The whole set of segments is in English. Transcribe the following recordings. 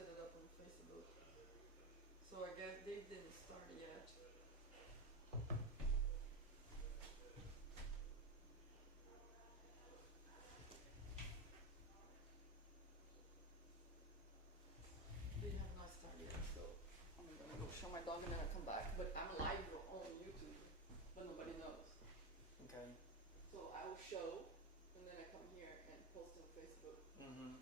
set it up on Facebook. So I guess they didn't start yet. They have not started yet, so I'm gonna go show my dog and then I come back. But I'm live on YouTube, but nobody knows. Okay. So I will show, and then I come here and post on Facebook. Mm-hmm.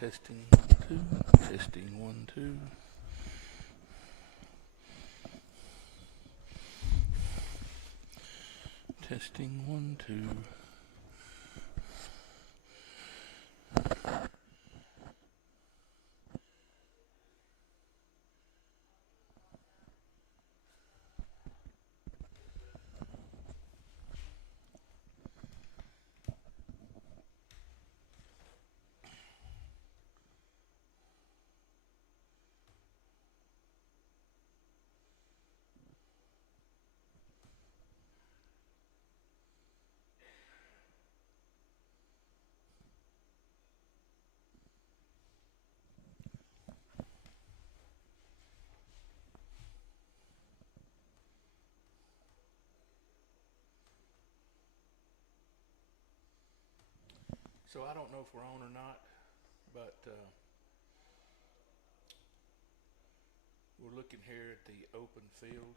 Testing 2. Testing 1, 2. Testing 1, 2. So I don't know if we're on or not, but we're looking here at the open field.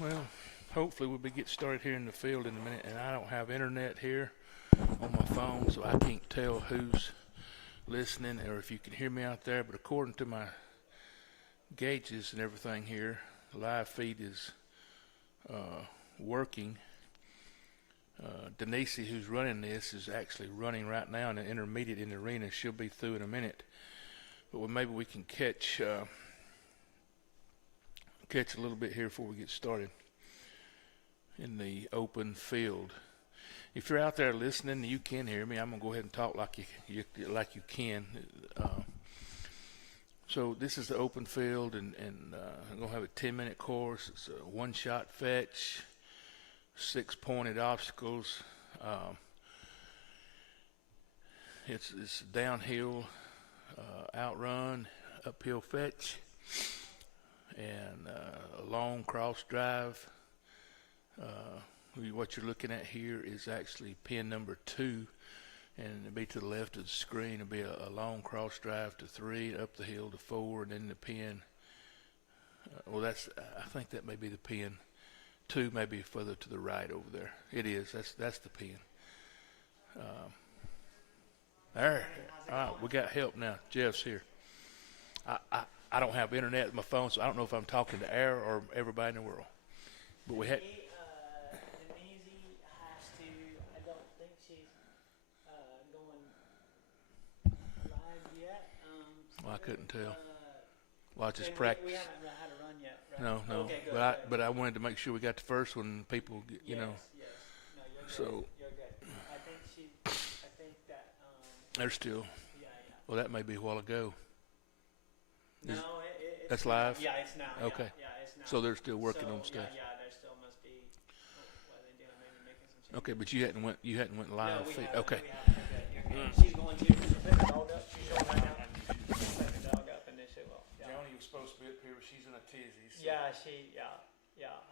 Well, hopefully we'll get started here in the field in a minute, and I don't have internet here on my phone, so I can't tell who's listening or if you can hear me out there, but according to my gauges and everything here, the live feed is working. Denise, who's running this, is actually running right now in the intermediate in the arena. She'll be through in a minute. But maybe we can catch a little bit here before we get started in the open field. If you're out there listening, you can hear me. I'm gonna go ahead and talk like you can. So this is the open field, and I'm gonna have a 10-minute course. It's a one-shot fetch, 6 pointed obstacles. It's downhill outrun, uphill fetch, and a long cross drive. What you're looking at here is actually pin number 2, and it'll be to the left of the screen. It'll be a long cross drive to 3, up the hill to 4, and then the pin. I think that may be the pin. 2 may be further to the right over there. It is. That's the pin. There. All right, we got help now. Jeff's here. I don't have internet on my phone, so I don't know if I'm talking to air or everybody in the world. But we had. Macy has to. I don't think she's going live yet. Well, I couldn't tell. Watch this practice. We haven't had a run yet, right? No. Okay, good, But I wanted to make sure we got the first one. People, you know. Yes. No, you're good. So. You're good. I think that. They're still. Yeah. Well, that may be a while ago. No, That's live? Yeah, it's now. Okay. Yeah, it's now. So they're still working on stuff. Yeah, there still must be. What are they doing? Maybe making some changes. Okay, but you hadn't went live. No, we feed. haven't. Okay. We haven't. You're good. She's going to pick the dog up. She's going right now. Pick the dog up and then she will. Yeah. Joni was supposed to be up here, but she's in a tizzy. So Yeah,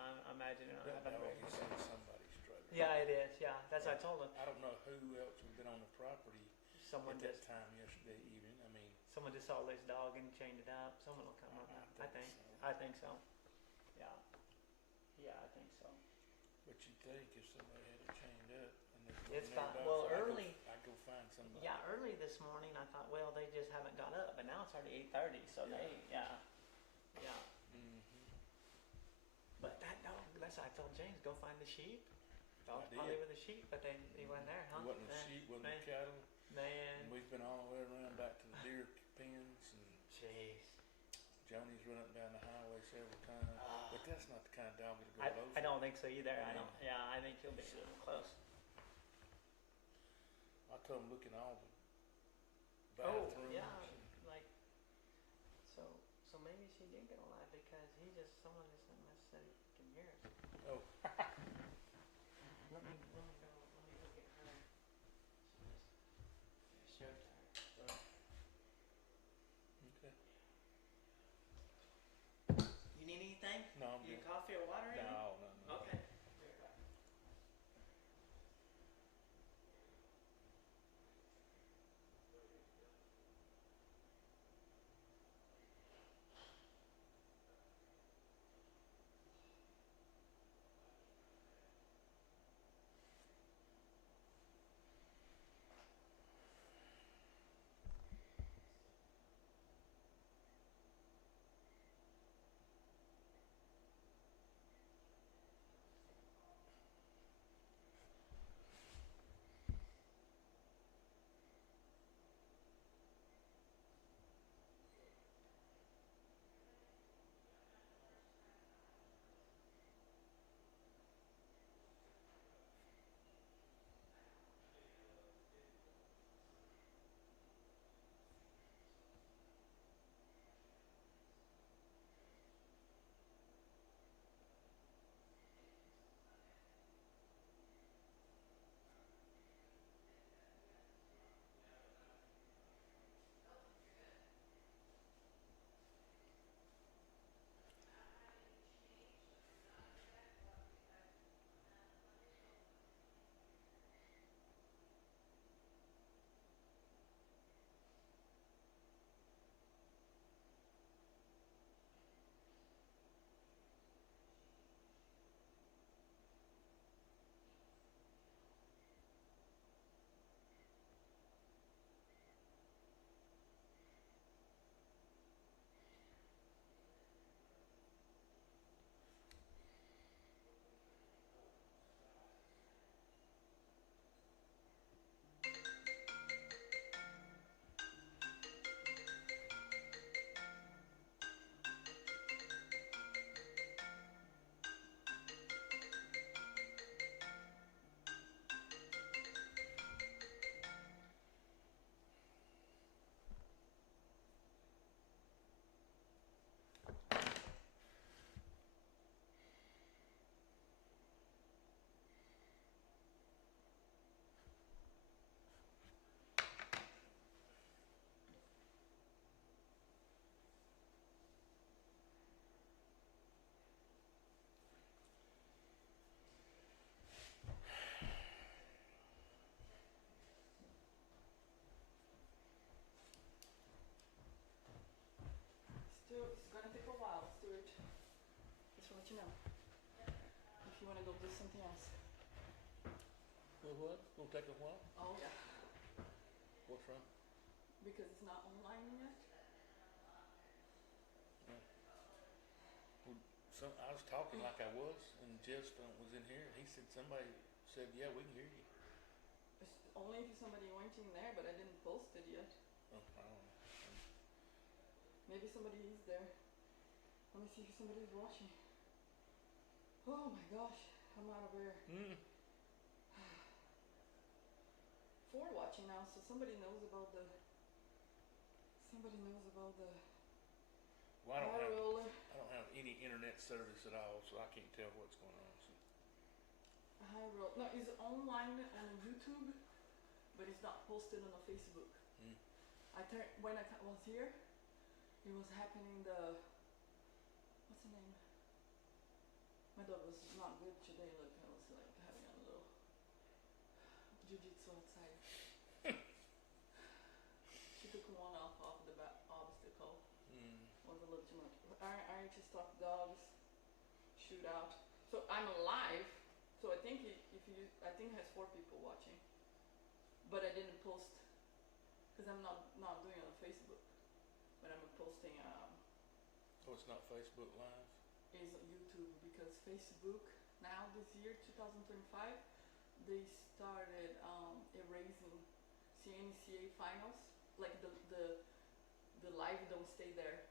I'm imagining her having a regular. Somebody's struggling. Yeah, it is. Yeah, that's what I told him. I don't know who else would have been on the property Someone at that just time yesterday evening. I mean, saw this dog and chained it up. Someone will come up. I think so. Yeah, I think so. but you think if somebody had it chained up and It's fine. Well, early. I'd go find somebody. Yeah, early this morning I thought, well, they just haven't got up, but now it's already 8:30, so yeah. Mm-hmm. But that dog, that's what I told James, go find the sheep. Dog's probably with the sheep, but he wasn't there, huh? It wasn't the sheep, wasn't the cattle. Man. And we've been all the way around back to the deer pens, and Jeez. Joni's run up and down the highway several times. But that's not the kind of dog that'll go close. I don't think so either. I I don't. Yeah, I think he'll be a little close. I told him look in all the Oh, bathrooms. yeah, like, so maybe she did get alive because someone just said he can hear us. Oh. Let me look at her. She's Showtime. Okay. You need anything? No, I'm You good. need coffee or water? or anything? No. Okay. let you know if you want to go do something else. Well, what? Gonna take a while? Oh yeah, What's wrong? because it's not online yet. Well, I was talking like I was, and Jeff's phone was in here, and he said somebody said, "Yeah, we can hear you." It's only if somebody went in there, but I didn't post it yet. Oh, I don't know. Maybe somebody is there. Let me see if somebody's watching. Oh my gosh, I'm out of air. 4 watching now, so somebody knows about the. Well, I high roller. don't have any internet service at all, so I can't tell what's going on. So. High roll. No, it's online on YouTube, but it's not posted on the Facebook. When I was here, it was happening what's the name? My dog was not good today. Like I was like having a little jiu-jitsu outside. She took one off the obstacle. Was a little too much. I just talk dogs, shootout. So I'm live. So I think I think it has 4 people watching, but I didn't post because I'm not doing it on Facebook, but I'm posting. Oh, it's not Facebook Live. Is YouTube because Facebook now this year 2025 they started erasing CNCA finals, like the live don't stay there.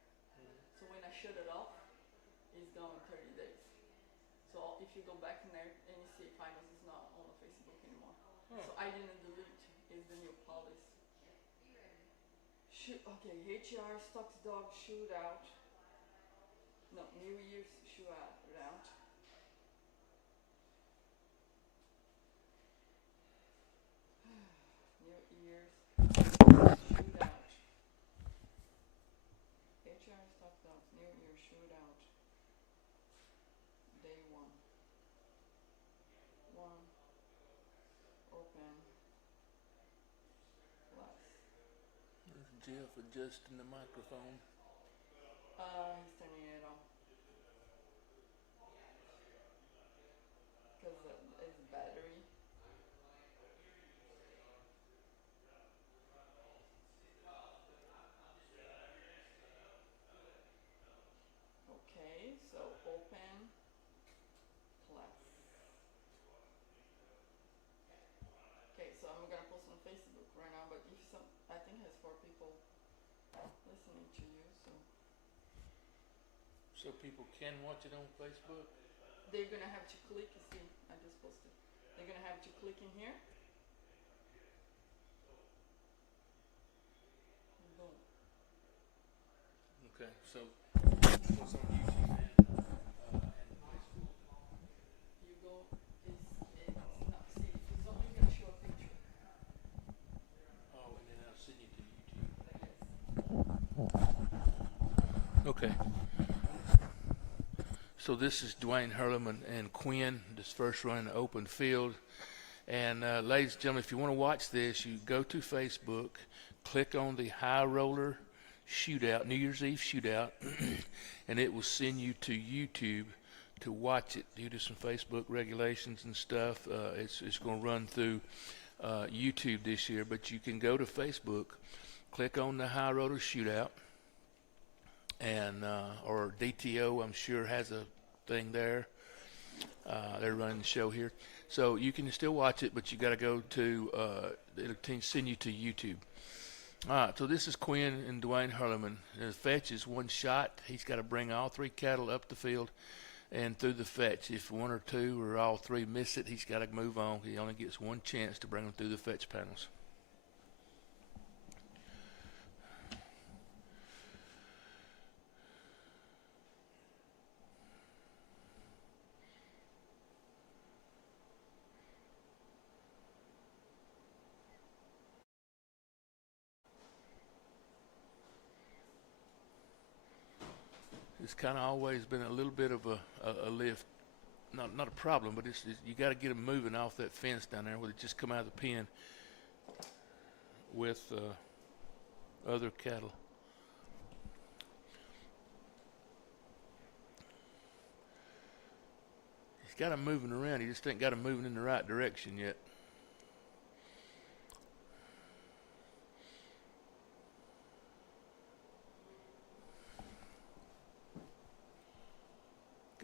So when I shut it off, it's gone in 30 days. So if you go back in there, NCAA finals is not on the Facebook anymore. So I didn't delete. It's the new policy. Okay, HR Stocks Dog Shootout. No, New Year's Shootout. New Year's Shootout. HR Stock Dogs New Year's Shootout. Day 1. Open. Plus. There's Jeff adjusting the microphone. He's turning it on. Because it's battery. Okay, so open. Plus. Okay, so I'm gonna post on Facebook right now, but I think it has 4 people listening to you, so. So people can watch it on Facebook? They're gonna have to click, see, I just posted. They're gonna have to click in here. Boom. Okay, so what's on YouTube then? And Facebook? You go, it's not, see, it's only gonna show a picture. Oh, and then I'll send you to YouTube. Yes. Okay. So this is Dwayne and Quinn, this first run in the open field. And ladies and gentlemen, if you want to watch this, you go to Facebook, click on the High Roller Shootout, New Year's Eve Shootout, and it will send you to YouTube to watch it due to some Facebook regulations and stuff. It's going to run through YouTube this year, but you can go to Facebook, click on the High Roller Shootout, and or DTO, I'm sure, has a thing there. They're running the show here. So you can still watch it, but you got to go to, it'll send you to YouTube. All right, so this is Quinn and Dwayne Hurleman. The fetch is 1 shot. He's got to bring all 3 cattle up the field and through the fetch. If 1 or 2 or all 3 miss it, he's got to move on. He only gets 1 chance to bring them through the fetch panels. It's kind of always been a little bit of a lift, not a problem, but it's you got to get them moving off that fence down there where they just come out of the pen with other cattle. got them moving around. He just ain't got them moving in the right direction yet.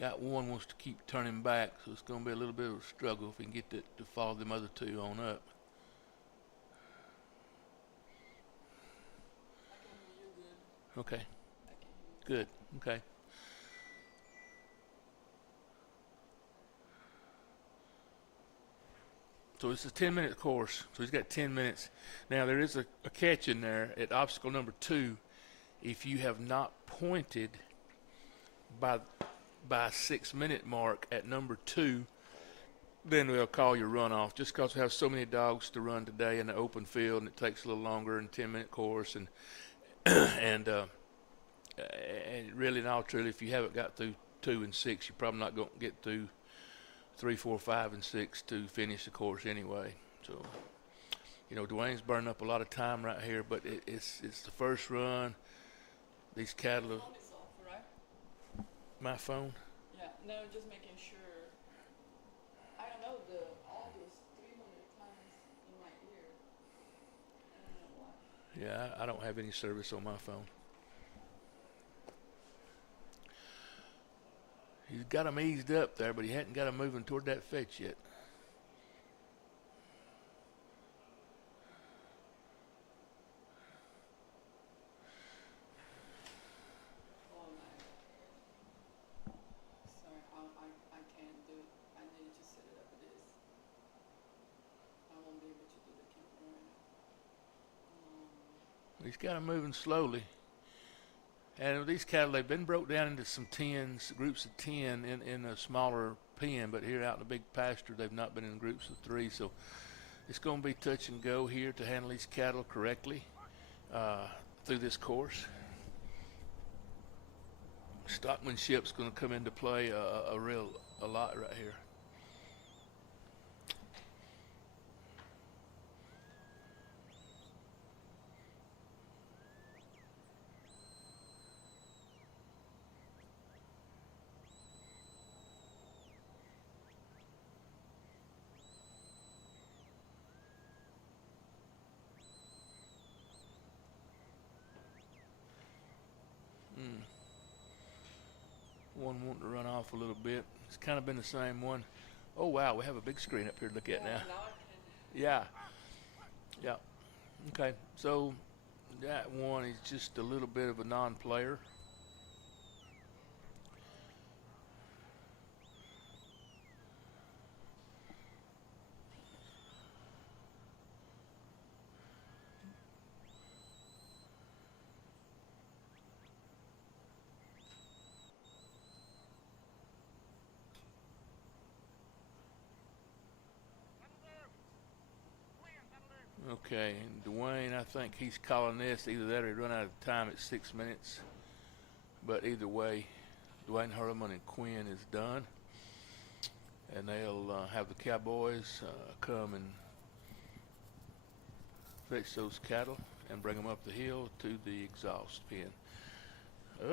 Got one wants to keep turning back, so it's going to be a little bit of a struggle if we can get to follow them other two on up. I can hear you good. Okay, I can hear you. good. Okay. So it's a 10-minute course, so he's got 10 minutes. Now there is a catch in there at obstacle number 2. If you have not pointed by a 6-minute mark at number 2, then they'll call your run off. Just because we have so many dogs to run today in the open field, and it takes a little longer in a 10-minute course, and and really, in all truth, if you haven't got through 2 and 6, you're probably not going to get through 3, 4, 5, and 6 to finish the course anyway. So, you know, Dwayne's burning up a lot of time right here, but it's the first run. These cattle Your are, phone is off, right? my phone. Yeah. No, just making sure. I don't know, the audio is 300 times in my ear. I don't know why. Yeah, I don't have any service on my phone. He's got him eased up there, but he hadn't got him moving toward that fetch yet. Oh my God. Sorry, I can't do it. I need to set it up with this. I won't be able to do the camera right now. He's got him moving slowly. And these cattle, they've been broke down into some tens, groups of 10 in a smaller pen, but here out in the big pasture, they've not been in groups of 3. So it's going to be touch and go here to handle these cattle correctly through this course. Stockmanship's going to come into play a lot right here. One wanting to run off a little bit. It's kind of been the same one. Oh, wow, we have a big screen up here to look at now. Now I can. Yeah. Yeah. Okay, so that one is just a little bit of a non-player. Okay, and Dwayne, I think he's calling this. Either that or he run out of time at 6 minutes. But either way, Dwayne and Quinn is done. And they'll have the cowboys come and fetch those cattle and bring them up the hill to the exhaust pen.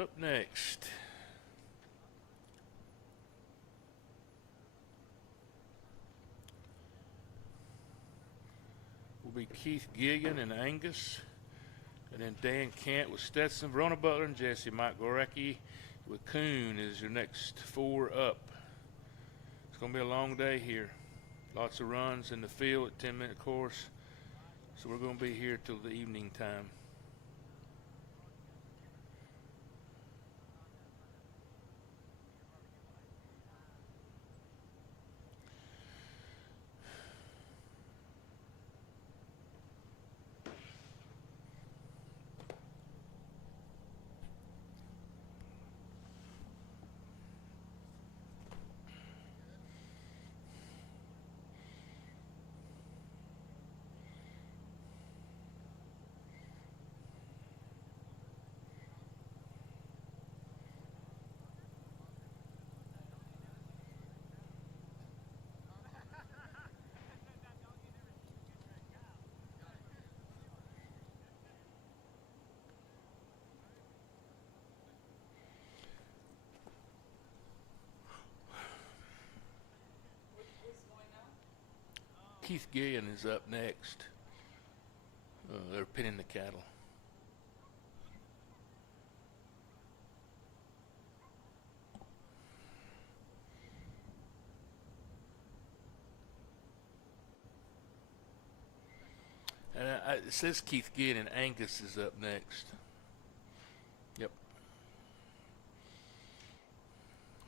Up next, will be Keith Gilligan and Angus, and then Dan Kent with Stetson, Verona and Jesse, Mike Gorecki with Coon is your next 4 up. It's going to be a long day here. Lots of runs in the field at 10-minute course, so we're going to be here till the evening time. Keith Gillian is up next. They're pinning the cattle. And it says Keith Gillian and Angus is up next. Yep.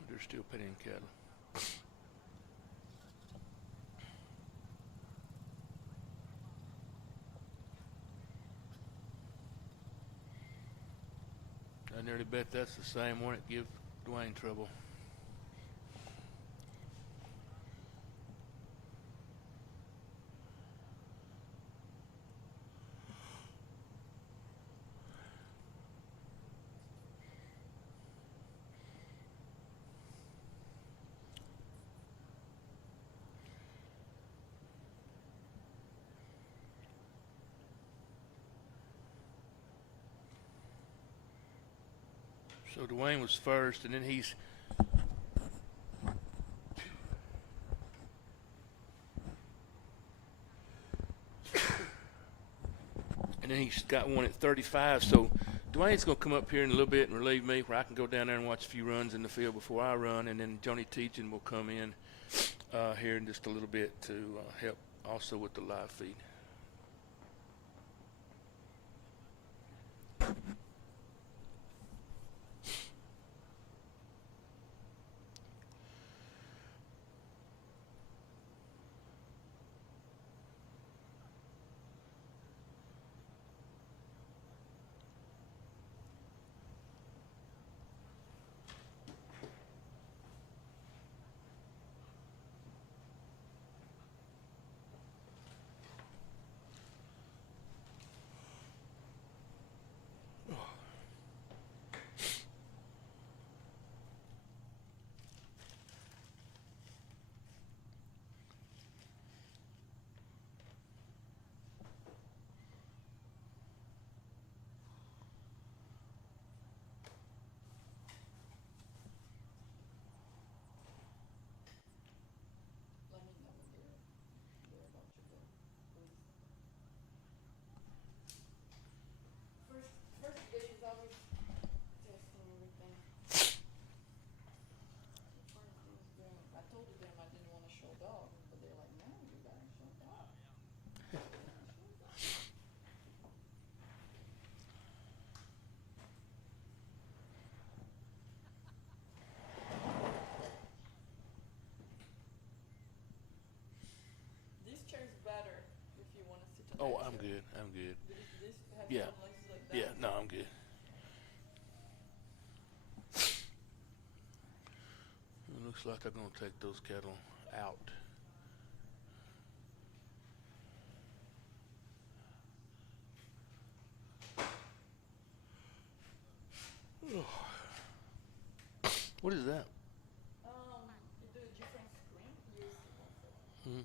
They're still pinning cattle. I nearly bet that's the same one that gives Dwayne trouble. So Dwayne was first, and then he's got one at 35. So Dwayne's gonna come up here in a little bit and relieve me, where I can go down there and watch a few runs in the field before I run, and then Johnny Teachin will come in here in just a little bit to help also with the live feed. Let me know when they're about to go, please. First day is always testing everything. First thing's doing. I told them I didn't want to show dog, but they're like, no, you gotta show dog. This chair's better if you want to sit on Oh, that I'm chair. good. I'm good. This has Yeah. some legs like that. Yeah, no, I'm good. It looks like they're gonna take those cattle out. What is that? You do a different screen. You see one second. Hmm.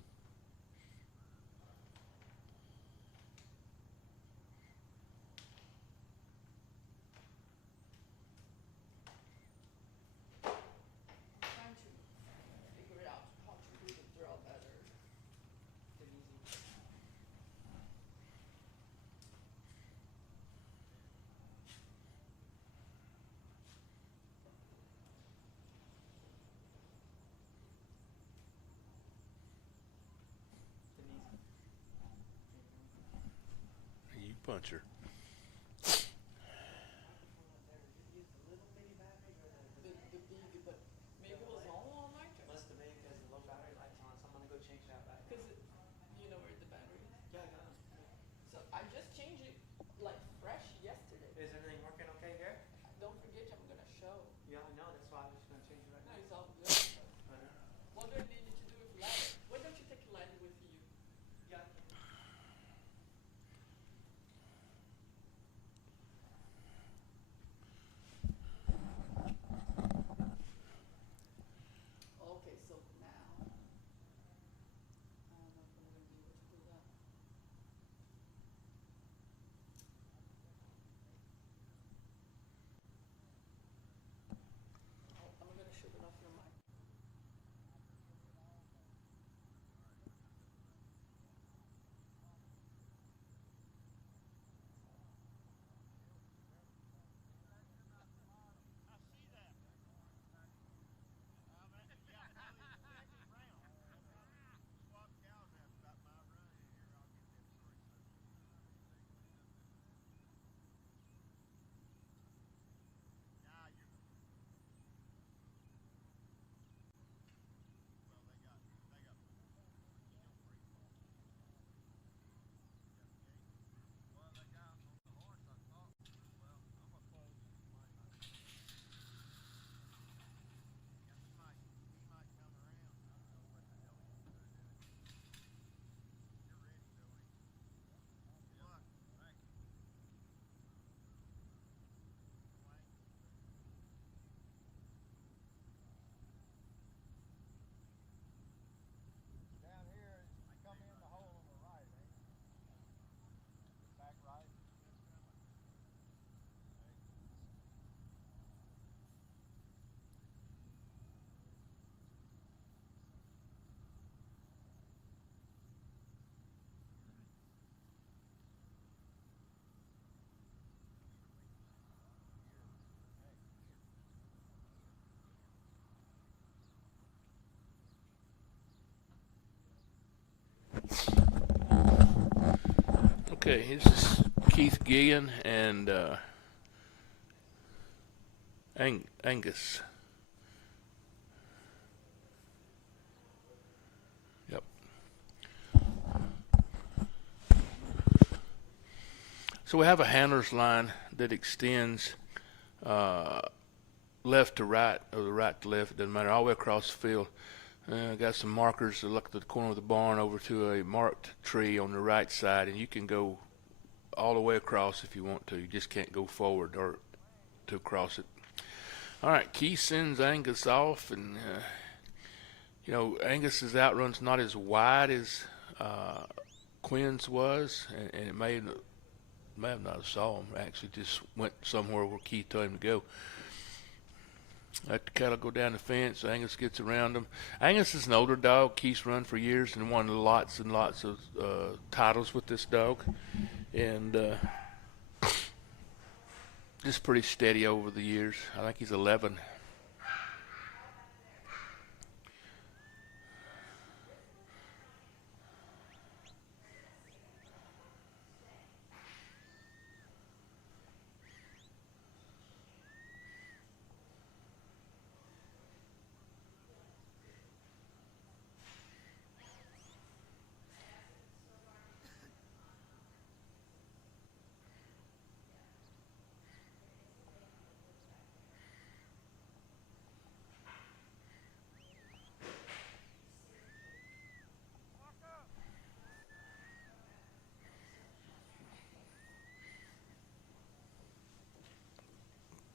I'm trying to figure out how to do the draw better. Denise. Denise. You puncher. The big, but maybe it was on all night. Must have been because the low battery light's on, so I'm gonna go change that back. Because you know where the battery is. Yeah, I got it. So I just changed it like fresh yesterday. Is everything working okay here? Don't forget I'm gonna show. Yeah, I know. That's why I was just gonna change it right No, now. it's all good. But, What do I need to do with ladder? Why don't you take ladder with you? yeah. Okay, this is Keith Gillian and Angus. Yep. So we have a handler's line that extends left to right, or the right to left, it doesn't matter, all the way across the field. Got some markers that look at the corner of the barn over to a marked tree on the right side, and you can go all the way across if you want to. You just can't go forward or to cross it. All right, Keith sends Angus off, and Angus's outrun's not as wide as Quinn's was, and it may have not saw him. Actually, just went somewhere where Keith told him to go. Let the cattle go down the fence. Angus gets around them. Angus is an older dog. Keith's run for years and won lots and lots of titles with this dog, and just pretty steady over the years. I think he's 11.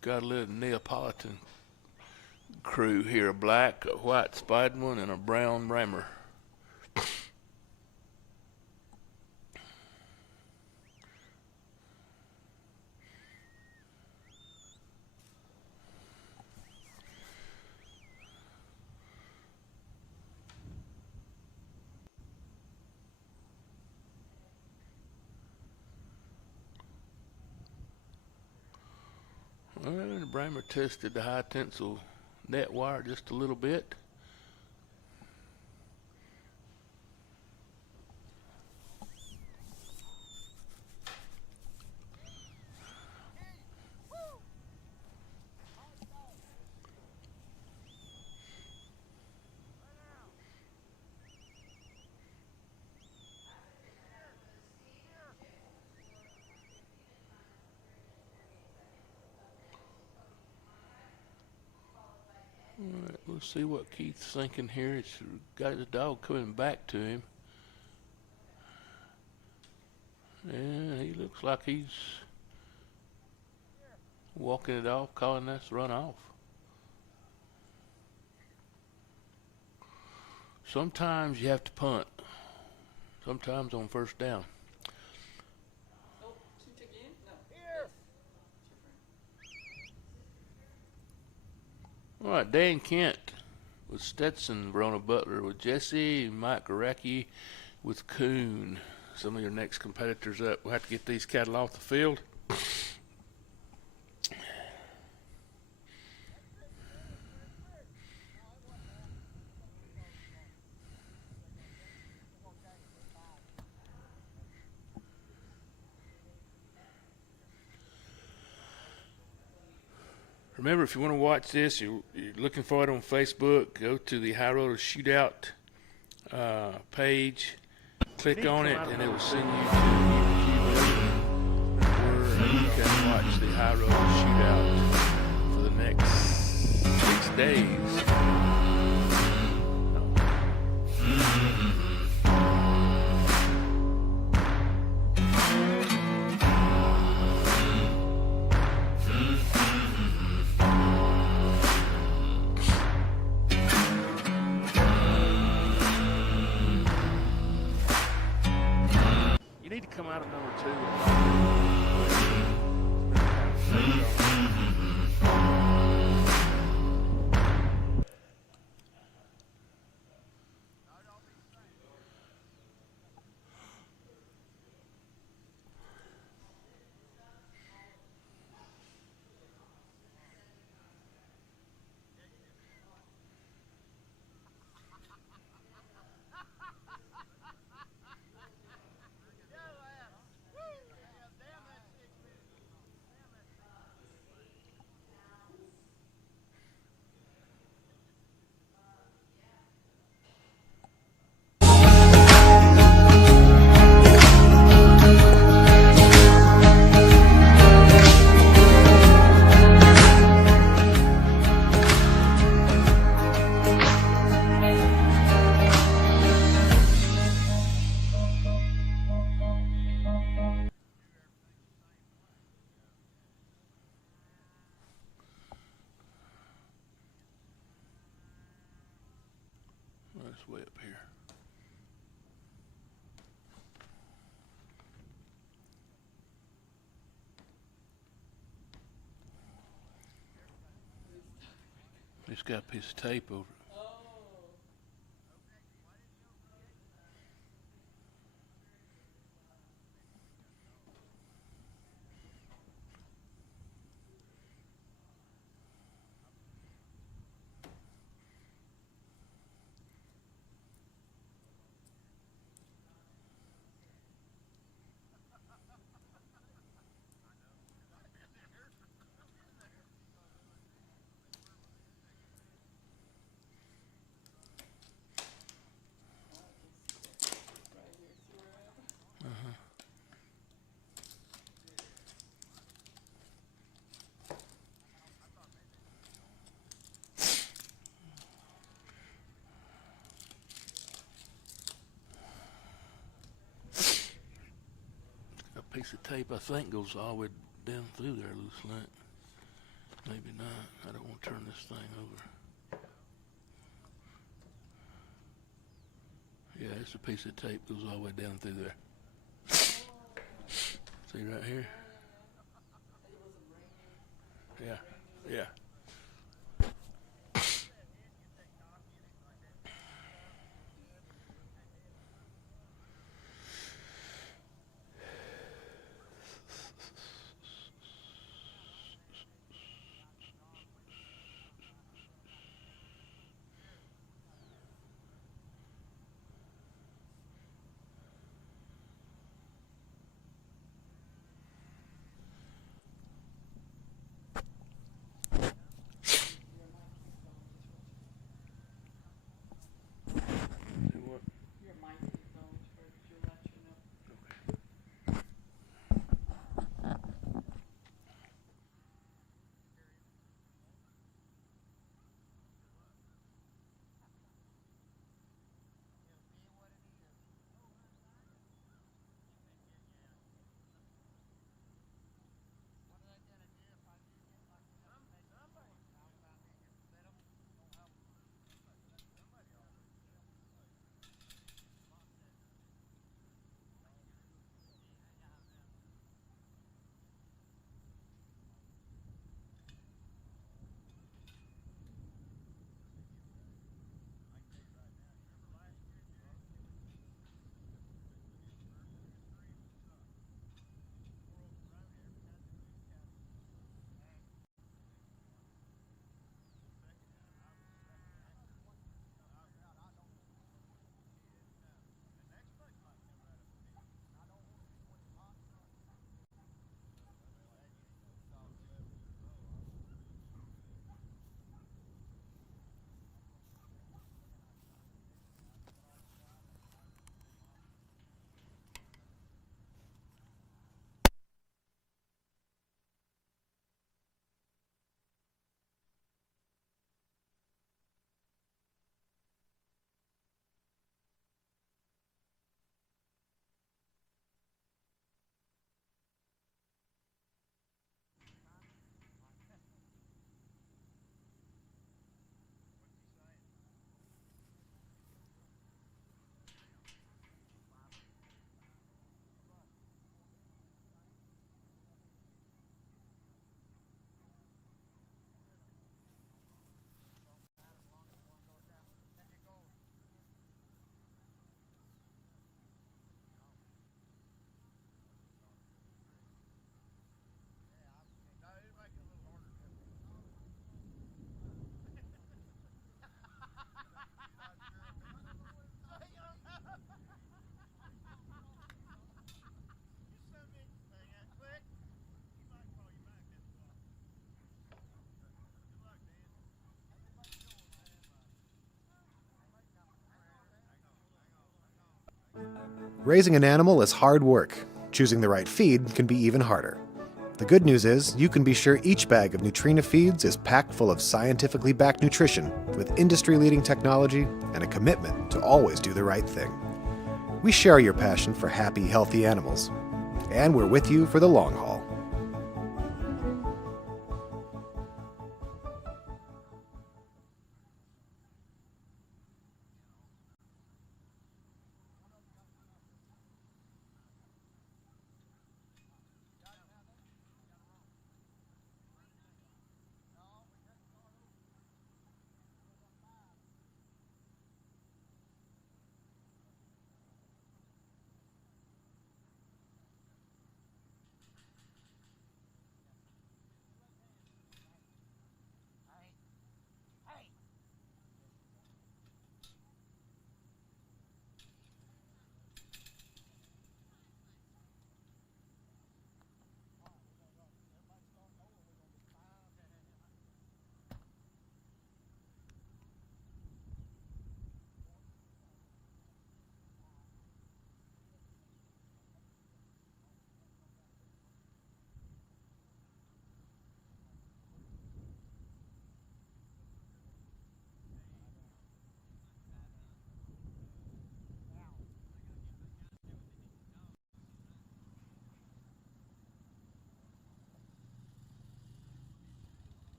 Got a little Neapolitan crew here, a black, a white spotted one, and a brown rammer. Well, the Bramer tested the high tensile net wire just a little bit. All right, we'll see what Keith's thinking here. It's got the dog coming back to him. And he looks like he's walking it off, calling us run off. Sometimes you have to punt. Sometimes on first down. All right, Dan Kent with Stetson, Verona Butler with Jesse, Mike Garacki with Coon. Some of your next competitors up. We'll have to get these cattle off the field. Remember, if you want to watch this, you're looking for it on Facebook, go to the High Road Shootout page, click on it, and it will send you to YouTube where you can watch the High Road Shootout for the next 6 days. Come out of number 2. It's way up here. It's got a piece of tape over it. A piece of tape, I think, goes all the way down through there, looks like. Maybe not. I don't want to turn this thing over. Yeah, it's a piece of tape goes all the way down through there. See right here? Yeah, yeah. Your mic is going for to let you know. Raising an animal is hard work. Choosing the right feed can be even harder. The good news is you can be sure each bag of Nutrina feeds is packed full of scientifically backed nutrition with industry-leading technology and a commitment to always do the right thing. We share your passion for happy, healthy animals, and we're with you for the long haul.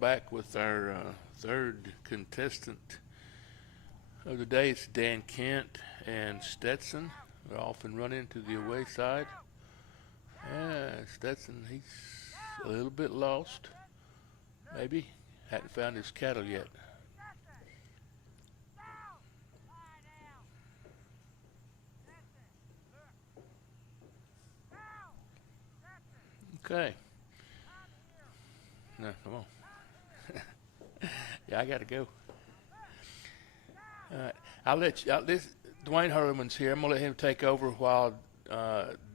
back with our third contestant of the day. It's Dan Kent and Stetson. They're off and run into the away side. Stetson, he's a little bit lost. Maybe. Hadn't found his cattle yet. Okay. No, come on. Yeah, I got to go. All right. This Dwayne Hurlman's here. I'm going to let him take over while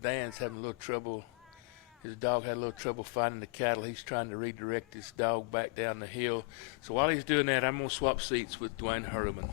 Dan's having a little trouble. His dog had a little trouble finding the cattle. He's trying to redirect his dog back down the hill. So while he's doing that, I'm going to swap seats with Dwayne Hurlman.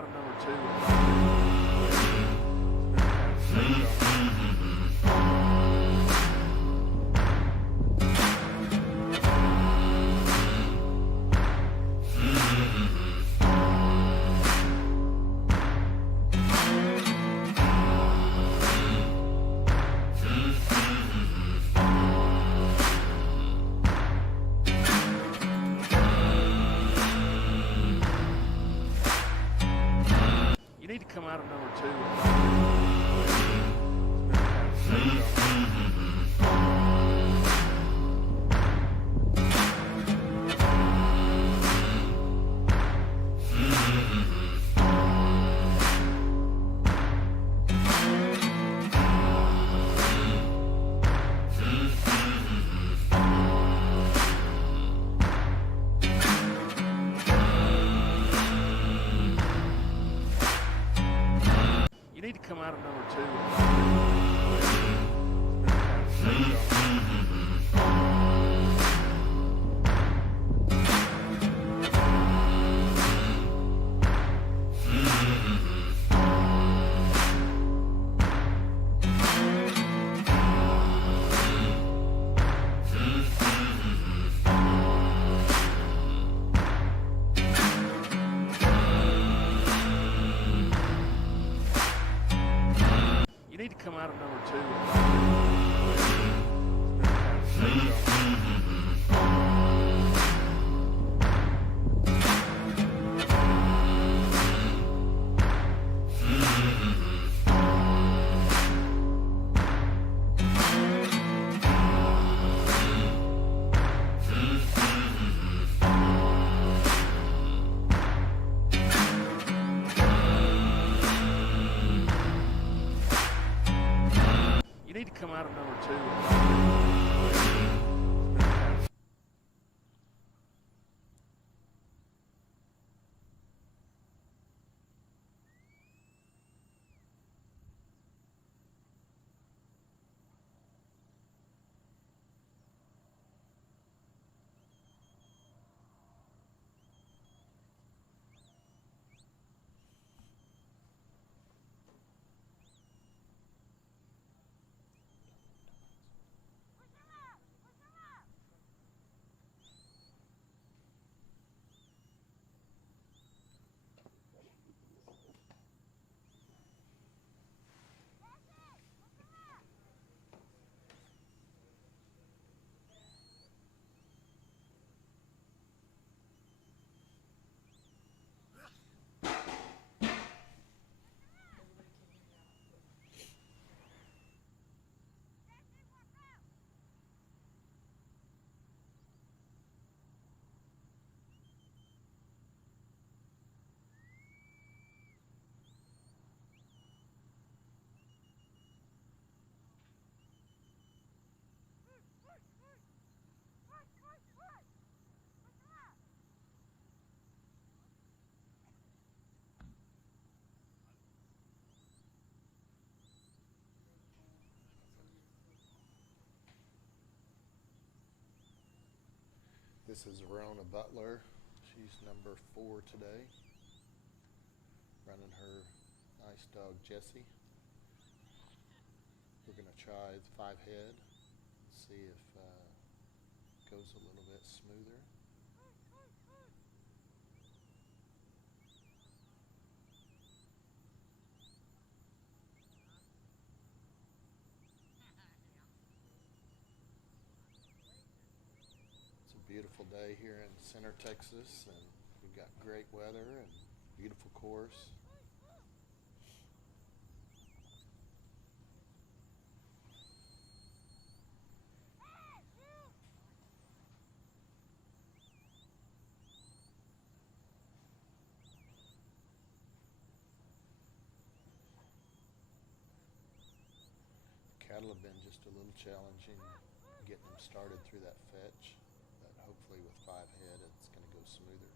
out of number 2. You need to come out of number 2. You need to come out of number 2. You need to come out of number 2. You need to come out of number 2. This is Verona Butler. She's number 4 today. Running her nice dog Jesse. We're going to try the 5 head. See if it goes a little bit smoother. Beautiful day here in Center, Texas, and we've got great weather and beautiful course. Cattle have been just a little challenging getting them started through that fetch. Hopefully with 5 head it's going to go smoother.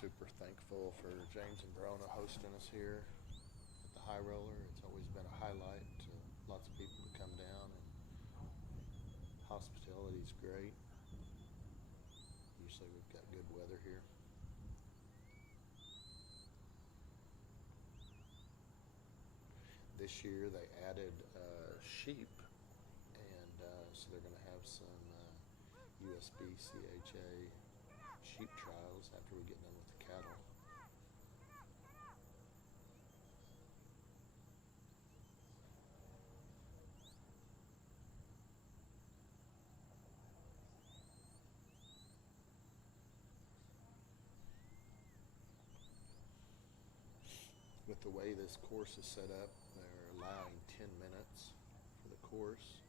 super thankful for James and Verona hosting us here at the High Roller. It's always been a highlight to lots of people to come down, and hospitality's great. Usually we've got good weather here. This year they added sheep, and so they're going to have some USB CHA sheep trials after we get done with the cattle. With the way this course is set up, they're allowing 10 minutes for the course.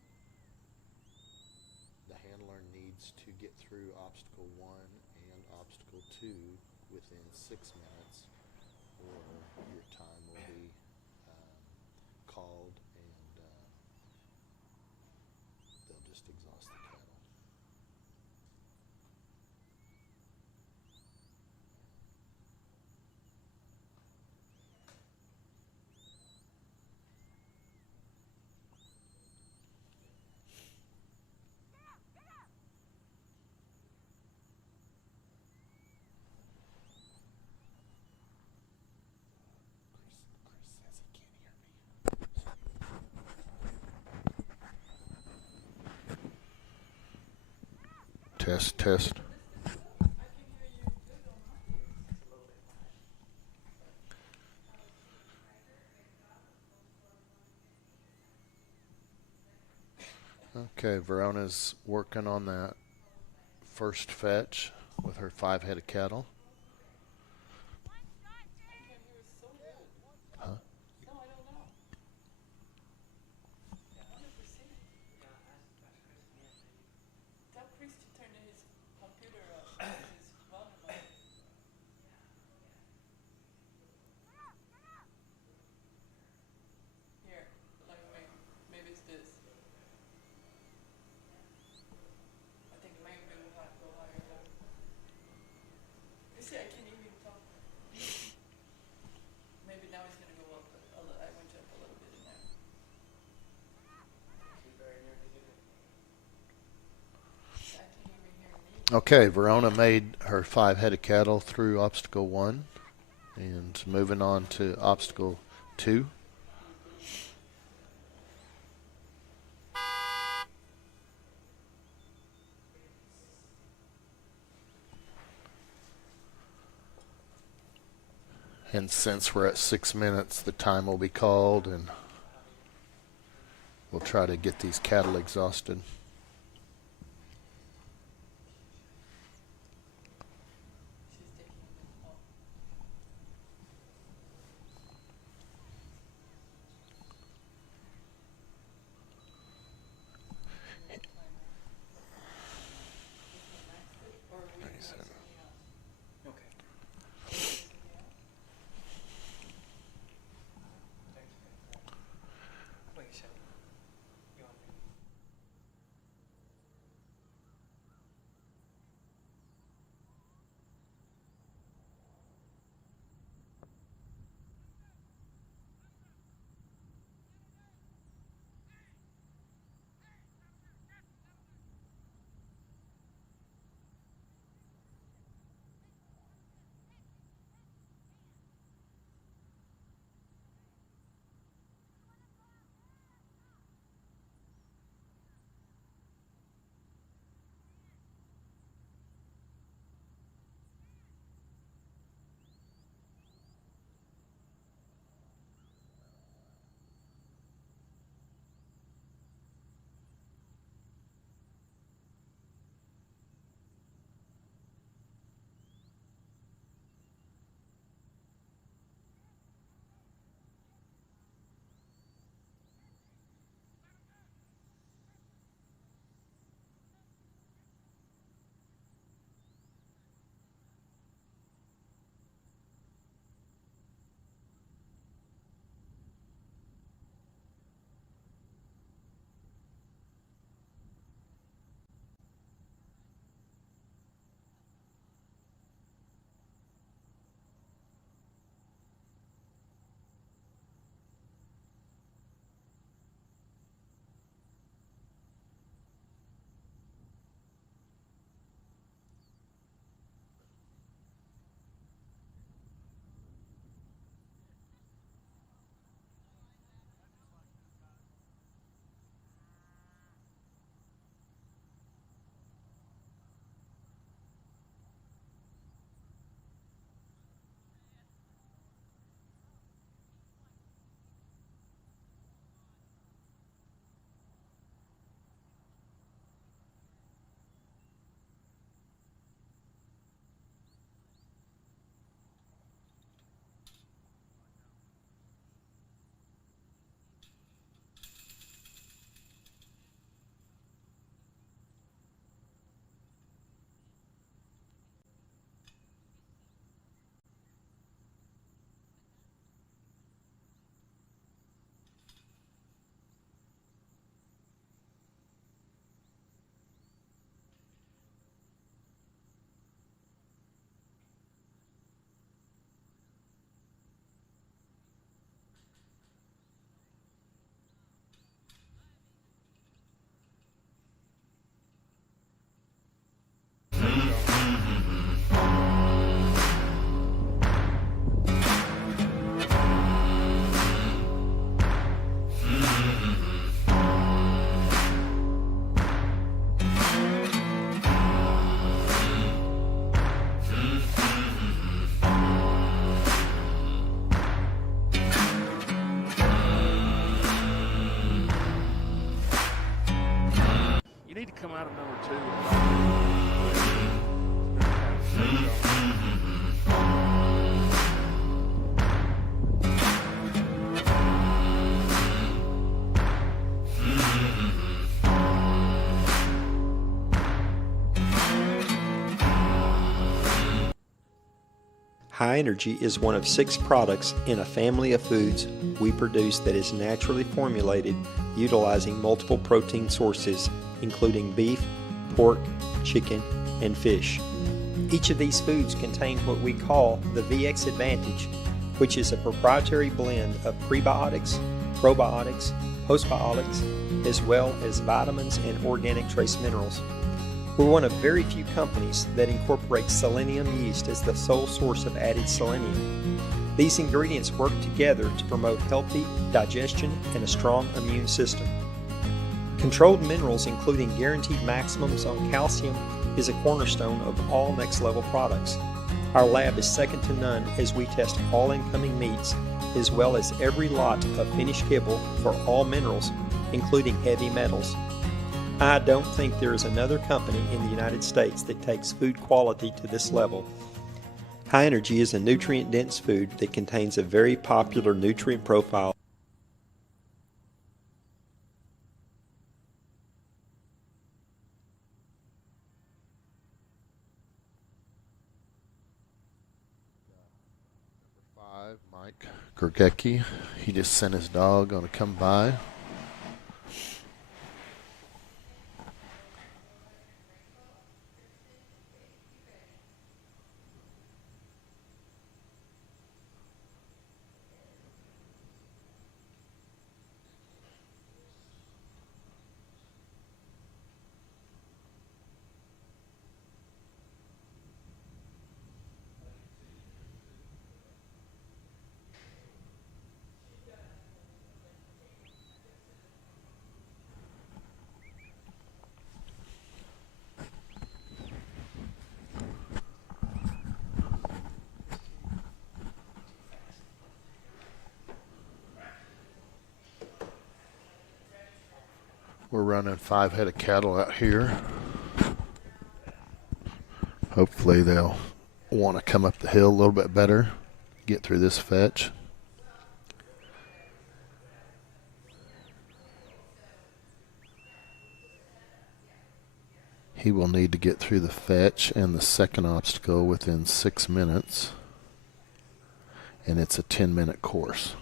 The handler needs to get through obstacle 1 and obstacle 2 within 6 minutes, or your time will be called, and they'll just exhaust the cattle. Chris says he can't hear me. Test, test. Okay, Verona's working on that first fetch with her 5 head of cattle. Huh? No, I don't know. 100%. Tell Chris to turn his computer up, his volume up. Here, like maybe it's this. I think maybe we'll have to go higher though. You see, I can't even talk. Maybe now it's gonna go up a little. I went up a little bit in there. I can't even hear me. Okay, Verona made her 5 head of cattle through obstacle 1 and moving on to obstacle 2. And since we're at 6 minutes, the time will be called, and we'll try to get these cattle exhausted. She's taking it off. Or we can have something else. Okay. Something else? Thanks. What you said? You want me? item number 2. High Energy is one of 6 products in a family of foods we produce that is naturally formulated utilizing multiple protein sources, including beef, pork, chicken, and fish. Each of these foods contain what we call the VX Advantage, which is a proprietary blend of prebiotics, probiotics, postbiotics, as well as vitamins and organic trace minerals. We're one of very few companies that incorporate selenium yeast as the sole source of added selenium. These ingredients work together to promote healthy digestion and a strong immune system. Controlled minerals, including guaranteed maximums on calcium, is a cornerstone of all Next Level products. Our lab is second to none as we test all incoming meats, as well as every lot of finished kibble for all minerals, including heavy metals. I don't think there is another company in the United States that takes food quality to this level. High Energy is a nutrient-dense food that contains a very popular nutrient profile. Number 5, Mike Gergecki. He just sent his dog on to come by. We're running 5 head of cattle out here. Hopefully they'll want to come up the hill a little bit better, get through this fetch. He will need to get through the fetch and the second obstacle within 6 minutes, and it's a 10-minute course.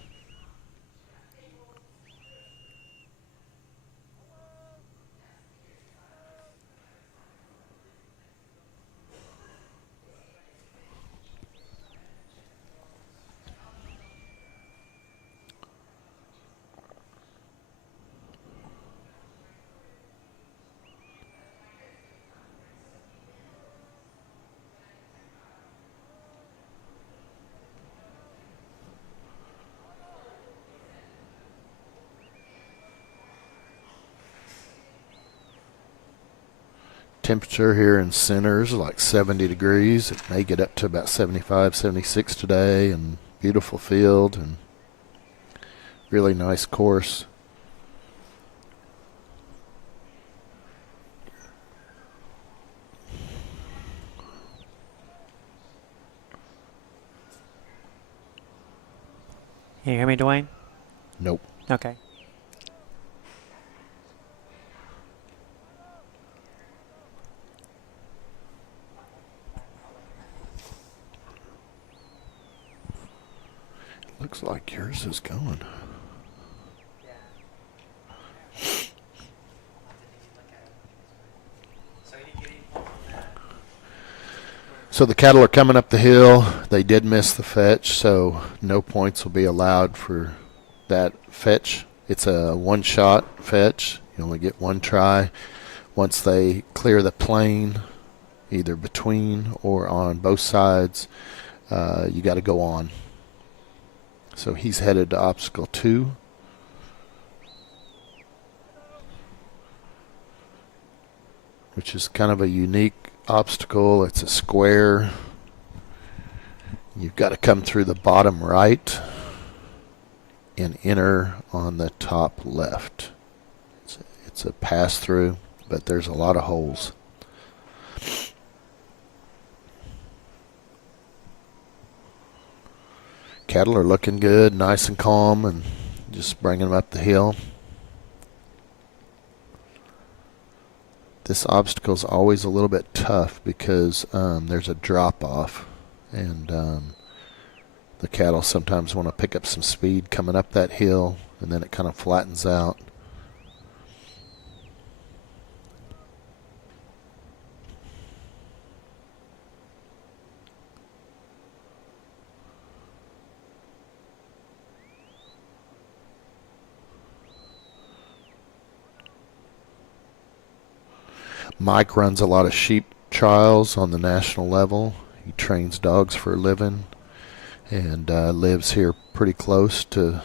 Temperature here in center is like 70 degrees. It may get up to about 75, 76 today, and beautiful field and really nice course. Can you hear me, Dwayne? Nope. Okay. Looks like yours is going. So the cattle are coming up the hill. They did miss the fetch, so no points will be allowed for that fetch. It's a one-shot fetch. You only get one try. Once they clear the plane, either between or on both sides, you got to go on. So he's headed to obstacle 2. Which is kind of a unique obstacle. It's a square. You've got to come through the bottom right and enter on the top left. It's a pass through. but there's a lot of holes. Cattle are looking good, nice and calm, and just bringing them up the hill. This obstacle is always a little bit tough because there's a drop off, and the cattle sometimes want to pick up some speed coming up that hill, and then it kind of flattens out. Mike runs a lot of sheep trials on the national level. He trains dogs for a living and lives here pretty close to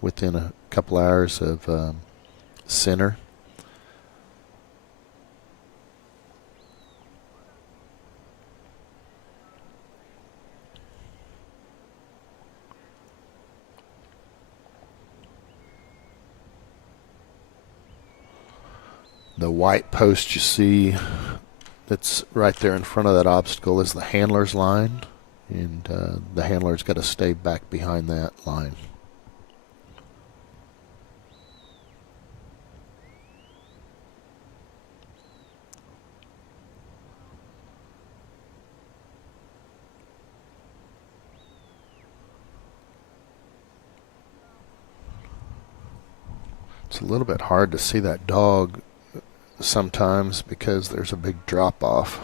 within a couple hours of Center. The white post you see that's right there in front of that obstacle is the handler's line, and the handler's got to stay back behind that line. It's a little bit hard to see that dog sometimes because there's a big drop off.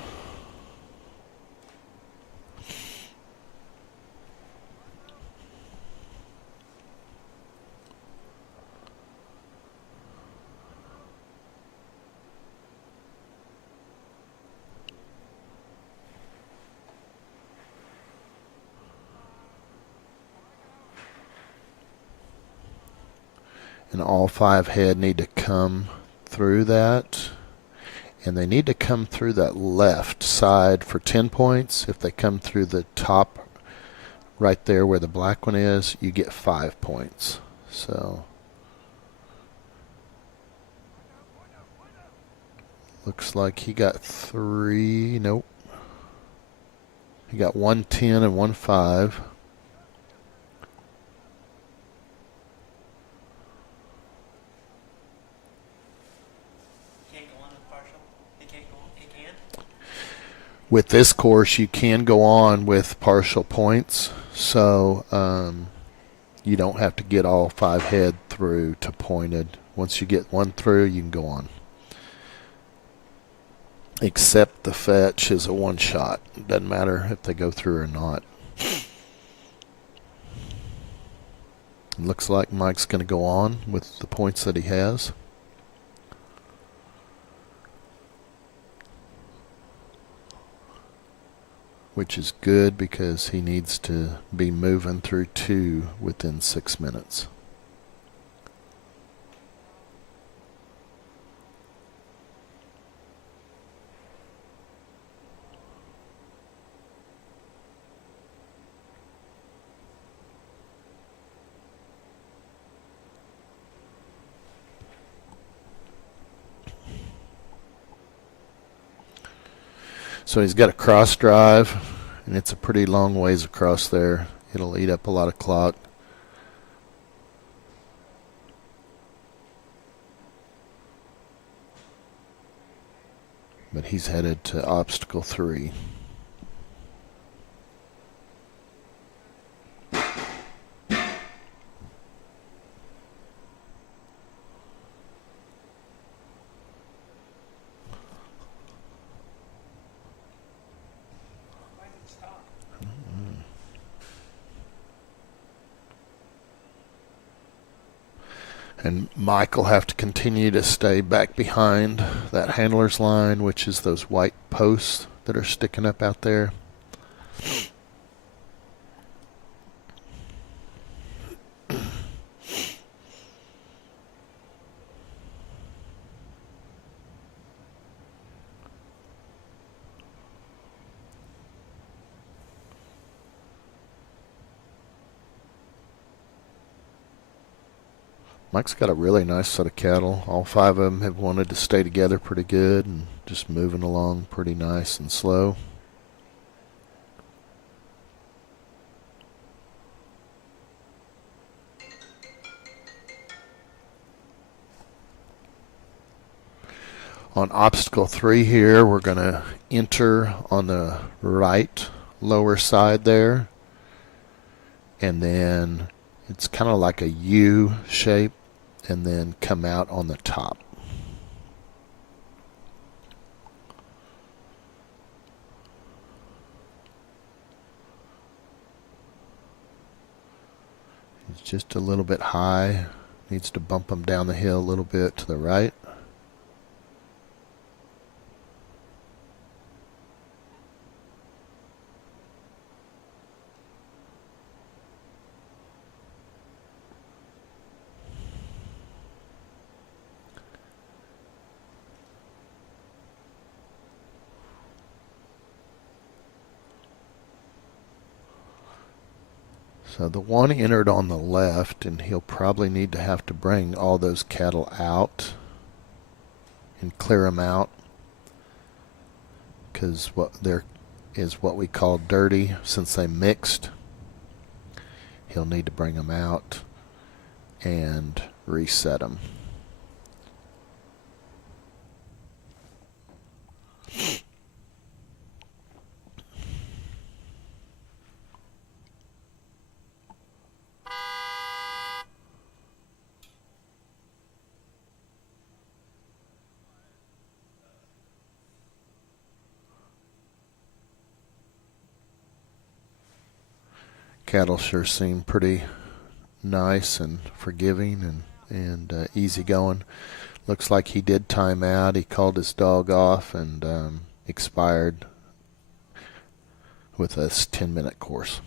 And all 5 head need to come through that, and they need to come through that left side for 10 points. If they come through the top right there where the black one is, you get 5 points. So looks like he got 3. Nope, he got 1 10 and 1 5. With this course, you can go on with partial points, so you don't have to get all 5 head through to pointed. Once you get 1 through, you can go on. Except the fetch is a 1 shot. It doesn't matter if they go through or not. Looks like Mike's going to go on with the points that he has. Which is good because he needs to be moving through 2 within 6 minutes. So he's got a cross drive, and it's a pretty long ways across there. It'll eat up a lot of clock. But he's headed to obstacle 3. And Mike will have to continue to stay back behind that handler's line, which is those white posts that are sticking up out there. Mike's got a really nice set of cattle. All 5 of them have wanted to stay together pretty good and just moving along pretty nice and slow. On obstacle 3 here, we're going to enter on the right lower side there. And then it's kind of like a U shape and then come out on the top. It's just a little bit high. Needs to bump them down the hill a little bit to the right. So the one entered on the left, and he'll probably need to have to bring all those cattle out and clear them out, because what there is what we call dirty since they mixed. He'll need to bring them out and reset them. Cattle sure seem pretty nice and forgiving and easygoing. Looks like he did time out. He called his dog off and expired with a 10-minute course.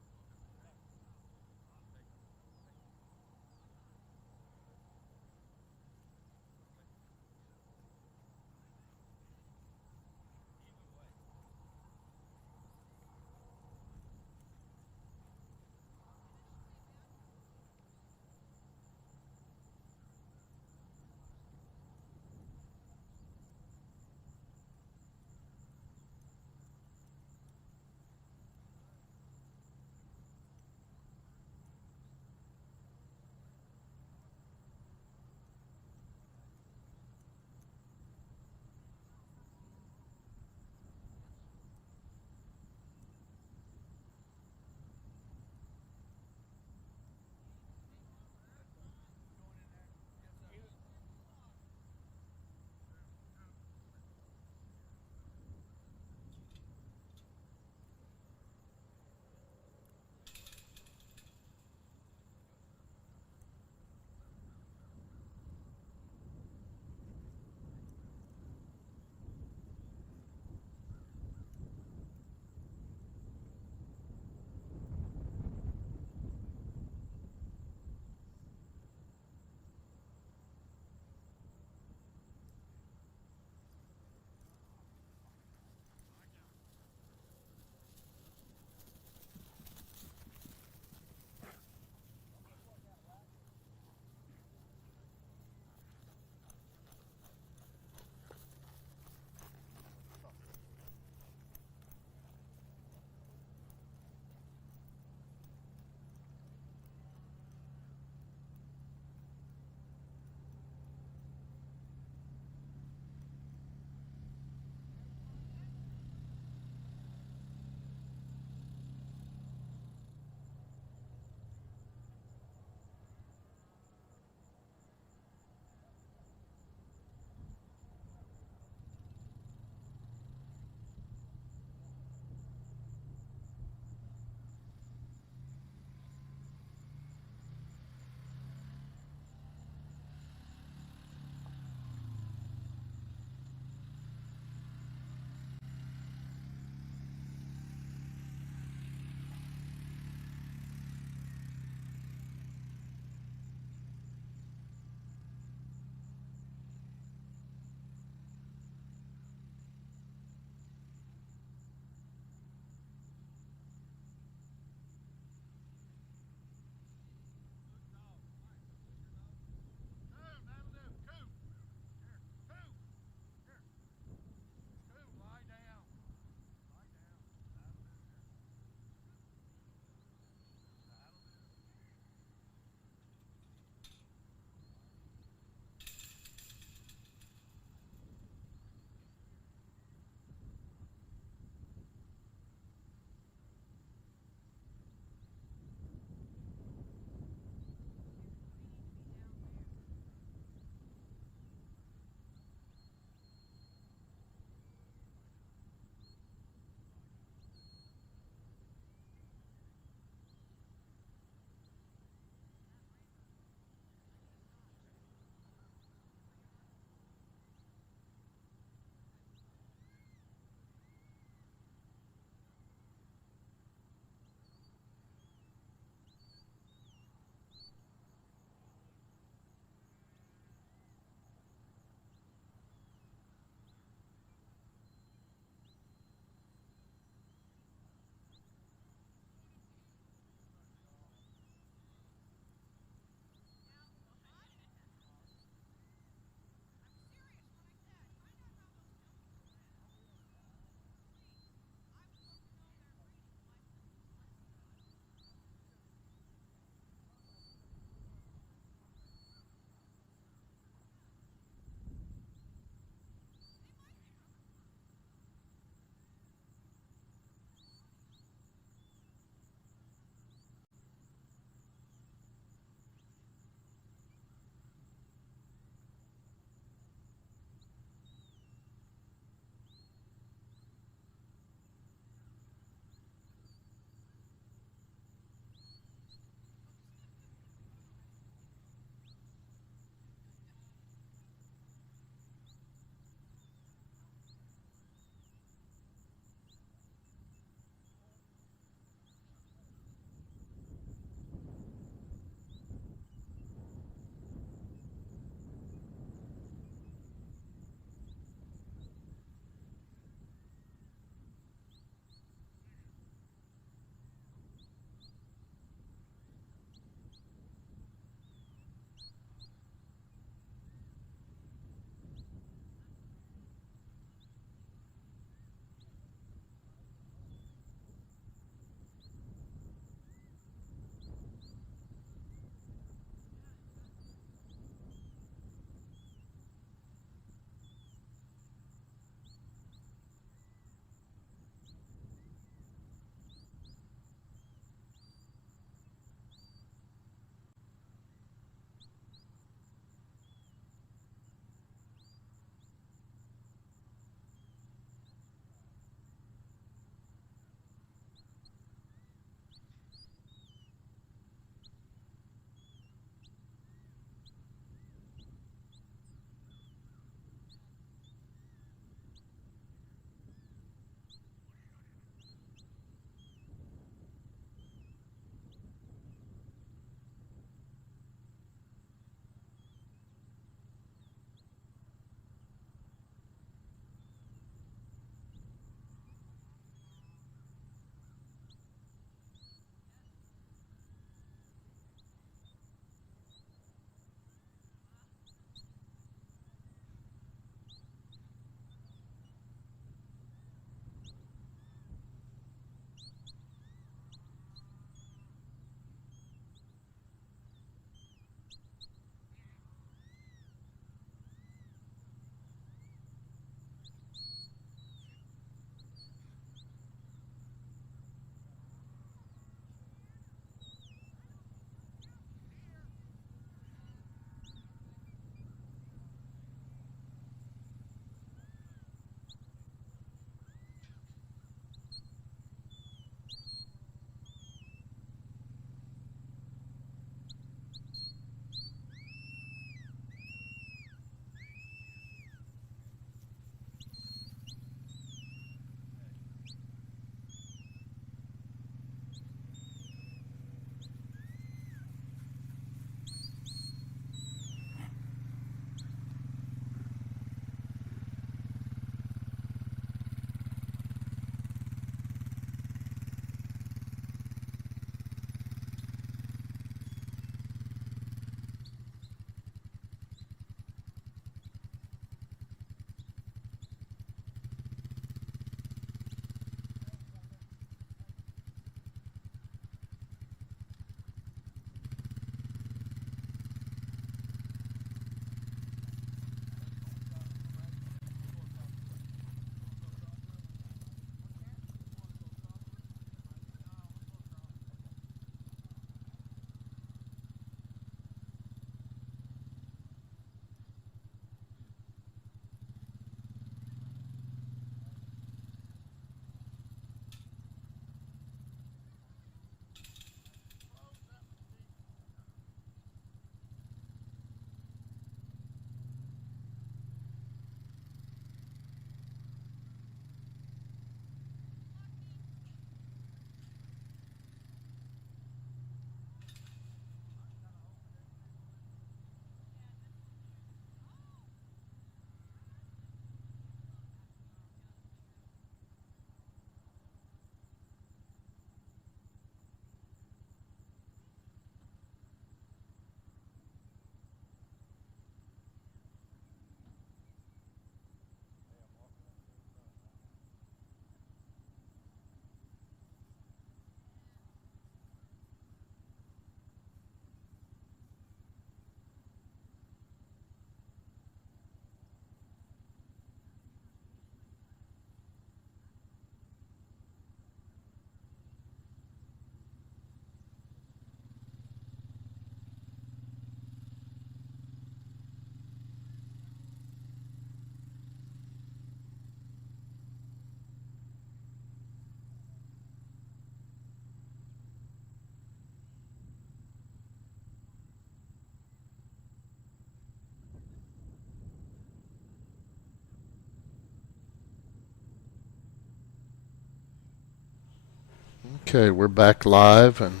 Okay, we're back live, and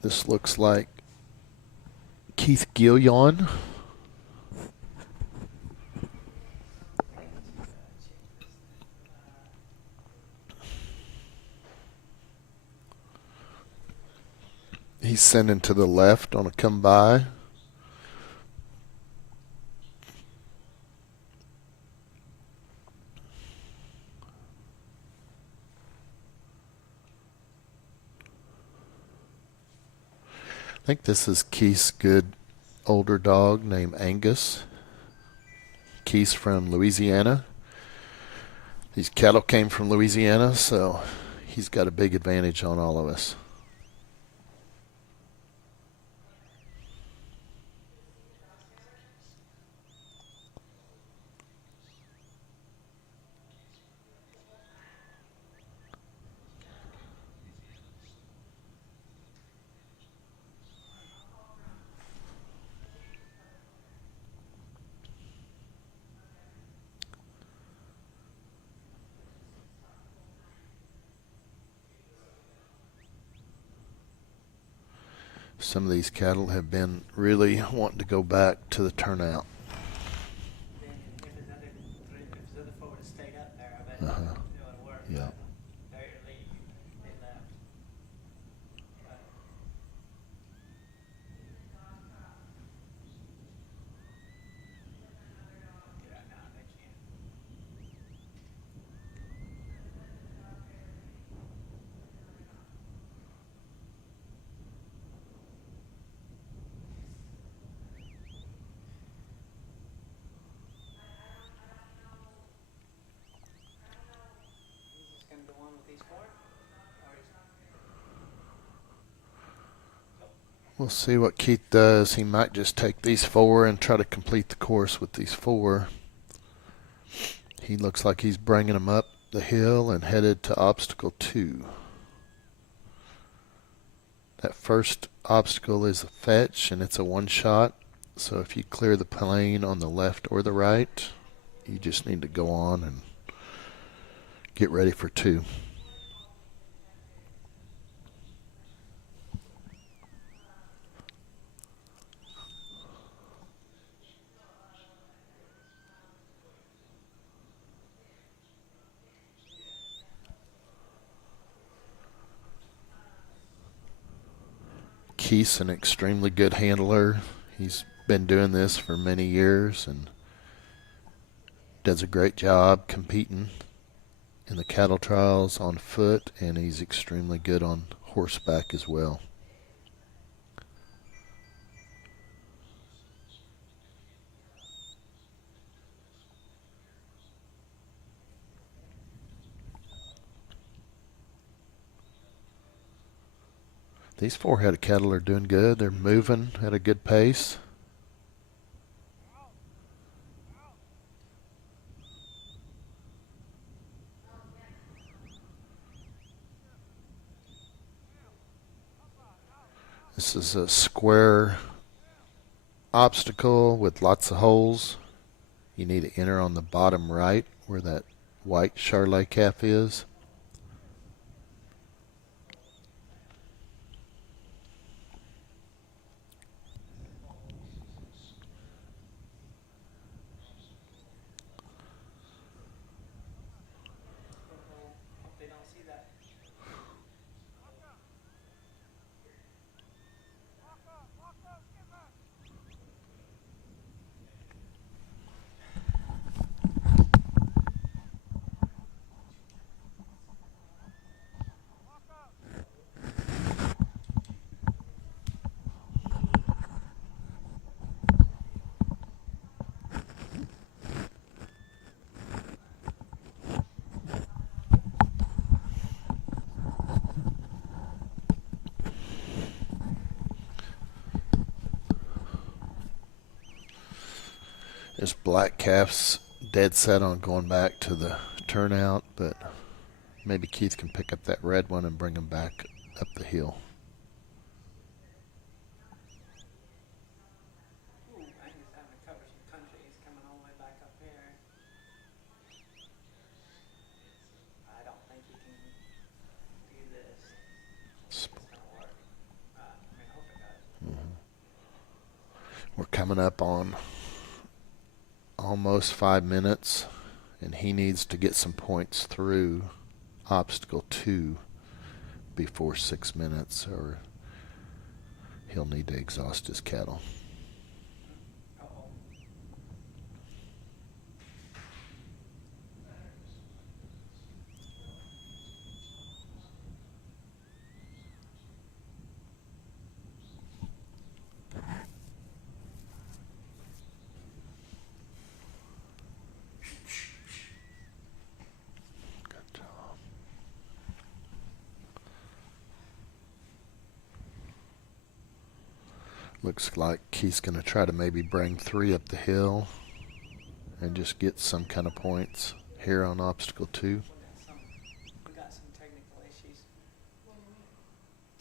this looks like Keith Gillion. He's sending to the left on a come by. I think this is Keith's good older dog named Angus. Keith's from Louisiana. These cattle came from Louisiana, so he's got a big advantage on all of us. Some of these cattle have been really wanting to go back to the turnout. Then if his other four would have stayed up there, I bet Uh-huh. it would have worked. Yeah. They left. But yeah, no, they can't. He's just gonna go on with these four, or is We'll see what Keith does. He might just take these four and try to complete the course with these four. He looks like he's bringing them up the hill and headed to obstacle 2. That first obstacle is a fetch, and it's a one-shot. So if you clear the plane on the left or the right, you just need to go on and get ready for 2. Keith's an extremely good handler. He's been doing this for many years and does a great job competing in the cattle trials on foot, and he's extremely good on horseback as well. These 4 head of cattle are doing good. They're moving at a good pace. This is a square obstacle with lots of holes. You need to enter on the bottom right where that white Charolais calf is. hope they don't see that. This black calf's dead set on going back to the turnout, but maybe Keith can pick up that red one and bring him back up the hill. Ooh, Angus having to cover some country. He's coming all the way back up here. I don't think he can We're coming up on almost 5 minutes, and he needs to get some points through obstacle 2 before 6 minutes, or he'll need to exhaust his cattle. Looks like he's going to try to maybe bring 3 up the hill and just get some kind of points here on obstacle 2. We got some technical issues.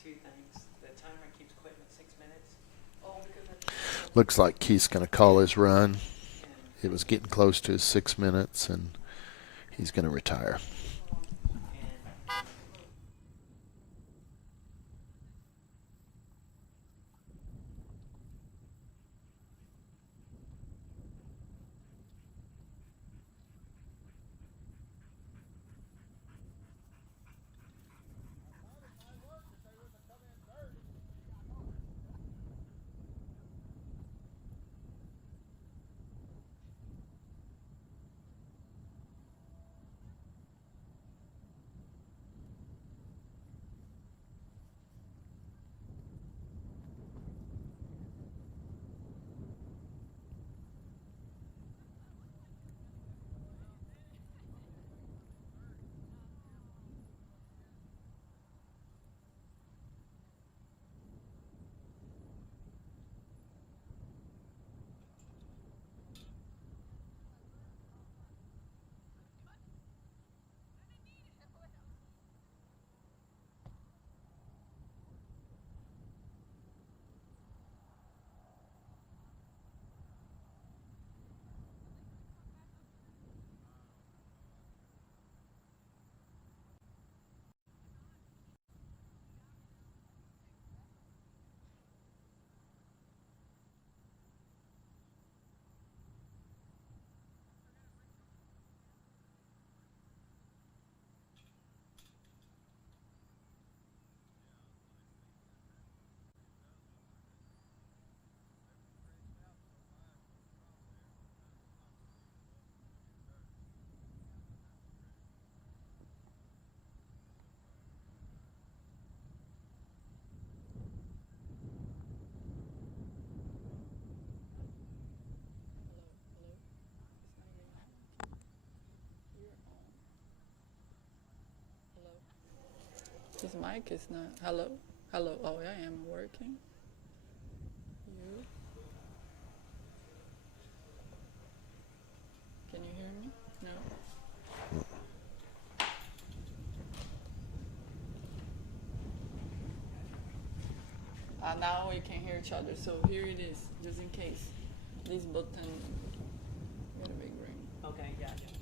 2 things. The timer keeps quitting at 6 minutes. Oh, because Looks like he's going to call his run. It was getting close to his 6 minutes, and he's going to retire. his mic is not. Hello? Hello? Oh, yeah, I am working. You? Can you hear me? No? Now we can hear each other, so here it is, just in case. This button got a big ring. Okay, gotcha.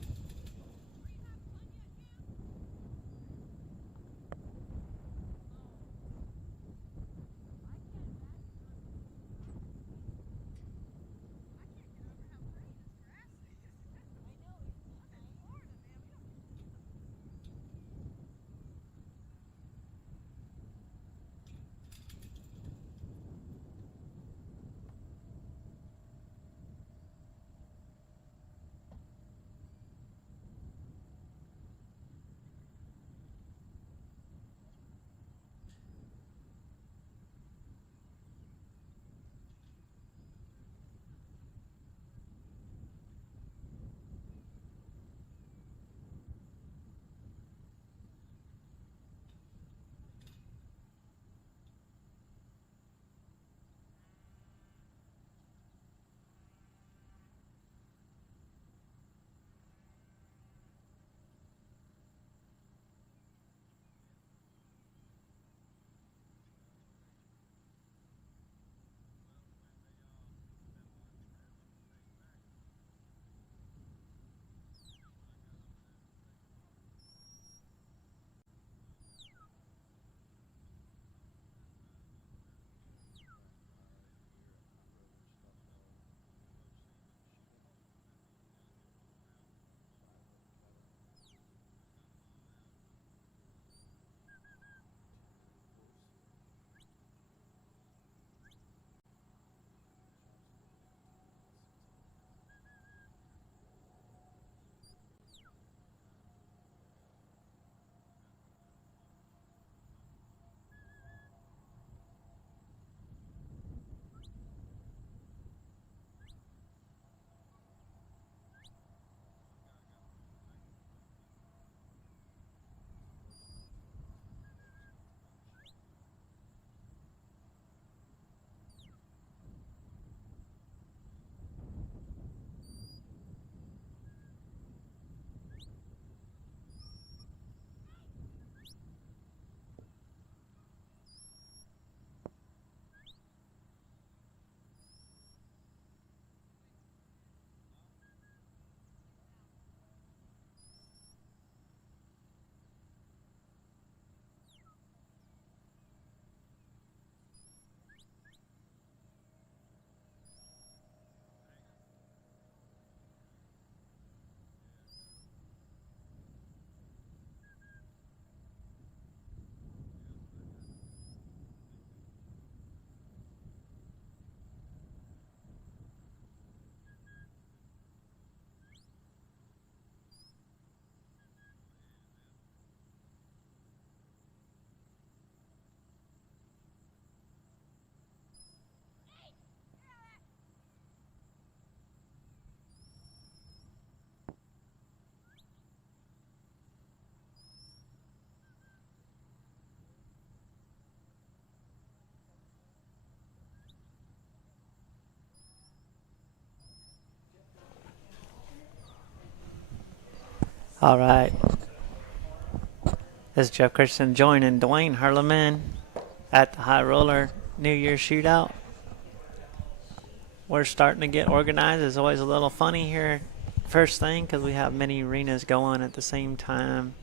All right. This is Jeff Christensen joining Dwayne Hurleman at the High Roller New Year Shootout. We're starting to get organized. It's always a little funny here first thing because we have many arenas going at the same time.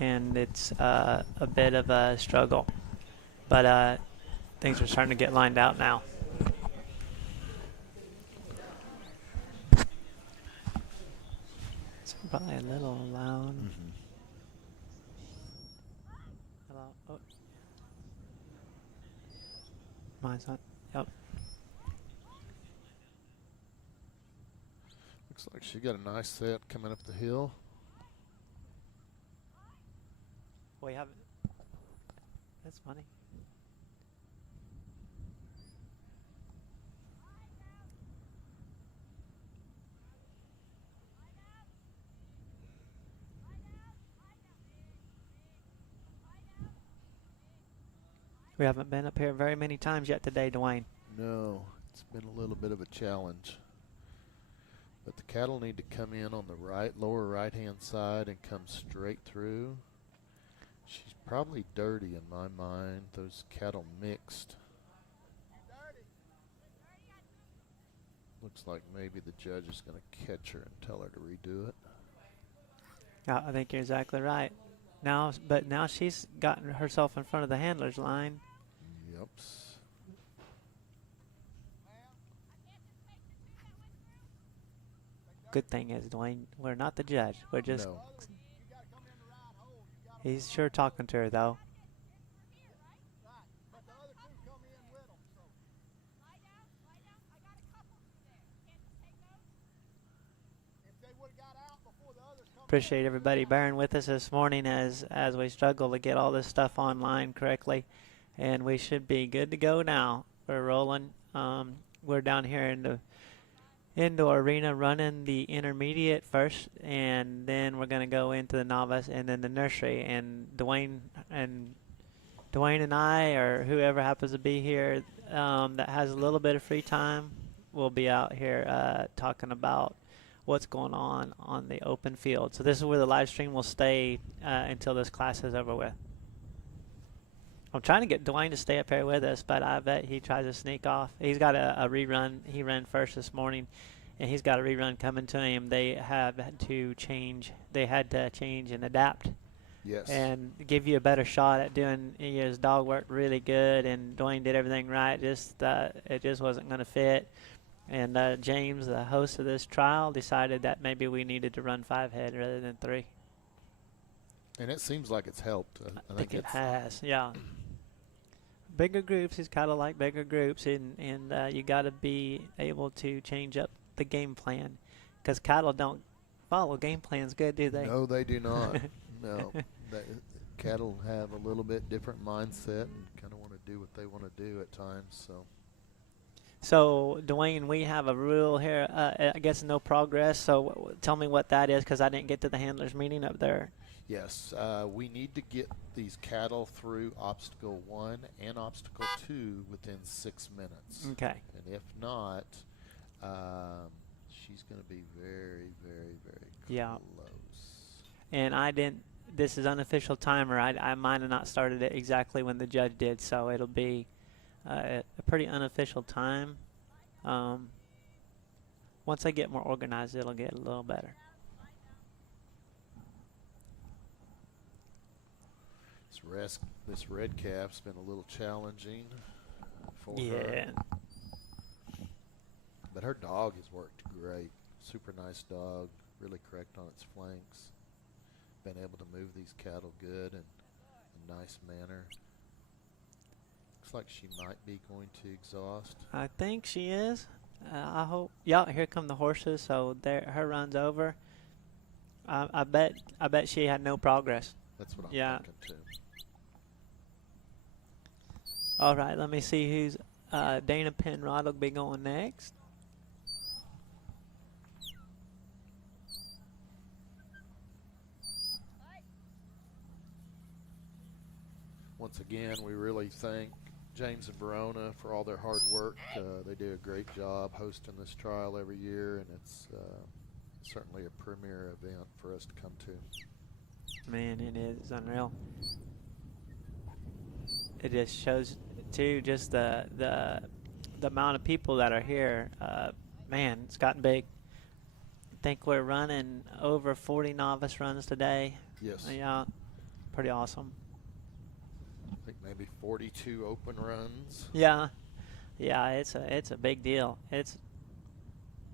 And it's a bit of a struggle. But things are starting to get lined out now. It's probably a little loud. Mm-hmm. Hello. Oh. Mine's not. Yep. Looks like she got a nice set coming up the hill. We haven't. That's funny. We haven't been up here very many times yet today, Dwayne. No, it's been a little bit of a challenge. But the cattle need to come in on the right, lower right-hand side and come straight through. She's probably dirty in my mind. Those cattle mixed. Looks like maybe the judge is going to catch her and tell her to redo it. Yeah, I think you're exactly right. But now she's gotten herself in front of the handler's line. Yep. Good thing is, Dwayne, we're not the judge. We're just. No. He's sure talking to her, though. Appreciate everybody bearing with us this morning as we struggle to get all this stuff online correctly. And we should be good to go now. We're rolling. We're down here in the indoor arena running the intermediate first, and then we're going to go into the novice and then the nursery. And Dwayne and I, or whoever happens to be here that has a little bit of free time, will be out here talking about what's going on the open field. So this is where the live stream will stay until this class is over with. I'm trying to get Dwayne to stay up here with us, but I bet he tries to sneak off. He's got a rerun. He ran first this morning, and he's got a rerun coming to him. They had to change. They had to change and adapt. Yes. And give you a better shot at doing. His dog worked really good, and Dwayne did everything right. It just wasn't going to fit. And James, the host of this trial, decided that maybe we needed to run 5 head rather than 3. And it seems like it's helped. I think it has, yeah. Bigger groups is kind of like bigger groups, and you got to be able to change up the game plan, because cattle don't follow game plans good, do they? No, they do not. No. Cattle have a little bit different mindset and kind of want to do what they want to do at times. So, Dwayne, we have a rule here, I guess no progress. So tell me what that is, because I didn't get to the handlers meeting up there. Yes, we need to get these cattle through obstacle 1 and obstacle 2 within 6 minutes. Okay. And if not, she's going to be very, very, very close. Yeah. And I didn't. This is unofficial timer. I might have not started it exactly when the judge did, so it'll be a pretty unofficial time. Once I get more organized, it'll get a little better. This red calf's been a little challenging for her. Yeah. But her dog has worked great. Super nice dog, really correct on its flanks. Been able to move these cattle good and in a nice manner. Looks like she might be going to exhaust. I think she is. I hope. Yeah, here come the horses. So there, her run's over. I bet she had no progress. That's what I'm thinking too. All right, let me see who's Dana Penrod will be going next. Once again, we really thank James and Verona for all their hard work. They do a great job hosting this trial every year, and it's certainly a premier event for us to come to. Man, it is unreal. It just shows too just the amount of people that are here. Man, it's gotten big. I think we're running over 40 novice runs today. Yes. Yeah, pretty awesome. I think maybe 42 open runs. Yeah, yeah, it's a big deal. It's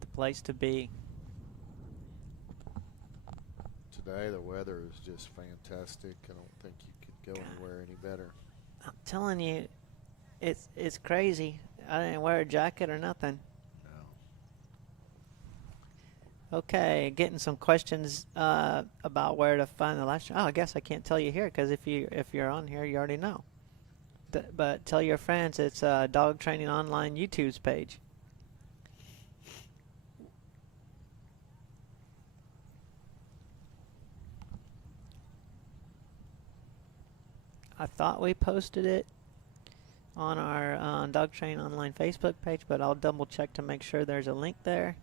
the place to be. Today the weather is just fantastic. I don't think you could go anywhere any better. I'm telling you, it's crazy. I didn't wear a jacket or nothing. No. Okay, getting some questions about where to find the live stream. Oh, I guess I can't tell you here because if you're on here, you already know. But tell your friends it's Dog Training Online YouTube's page. I thought we posted it on our Dog Training Online Facebook page, but I'll double check to make sure there's a link there.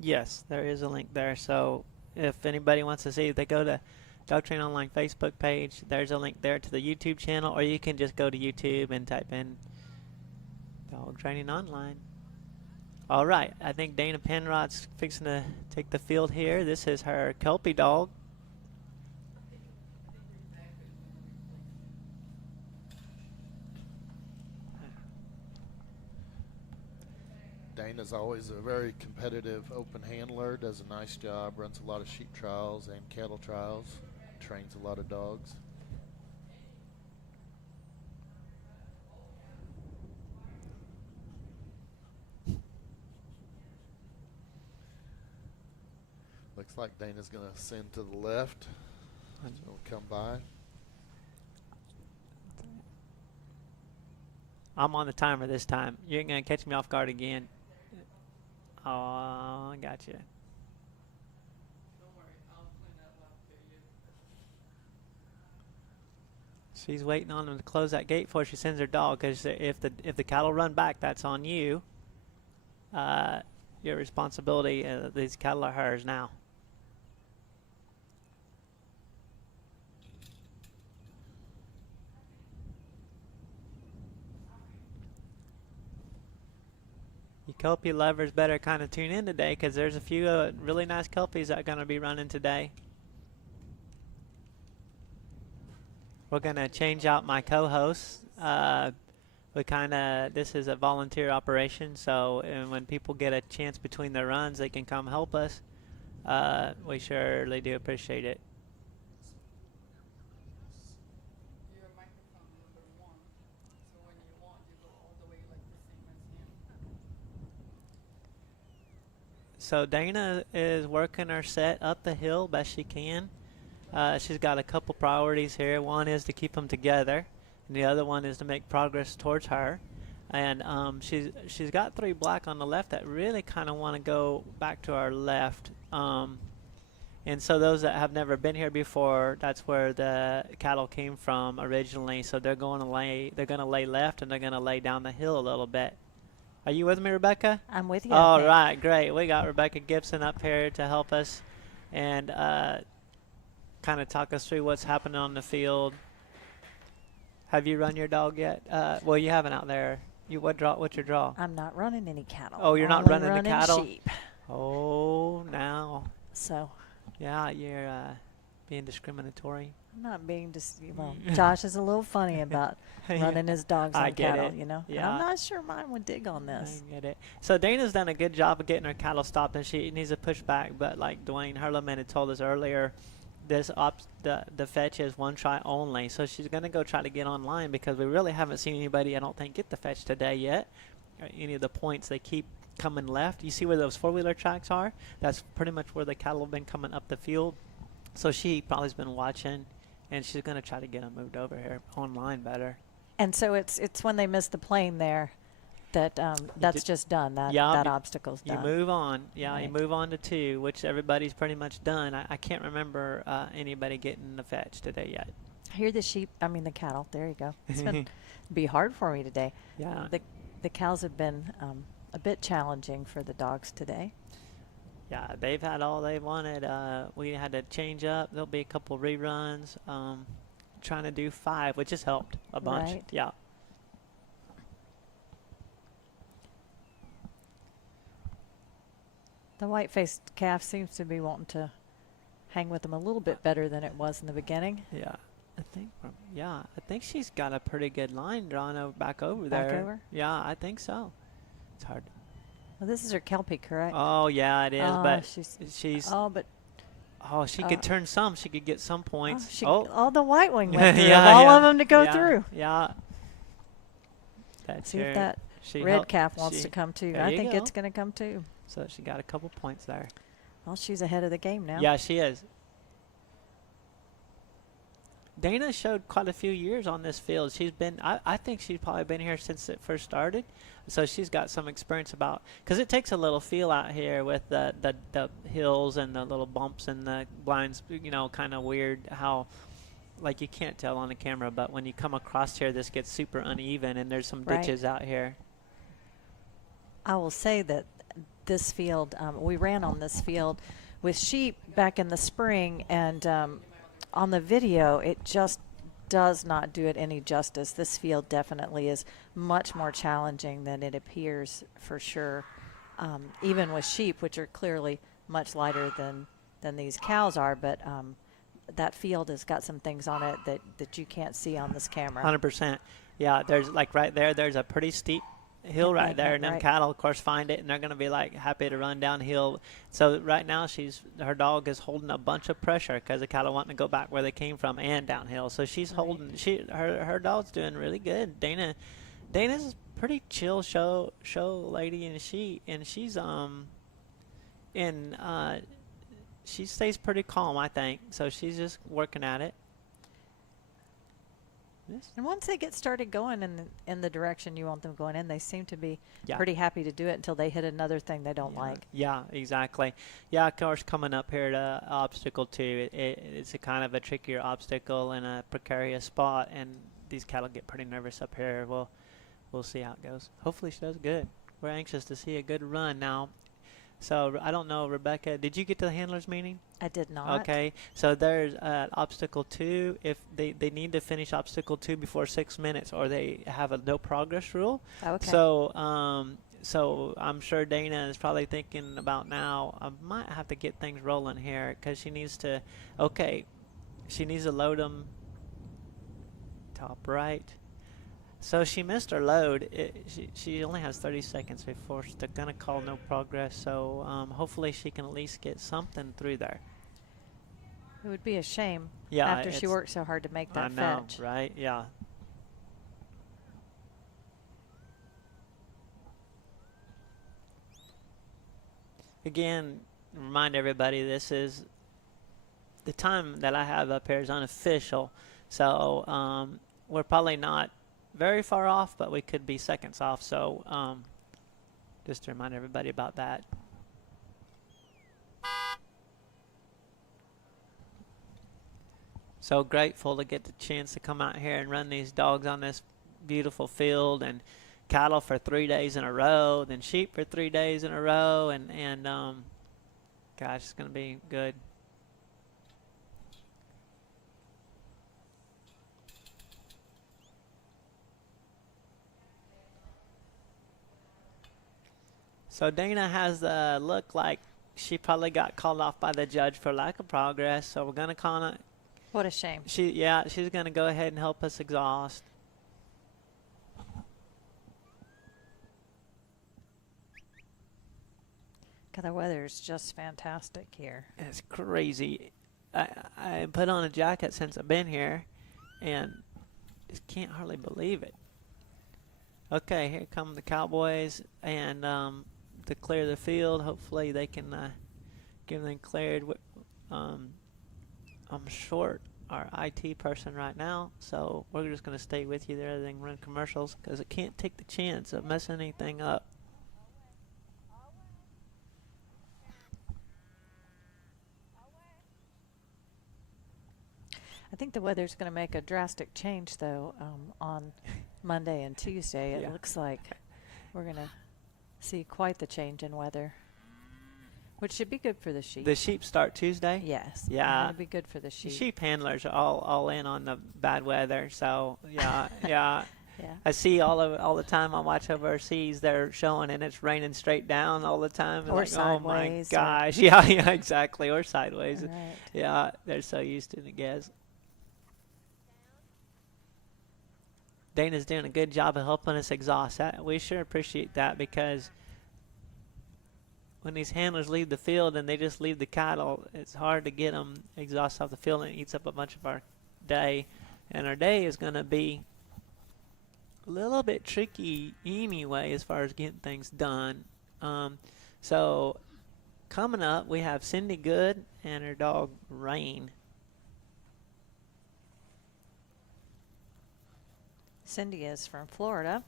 Yes, there is a link there. So if anybody wants to see, they go to Dog Training Online Facebook page. There's a link there to the YouTube channel, or you can just go to YouTube and type in Dog Training Online. All right, I think Dana Penrod's fixing to take the field here. This is her Kelpie dog. Dana's always a very competitive open handler, does a nice job, runs a lot of sheep trials and cattle trials, trains a lot of dogs. Looks like Dana's going to send to the left. She'll come by. I'm on the timer this time. You ain't going to catch me off guard again. Oh, I got you. Don't worry, I'll clean that lap for you. She's waiting on them to close that gate before she sends her dog, because if the cattle run back, that's on you. Your responsibility. These cattle are hers now. You Kelpie lovers better kind of tune in today, because there's a few really nice Kelpies that are going to be running today. We're going to change out my co-hosts. This is a volunteer operation, so when people get a chance between their runs, they can come help us. We surely do appreciate it. Your microphone #1, so when you want, you go all the way like the same as him. So Dana is working her set up the hill best she can. She's got a couple priorities here. One is to keep them together, and the other one is to make progress towards her. And she's got 3 black on the left that really kind of want to go back to our left. And so those that have never been here before, that's where the cattle came from originally. So they're going to lay left, and they're going to lay down the hill a little bit. Are you with me, Rebecca? I'm with you. All right, great. We got Rebecca Gibson up here to help us and kind of talk us through what's happening on the field. Have you run your dog yet? Well, you haven't out there. What's your draw? I'm not running any cattle. Oh, you're not Only running the cattle? Sheep. Oh, now. So. Yeah, you're being discriminatory. I'm not being well, Josh is a little funny about running his dogs on cattle, you know. Yeah. And I'm not sure mine would dig on this. I get it. So Dana's done a good job of getting her cattle stopped, and she needs to push back. But like Dwayne Herleman had told us earlier, the fetch is 1 try only. So she's going to go try to get online, because we really haven't seen anybody, I don't think, get the fetch today yet. Any of the points, they keep coming left. You see where those four-wheeler tracks are? That's pretty much where the cattle have been coming up the field. So she probably has been watching, and she's going to try to get them moved over here online better. And so it's when they miss the plane there that that's just done. That obstacle's done. You move on. Yeah, right. You move on to 2, which everybody's pretty much done. I can't remember anybody getting the fetch today yet. I hear the cattle. There you go. It's been be hard for me today. Yeah. The cows have been a bit challenging for the dogs today. Yeah, they've had all they wanted. We had to change up. There'll be a couple reruns. Trying to do 5, which has helped a bunch. Right. Yeah. The white-faced calf seems to be wanting to hang with them a little bit better than it was in the beginning. Yeah. I think she's got a pretty good line drawn back over there. Back over? Yeah, I think so. It's hard. Well, this is her Kelpie, correct? Oh, yeah, it is. But she's. Oh, but. Oh, she could turn some. She could get some points. All the white wing went through. Yeah, all of them to go through. Yeah. See if that red calf wants to come too. I think it's going to come too. So she got a couple points there. Well, she's ahead of the game now. Yeah, she is. Dana showed quite a few years on this field. She's been, I think she's probably been here since it first started. So she's got some experience about, because it takes a little feel out here with the hills and the little bumps and the blinds, kind of weird how, like you can't tell on the camera, but when you come across here, this gets super uneven and there's some ditches out here. I will say that this field, we ran on this field with sheep back in the spring, and on the video, it just does not do it any justice. This field definitely is much more challenging than it appears, for sure. Even with sheep, which are clearly much lighter than these cows are, but that field has got some things on it that you can't see on this camera. 100%. Yeah, there's like right there, there's a pretty steep hill right there, and them cattle, of course, find it, and they're going to be like happy to run downhill. So right now, her dog is holding a bunch of pressure because the cattle wanting to go back where they came from and downhill. So she's holding. Her dog's doing really good. Dana's a pretty chill show lady, and she's she stays pretty calm, I think. So she's just working at it. And once they get started going in the direction you want them going in, they seem to be pretty happy to do it until they hit another thing they don't like. Yeah, exactly. Yeah, of course, coming up here to obstacle 2, it's a kind of a trickier obstacle in a precarious spot, and these cattle get pretty nervous up here. We'll see how it goes. Hopefully she does good. We're anxious to see a good run now. So I don't know, Rebecca, did you get to the handlers meeting? I did not. Okay, so there's obstacle 2. If they need to finish obstacle 2 before 6 minutes, or they have a no progress rule. Okay. So so I'm sure Dana is probably thinking about now, I might have to get things rolling here, because she needs to load them top right. So she missed her load. She only has 30 seconds before they're going to call no progress. So hopefully she can at least get something through there. It would be a shame after she worked so hard to make that fetch. I know, right? Yeah. Again, remind everybody, this is the time that I have up here is unofficial. So we're probably not very far off, but we could be seconds off. So just to remind everybody about that. So grateful to get the chance to come out here and run these dogs on this beautiful field, and cattle for 3 days in a row, then sheep for 3 days in a row, and gosh, it's going to be good. So Dana has the look like she probably got called off by the judge for lack of progress. So we're gonna call it. What a shame. She's gonna go ahead and help us exhaust. God, the weather is just fantastic here. It's crazy. I put on a jacket since I've been here, and just can't hardly believe it. Okay, here come the Cowboys, and to clear the field. Hopefully they can get everything cleared. I'm short our IT person right now, so we're just going to stay with you there and run commercials because I can't take the chance of messing anything up. I think the weather's going to make a drastic change, though, on Monday and Tuesday. It Yeah. looks like we're going to see quite the change in weather, which should be good for the sheep. The sheep start Tuesday? Yes. Yeah. It'll be good for the sheep. The sheep handlers are all in on the bad weather, so yeah, yeah. Yeah. I see all the time I watch overseas. They're showing and it's raining straight down all the time. Or like, oh my sideways, or- gosh, yeah, exactly, or sideways. All right. Yeah, they're so used to it, I guess. Dana's doing a good job of helping us exhaust. We sure appreciate that because when these handlers leave the field and they just leave the cattle, it's hard to get them exhaust off the field, and it eats up a bunch of our day. And our day is going to be a little bit tricky anyway as far as getting things done. So coming up, we have Cindy Good and her dog Rain. Cindy is from Florida.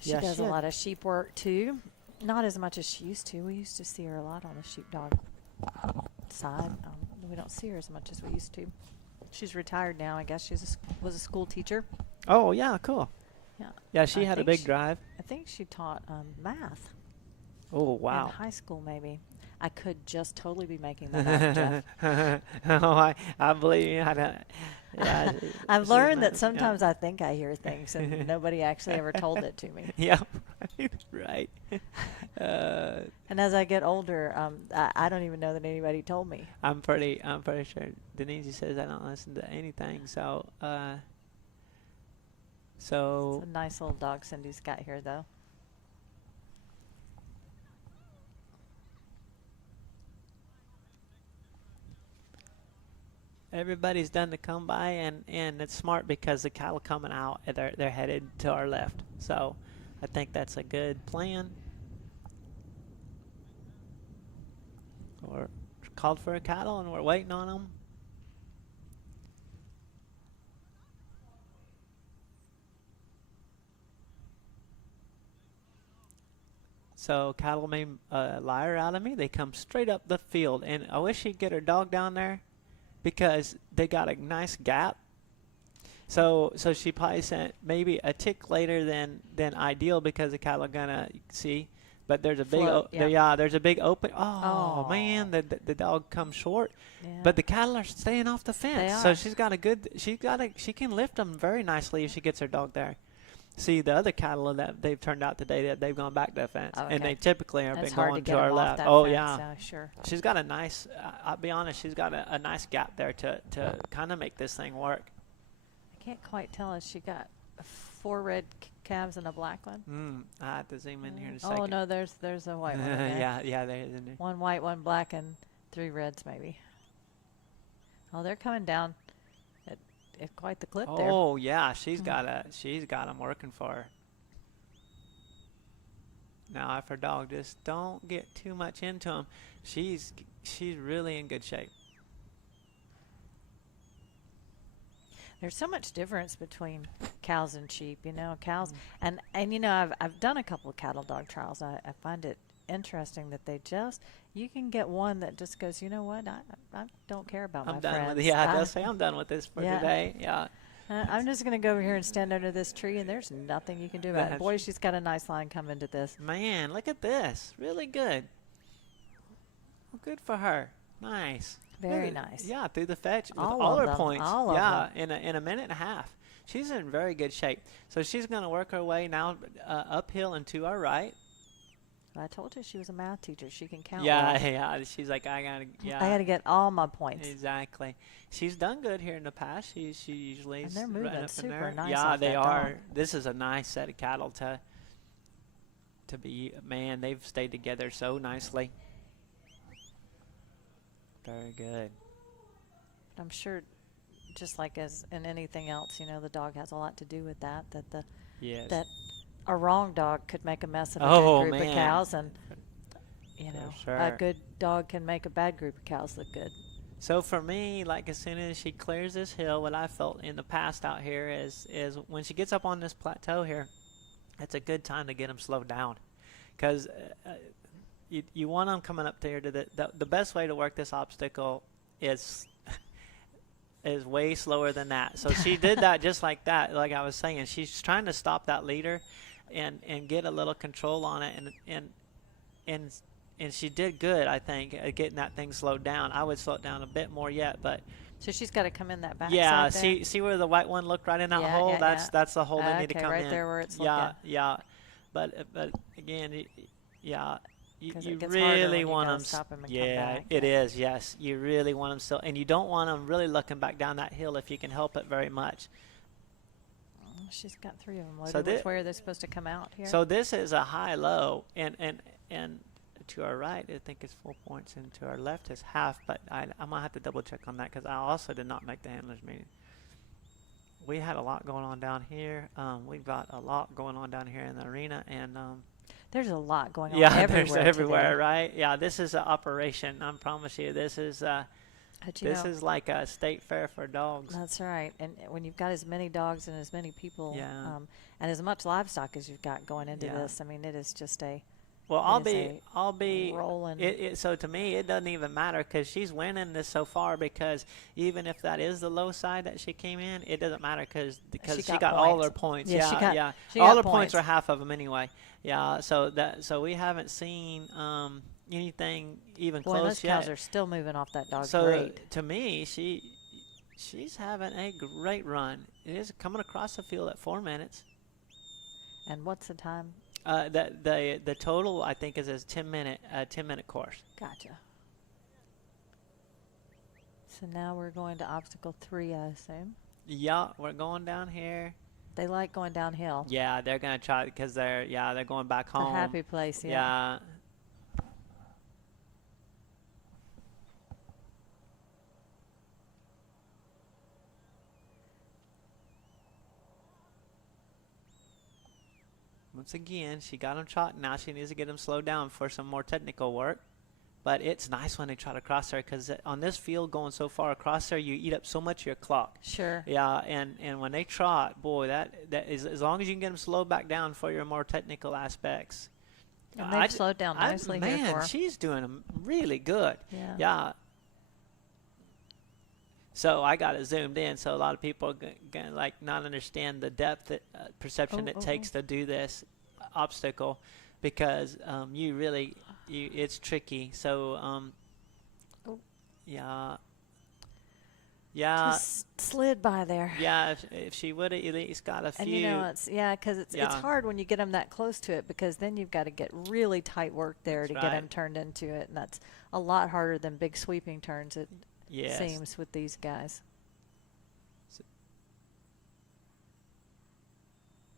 She Yeah, does she a had- lot of sheep work, too. Not as much as she used to. We used to see her a lot on the sheepdog side. We don't see her as much as we used to. She's retired now. I guess she was a school teacher. Oh, yeah, cool. Yeah. Yeah, she I had a think big she- drive. I think she taught math Oh, in wow. high school, maybe. I could just totally be making that up, Jeff. Oh, I believe you. Yeah, I've she's learned not- that sometimes I think I hear things and nobody actually ever told it to me. Yeah, right. And as I get older, I don't even know that anybody told me. I'm pretty sure Denise says I don't listen to anything. So, It's a nice little dog Cindy's got here, though. everybody's done to come by, and it's smart because the cattle coming out, they're headed to our left. So, I think that's a good plan. We're called for a cattle, and we're waiting on them. So cattle made a liar out of me. They come straight up the field, and I wish she'd get her dog down there because they got a nice gap. So she probably sent maybe a tick later than ideal because the cattle are gonna see. But there's a big Float, yeah. there's a big open. Oh, Oh. man, the dog comes short. Yeah. But the cattle are staying off the fence. They So are. she can lift them very nicely if she gets her dog there. See, the other cattle that they've turned out today, that they've gone back to the fence, Oh, and okay. they typically have It's been hard going to to get our 'em off left. that Oh fence, yeah, sure. she's got a nice. I'll be honest, she's got a nice gap there to kind of make this thing work. I can't quite tell. Has she got 4 red calves and a black one? I have to zoom in here in a second. Oh no, there's a white one. In there. yeah, there is in there. 1 white, 1 black, and 3 reds maybe. Oh, they're coming down at quite the clip there. Oh yeah, she's got them working for her. Now, if her dog just don't get too much into him, she's really in good shape. There's so much difference between cows and sheep, cows. And I've done a couple of cattle dog trials. I find it interesting that you can get one that just goes, you know what, I don't care about my I'm done friends. with it. Yeah, they'll say I'm done with this for Yeah. today. Yeah. I'm just going to go over here and stand under this tree, and there's nothing you can do about it. That's- Boy, she's got a nice line coming to this. Man, look at this. Really good. Well, good for her. Nice. Very Good. nice. Yeah, through the fetch with All all of her them, points. all of yeah, in a minute and a half. She's in very good shape. So she's going to work her way now uphill and to our right. I told you she was a math teacher. She can count. Yeah, well. yeah. She's like, I got I got to get all my points. Exactly. She's done good here in the past. She usually And is they're moving right up super in there. nice Yeah, off they that are. dog. This is a nice set of cattle to be. Man, they've stayed together so nicely. Very good. But I'm sure, just like as in anything else, the dog has a lot to do with that. Yes. That a wrong dog could make a mess of a Oh, good group of man. cows, and you For know, sure. a good dog can make a bad group of cows look good. So for me, like as soon as she clears this hill, what I felt in the past out here is when she gets up on this plateau here, it's a good time to get them slowed down, because you want them coming up there to the best way to work this obstacle is way slower than that. So she did that just like that, like I was saying. She's trying to stop that leader and get a little control on it, and she did good, I think, at getting that thing slowed down. I would slow it down a bit more yet, but So she's got to come in that back yeah, side there? see where the white one looked right in that Yeah, hole? yeah, that's yeah. that's the hole they need to Okay, come right in. there where it's yeah, looking. yeah. But again, yeah, 'Cause you it gets harder when really you want gotta them. stop 'em and come Yeah, back, it yeah. is. Yes, you really want them still, and you don't want them really looking back down that hill if you can help it very much. She's got 3 of them loaded. So Which way are they supposed to come out here? So this is a high-low, and to our right, I think it's 4 points, and to our left is half. But I'm gonna have to double check on that, because I also did not make the handlers meeting. We had a lot going on down here. We've got a lot going on down here in the arena, and There's a lot going on yeah, everywhere there's everywhere, today. right? Yeah, this is an operation. I promise you, this is But you this know, is like a state fair for dogs. that's right. And when you've got as many dogs and as many people, Yeah. and as much livestock as you've got going into Yeah. this, I mean, it is just a Well, it is I'll be rolling. So to me, it doesn't even matter, because she's winning this so far. Because even if that is the low side that she came in, it doesn't matter, because she got all her points. Yeah, Yeah, she all got her points points. are half of them anyway. Yeah, so we haven't seen anything even Boy, close those cows yet. are still moving off that dog. So Great. to me, she's having a great run. It is coming across the field at 4 minutes. And what's the time? The total, I think, is a 10-minute course. Gotcha. So now we're going to obstacle 3, I assume. Yeah, we're going down here. They like going downhill. Yeah, they're gonna try, because they're going back It's home. a happy place. Yeah. Yeah. Once again, she got them trotting. Now she needs to get them slowed down for some more technical work. But it's nice when they trot across there, because on this field going so far across there, you eat up so much of your clock. Sure. Yeah, and when they trot, boy, that is, as long as you can get them slowed back down for your more technical aspects. And they've slowed down nicely here man, for her. she's doing 'em really good. Yeah. Yeah. So I got it zoomed in, so a lot of people are gonna like not understand the depth perception it takes to do this obstacle, because it's tricky. So yeah. Just slid by there. Yeah, if she would have at least got a few. And you know, because it's hard when you get them that close to it, because then you've got to get really tight work there That's to right. get them turned into it, and that's a lot harder than big sweeping turns. It Yes. seems with these guys.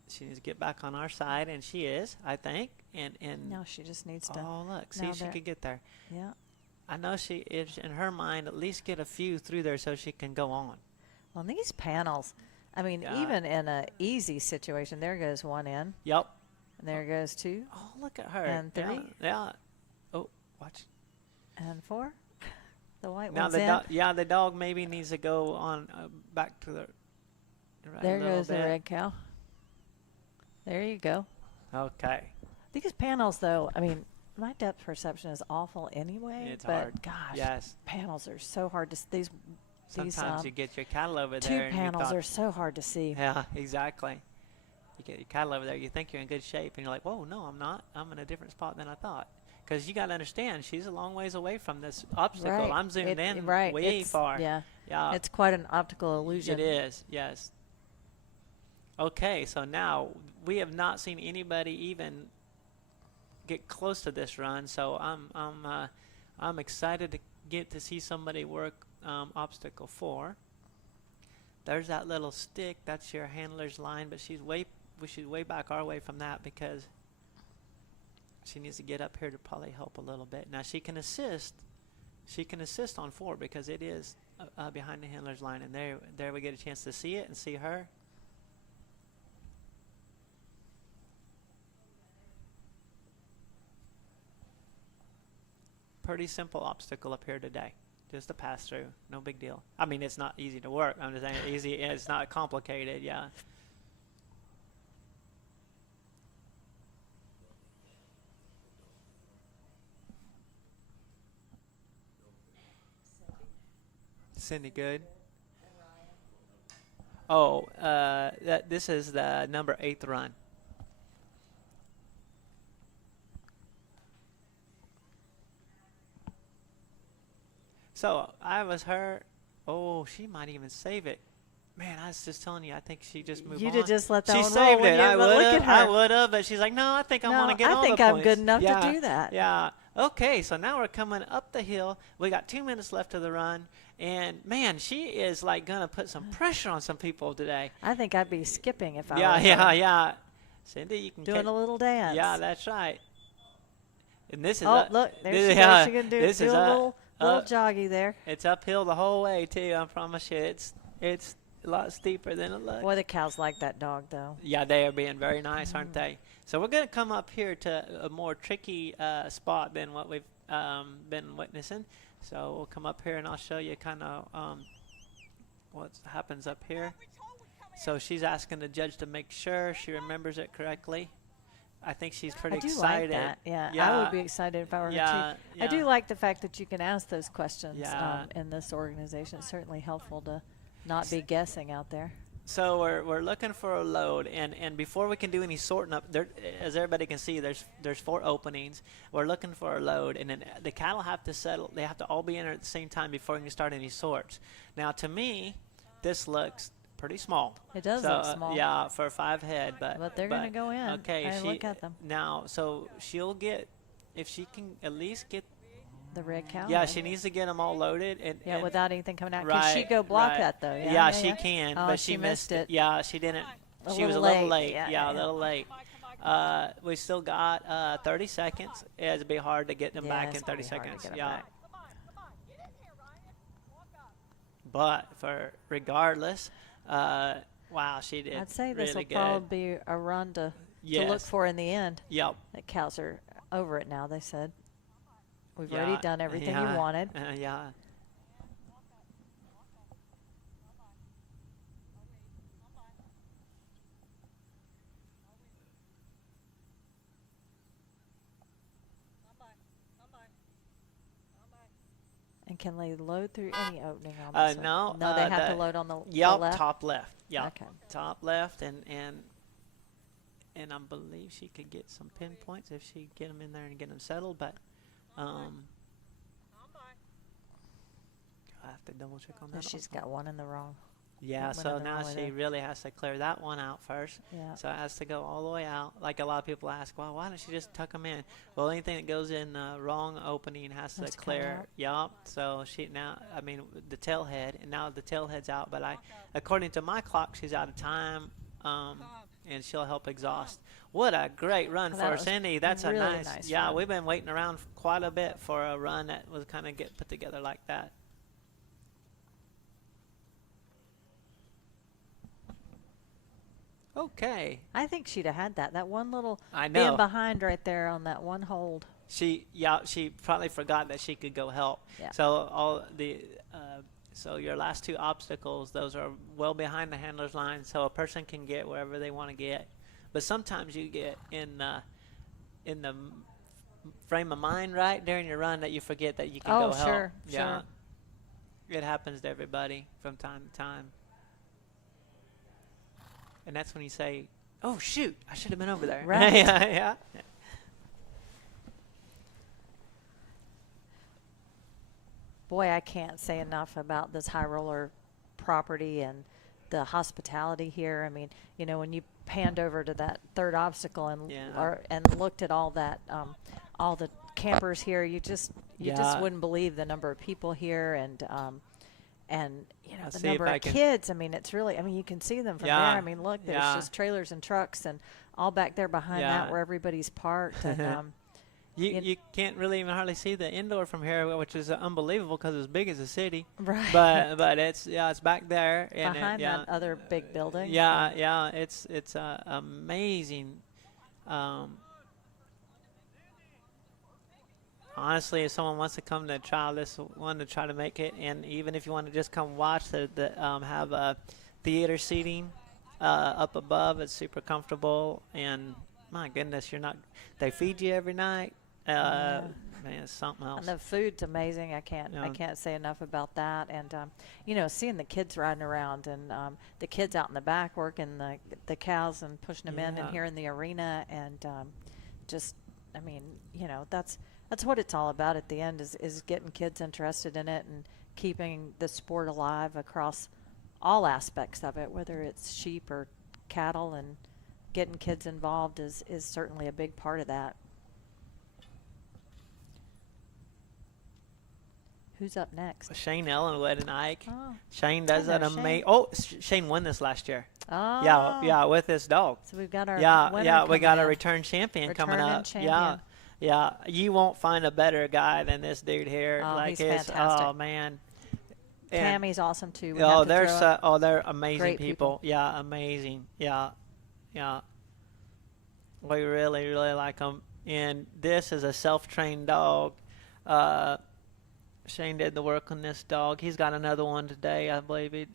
She needs to get back on our side, and she is, I think. And Now she just needs to. oh, look, see now if she that- could get there. Yeah. I know she is, in her mind, at least get a few through there so she can go on. Well, these panels, I mean, Yeah. even in a easy situation, there goes one in, Yep. and there goes 2, Oh, look at her. And Yeah, 3. Yeah. Oh, watch. and 4. The white Now one's the in. the dog maybe needs to go on back to the right There a little goes the bit. red cow. There you go. Okay. These panels, though, I mean, my depth perception is awful anyway. It's but hard. gosh, Yes. panels are so hard to see. These Sometimes you get your cattle over 2 there. and you panels thought- are so hard to see. Yeah, exactly. You get your cattle over there, you think you're in good shape, and you're like, whoa, no, I'm not. I'm in a different spot than I thought. Because you got to understand, she's a long ways away from this obstacle. Right. I'm zoomed in right. way It's- far. Yeah. Yeah. It's quite an optical illusion. It is, yes. Okay, so now we have not seen anybody even get close to this run, so I'm excited to get to see somebody work obstacle 4. There's that little stick. That's your handler's line, but we should way back our way from that, because she needs to get up here to probably help a little bit. Now she can assist. She can assist on 4, because it is behind the handler's line, and there we get a chance to see it and see her. pretty simple obstacle up here today. Just a pass through, no big deal. I mean, it's not easy to work. I'm just saying easy. It's not complicated. Yeah. Cindy, good. Oh, this is the number 8th run. So I was her. Oh, she might even save it. Man, I was just telling you. I think she just moved on. You'd have just let that she one saved roll. it. I Look at her. I would have, but she's like, no, I think I want to get all the points. I think I'm good enough Yeah, to do that. Yeah. Okay, so now we're coming up the hill. We got 2 minutes left of the run, and man, she is like gonna put some pressure on some people today. I think I'd be skipping if I Yeah, were yeah, her. yeah. Cindy, you can Doing a little dance. Yeah, that's right. And this is look, there she yeah, goes. She can do this is a little joggy there. It's uphill the whole way too. I promise you, it's a lot steeper than it looks. Boy, the cows like that dog though. Yeah, they are being very nice, aren't they? So we're gonna come up here to a more tricky spot than what we've been witnessing. So we'll come up here and I'll show you kind of what happens up here. So she's asking the judge to make sure she remembers it correctly. I think she's pretty excited. I do like that. Yeah. I would be excited if I were her too. I do like the fact that you can ask those questions in this organization. It's certainly helpful to not be guessing out there. So we're looking for a load, and before we can do any sorting up, there, as everybody can see, there's 4 openings. We're looking for a load, and then the cattle have to settle. They have to all be in at the same time before we can start any sorts. Now, to me, this looks pretty small. It does look small. Yeah, for 5 head, but they're going to go in. Okay, look at them. Now, so she'll get, if she can at least get the red cow. Yeah, she needs to get them all loaded and without anything coming out. Right, Can she go block that though? Yeah, she can, oh, but she missed it. Yeah, she didn't. She was a little late. Yeah, a little late. We still got 30 seconds. It'd be hard to get them back in 30 seconds. Yeah. But for regardless, wow, she did. I'd say really this will good. probably be a run to look for in the end. Yep. The cows are over it now. They said. We've already done everything you wanted. Yeah. And can they load through any opening on this one? No. No, they have to load on the left? Top left. Yeah. Okay. Top left, and I believe she could get some pinpoints if she get them in there and get them settled, but I have to double check on that. She's got one in the wrong. Yeah, so now she really has to clear that one out first. Yeah. So it has to go all the way out. Like a lot of people ask, well, why don't she just tuck them in? Well, anything that goes in the wrong opening has to clear. Yup. So she now, I mean, the tail head, and now the tail head's out. But according to my clock, she's out of time, and she'll help exhaust. What a great run for Cindy. That's really a nice yeah, run. we've been waiting around quite a bit for a run that was kind of get put together like that. Okay. I think she'd have had that. That one little I know. being behind right there on that one hold. She probably forgot that she could go help. Yeah. So so your last 2 obstacles, those are well behind the handler's line, so a person can get wherever they want to get. But sometimes you get in the frame of mind right during your run that you forget that you can go help. Sure. Yeah. It happens to everybody from time to time. And that's when you say, oh, shoot, I should have been over there. Right. yeah. Boy, I can't say enough about this high roller property and the hospitality here. I mean, you know, when you panned over to that 3rd obstacle and and looked at all that, all the campers here, you just wouldn't believe the number of people here and you know, the number of kids. I mean, it's really, I mean, you can see them from there. I mean, look, there's just trailers and trucks and all back there behind that where everybody's parked. And you can't really even hardly see the indoor from here, which is unbelievable because it's as big as a city. Right. But it's back there and behind that other big building. Yeah. It's amazing. honestly, if someone wants to come to try this one to try to make it, and even if you want to just come watch, have theater seating up above. It's super comfortable, and my goodness, they feed you every night. Man, it's something else. And the food's amazing. I can't say enough about that. And seeing the kids riding around and the kids out in the back working the cows and pushing them in, and here in the arena, and that's what it's all about at the end is getting kids interested in it and keeping the sport alive across all aspects of it, whether it's sheep or cattle, and getting kids involved is certainly a big part of that. Who's up next? Shane Ellenwood and Ike. Oh. Shane does that amazing. Shane won this last year. Oh. Yeah, with this dog. So we've got our we got a return champion coming up. Champion. Yeah. You won't find a better guy than this dude here. Oh, like he's fantastic. Oh man. Tammy's awesome too. They're amazing Great people. Yeah, amazing. Yeah. We really, really like them. And this is a self-trained dog. Shane did the work on this dog. He's got another one today, I believe.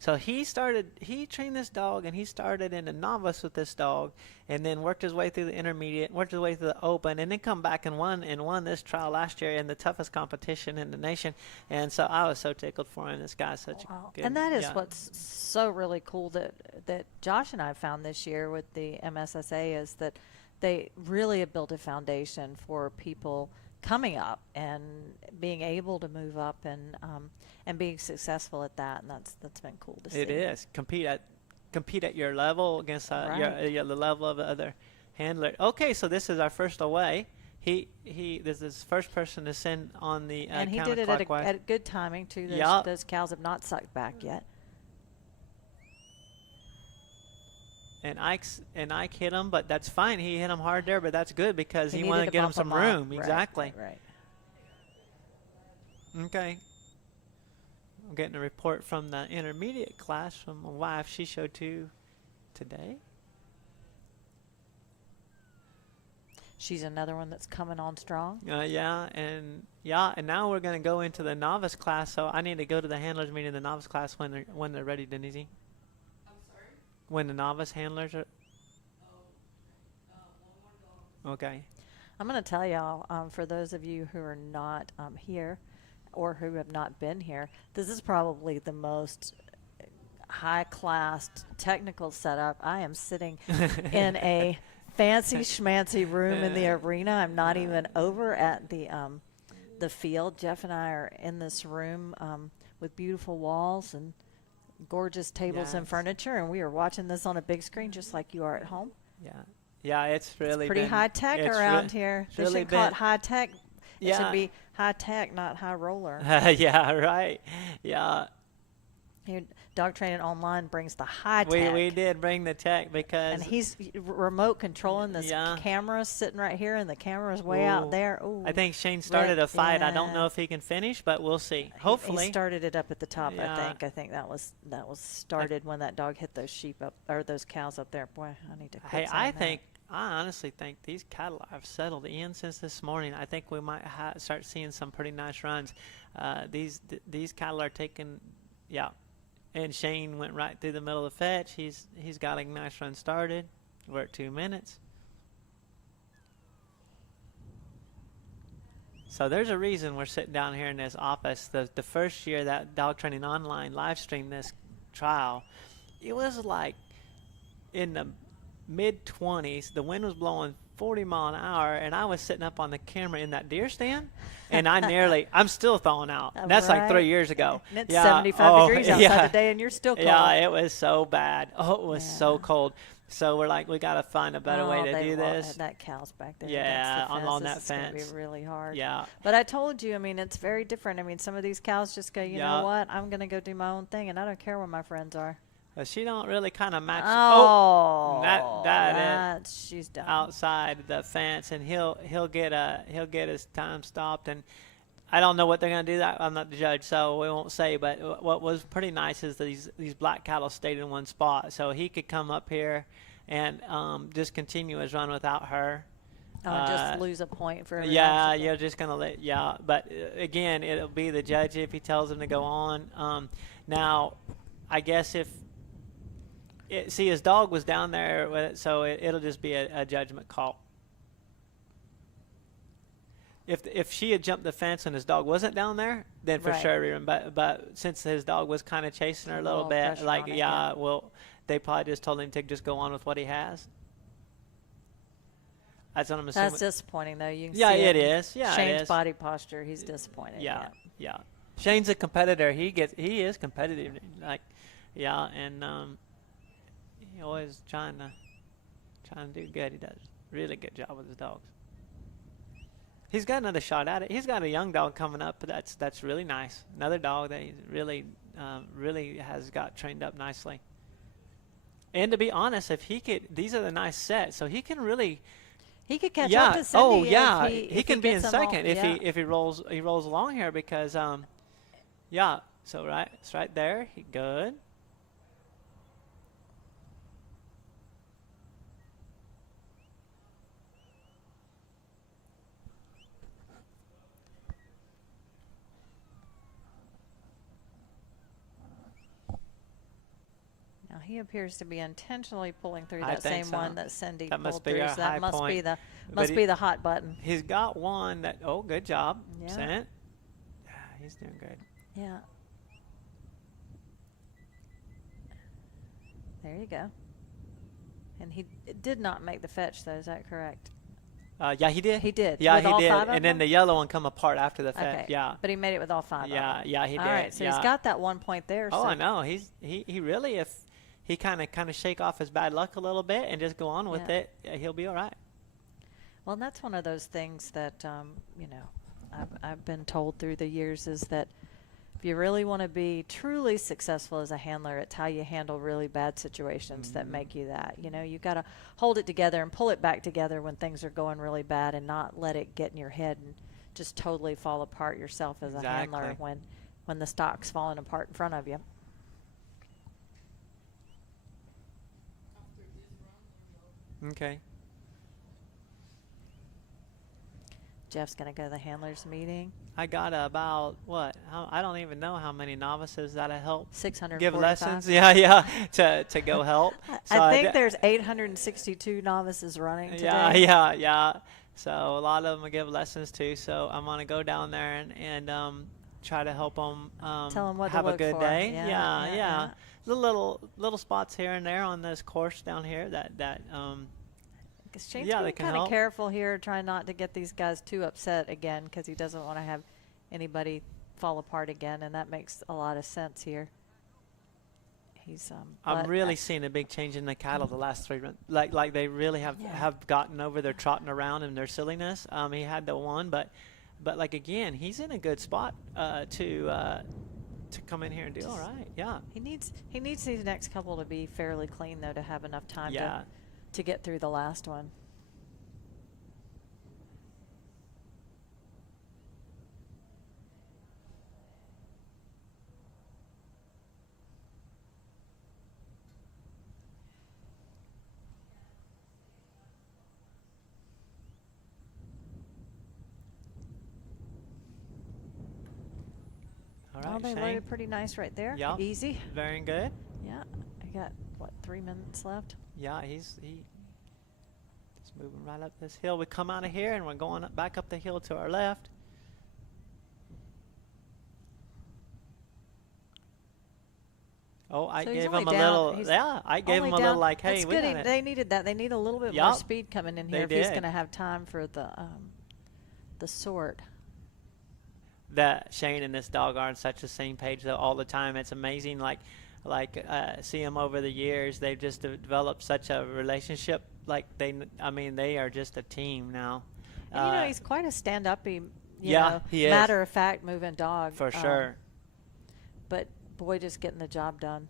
So he trained this dog, and he started in a novice with this dog, and then worked his way through the intermediate, worked his way through the open, and then come back and won this trial last year in the toughest competition in the nation. And so I was so tickled for him. This guy's such a good. And that is what's so really cool that Josh and I found this year with the MSSA is that they really have built a foundation for people coming up and being able to move up and being successful at that, and that's been cool to see. It is compete at your level against the level of the other handler. Okay, so this is our first away. This is his first person to send on the and he did it at good timing too. Those cows have not sucked back yet. And Ike hit him, but that's fine. He hit him hard there, but that's good because he wanted to get him some bump 'em room. up. Exactly. Right. Okay. I'm getting a report from the intermediate class from my wife. She showed 2 today. She's another one that's coming on strong. And now we're going to go into the novice class. So I need to go to the handlers meeting in the novice class when they're ready, Denise. When the novice handlers are. Okay. I'm going to tell y'all, for those of you who are not here or who have not been here, this is probably the most high-class technical setup. I am sitting in a fancy schmancy room in the arena. I'm not even over at the field. Jeff and I are in this room with beautiful walls and gorgeous tables and furniture, and we are watching this on a big screen just like you are at home. It's really pretty high tech around here. They should call it high tech. It should be high tech, not high roller. Right. Here, Dog Training Online brings the high tech. We did bring the tech because. And he's remote controlling this camera sitting right here, and the camera's way out there. Ooh. I think Shane started a fight. I don't know if he can finish, but we'll see. Hopefully. He started it up at the top, I think that was started when that dog hit those sheep up, or those cows up there. Boy, I need to quit I honestly think these cattle have settled in since this morning. I think we might start seeing some pretty nice runs. These cattle are taking, and Shane went right through the middle of the fetch. He's got a nice run started. We're at 2 minutes. So there's a reason we're sitting down here in this office. The first year that Dog Training Online live streamed this trial, it was like in the mid-20s. The wind was blowing 40 mile an hour, and I was sitting up on the camera in that deer stand, and I'm still thawing out. That's like 3 years ago. And it's 75 degrees outside today, and you're still cold. Yeah, it was so bad. Oh, it was so cold. So we're like, we got to find a better way to do this. That cow's back there. Yeah, on that fence. It's going to be really hard. Yeah. But I told you, it's very different. Some of these cows just go, you know what, I'm going to go do my own thing, and I don't care where my friends are. She don't really kind of match. She's done outside the fence, and he'll get his time stopped, and I don't know what they're gonna do. That I'm not the judge, so we won't say. But what was pretty nice is these black cattle stayed in one spot, so he could come up here and just continue his run without her. Oh, just lose a point for every Yeah, obstacle. you're just gonna let but again, it'll be the judge if he tells him to go on. Now, I guess if see his dog was down there, so it'll just be a judgment call. If she had jumped the fence and his dog wasn't down there, then for Right. sure rerun. But since his dog was kind of chasing her a little bit, pressure like on it, yeah. well, they probably just told him to just go on with what he has. That's what I'm assuming. That's disappointing, though. You can Yeah, see it is. Yeah, it Shane's is. body posture. He's disappointed. Yeah. Shane's a competitor. He is competitive. Like, yeah, and he always trying to do good. He does a really good job with his dogs. He's got another shot at it. He's got a young dog coming up. That's really nice. Another dog that he's really has got trained up nicely. And to be honest, if he could, these are the nice sets, so he can really. He could catch up to Cindy. Oh yeah, if he can be in gets them all- second yeah. if he rolls along here because yeah. So it's right there. Good. Now he appears to be intentionally pulling through I that think same so. one that Cindy That pulled must be through. our So that high must be point. the But be the hot button. He's got one that. Oh, good job, Yeah. Sent. He's doing good. Yeah. There you go. And he did not make the fetch, though. Is that correct? Yeah, he did. He did. Yeah, With he all did. 5 of And then them? the yellow one come apart after the fetch. Okay. Yeah. But he made it with all 5 of Yeah, them. yeah, he All did. right, so yeah. he's got that 1 point there. Oh, so I know. He really, if he kind of shake off his bad luck a little bit and just go on with Yeah. it, he'll be all right. Well, and that's one of those things that, I've been told through the years is that if you really want to be truly successful as a handler, it's how you handle really bad situations that make you that. You know, you got to hold it together and pull it back together when things are going really bad and not let it get in your head and just totally fall apart yourself as a handler Exactly. when the stock's falling apart in front of you. Okay. Jeff's going to go to the handlers meeting. I got about, I don't even know how many novices that I help 645. give lessons. Yeah, to go help. So I think d- there's 862 novices running today. Yeah. So a lot of them I give lessons to. So I'm gonna go down there and try to help them Tell 'em what to have a look good for. day. Yeah. Little spots here and there on this course down here that 'Cause Shane's Yeah, they being can kind of help. careful here, trying not to get these guys too upset again because he doesn't want to have anybody fall apart again, and that makes a lot of sense here. He's I'm but, really seeing a big change in the cattle the last 3 runs. Like they really have gotten over their trotting around and their silliness. He had the one, but like again, he's in a good spot to come in here and do all right. Yeah. he needs these next couple to be fairly clean though to have enough time Yeah. to get through the last one. All Oh, right, they Shane. loaded pretty nice right there. Yep. Easy. Very good. Yeah. I got, 3 minutes left? Yeah, he's moving right up this hill. We come out of here and we're going back up the hill to our left. Oh, I So he's gave only him a down- little. he's Yeah, I gave him Only a little down- like, hey, that's we good. got it. They needed that. They need a little bit more Yup. speed coming in They here if he's did. going to have time for the sort. That Shane and this dog are on such the same page though all the time. It's amazing. See them over the years. They've just developed such a relationship. They are just a team now. And he's quite a stand-uppy, Yeah, he is. matter-of-fact moving dog. For sure. But boy, just getting the job done.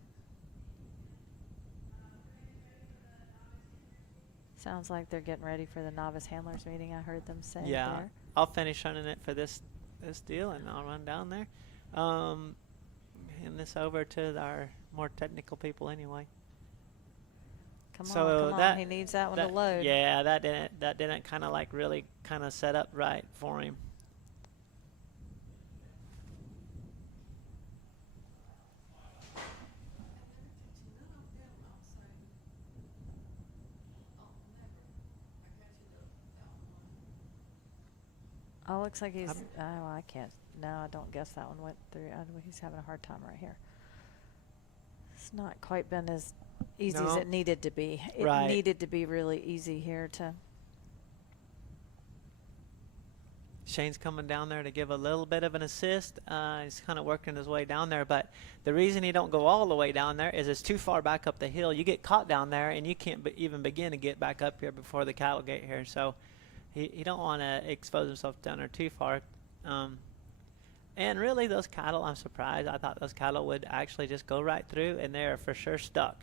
Sounds like they're getting ready for the novice handlers meeting. I heard them say Yeah, there. I'll finish running it for this deal, and I'll run down there. Hand this over to our more technical people anyway. Come So on, come that- on. He needs that one to That- load. Yeah, that didn't kind of like really kind of set up right for him. Oh, looks like he's. Oh, I can't. No, I don't guess that one went through. He's having a hard time right here. It's not quite been as easy as No. it needed to be. It Right. needed to be really easy here to. Shane's coming down there to give a little bit of an assist. He's kind of working his way down there, but the reason he don't go all the way down there is it's too far back up the hill. You get caught down there, and you can't even begin to get back up here before the cattle get here. So he don't want to expose himself down there too far. And really, those cattle, I'm surprised. I thought those cattle would actually just go right through, and they're for sure stuck.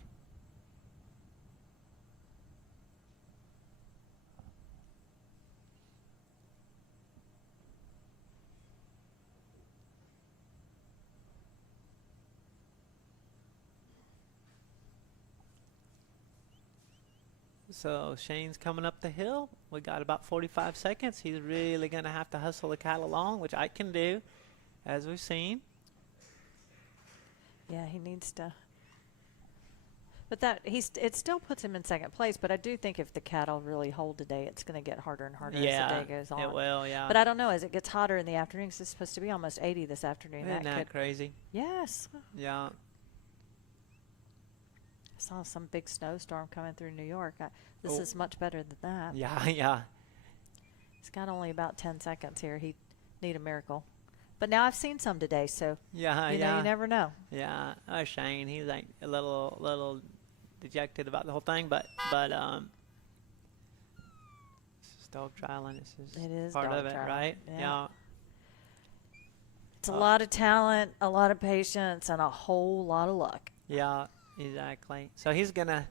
So Shane's coming up the hill. We got about 45 seconds. He's really going to have to hustle the cattle along, which I can do, as we've seen. Yeah, he needs to. But it still puts him in second place. But I do think if the cattle really hold today, it's going to get harder and harder as the day goes on. It will, yeah. But I don't know. As it gets hotter in the afternoon, 'cause it's supposed to be almost 80 this afternoon. Isn't that could, crazy? yes. Yeah. I saw some big snowstorm coming through New York. This Oh. is much better than that. Yeah, yeah. He's got only about 10 seconds here. He'd need a miracle. But now I've seen some today, so Yeah, you know, you never know. Yeah. Oh, Shane, he's like a little dejected about the whole thing, but this is dog trialing. This is It is part dog of it, trialing, right? yeah. It's a lot of talent, a lot of patience, and a whole lot of luck. Yeah, exactly. So he's gonna,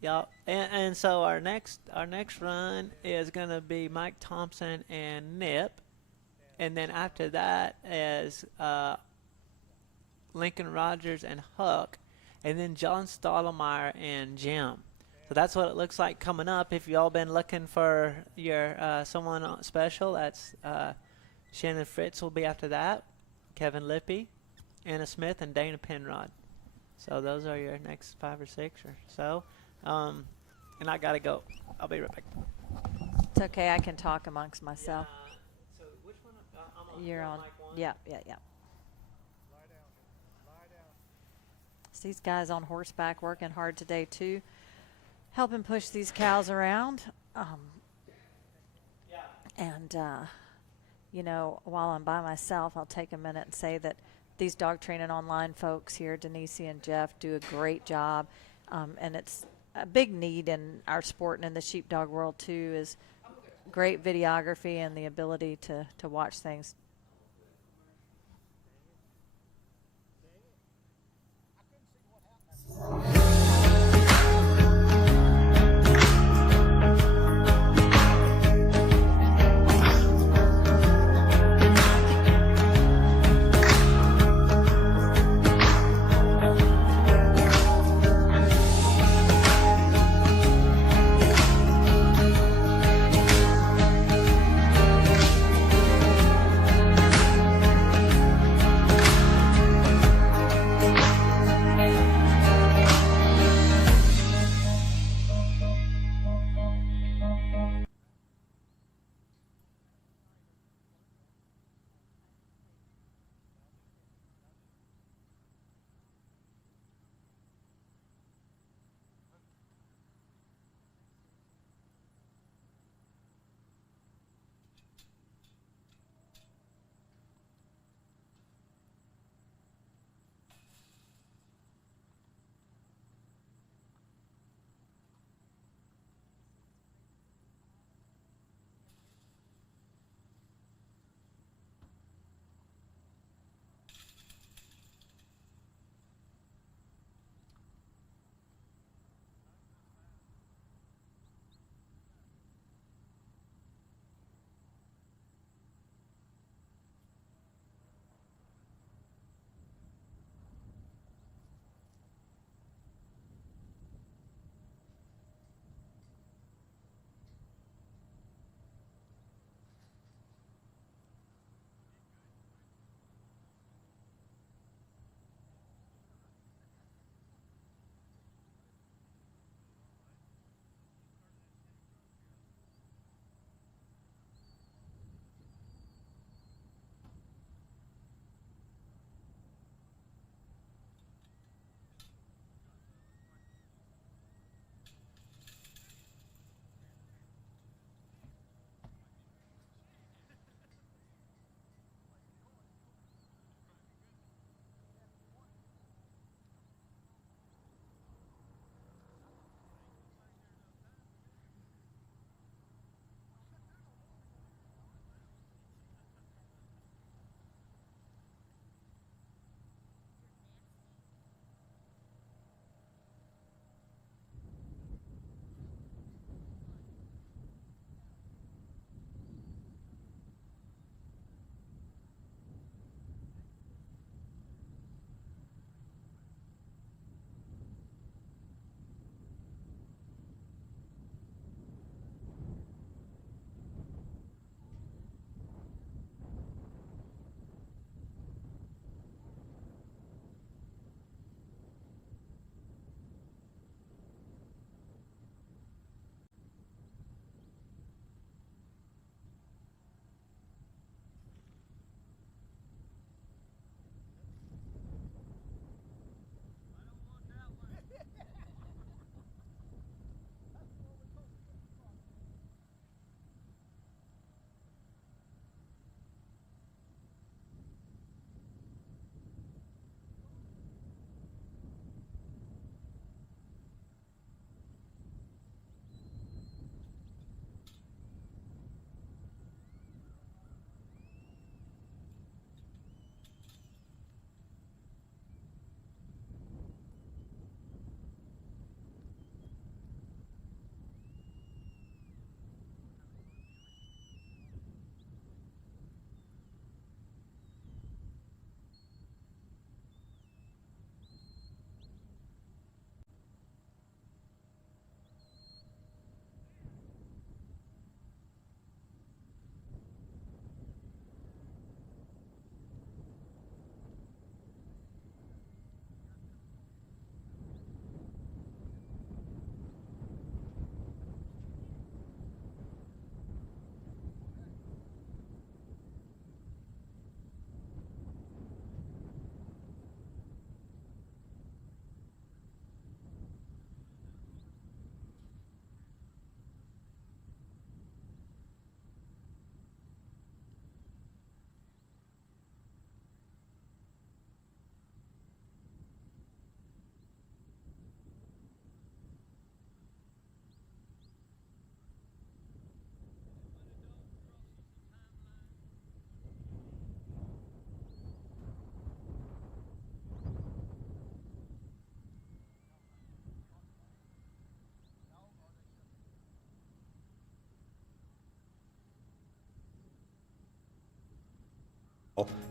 yeah, and so our next run is gonna be Mike Thompson and Nip, and then after that is Lincoln Rogers and Huck, and then John Stottlemyre and Jim. So that's what it looks like coming up. If y'all been looking for your someone special, that's Shannon Fritz will be after that, Kevin Lippy, Anna Smith, and Dana Penrod. So those are your next 5 or 6 or so. And I got to go. I'll be right back. It's okay. I can talk amongst myself. So which one? I'm on, You're on. mic 1. Yeah. So these guys on horseback working hard today, too, helping push these cows around. And, you know, while I'm by myself, I'll take a minute and say that these dog training online folks here, Denise and Jeff, do a great job. And it's a big need in our sport and in the sheepdog world, too, is great videography and the ability to watch things.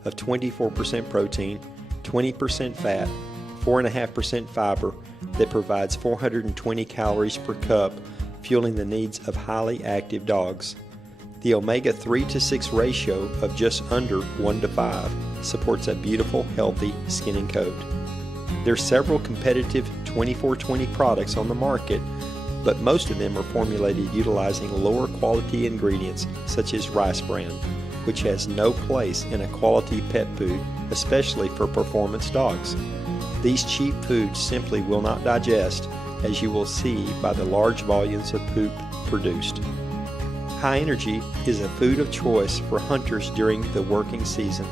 of 24% protein, 20% fat, 4.5% fiber that provides 420 calories per cup, fueling the needs of highly active dogs. The omega-3 to 6 ratio of just under 1 to 5 supports a beautiful, healthy skin and coat. There are several competitive 24/20 products on the market, but most of them are formulated utilizing lower quality ingredients such as rice bran, which has no place in a quality pet food, especially for performance dogs. These cheap foods simply will not digest, as you will see by the large volumes of poop produced. High Energy is a food of choice for hunters during the working season.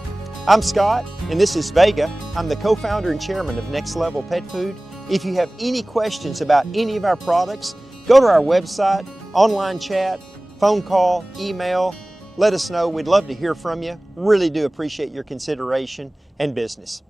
I'm Scott, and this is Vega. I'm the co-founder and chairman of Next Level Pet Food. If you have any questions about any of our products, go to our website, online chat, phone call, email. Let us know. We'd love to hear from you. Really do appreciate your consideration and business.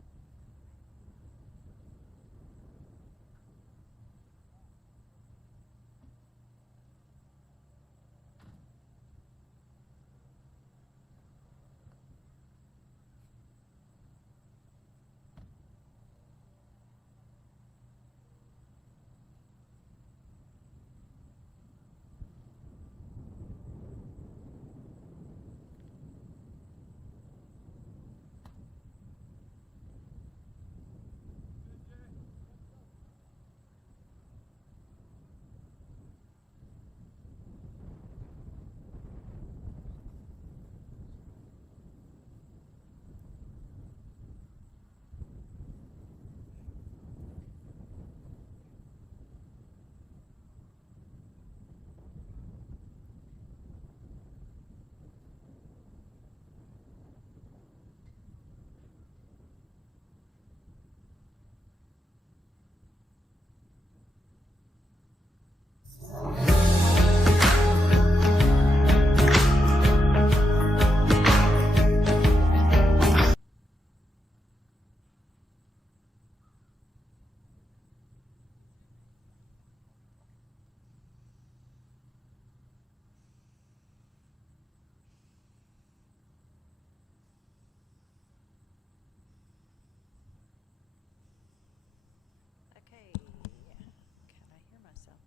Okay, can I hear myself?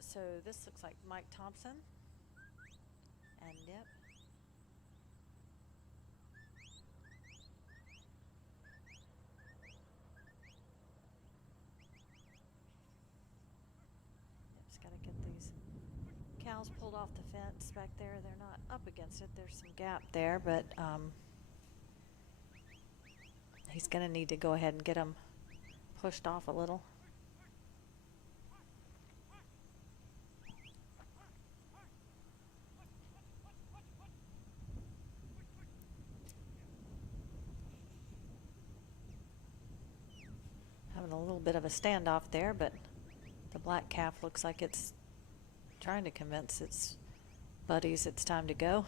So this looks like Mike Thompson, and yep. Just gotta get these cows pulled off the fence back there. They're not up against it. There's some gap there, but he's going to need to go ahead and get them pushed off a little. Having a little bit of a standoff there, but the black calf looks like it's trying to convince its buddies it's time to go.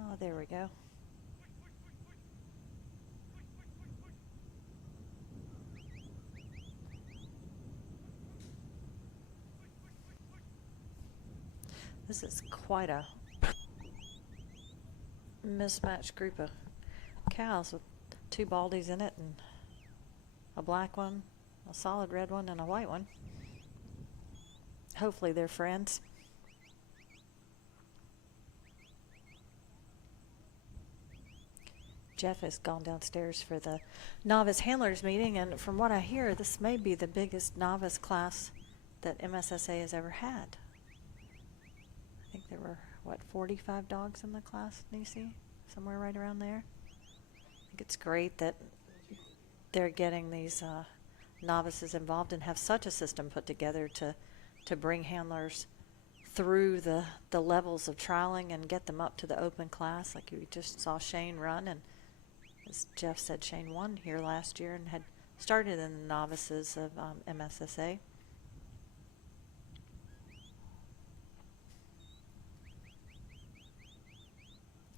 Oh, there we go. This is quite a mismatched group of cows with two baldies in it and a black one, a solid red one, and a white one. Hopefully they're friends. Jeff has gone downstairs for the novice handlers meeting, and from what I hear, this may be the biggest novice class that MSSA has ever had. I think there were, what, 45 dogs in the class, Nisi? Somewhere right around there. I think it's great that they're getting these novices involved and have such a system put together to bring handlers through the levels of trialing and get them up to the open class, like we just saw Shane run. And as Jeff said, Shane won here last year and had started in the novices of MSSA.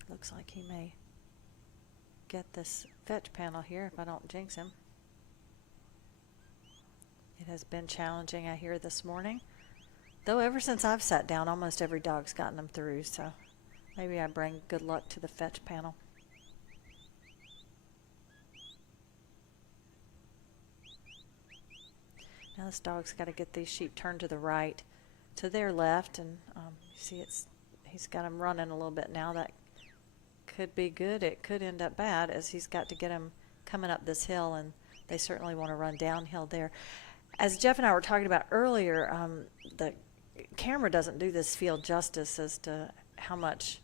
Looks like he may get this fetch panel here if I don't jinx him. It has been challenging, I hear, this morning. Though ever since I've sat down, almost every dog's gotten them through, so maybe I bring good luck to the fetch panel. Now this dog's got to get these sheep turned to the right, to their left, and you see he's got them running a little bit now. That could be good. It could end up bad, as he's got to get them coming up this hill, and they certainly want to run downhill there. As Jeff and I were talking about earlier, the camera doesn't do this field justice as to how much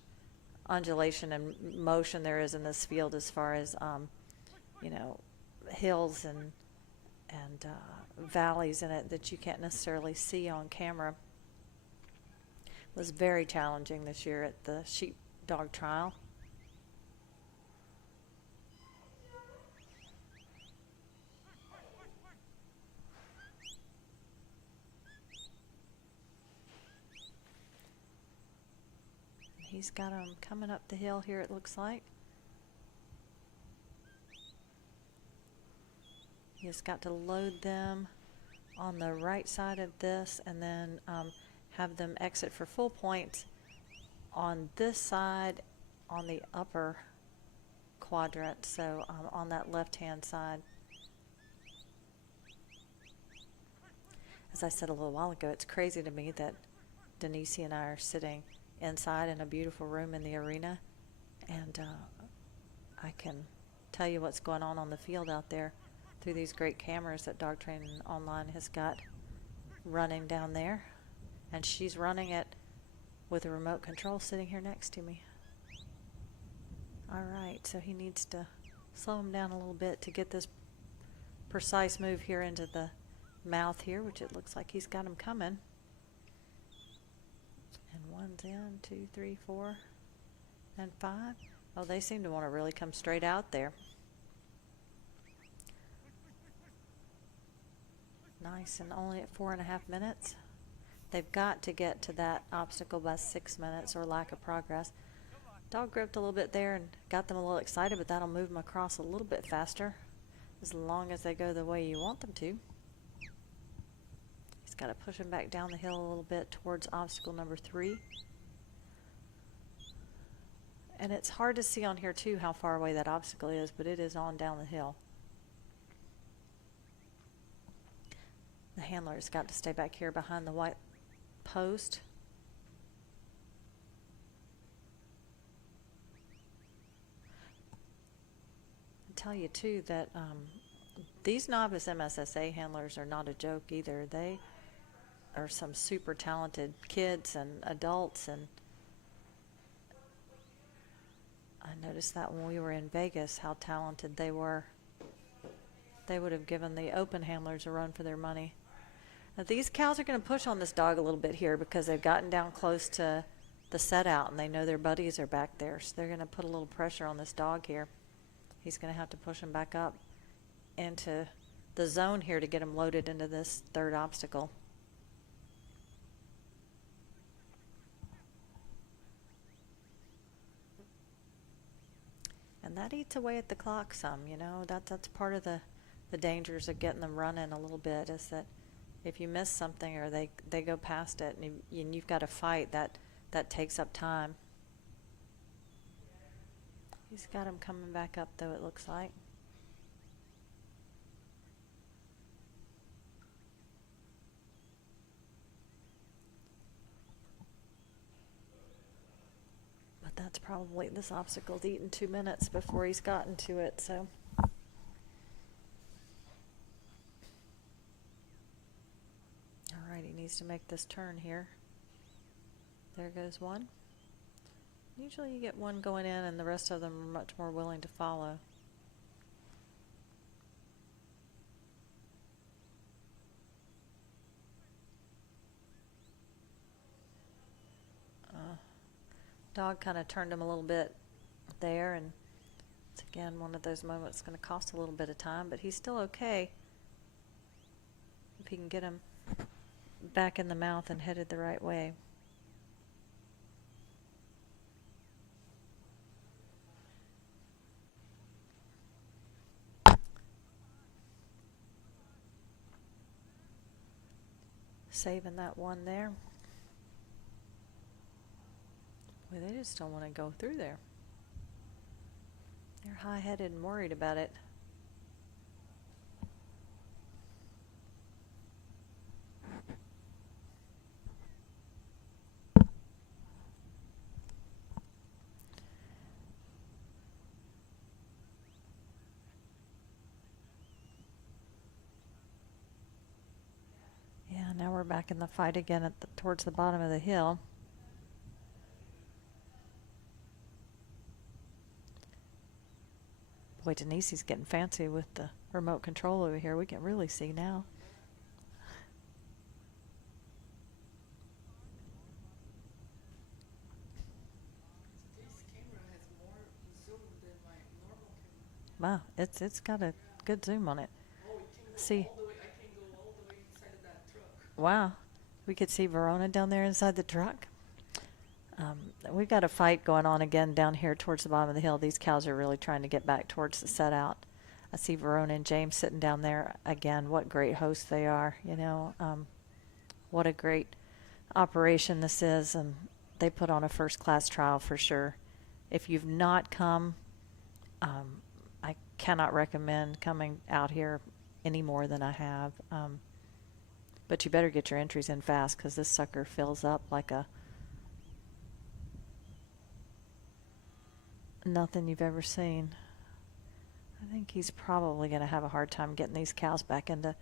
undulation and motion there is in this field, as far as you know, hills and valleys in it that you can't necessarily see on camera. It was very challenging this year at the sheepdog trial. He's got them coming up the hill here, it looks like. He has got to load them on the right side of this, and then have them exit for full points on this side, on the upper quadrant, so on that left-hand side. As I said a little while ago, it's crazy to me that Denise and I are sitting inside in a beautiful room in the arena, and I can tell you what's going on the field out there through these great cameras that Dog Training Online has got running down there, and she's running it with a remote control sitting here next to me. Alright, so he needs to slow him down a little bit to get this precise move here into the mouth here, which it looks like he's got him coming. And 1's in, 2, 3, 4, and 5. Oh, they seem to want to really come straight out there. Nice, and only at 4.5 minutes. They've got to get to that obstacle by 6 minutes or lack of progress. Dog gripped a little bit there and got them a little excited, but that'll move them across a little bit faster as long as they go the way you want them to. He's got to push him back down the hill a little bit towards obstacle number 3. And it's hard to see on here too how far away that obstacle is, but it is on down the hill. The handler's got to stay back here behind the white post. I'll tell you too that these novice MSSA handlers are not a joke either. They are some super talented kids and adults, and I noticed that when we were in Vegas how talented they were. They would have given the open handlers a run for their money. Now these cows are going to push on this dog a little bit here because they've gotten down close to the set out and they know their buddies are back there, so they're going to put a little pressure on this dog here. He's going to have to push him back up into the zone here to get him loaded into this third obstacle. And that eats away at the clock some, you know. That's part of the dangers of getting them running a little bit, is that if you miss something or they go past it and you've got to fight, that takes up time. He's got him coming back up though, it looks like. But that's probably, this obstacle's eaten 2 minutes before he's gotten to it, so. He needs to make this turn here. There goes one. Usually you get one going in and the rest of them are much more willing to follow. Dog kind of turned him a little bit there, and it's again one of those moments going to cost a little bit of time, but he's still okay if he can get him back in the mouth and headed the right way. saving that one there. Well, they just don't want to go through there. They're high-headed and worried about it. Yeah, now we're back in the fight again at towards the bottom of the hill. Boy, Denise's getting fancy with the remote control over here. We can really see now. This camera has more zoom than my normal camera. Wow, it's got a good zoom on it. Oh, it can go See. all the way. I can go all the way inside of that truck. Wow, we could see Verona down there inside the truck. We've got a fight going on again down here towards the bottom of the hill. These cows are really trying to get back towards the set out. I see Verona and James sitting down there again. What great hosts they are, you know. What a great operation this is, and they put on a first-class trial for sure. If you've not come, I cannot recommend coming out here any more than I have. But you better get your entries in fast, because this sucker fills up like a nothing you've ever seen. I think he's probably going to have a hard time getting these cows back into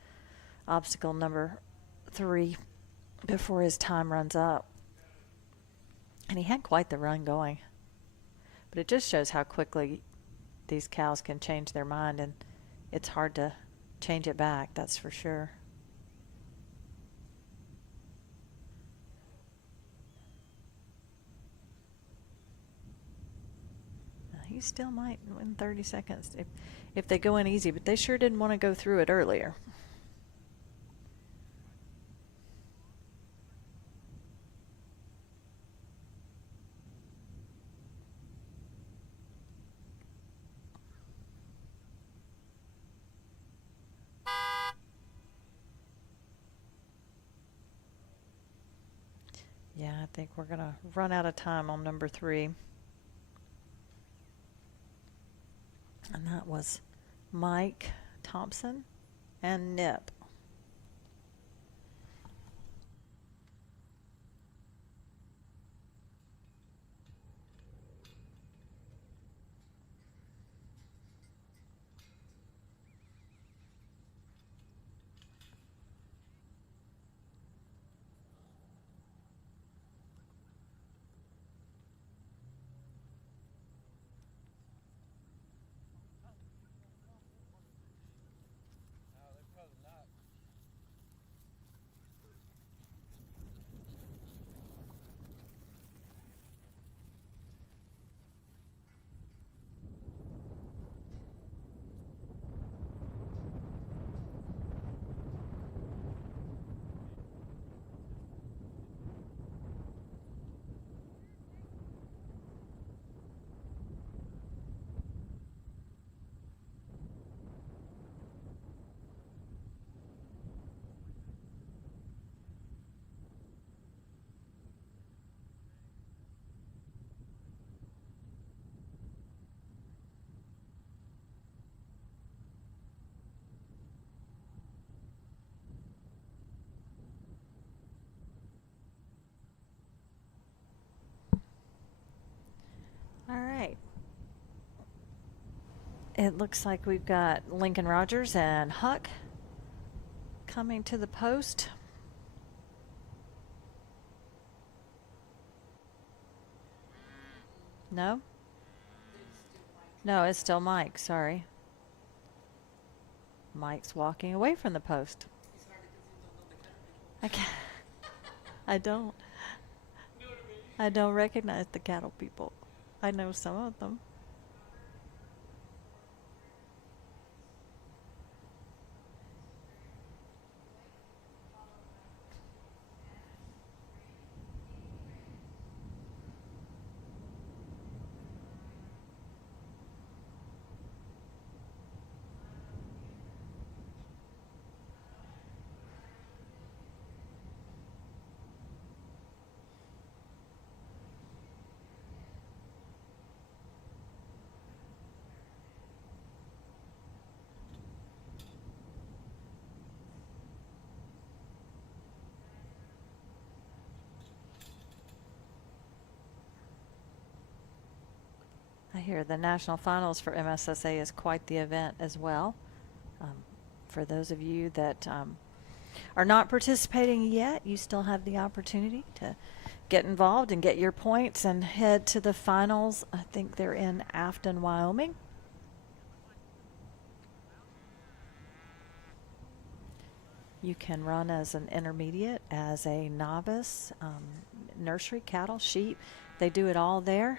obstacle number 3 before his time runs up. And he had quite the run going. But it just shows how quickly these cows can change their mind, and it's hard to change it back, that's for sure. He still might win 30 seconds if they go in easy, but they sure didn't want to go through it earlier. Yeah, I think we're going to run out of time on number 3. And that was Mike Thompson and Nip. All right. It looks like we've got Lincoln Rogers and Huck coming to the post. No? No, it's still Mike, sorry. Mike's walking away from the post. I can't. I don't. I don't recognize the cattle people. I know some of them. hear the national finals for MSSA is quite the event as well. For those of you that are not participating yet, you still have the opportunity to get involved and get your points and head to the finals. I think they're in Afton, Wyoming. You can run as an intermediate, as a novice, nursery, cattle, sheep. They do it all there.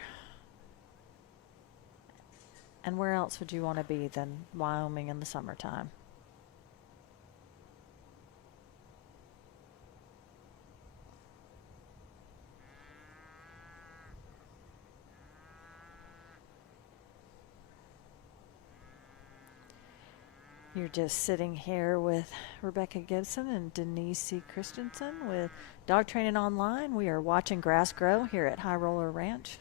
And where else would you want to be than Wyoming in the summertime? You're just sitting here with Rebecca Gibson and Denise C. Christensen with Dog Training Online. We are watching grass grow here at High Roller Ranch.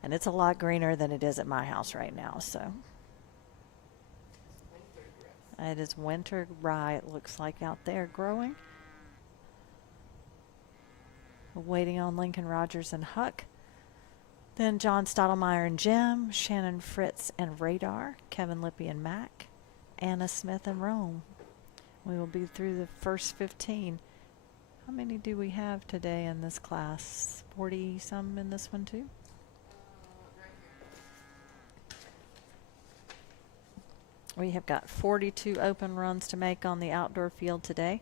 And it's a lot greener than it is at my house right now, so. It is winter rye, it looks like, out there growing. Waiting on Lincoln Rogers and Huck. Then John Stottlemyre and Jim, Shannon Fritz and Radar, Kevin Lippy and Mac, Anna Smith and Rome. We will be through the first 15. How many do we have today in this class? 40 some in this one too? We have got 42 open runs to make on the outdoor field today.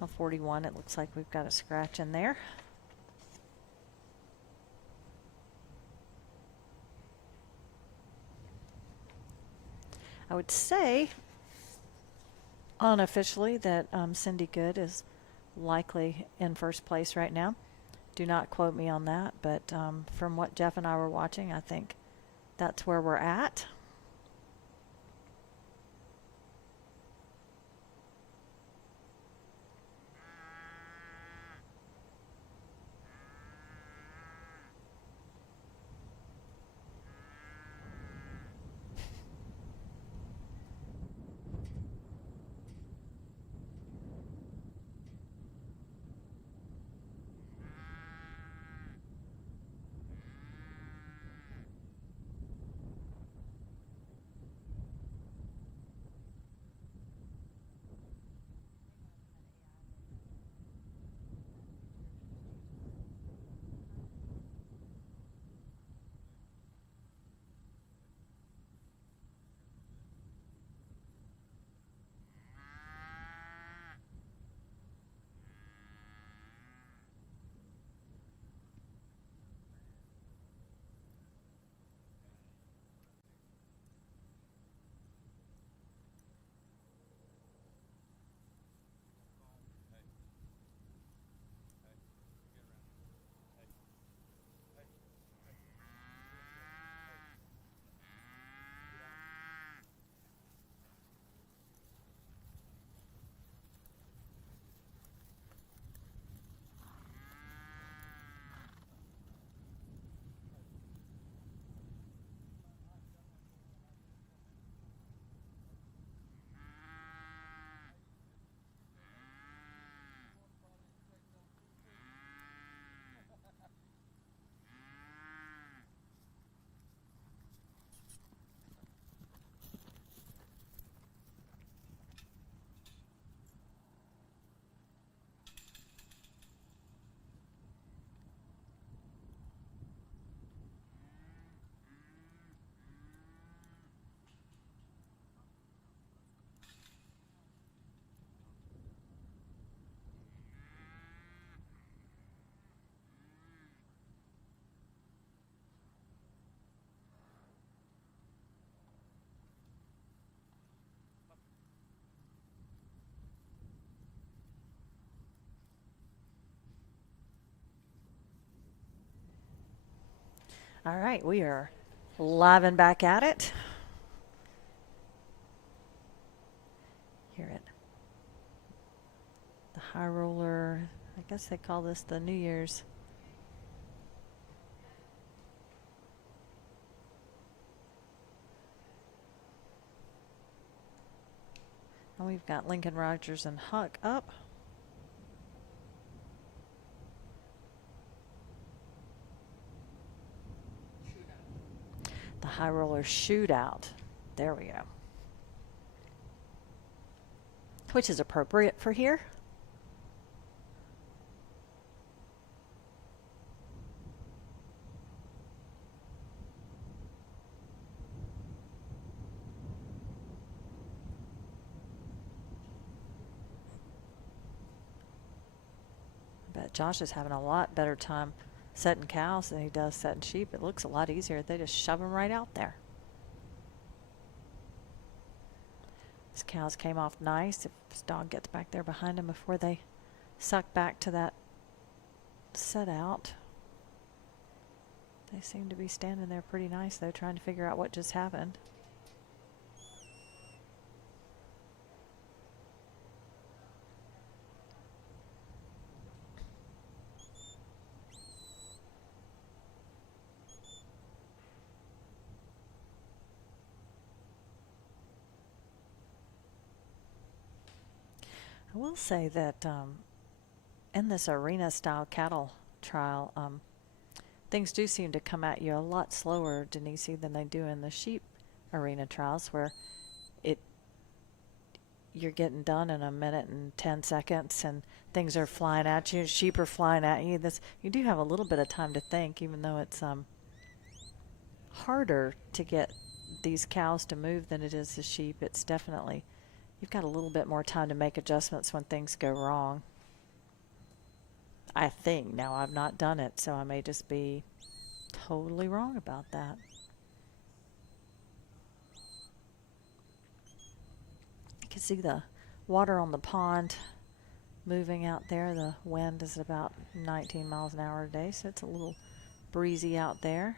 Well, 41, it looks like we've got a scratch in there. I would say unofficially that Cindy Good is likely in first place right now. Do not quote me on that, but from what Jeff and I were watching, I think that's where we're at. All right, we are live and back at it. Here at the High Roller, I guess they call this the New Year's. And we've got Lincoln Rogers and Huck up. high roller shootout. There we go. Which is appropriate for here. I bet Josh is having a lot better time setting cows than he does setting sheep. It looks a lot easier. They just shove them right out there. These cows came off nice. If his dog gets back there behind him before they suck back to that set out. They seem to be standing there pretty nice though, trying to figure out what just happened. I will say that in this arena style cattle trial, things do seem to come at you a lot slower, Denise, than they do in the sheep arena trials, where you're getting done in a minute and 10 seconds and things are flying at you, sheep are flying at you. You do have a little bit of time to think, even though it's harder to get these cows to move than it is the sheep. It's definitely, you've got a little bit more time to make adjustments when things go wrong. I think. Now, I've not done it, so I may just be totally wrong about that. You can see the water on the pond moving out there. The wind is about 19 miles an hour today, so it's a little breezy out there.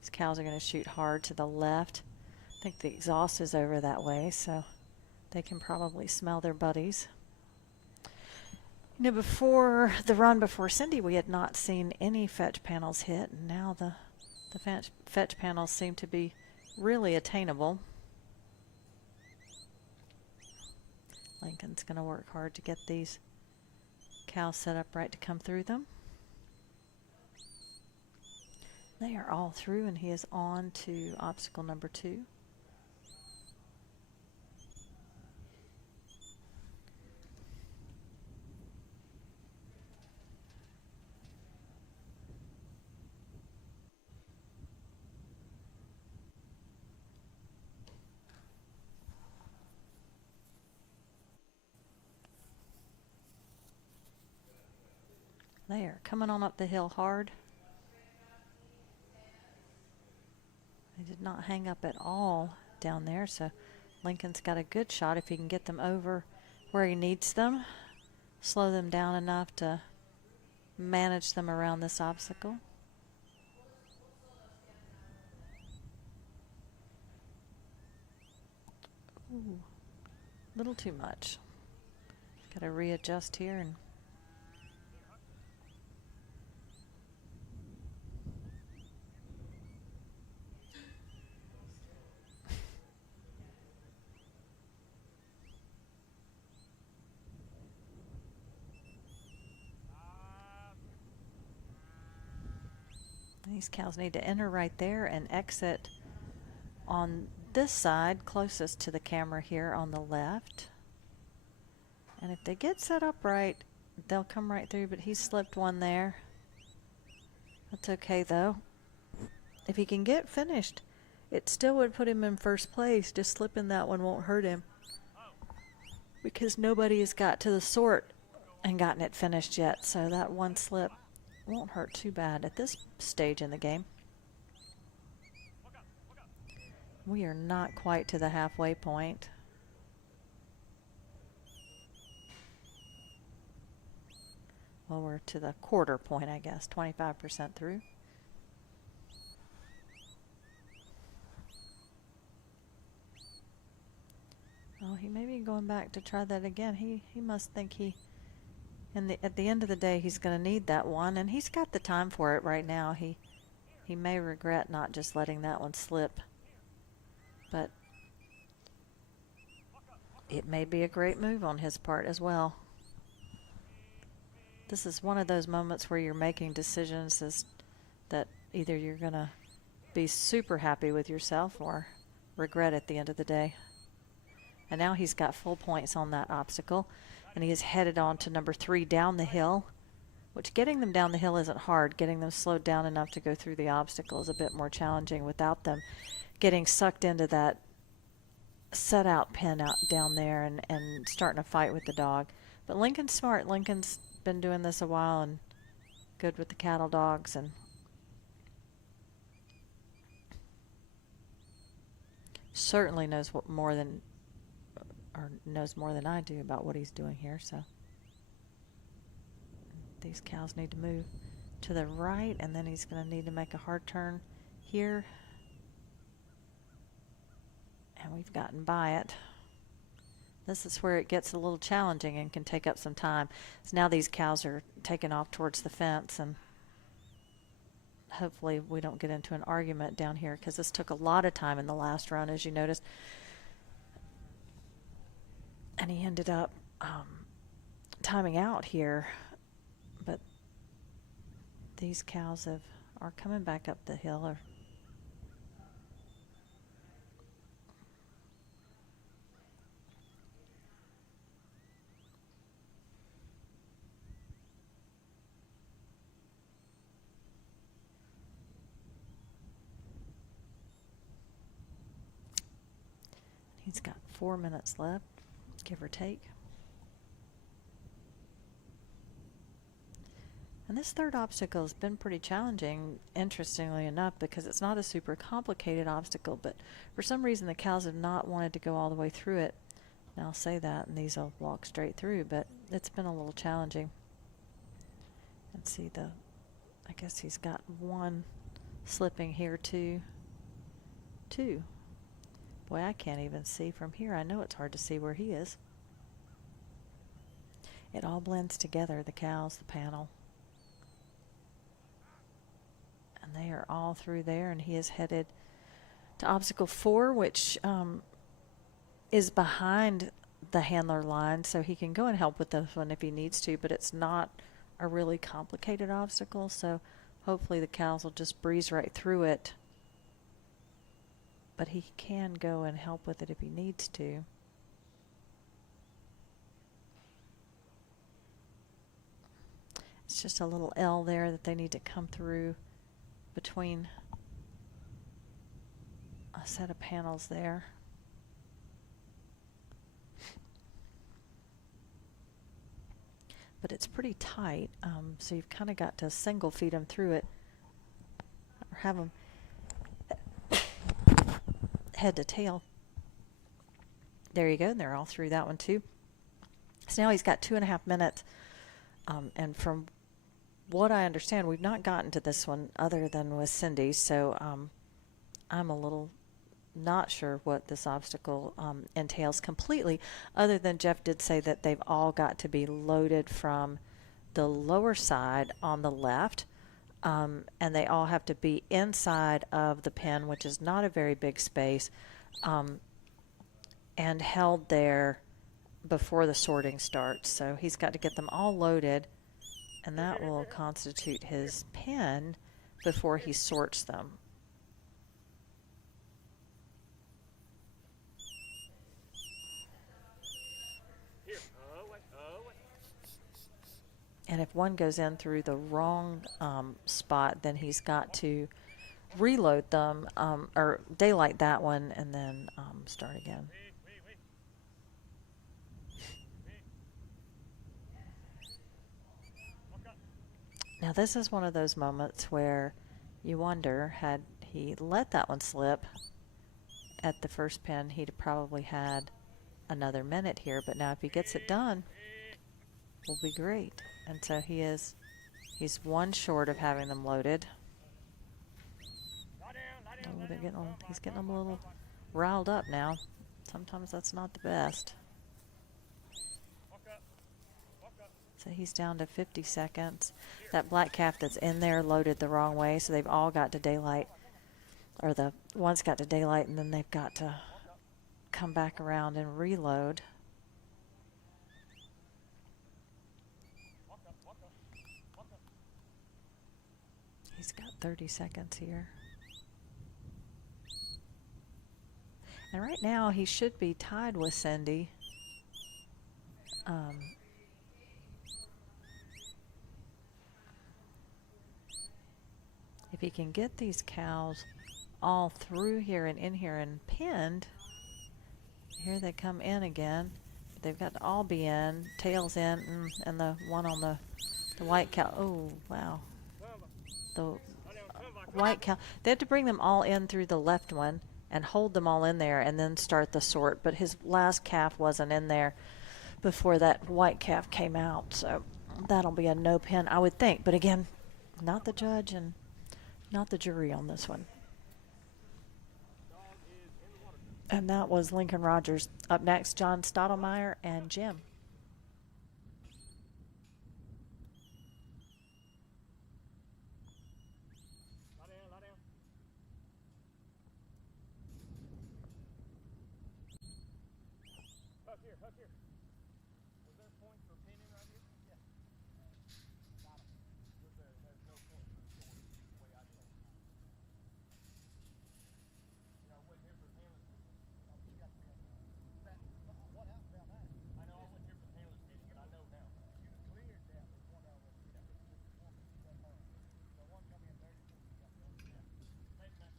These cows are going to shoot hard to the left. I think the exhaust is over that way, so they can probably smell their buddies. You know, before the run before Cindy, we had not seen any fetch panels hit, and now the fetch panels seem to be really attainable. Lincoln's going to work hard to get these cows set up right to come through them. They are all through, and he is on to obstacle number 2. They are coming on up the hill hard. They did not hang up at all down there, so Lincoln's got a good shot if he can get them over where he needs them. Slow them down enough to manage them around this obstacle. Ooh, a little too much. Got to readjust here and these cows need to enter right there and exit on this side closest to the camera here on the left. And if they get set up right, they'll come right through, but he slipped one there. That's okay though. If he can get finished, it still would put him in first place. Just slipping that one won't hurt him, because nobody has got to the sort and gotten it finished yet, so that one slip won't hurt too bad at this stage in the game. We are not quite to the halfway point. Well, we're to the quarter point, I guess, 25% through. Oh, he may be going back to try that again. He must think at the end of the day, he's going to need that one, and he's got the time for it right now. He may regret not just letting that one slip, but it may be a great move on his part as well. This is one of those moments where you're making decisions that either you're going to be super happy with yourself or regret at the end of the day. And now he's got full points on that obstacle, and he is headed on to number 3 down the hill, which getting them down the hill isn't hard. Getting them slowed down enough to go through the obstacle is a bit more challenging without them getting sucked into that set out pen out down there and starting a fight with the dog. But Lincoln's smart. Lincoln's been doing this a while and good with the cattle dogs, and certainly knows more than I do about what he's doing here. So these cows need to move to the right, and then he's going to need to make a hard turn here. And we've gotten by it. This is where it gets a little challenging and can take up some time. So now these cows are taking off towards the fence, and hopefully we don't get into an argument down here, because this took a lot of time in the last run, as you noticed. And he ended up timing out here. But these cows are coming back up the hill. He's got 4 minutes left, give or take. And this third obstacle has been pretty challenging, interestingly enough, because it's not a super complicated obstacle, but for some reason the cows have not wanted to go all the way through it. Now I'll say that, and these will walk straight through, but it's been a little challenging. And see I guess he's got one slipping here too. Two. Boy, I can't even see from here. I know it's hard to see where he is. It all blends together, the cows, the panel. And they are all through there, and he is headed to obstacle 4, which is behind the handler line, so he can go and help with this one if he needs to, but it's not a really complicated obstacle, so hopefully the cows will just breeze right through it. But he can go and help with it if he needs to. It's just a little L there that they need to come through between a set of panels there. But it's pretty tight, so you've kind of got to single feed them through it, or have them head to tail. There you go. And they're all through that one too. So now he's got 2.5 minutes. And from what I understand, we've not gotten to this one other than with Cindy. So I'm a little not sure what this obstacle entails completely, other than Jeff did say that they've all got to be loaded from the lower side on the left. And they all have to be inside of the pen, which is not a very big space, and held there before the sorting starts. So he's got to get them all loaded, and that will constitute his pen before he sorts them. And if one goes in through the wrong spot, then he's got to reload them, or daylight that one, and then start again. Now this is one of those moments where you wonder, had he let that one slip at the first pen, he'd have probably had another minute here. But now if he gets it done, will be great. And so he's one short of having them loaded. Oh, he's getting them a little riled up now. Sometimes that's not the best. So he's down to 50 seconds. That black calf that's in there loaded the wrong way, so they've all got to daylight, or the one's got to daylight, and then they've got to come back around and reload. He's got 30 seconds here. And right now he should be tied with Cindy. If he can get these cows all through here and in here and pinned, here they come in again. They've got to all be in, tails in, and the one on the white cow. Oh, wow. The white cow. They have to bring them all in through the left one and hold them all in there and then start the sort. But his last calf wasn't in there before that white calf came out. So that'll be a no pin, I would think. But again, not the judge and not the jury on this one. And that was Lincoln Rogers. Up next, John Stottlemyre and Jim. Huck here, Huck here. Was there a point for pinning right here? Yeah. Got him. There's no point for scoring the way I saw it. You know, I went here for painless. What happened down there? I know I went here for painless fishing, but I know now. You cleared that with one of them. The one come in 30 minutes. Yeah. Thanks, man.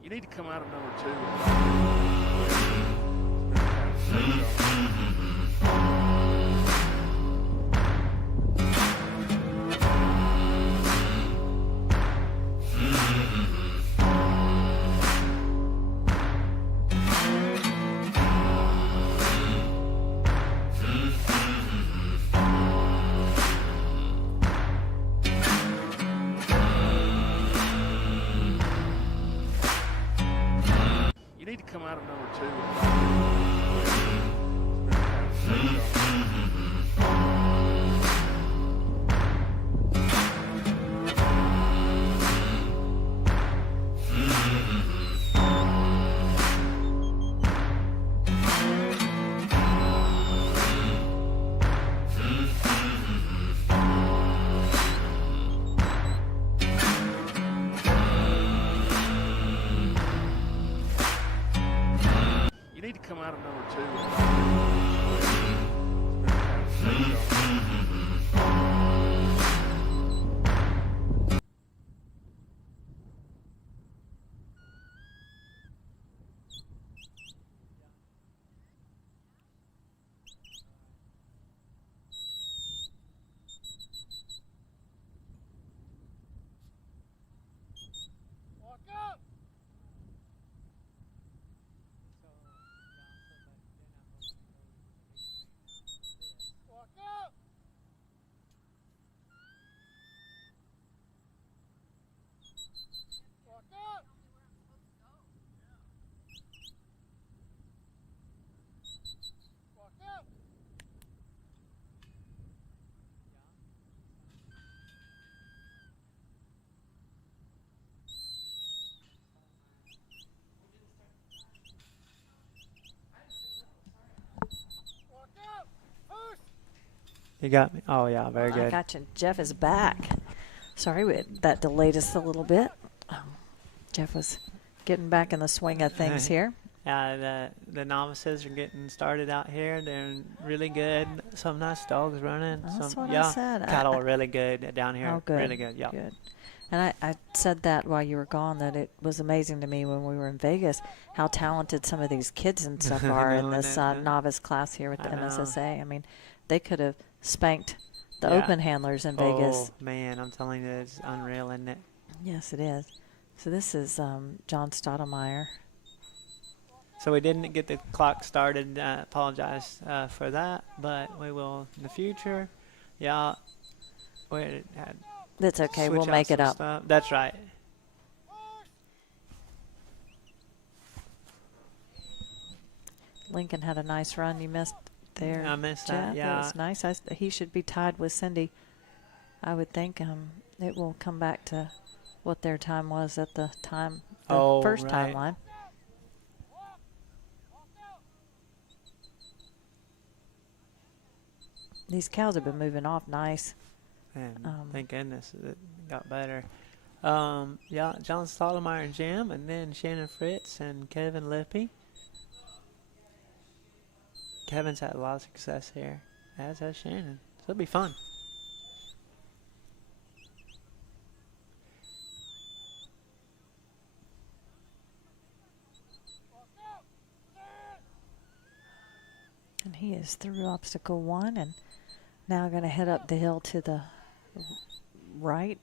You need to come out of number 2. You need to come out of number 2. You need to come out of number 2. Walk up! Walk up! Walk up! Walk up! Walk up! Push! You got me. Oh, yeah, very I good. got you. Jeff is back. Sorry, that delayed us a little bit. Jeff was getting back in the swing of things here. The novices are getting started out here. They're really good. Some nice dogs running. That's some, what I said. Cattle are really good down here. Oh, good. Really good. Yeah. Good. And I said that while you were gone, that it was amazing to me when we were in Vegas how talented some of these kids and stuff are in this novice class here with the MSSA. I mean, they could have spanked the open handlers in Vegas. Oh, man, I'm telling you, it's unreal, isn't it? Yes, it is. So this is John Stottlemyre. So we didn't get the clock started. Apologize for that, but we will in the future. Yeah. That's okay. We'll make it up. Stuff. That's right. Lincoln had a nice run. You missed there. I missed Jeff. that. Yeah. That was nice. He should be tied with Cindy. I would think it will come back to what their time was at the time, the first timeline. These cows have been moving off nice. And thank goodness it got better. John Stottlemyre and Jim, and then Shannon Fritz and Kevin Lippy. Kevin's had a lot of success here, as has Shannon. So it'll be fun. And he is through obstacle 1 and now going to head up the hill to the right.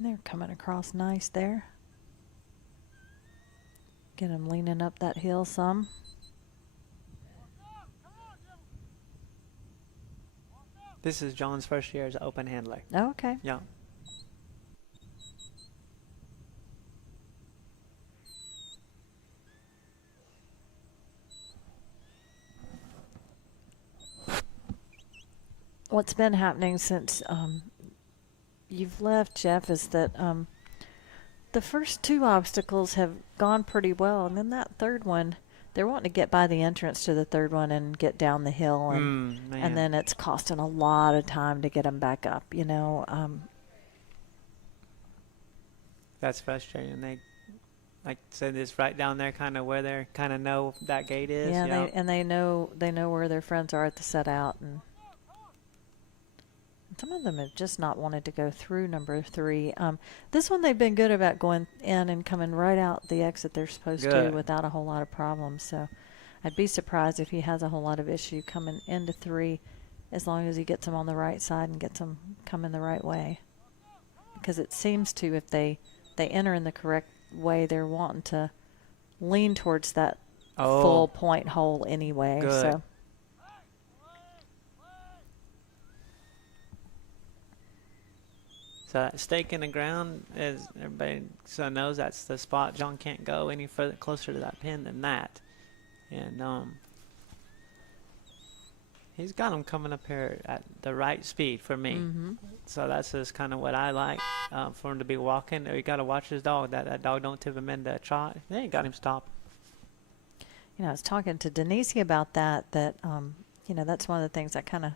They're coming across nice there. Get them leaning up that hill some. This is John's first year as an open handler. Oh, okay. Yeah. What's been happening since you've left, Jeff, is that the first 2 obstacles have gone pretty well, and then that third one, they're wanting to get by the entrance to the third one and get down the hill, and then it's costing a lot of time to get them back up, you know. That's frustrating. They, like I said, it's right down there, kind of where they kind of know that gate is. Yeah, they know where their friends are at the set out, and some of them have just not wanted to go through number 3. This one they've been good about going in and coming right out the exit they're supposed to without a whole lot of problems. So I'd be surprised if he has a whole lot of issue coming into 3, as long as he gets them on the right side and gets them coming the right way. Because it seems to, if they enter in the correct way, they're wanting to lean towards that full point hole anyway. Good. So that stake in the ground, is everybody knows that's the spot. John can't go any further closer to that pin than that. And he's got him coming up here at the right speed for me. Mm-hmm. So that's just kind of what I like, for him to be walking. You got to watch his dog. That dog don't tip him into a trot. They ain't got him stopped. You know, I was talking to Denise about that, you know, that's one of the things I kind of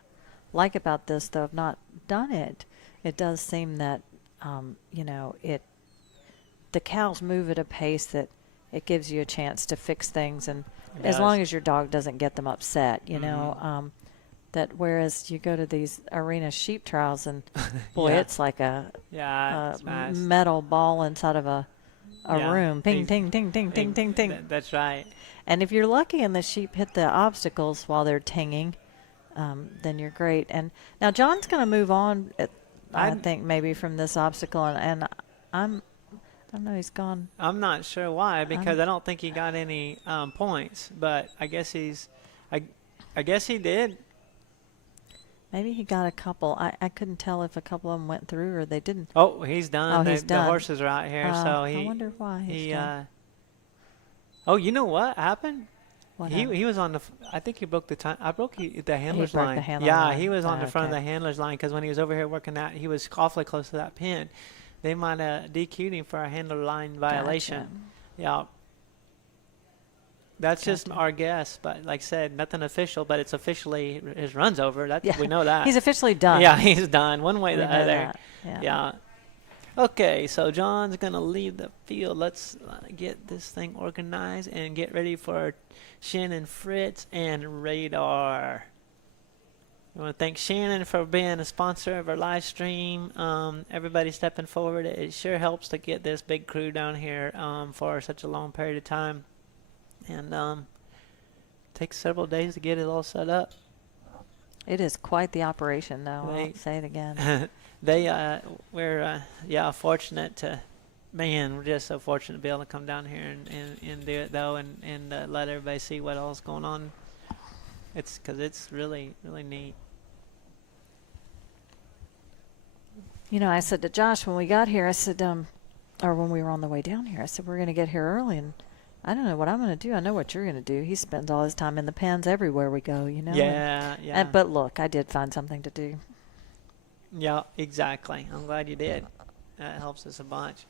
like about this, though I've not done it. It does seem that, you know, the cows move at a pace that it gives you a chance to fix things, and as long as your dog doesn't get them upset, you know, that whereas you go to these arena sheep trials and boy, it's like a nice. metal ball inside of a room. Ping, ting, ting, ting, ting, ting, ting. That's right. And if you're lucky and the sheep hit the obstacles while they're tinging, then you're great. And now John's going to move on I think maybe from this obstacle, and I don't know, he's gone. I'm not sure why, because I don't think he got any points, but I guess I guess he did. Maybe he got a couple. I couldn't tell if a couple of them went through or they didn't. Oh, he's done. Oh, he's done. The horses are out here, so I wonder why he's done. Oh, you know what happened? What He was on the. I think he broke the time. I broke the handler's broke line. the handler yeah, line. he was on the front of Okay. the handler's line because when he was over here working that, he was awfully close to that pin. They might have DQ'd him for a handler line violation. Gotcha. Yeah. That's just our guess, but like I said, nothing official. But it's officially his run's over. We know that. He's officially done. Yeah, he's done one way or We the know other. that. Yeah. Okay, so John's gonna leave the field. Let's get this thing organized and get ready for Shannon, Fritz, and Radar. I want to thank Shannon for being a sponsor of our live stream. Everybody stepping forward. It sure helps to get this big crew down here for such a long period of time. And takes several days to get it all set up. It is quite the operation, though. I'll say it again. We're fortunate to, we're just so fortunate to be able to come down here and do it, though, and let everybody see what all's going on. It's because it's really, really neat. You know, I said to Josh when we got here, I said, or when we were on the way down here, I said, we're going to get here early, and I don't know what I'm going to do. I know what you're going to do. He spends all his time in the pens everywhere we go, you know. Yeah. But look, I did find something to do. Yeah, exactly. I'm glad you did. That helps us a bunch.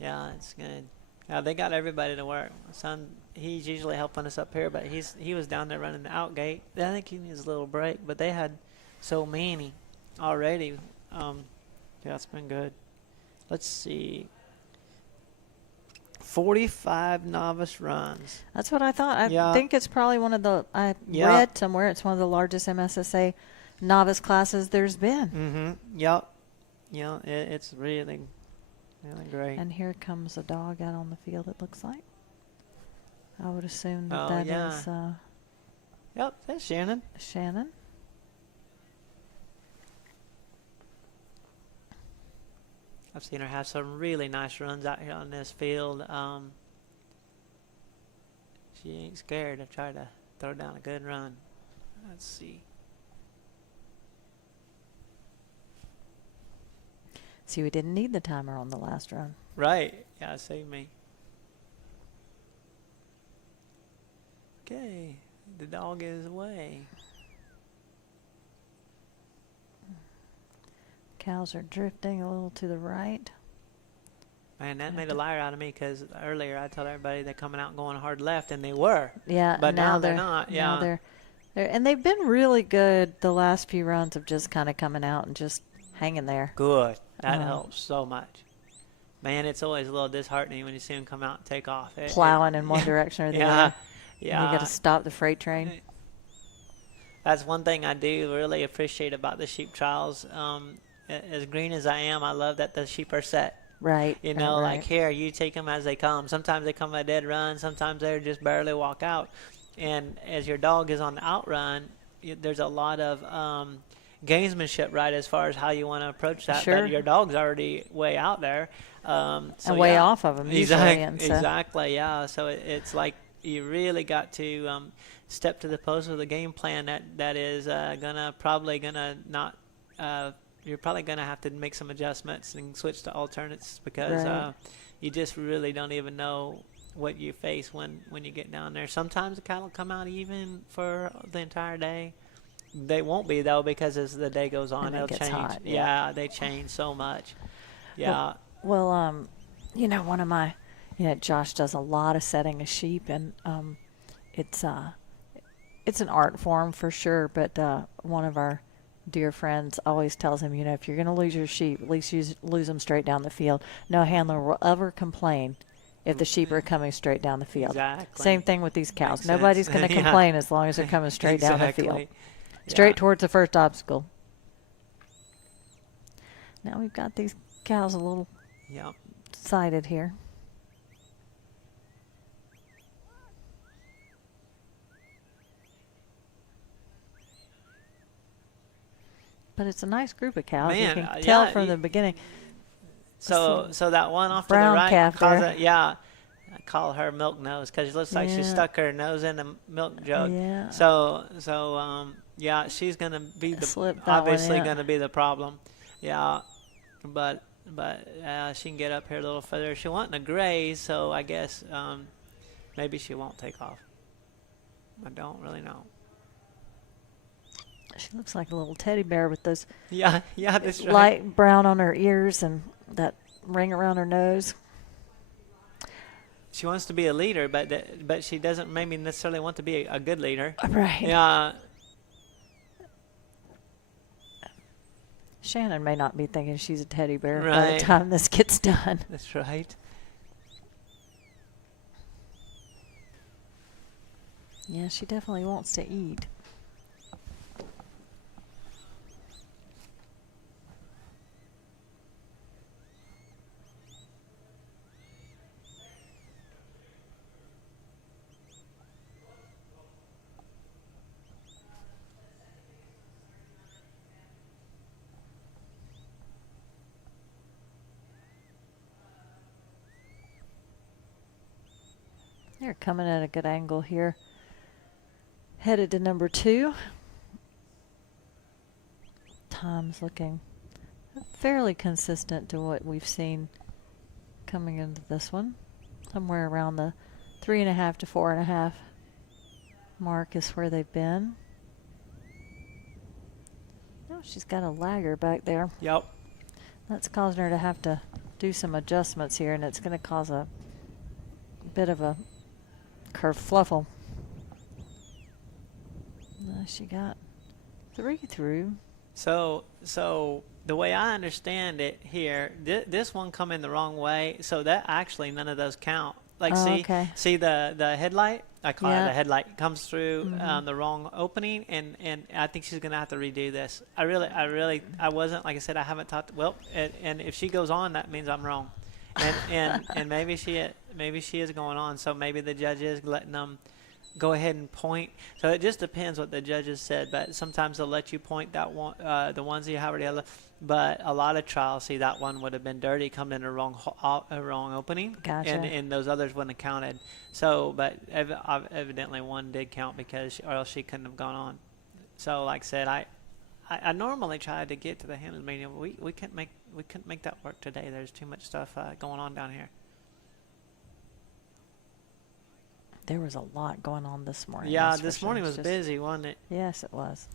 Yeah, it's good. Yeah, they got everybody to work. My son, he's usually helping us up here, but he was down there running the out gate. I think he needs a little break, but they had so many already. Yeah, it's been good. Let's see. 45 novice runs. That's what I thought. I think it's probably one of the, read somewhere, it's one of the largest MSSA novice classes there's been. Mm-hmm. Yep. Yeah, it's really, really great. And here comes a dog out on the field, it looks like. I would assume that is Yep, that's Shannon. Shannon. I've seen her have some really nice runs out here on this field. She ain't scared to try to throw down a good run. Let's see. See, we didn't need the timer on the last run. Right. Yeah, save me. Okay. The dog is away. Cows are drifting a little to the right. Man, that made a liar out of me because earlier I told everybody they're coming out and going hard left, and they were. Yeah, but now they're not. Yeah, now they're and they've been really good the last few runs of just kind of coming out and just hanging there. Good. That helps so much. Man, it's always a little disheartening when you see them come out and take off. Plowing in one direction or the other. Yeah. You got to stop the freight train. That's one thing I do really appreciate about the sheep trials. As green as I am, I love that the sheep are set. Right. You know, right. like here, you take them as they come. Sometimes they come a dead run. Sometimes they just barely walk out. And as your dog is on the outrun, there's a lot of gamesmanship, right, as far as how you want to approach that. Sure. But your dog's already way out there. And way off of them usually. Exactly, yeah. So it's like you really got to step to the post with a game plan that is you're probably going to have to make some adjustments and switch to alternates because you just really don't even know what you face when you get down there. Sometimes the cattle come out even for the entire day. They won't be, though, because as the day goes on, they'll change. Hot, yeah, they change so much. Yeah. Well, you know, one of my, Josh does a lot of setting of sheep, and it's an art form for sure, but one of our dear friends always tells him, if you're going to lose your sheep, at least lose them straight down the field. No handler will ever complain if the sheep are coming straight down the field. Exactly. Same thing with these cows. Makes Nobody's sense. going to complain as long as they're coming straight down the field. Yeah. Straight towards the first obstacle. Now we've got these cows a little sided here. But it's a nice group of cows. Man, you can tell yeah, from the beginning. So that one off to the Brown right, calf there. I call her Milk Nose because it looks like she Yeah. stuck her nose in a milk jug. Yeah. Yeah, she's gonna be Slip that one obviously in. gonna be the problem. Yeah, but she can get up here a little further. She wanting to graze, so I guess maybe she won't take off. I don't really know. She looks like a little teddy bear with those Yeah, that's right. light brown on her ears and that ring around her nose. She wants to be a leader, but she doesn't maybe necessarily want to be a good leader. Right. Yeah. Shannon may not be thinking she's a teddy bear by Right. the time this gets done. That's right. Yeah, she definitely wants to eat. They're coming at a good angle here. Headed to number 2. Time's looking fairly consistent to what we've seen coming into this one. Somewhere around the 3.5 to 4.5 mark is where they've been. Oh, she's got a lagger back there. Yep. That's causing her to have to do some adjustments here, and it's going to cause a bit of a kerfluffle. She got 3 through. So the way I understand it here, this one come in the wrong way, so that actually none of those count. Like okay. see the headlight? I call it Yeah. a headlight. Comes through the wrong opening, and I think she's gonna have to redo this. I wasn't, like I said, I haven't talked. Well, and if she goes on, that means I'm wrong, and maybe she is going on. So maybe the judge is letting them go ahead and point. So it just depends what the judges said, but sometimes they'll let you point that one, the ones that you already have. But a lot of trials, see, that one would have been dirty, come in the wrong opening, Gotcha. and those others wouldn't have counted. So, but evidently one did count because, or else she couldn't have gone on. So, like I said, I normally try to get to the handlers meeting, but we couldn't make that work today. There's too much stuff going on down here. There was a lot going on this morning. Yeah, that's for this sure. morning It's was just- busy, wasn't it? Yes, it was.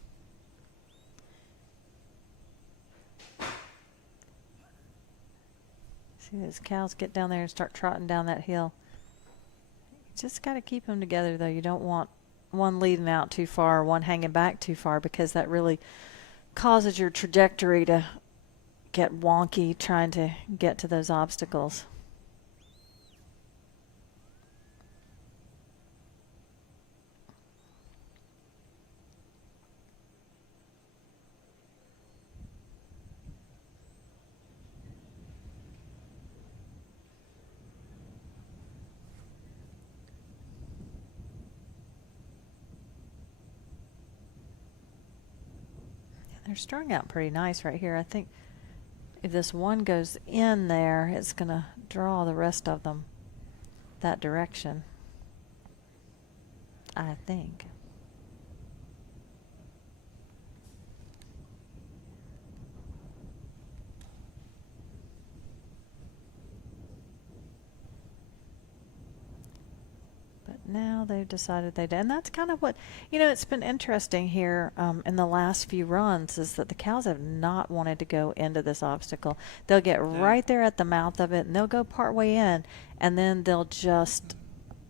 See those cows get down there and start trotting down that hill. You just got to keep them together, though. You don't want one leading out too far, one hanging back too far, because that really causes your trajectory to get wonky trying to get to those obstacles. They're strung out pretty nice right here. I think if this one goes in there, it's going to draw the rest of them that direction, I think. Now they've decided they did. And that's kind of what, it's been interesting here in the last few runs is that the cows have not wanted to go into this obstacle. They'll get right there at the mouth of it, and they'll go partway in, and then they'll just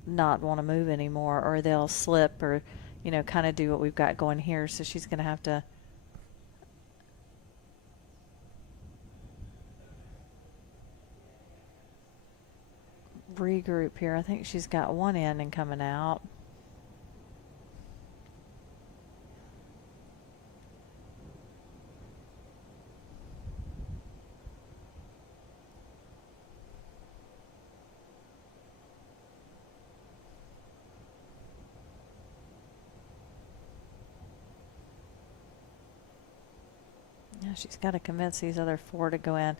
not want to move anymore, or they'll slip or, kind of do what we've got going here. So she's going to have to regroup here. I think she's got one in and coming out. Yeah, she's got to convince these other 4 to go in.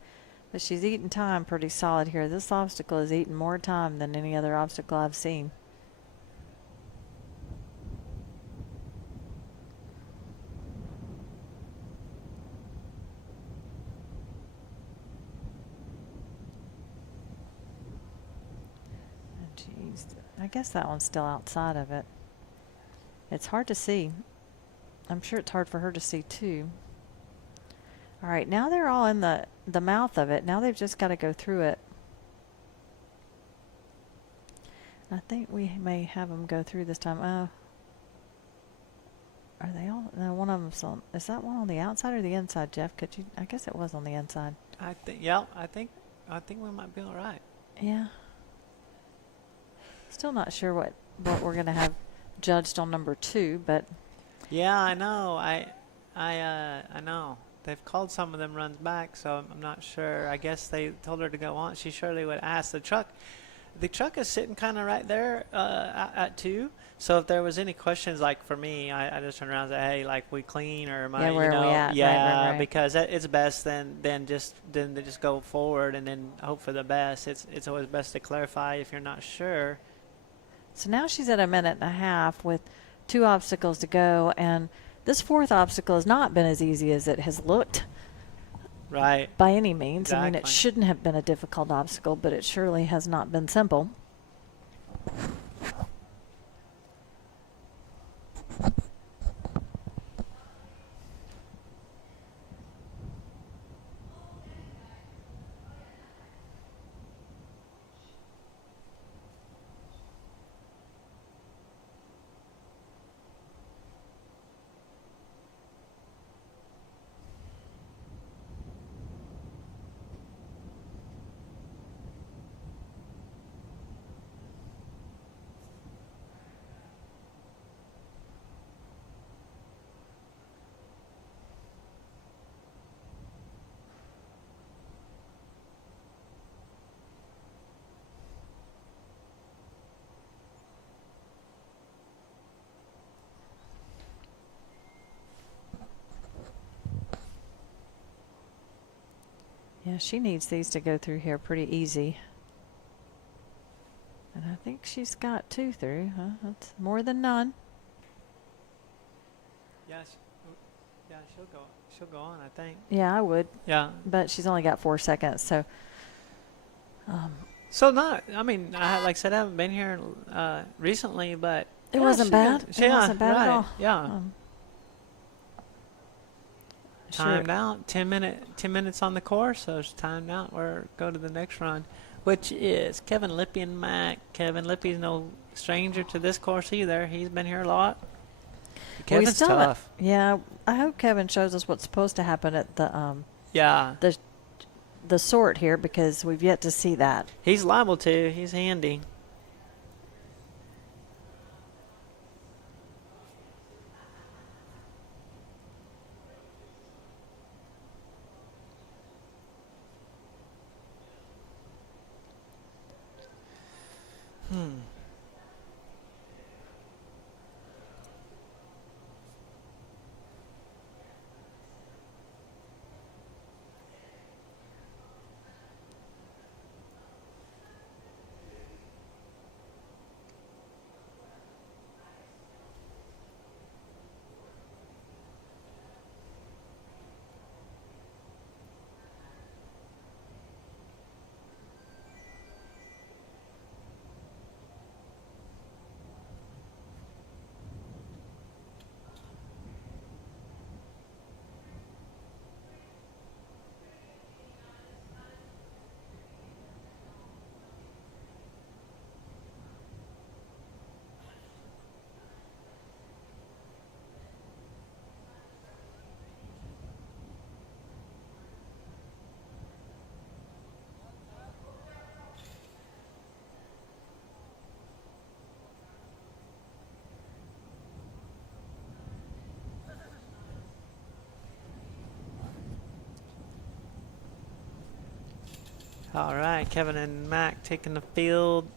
But she's eating time pretty solid here. This obstacle is eating more time than any other obstacle I've seen. Jeez, I guess that one's still outside of it. It's hard to see. I'm sure it's hard for her to see too. All right, now they're all in the mouth of it. Now they've just got to go through it. I think we may have them go through this time. Are they all? No, one of them's on. Is that one on the outside or the inside, Jeff? Could you? I guess it was on the inside. I think. Yeah, I think we might be all right. Yeah. Still not sure what we're gonna have judged on number 2, but. Yeah, I know. I know. They've called some of them runs back, so I'm not sure. I guess they told her to go on. She surely would ask. The truck is sitting kind of right there at 2. So if there was any questions, like for me, I just turn around and say, hey, like, we clean or am I, where are we at? Yeah, right. because it's best then they just go forward and then hope for the best. It's always best to clarify if you're not sure. So now she's at 1.5 minutes with 2 obstacles to go, and this 4th obstacle has not been as easy as it has looked. Right. By any means. Exactly. I mean, it shouldn't have been a difficult obstacle, but it surely has not been simple. Yeah, she needs these to go through here pretty easy. And I think she's got 2 through. Huh? That's more than none. Yeah, she'll go on, I think. Yeah, I would. Yeah. But she's only got 4 seconds, so. So like I said, I haven't been here recently, but It wasn't bad. It wasn't bad right. at all. Yeah. Timed Sure. out. 10 minutes on the course, so it's timed out. We're go to the next run, which is Kevin Lippy and Mac. Kevin Lippy's no stranger to this course either. He's been here a lot. Kevin's tough. Yeah, I hope Kevin shows us what's supposed to happen at the Yeah. the sort here, because we've yet to see that. He's liable to. He's handy. All right, Kevin and Mac taking the field.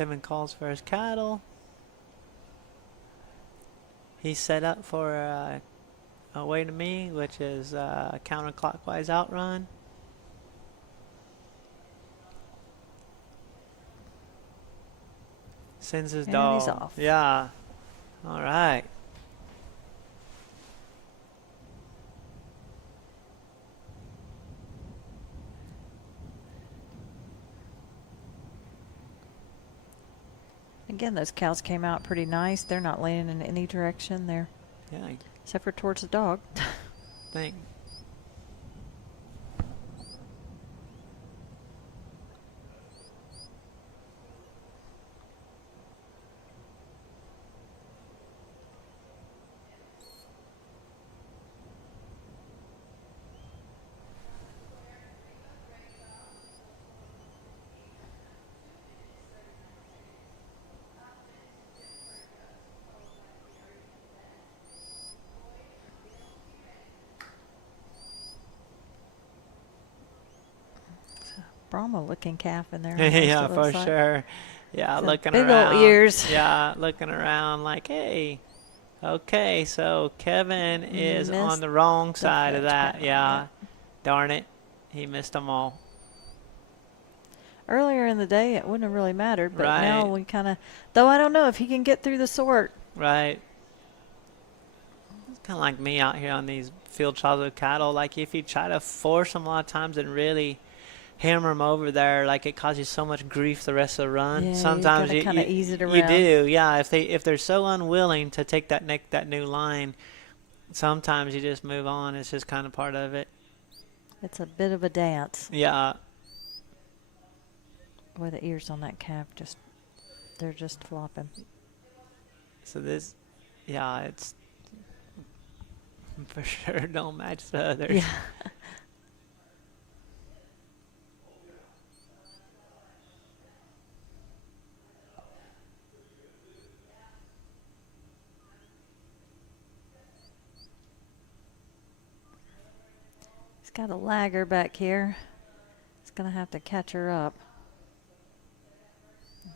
Kevin calls for his cattle. He's set up for away to me, which is counterclockwise outrun. Sends his And dog. he's off. Yeah. All right. Again, those cows came out pretty nice. They're not laying in any direction there, Yeah, I except for towards the dog. think. Brahma-looking calf in there. Yeah, almost, it for looks like. sure. Yeah, Some looking big around. old ears. Yeah, looking around like, hey. Okay, so Kevin is on Missed the wrong the side of fetch that. panel, Yeah. Darn it. He missed them all. Earlier in the day, it wouldn't have really mattered, but now Right. we kind of. Though I don't know if he can get through the sort. Right. It's kind of like me out here on these field trials with cattle. Like, if you try to force them a lot of times and really hammer them over there, like, it causes you so much grief the rest of the run. Yeah, Sometimes you gotta kinda ease it You around. do, yeah. If they're so unwilling to take that new line, sometimes you just move on. It's just kind of part of it. It's a bit of a dance. Yeah. Boy, the ears on that calf they're just flopping. So this, yeah, it's for sure don't match the others. Yeah. He's got a lagger back here. He's gonna have to catch her up.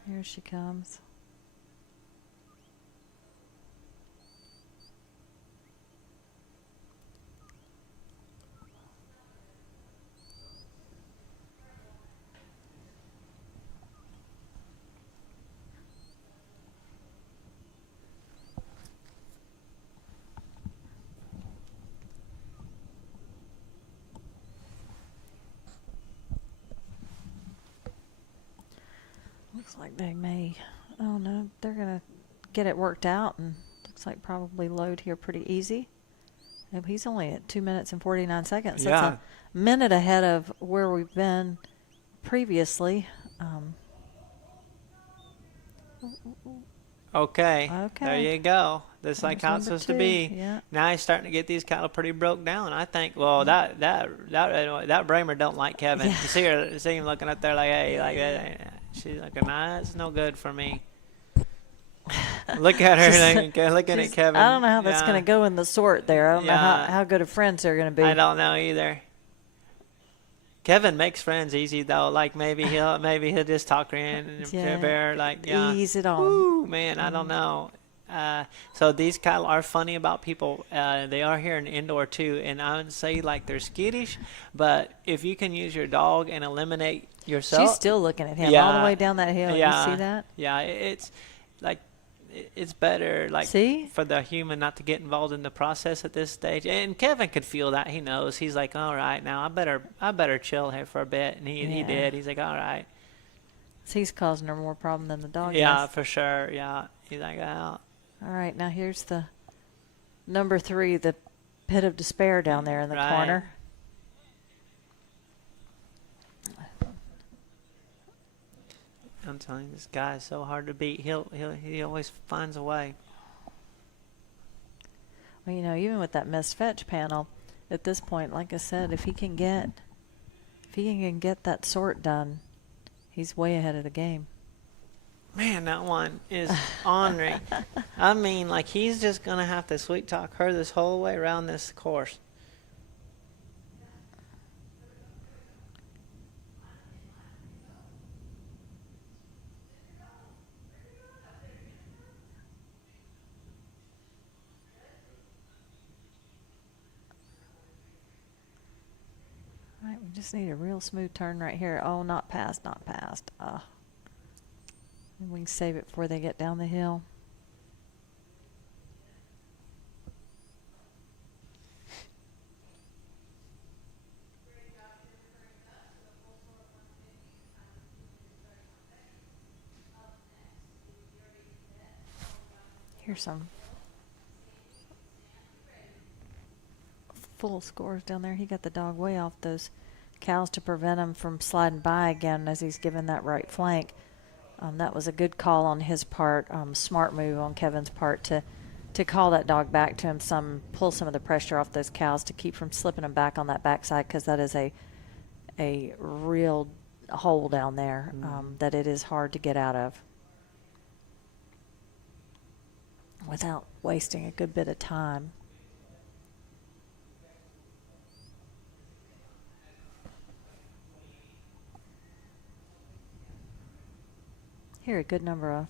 Here she comes. Looks like they may, oh no, they're going to get it worked out, and looks like probably load here pretty easy. And he's only at 2 minutes and 49 seconds. Yeah. That's a minute ahead of where we've been previously. Okay. Okay. There you go. That's like There's how it's number supposed to 2, be. yeah. Now he's starting to get these cattle pretty broke down. I think. Well, that Bramer don't like Kevin. Yeah. You see him looking up there like, hey, like that. She's like, nah, it's no good for me. Look at her, looking at Kevin. I don't know how that's Yeah. going to go in the sort there. I don't know Yeah. how good of friends they're going to be. I don't know either. Kevin makes friends easy though. Like maybe he'll just talk in and Yeah. bear like yeah. Ease it on. Ooh, man, I don't know. So these cattle are funny about people. They are here in indoor too, and I would say like they're skittish, but if you can use your dog and eliminate yourself. She's still looking at him all Yeah. the way down that hill. Yeah. You see that? Yeah, it's like it's better like See? for the human not to get involved in the process at this stage. And Kevin could feel that. He knows. He's like, all right, now I better chill here for a bit. And he Yeah. did. He's like, all right. So he's causing her more problem than the dog Yeah, is. for sure. Yeah. He's like, oh. All right, now here's the number 3, the pit of despair down there in the Right. corner. I'm telling you, this guy is so hard to beat. He always finds a way. Well, you know, even with that missed fetch panel, at this point, like I said, if he can get that sort done, he's way ahead of the game. Man, that one is ornery. I mean, like he's just gonna have to sweet talk her this whole way around this course. right, we just need a real smooth turn right here. Oh, not past, not past. We can save it before they get down the hill. Here's some full scores down there. He got the dog way off those cows to prevent him from sliding by again as he's given that right flank. That was a good call on his part, smart move on Kevin's part to call that dog back to him, pull some of the pressure off those cows to keep from slipping him back on that backside, because that is a real hole down there that it is hard to get out of without wasting a good bit of time. Here, a good number of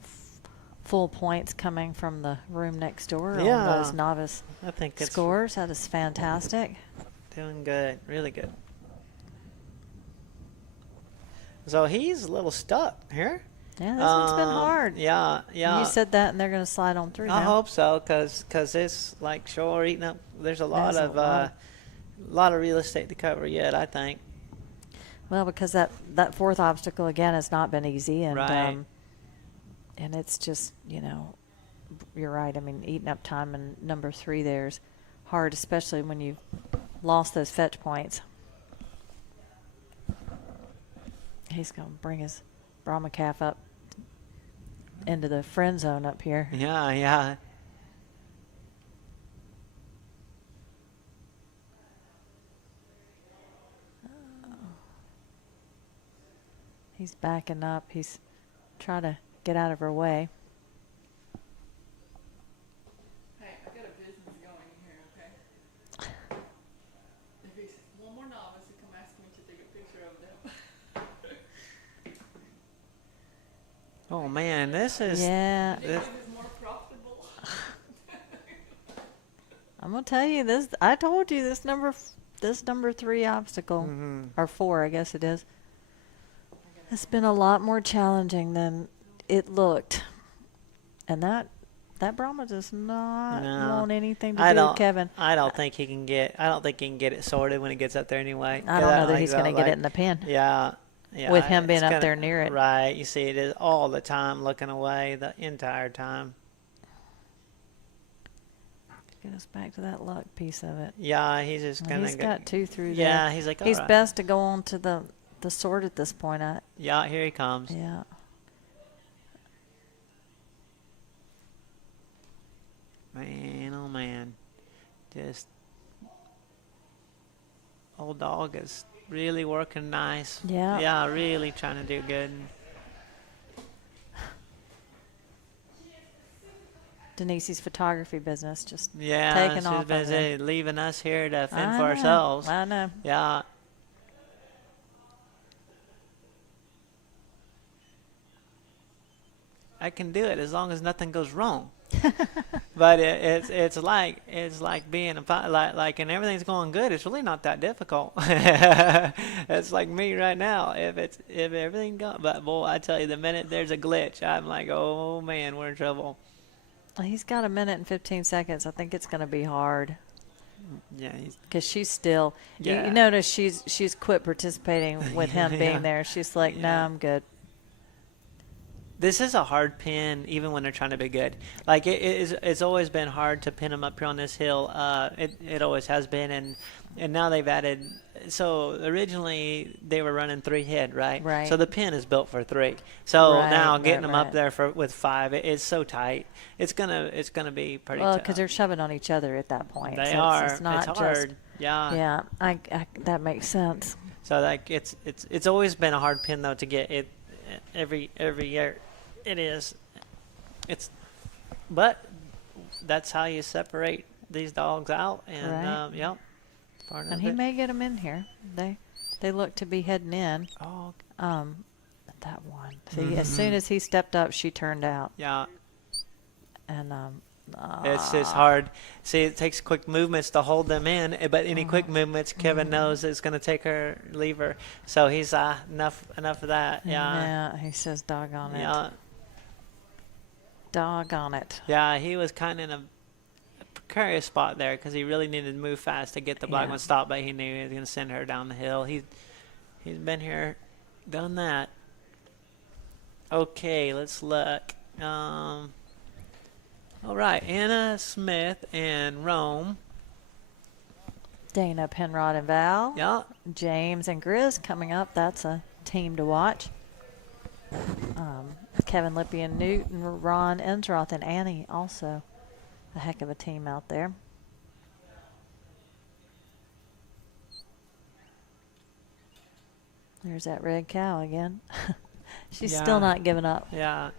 full points coming from the room next door on those novice I think it's scores. That is fantastic. doing good, really good. So he's a little stuck here. Yeah, this one's been hard. Yeah. You said that, and they're going to slide on through I now. hope so, because it's like sure eating up. There's a lot of real estate to cover yet, I think. Well, because that fourth obstacle again has not been easy, and Right. And it's just, you're right. I mean, eating up time in number 3 there's hard, especially when you've lost those fetch points. He's going to bring his Brahma calf up into the friend zone up here. Yeah. He's backing up. He's trying to get out of her way. Hey, I got a business going here, okay? If it's one more novice, you come ask me to take a picture of them. Oh man, this is Yeah. This is more profitable. I'm gonna tell you this. I told you this number 3 obstacle, or 4, I guess it is. It's been a lot more challenging than it looked, and that Brahma does not want anything to do with Kevin. I don't think he can get it sorted when he gets up there anyway. I don't know that he's gonna get it in the pin. Yeah. With him being up there near it. Right. You see it is all the time, looking away the entire time. Get us back to that luck piece of it. Yeah, he's just gonna. He's got 2 through there. Yeah, he's like. He's all right. best to go on to the sword at this point. Yeah, here he comes. Yeah. Man, oh man, just old dog is really working nice. Yeah. Yeah, really trying to do good. Denise's photography business just Yeah, taking off. she's busy leaving us here to fend for I know. ourselves. I know. Yeah. I can do it as long as nothing goes wrong. But it's like being like and everything's going good. It's really not that difficult. It's like me right now. If everything goes, but boy, I tell you, the minute there's a glitch, I'm like, oh man, we're in trouble. He's got 1 minute and 15 seconds. I think it's going to be hard. Yeah, Because she's still. Yeah. You notice she's quit participating with him being there. She's like, no, I'm good. This is a hard pin, even when they're trying to be good. Like it's always been hard to pin them up here on this hill. It always has been, and now they've added. So originally they were running 3 head, right? Right. So the pin is built for 3. So Right, now getting them right. up there with 5, it's so tight. It's gonna be pretty. Well, tough. because they're shoving on each other at that point. They so are. It's not it's just. hard. Yeah. Yeah, I that makes sense. So like it's always been a hard pin though to get it every year. It is. But that's how you separate these dogs out, and Right. yep. Part And of he it. may get them in here. They look to be heading in. Oh, That one. See, as soon as he stepped up, she turned out. yeah. And It's just hard. See, it takes quick movements to hold them in, but any quick movements, Kevin knows is going to take her, leave her. So he's enough of that. Yeah, he says doggone it. Yeah. Doggone it. Yeah, he was kind of in a precarious spot there because he really needed to move fast to get the black one stopped, but he knew he was going to send her down the hill. He's been here, done that. Okay, let's look. All right, Anna Smith and Rome. Dana, Penrod, and Val. Yeah. James and Grizz coming up. That's a team to watch. Kevin Lippy and Newton, Ron Ensroth, and Annie also. A heck of a team out there. There's that red cow again. She's still not giving up. Yeah.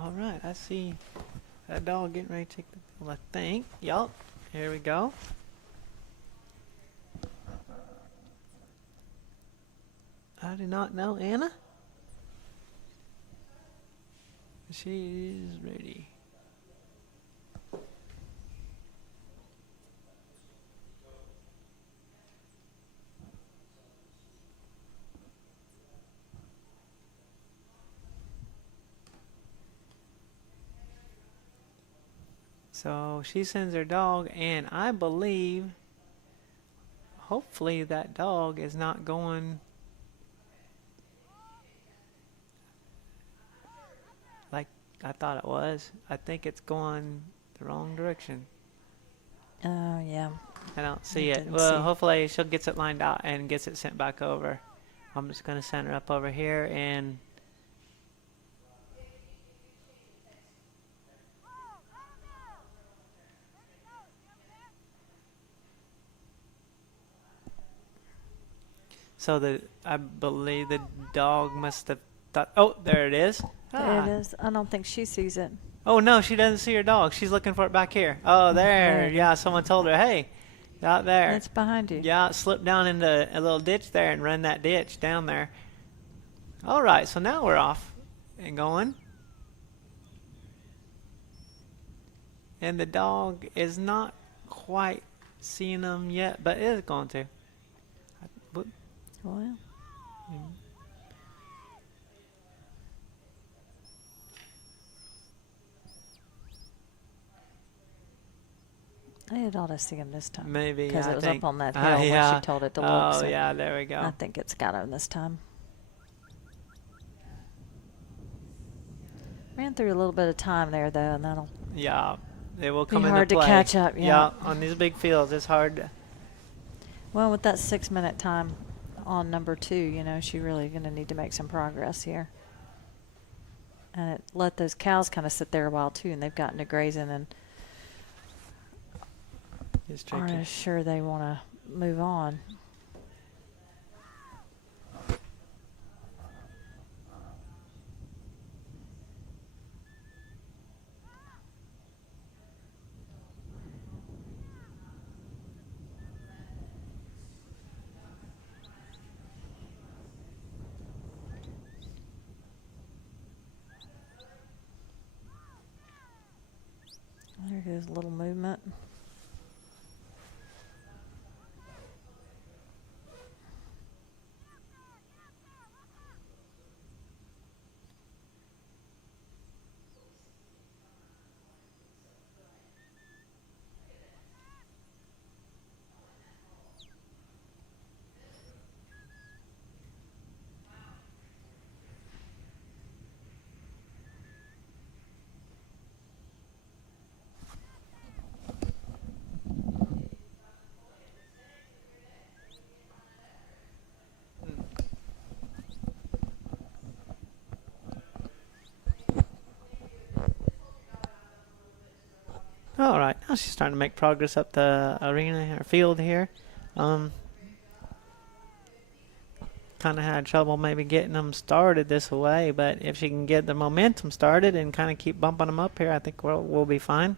All right, I see that dog getting ready to take the field, I think. Yup, here we go. I do not know Anna. She is ready. So she sends her dog, and I believe, hopefully that dog is not going like I thought it was. I think it's going the wrong direction. Oh, yeah. I don't see it. Well, hopefully she gets it lined out and gets it sent back over. I'm just going to send her up over here and... So I believe the dog must have thought, oh, there it is. There it is. I don't think she sees it. Oh, no, she doesn't see her dog. She's looking for it back here. Oh, there. Yeah, someone told her, hey, out there. It's behind you. Yeah, it slipped down into a little ditch there and run that ditch down there. All right, so now we're off and going. And the dog is not quite seeing them yet, but is going to. Well. It ought to see him this time. Maybe, because it was up on that hill when she told it to look. Oh, so yeah, there we go. I think it's got him this time. Ran through a little bit of time there, though, and that'll it will be come into hard play. to catch up. Yeah, on these big fields, it's hard. Well, with that 6-minute time on number 2, you know, she's really going to need to make some progress here. And let those cows kind of sit there a while, too, and they've gotten to grazing and aren't as sure they want to move on. There's a little movement. All right, now she's starting to make progress up the arena or field here. Kind of had trouble maybe getting them started this way, but if she can get the momentum started and kind of keep bumping them up here, I think we'll be fine.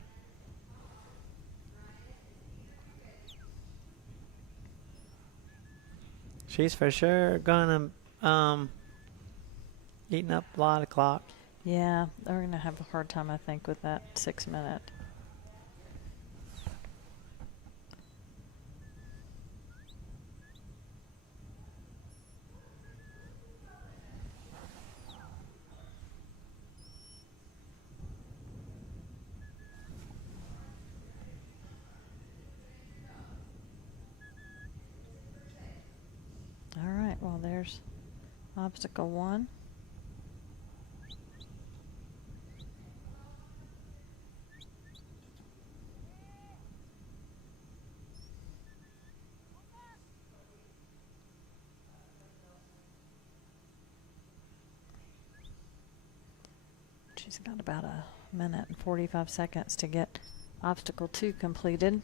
She's for sure gonna eating up a lot of clock. Yeah, they're gonna have a hard time, I think, with that 6 minute. All right, well, there's obstacle 1. She's got about a minute and 45 seconds to get obstacle 2 completed.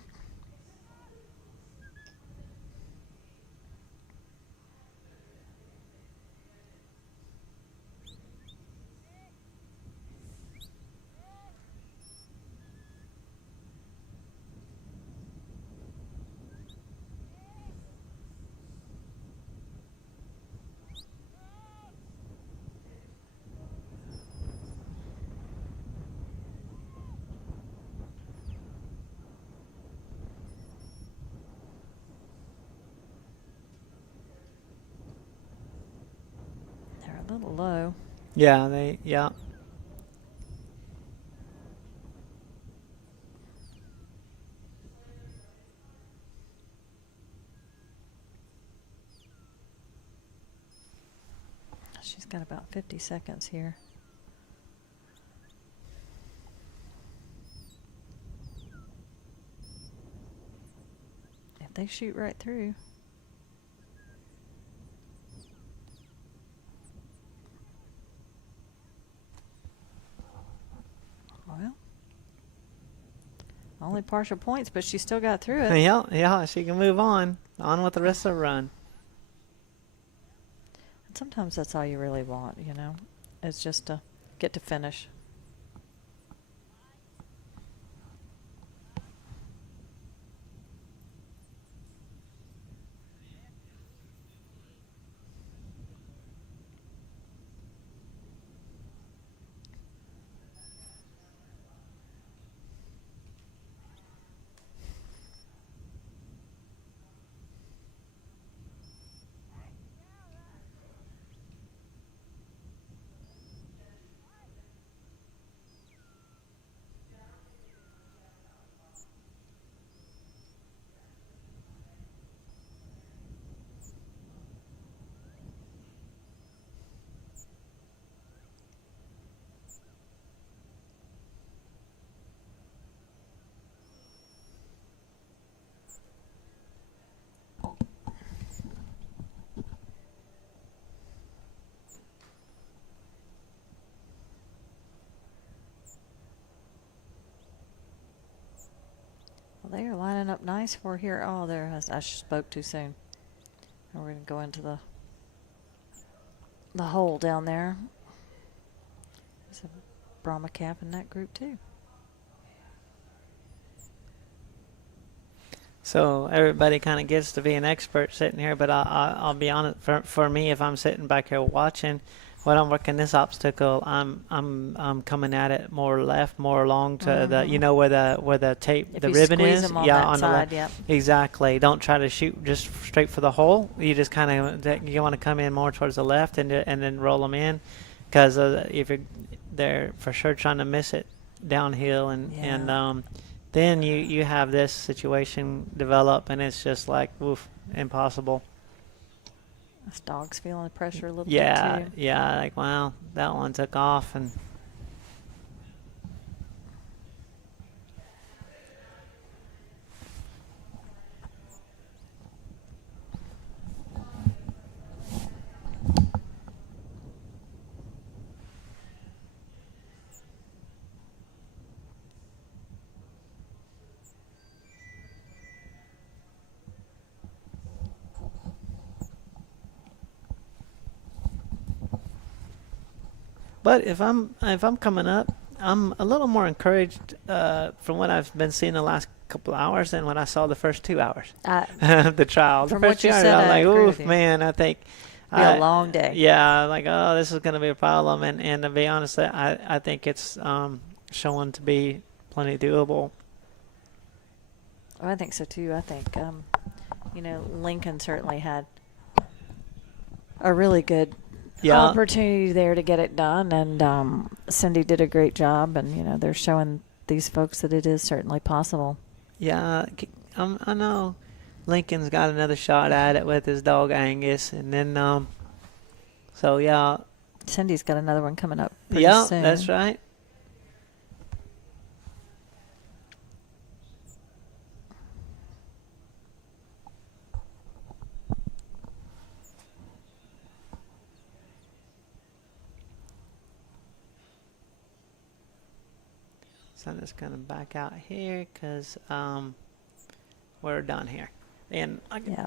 A little low. Yeah. She's got about 50 seconds here. If they shoot right through. Well, only partial points, but she still got through it. Yeah, she can move on with the rest of the run. And sometimes that's all you really want, you know, is just to get to finish. Well, they are lining up nice for here. Oh, there, I spoke too soon. And we're going to go into the hole down there. There's a Brahma calf in that group too. So everybody kind of gets to be an expert sitting here, but I'll be honest, for me, if I'm sitting back here watching, when I'm working this obstacle, I'm coming at it more left, more along to the, you know, where the tape, If the you ribbon squeeze is. them on Yeah, that on the side, left. yep. Exactly. Don't try to shoot just straight for the hole. You just kind of, you want to come in more towards the left and then roll them in, because if they're for sure trying to miss it downhill, and then you have this situation develop, and it's just like, woof, impossible. This dog's feeling the pressure a little bit Yeah, too. yeah, like, wow, that one took off. And but if I'm coming up, I'm a little more encouraged from what I've been seeing the last couple of hours than when I saw the first 2 hours of the trial. From The what first you 2 hours, said, I was I like, agree oof, with you. man, I think Be a long day. Yeah, like, oh, this is going to be a problem. And to be honest, I think it's showing to be plenty doable. I think so too. I think, you know, Lincoln certainly had a really good opportunity there to get it done, and Cindy did a great job, and, you know, they're showing these folks that it is certainly possible. Yeah, I know Lincoln's got another shot at it with his dog Angus, and then so yeah. Cindy's got another one coming up pretty soon. Yeah, that's right. So I'm just gonna back out here because we're done here, and Yeah.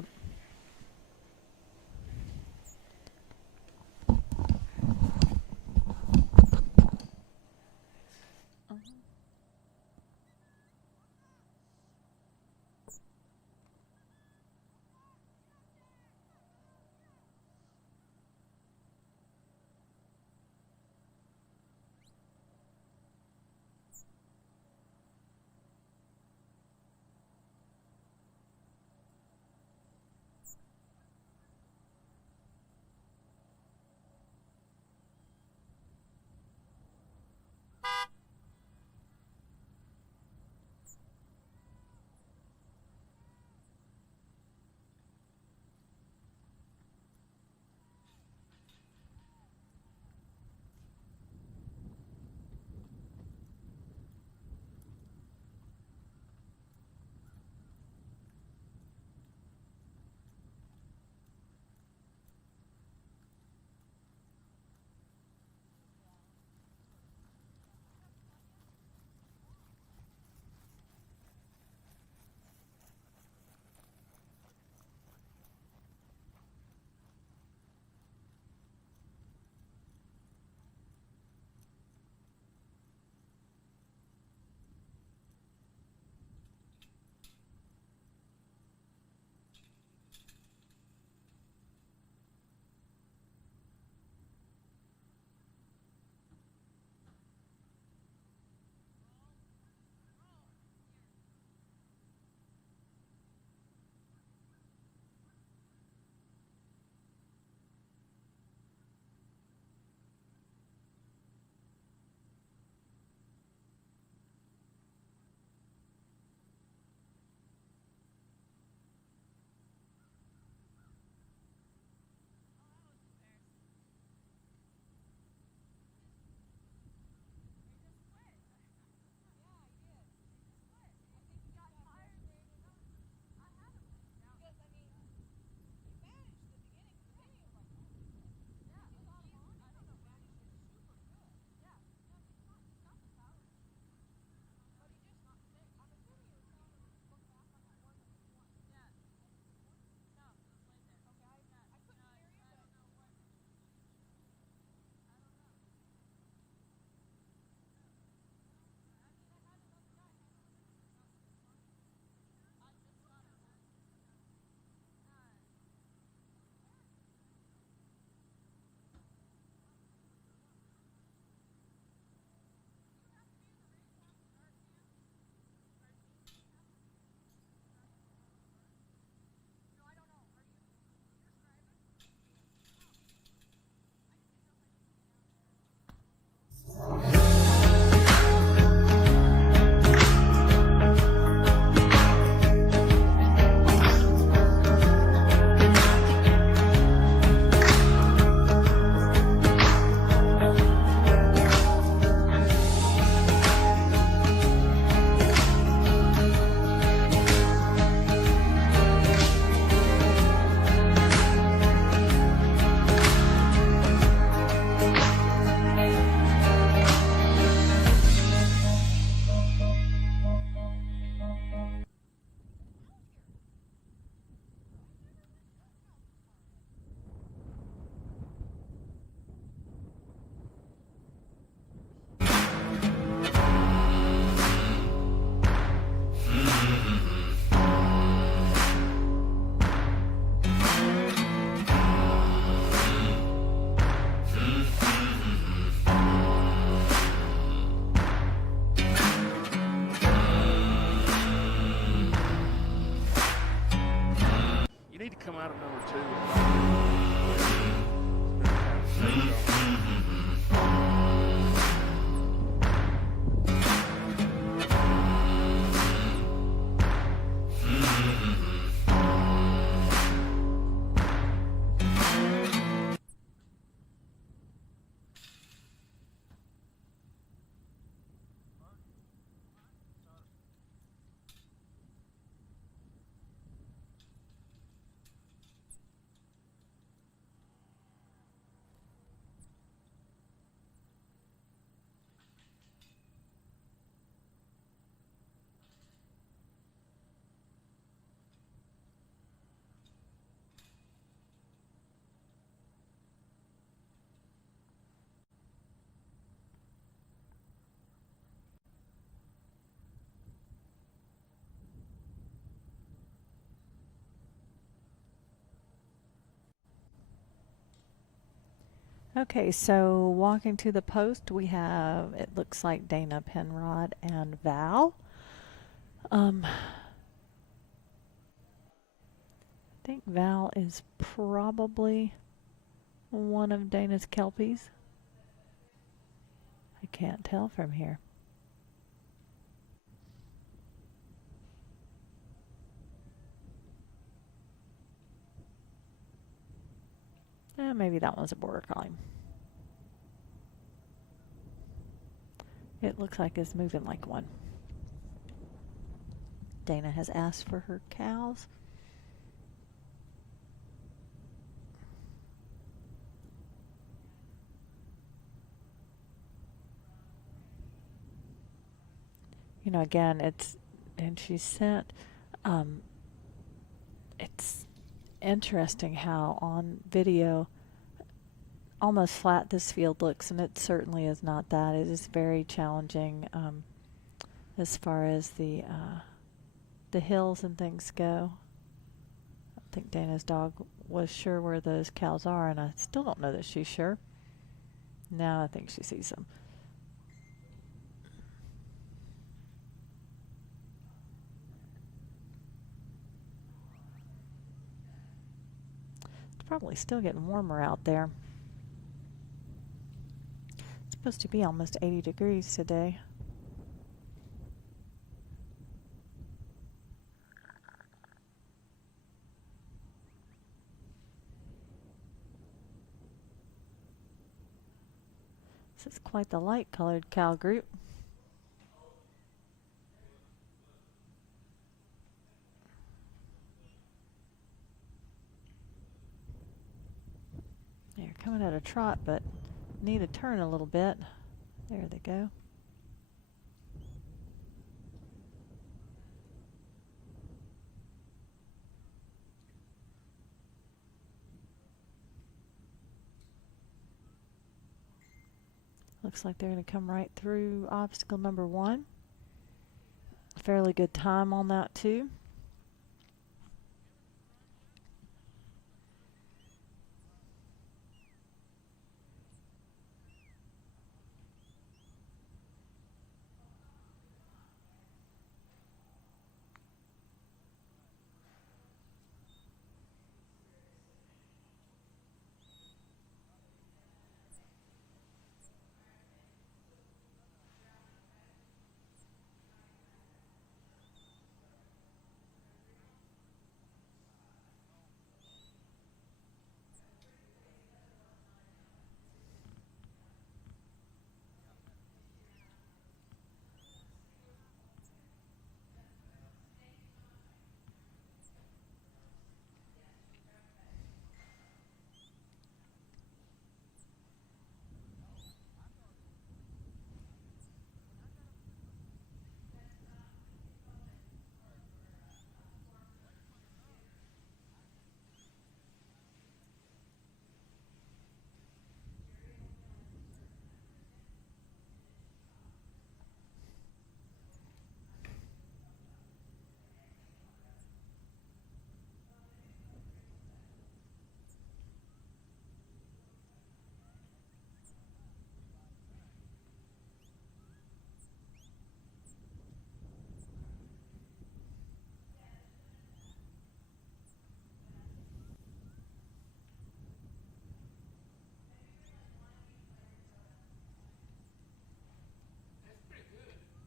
out of number 2. Okay, so walking to the post, we have, it looks like Dana, Penrod, and Val. I think Val is probably one of Dana's Kelpies. I can't tell from here. Maybe that one's a border collie. It looks like it's moving like one. Dana has asked for her cows. You know, again, it's, and she sent, it's interesting how on video almost flat this field looks, and it certainly is not that. It is very challenging as far as the hills and things go. I think Dana's dog was sure where those cows are, and I still don't know that she's sure. Now I think she sees them. It's probably still getting warmer out there. It's supposed to be almost 80 degrees today. This is quite the light colored cow group. They're coming at a trot, but need to turn a little bit. There they go. Looks like they're going to come right through obstacle number 1. Fairly good time on that too.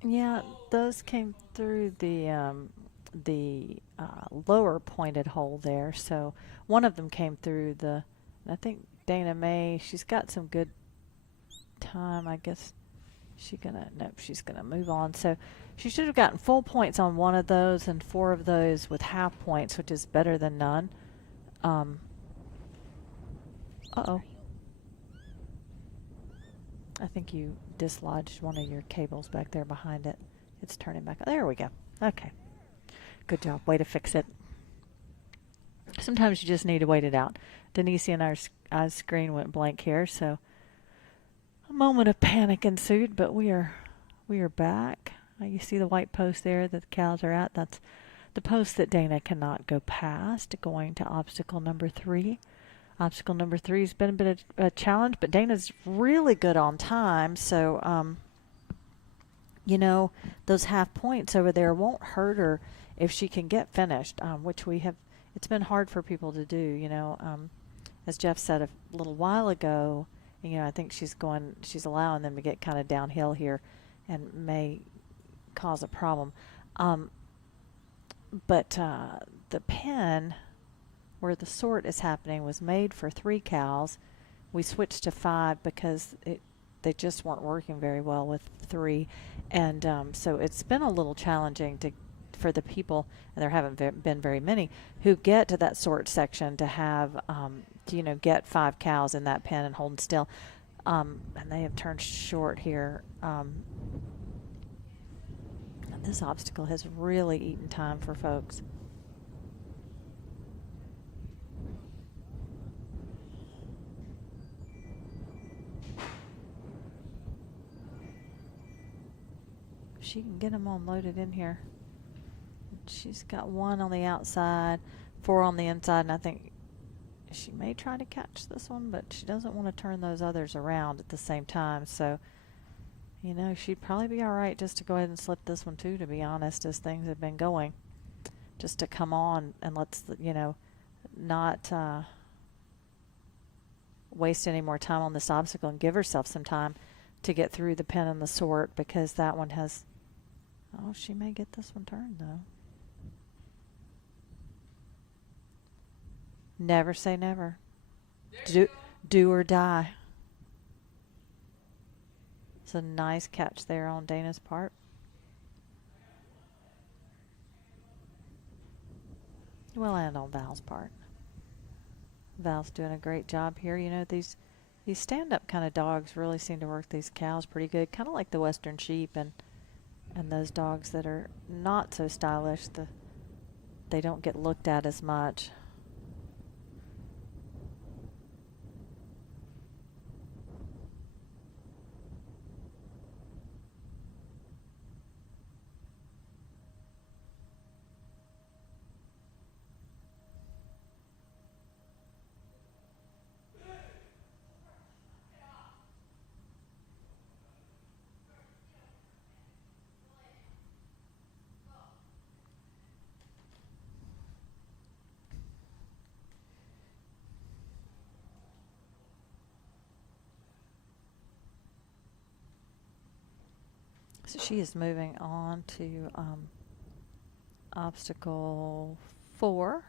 Yeah, those came through the lower pointed hole there. So one of them came through the. I think Dana May. She's got some good time. I guess she's gonna move on. So she should have gotten full points on one of those and 4 of those with half points, which is better than none. Uh-oh. I think you dislodged one of your cables back there behind it. It's turning back. There we go. Okay. Good job. Way to fix it. Sometimes you just need to wait it out. Denise and our screen went blank here, so a moment of panic ensued, but we are back. You see the white post there that the cows are at? That's the post that Dana cannot go past, going to obstacle number 3. Obstacle number 3 has been a bit of a challenge, but Dana's really good on time, so you know, those half points over there won't hurt her if she can get finished, which we have. It's been hard for people to do, you know. As Jeff said a little while ago, you know, I think she's allowing them to get kind of downhill here and may cause a problem. But the pen where the sort is happening was made for 3 cows. We switched to 5 because they just weren't working very well with 3. And so it's been a little challenging for the people, and there haven't been very many, who get to that sort section to have, you know, get 5 cows in that pen and hold still. And they have turned short here. This obstacle has really eaten time for folks. She can get them all loaded in here. She's got 1 on the outside, 4 on the inside, and I think she may try to catch this one, but she doesn't want to turn those others around at the same time. So, you know, she'd probably be all right just to go ahead and slip this one too, to be honest, as things have been going. Just to come on and let's, you know, not waste any more time on this obstacle and give herself some time to get through the pen and the sort, because that one has. Oh, she may get this one turned, though. Never say never. Do or die. It's a nice catch there on Dana's part. Well, and on Val's part. Val's doing a great job here. You know, these stand-up kind of dogs really seem to work these cows pretty good, kind of like the Western sheep and those dogs that are not so stylish. They don't get looked at as much. So she is moving on to obstacle 4.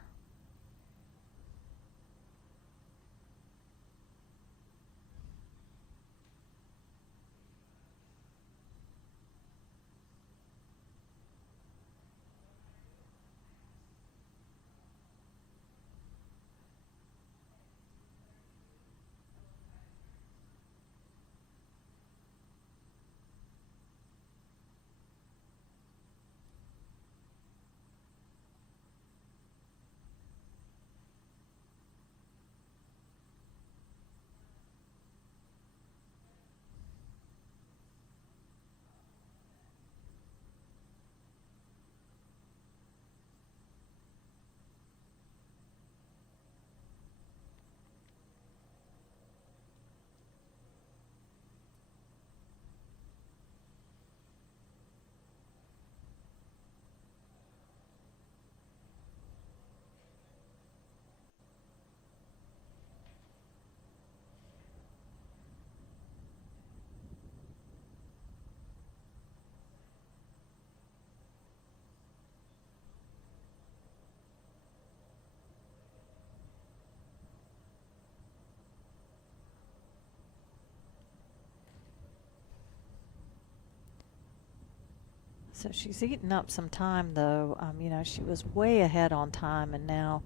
So she's eaten up some time, though. You know, she was way ahead on time, and now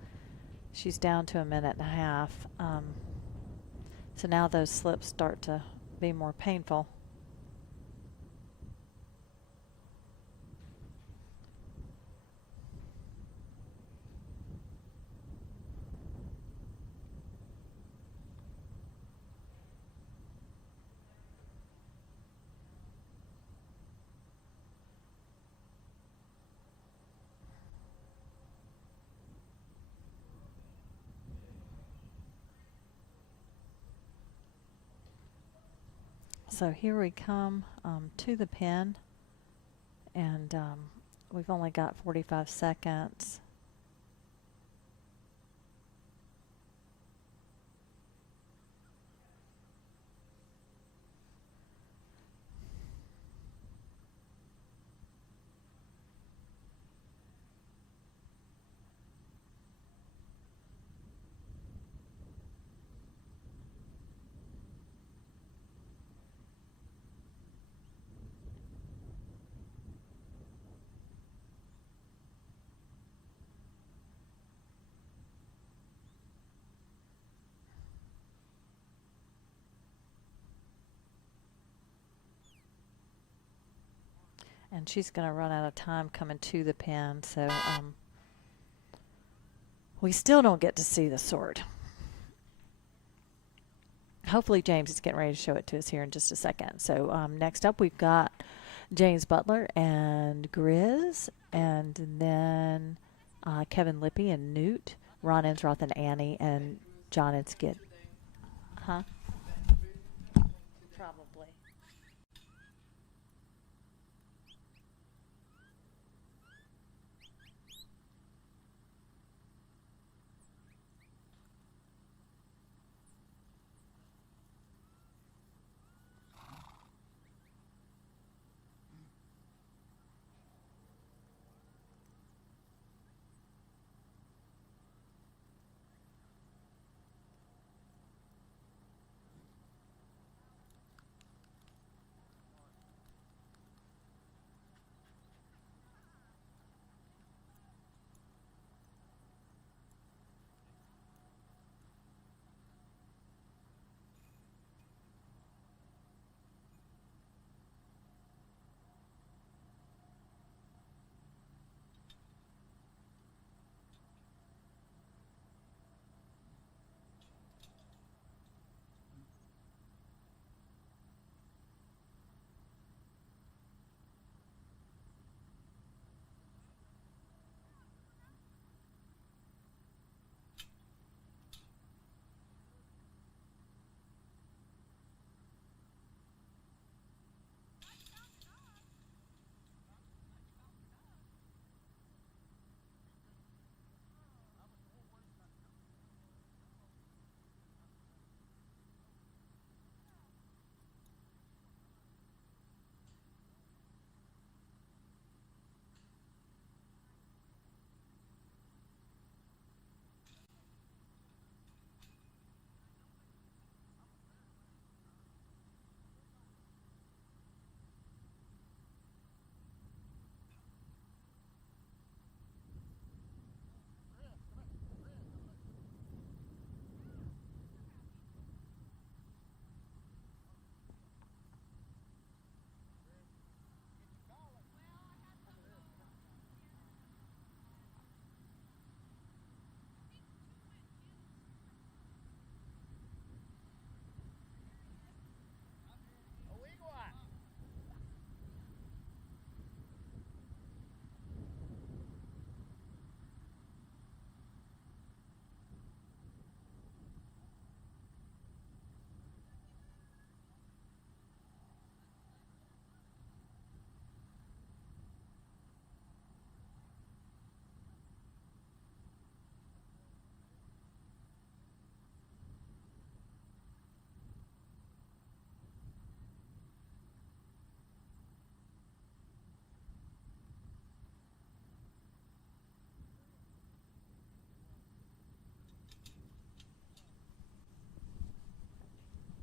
she's down to 1.5 minutes. So now those slips start to be more painful. So here we come to the pen, and we've only got 45 seconds. And she's going to run out of time coming to the pen, so we still don't get to see the sword. Hopefully James is getting ready to show it to us here in just a second. So next up we've got James Butler and Grizz, and then Kevin Lippy and Newt, Ron Ensroth and Annie, and John and Skid. Huh? Probably.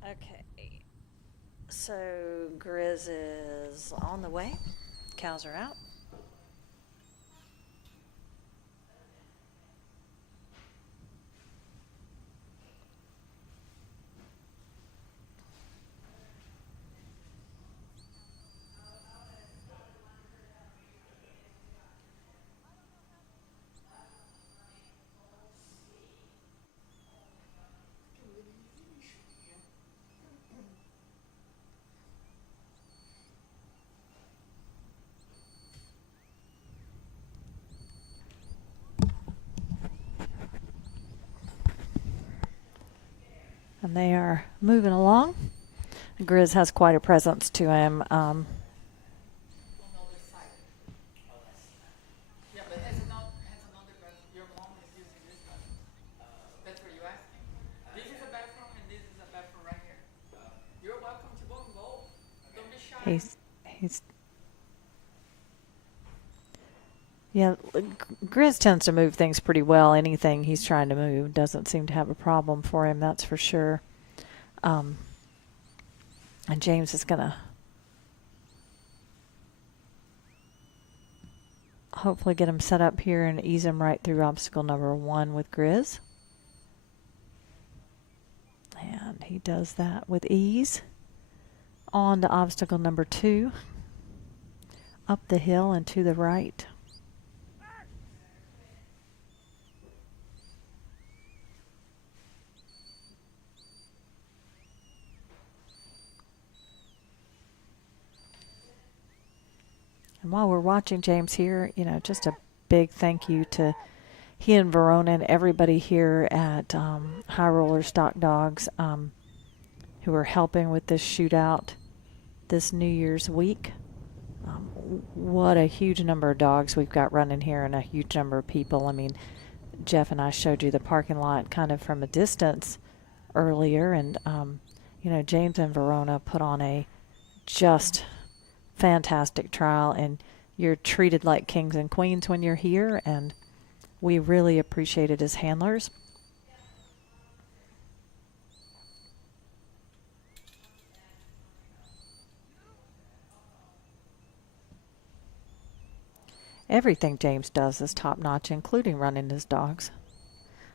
Okay, so Grizz is on the way. Cows are out. And they are moving along. Grizz has quite a presence to him. On the other side. Yeah, but has another bathroom. Your mom is using this bathroom. That's what you asking. This is a bathroom and this is a bathroom right here. You're welcome to both. Don't be shy. Yeah, Grizz tends to move things pretty well. Anything he's trying to move doesn't seem to have a problem for him, that's for sure. And James is going to hopefully get him set up here and ease him right through obstacle number 1 with Grizz. And he does that with ease. On to obstacle number 2. Up the hill and to the right. And while we're watching James here, you know, just a big thank you to he and Verona and everybody here at High Roller Stock Dogs who are helping with this shootout this New Year's week. What a huge number of dogs we've got running here and a huge number of people. I mean, Jeff and I showed you the parking lot kind of from a distance earlier, and you know, James and Verona put on a just fantastic trial, and you're treated like kings and queens when you're here, and we really appreciate it as handlers. Everything James does is top-notch, including running his dogs.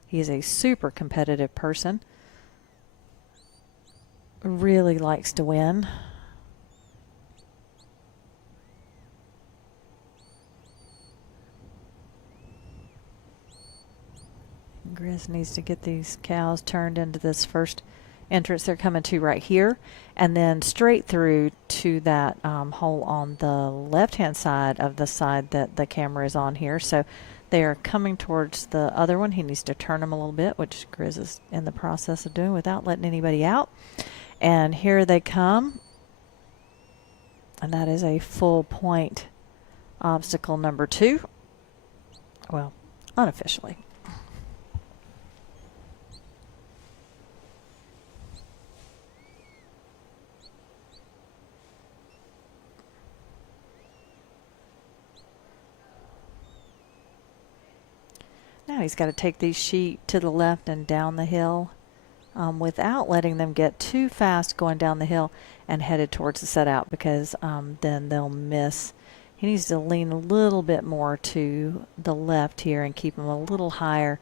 He is a super competitive person. Really likes to win. Grizz needs to get these cows turned into this first entrance they're coming to right here, and then straight through to that hole on the left-hand side of the side that the camera is on here. So they are coming towards the other one. He needs to turn them a little bit, which Grizz is in the process of doing without letting anybody out. And here they come, and that is a full point obstacle number 2. Well, unofficially. Now he's got to take these sheep to the left and down the hill without letting them get too fast going down the hill and headed towards the set out, because then they'll miss. He needs to lean a little bit more to the left here and keep them a little higher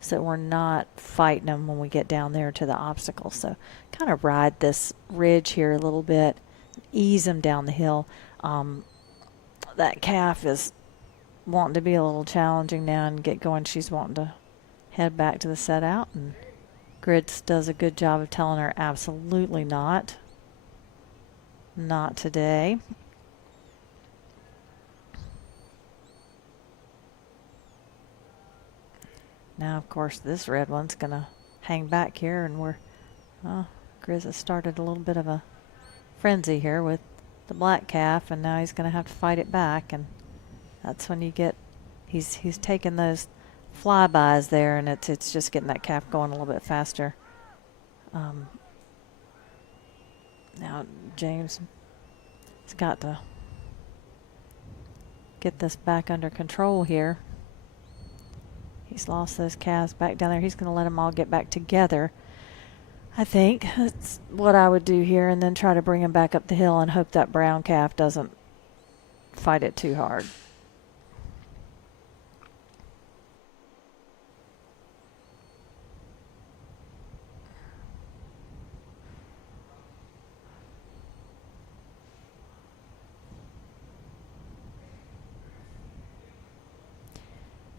so that we're not fighting them when we get down there to the obstacle. So kind of ride this ridge here a little bit, ease them down the hill. That calf is wanting to be a little challenging now and get going. She's wanting to head back to the set out, and Grizz does a good job of telling her absolutely not. Not today. Now, of course, this red one's going to hang back here, and Grizz has started a little bit of a frenzy here with the black calf, and now he's going to have to fight it back, and that's when you get, he's taking those flybys there, and it's just getting that calf going a little bit faster. Now James has got to get this back under control here. He's lost those calves back down there. He's going to let them all get back together. I think that's what I would do here, and then try to bring him back up the hill and hope that brown calf doesn't fight it too hard.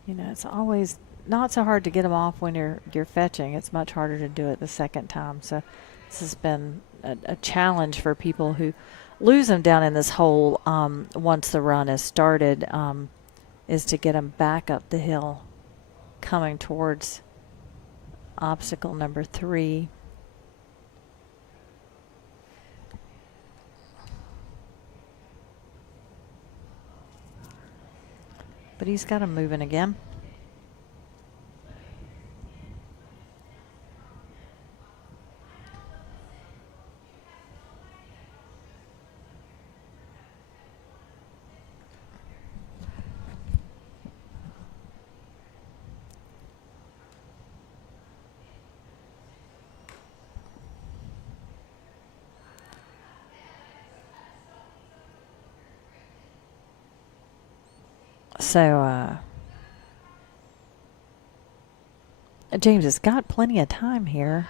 You know, it's always not so hard to get them off when you're fetching. It's much harder to do it the second time. So this has been a challenge for people who lose them down in this hole once the run is started, is to get them back up the hill coming towards obstacle number 3. But he's got him moving again. So, James has got plenty of time here.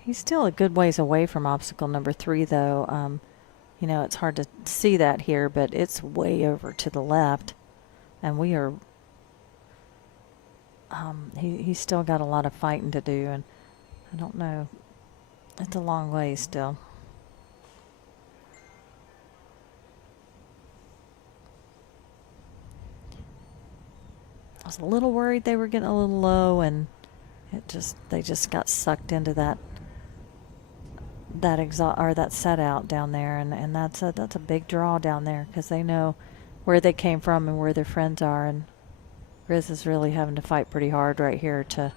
He's still a good ways away from obstacle number 3, though. You know, it's hard to see that here, but it's way over to the left. And we are... he's still got a lot of fighting to do, and I don't know. It's a long way still. I was a little worried they were getting a little low, and they just got sucked into that set out down there, and that's a big draw down there because they know where they came from and where their friends are, and Riz is really having to fight pretty hard right here to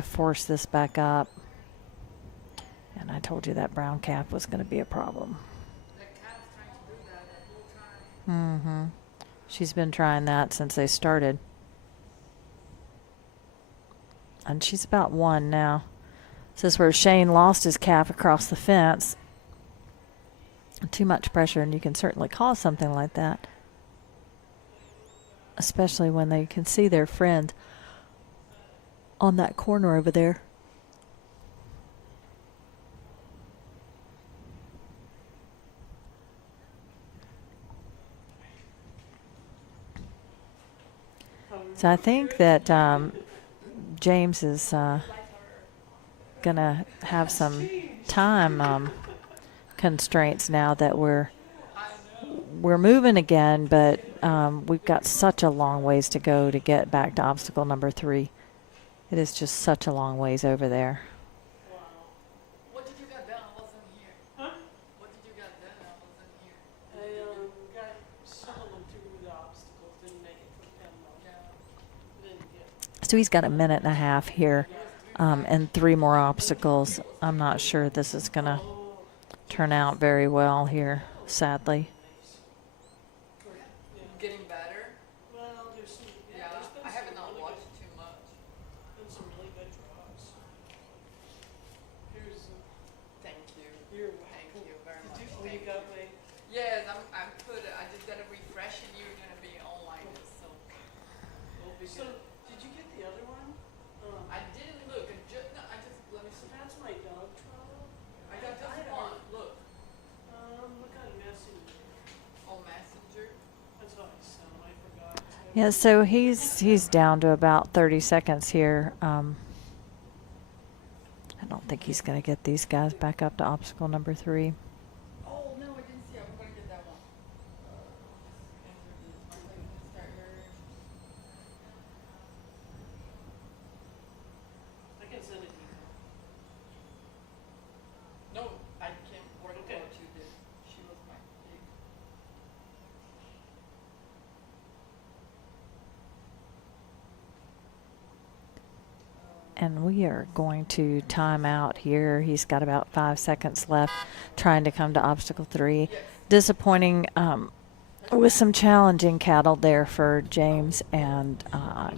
force this back up. And I told you that brown calf was going to be a problem. That calf's trying to do that whole time. Mm-hmm. She's been trying that since they started. And she's about 1 now. This is where Shane lost his calf across the fence. Too much pressure, and you can certainly cause something like that. Especially when they can see their friend on that corner over there. So I think that James is gonna have some time constraints now that we're moving again, but we've got such a long ways to go to get back to obstacle number 3. It is just such a long ways over there. Wow. What did you got done? I wasn't here. Huh? What did you got done? I wasn't here. I got some of them through the obstacles, didn't make it for 10 though. Yeah. Didn't get. So he's got a minute and a half here, and 3 more obstacles. I'm not sure this is gonna turn out very well here, sadly. Getting better. Well, there's some, Yeah, there's been I haven't some not really watched too much. been some really good draws. Here's Thank you. your Thank you very much. you Thank got you. me. Yes, I just gotta refresh and you're gonna be online. So it'll be So, good. did you get the other one? I didn't look. Let me see. That's my dog trial. I got just one. Look. Look on Messenger. Oh, Messenger. That's what I sent him. I forgot. Yeah, so he's down to about 30 seconds here. I don't think he's going to get these guys back up to obstacle number 3. Oh no, I didn't see. I'm gonna get that one. I can send it to you. No, I can't work Okay. what you did. She was my pig. And we are going to time out here. He's got about 5 seconds left trying to come to obstacle 3. Disappointing with some challenging cattle there for James and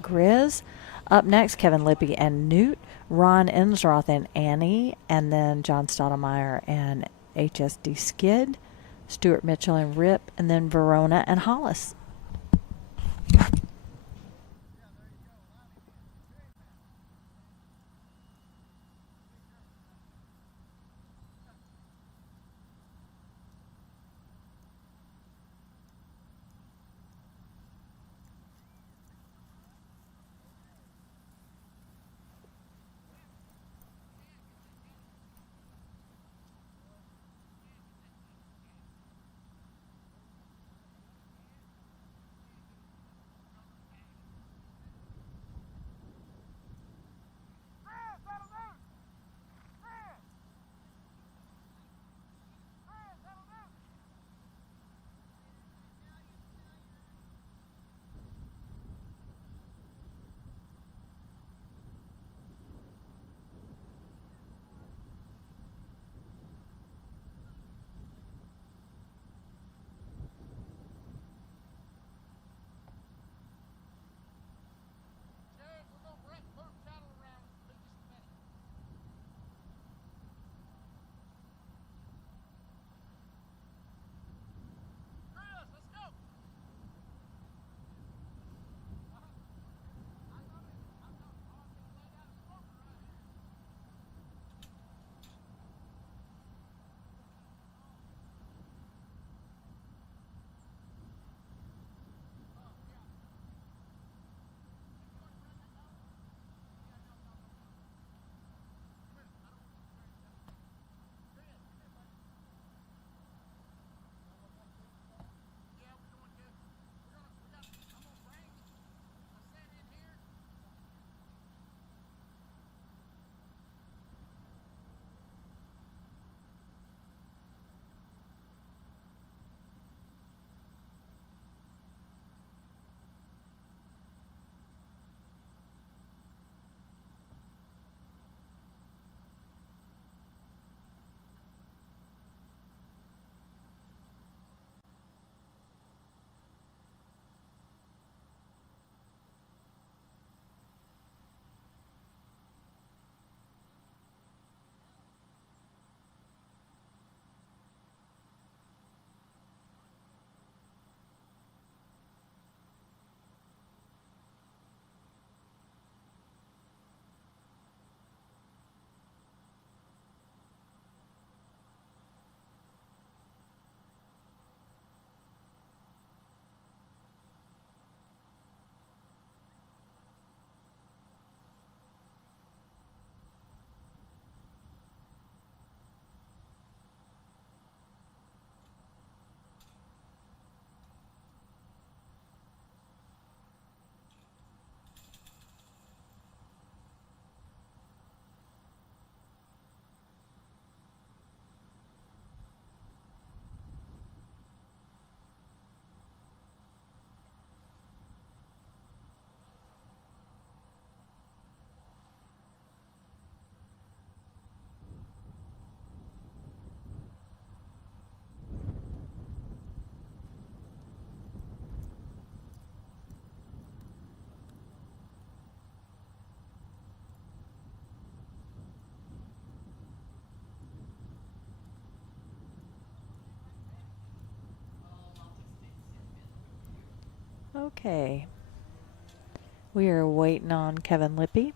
Grizz. Up next, Kevin Lippy and Newt, Ron Ensroth and Annie, and then John Stottlemyre and HSD Skid, Stuart Mitchell and Rip, and then Verona and Hollis. Okay. We are waiting on Kevin Lippy.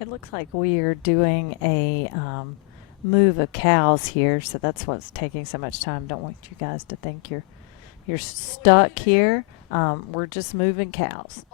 It looks like we are doing a move of cows here, so that's what's taking so much time. Don't want you guys to think you're stuck here. We're just moving cows.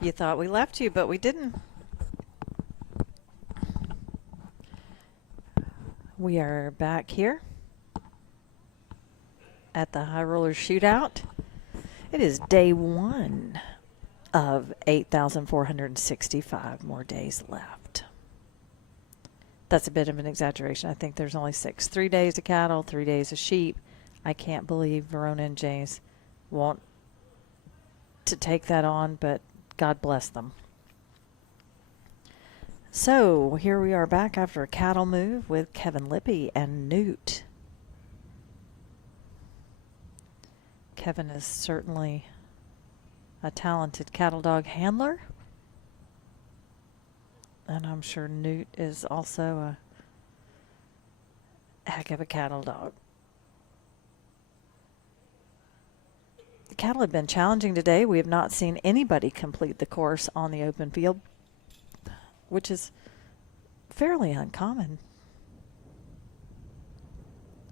You thought we left you, but we didn't. We are back here at the High Roller Shootout. It is day 1 of 8,465 more days left. That's a bit of an exaggeration. I think there's only 6. 3 days of cattle, 3 days of sheep. I can't believe Verona and James want to take that on, but God bless them. So here we are back after a cattle move with Kevin Lippy and Newt. Kevin is certainly a talented cattle dog handler. And I'm sure Newt is also a heck of a cattle dog. The cattle have been challenging today. We have not seen anybody complete the course on the open field, which is fairly uncommon,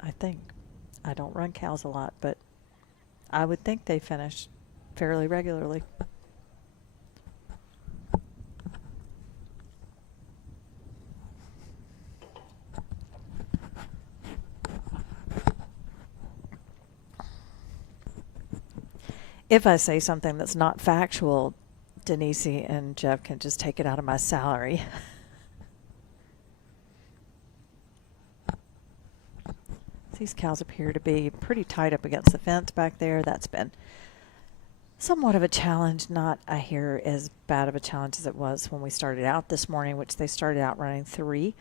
I think. I don't run cows a lot, but I would think they finish fairly regularly. If I say something that's not factual, Denise and Jeff can just take it out of my salary. These cows appear to be pretty tight up against the fence back there. That's been somewhat of a challenge, not, I hear, as bad of a challenge as it was when we started out this morning, which they started out running 3.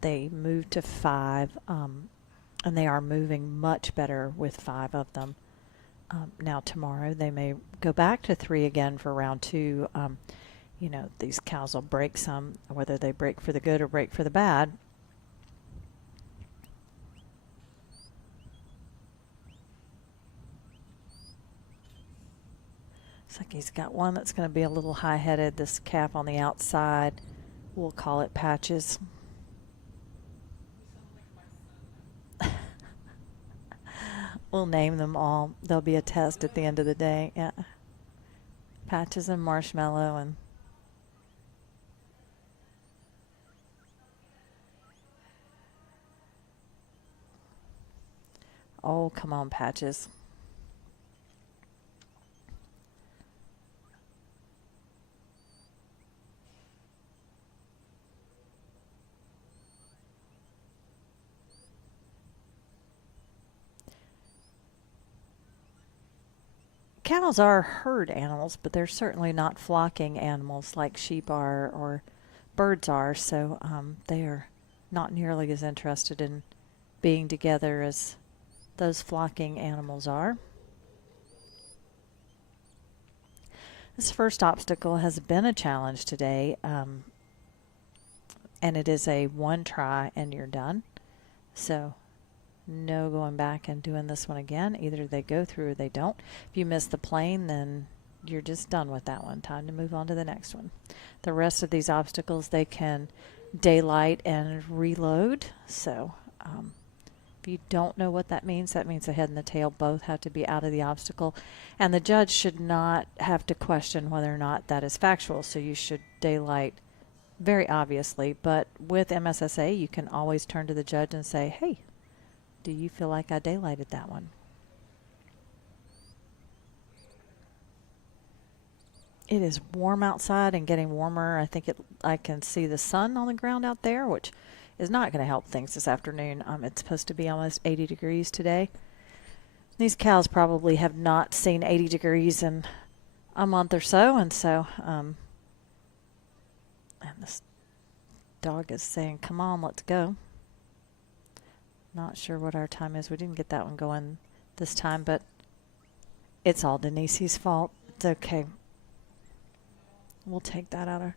They moved to 5, and they are moving much better with 5 of them. Now tomorrow they may go back to 3 again for round 2. You know, these cows will break some, whether they break for the good or break for the bad. Looks like he's got one that's going to be a little high-headed, this calf on the outside. We'll call it Patches. We'll name them all. There'll be a test at the end of the day. Yeah. Patches and Marshmallow and oh, come on, Patches. Cows are herd animals, but they're certainly not flocking animals like sheep are or birds are, so they are not nearly as interested in being together as those flocking animals are. This first obstacle has been a challenge today, and it is a 1 try and you're done. So no going back and doing this one again. Either they go through or they don't. If you miss the plane, then you're just done with that one. Time to move on to the next one. The rest of these obstacles, they can daylight and reload. So if you don't know what that means the head and the tail both have to be out of the obstacle. And the judge should not have to question whether or not that is factual. So you should daylight very obviously. But with MSSA, you can always turn to the judge and say, hey, do you feel like I daylighted that one? It is warm outside and getting warmer. I can see the sun on the ground out there, which is not going to help things this afternoon. It's supposed to be almost 80 degrees today. These cows probably have not seen 80 degrees in a month or so, and so and this dog is saying, come on, let's go. Not sure what our time is. We didn't get that one going this time, but it's all Denise's fault. It's okay. We'll take that out of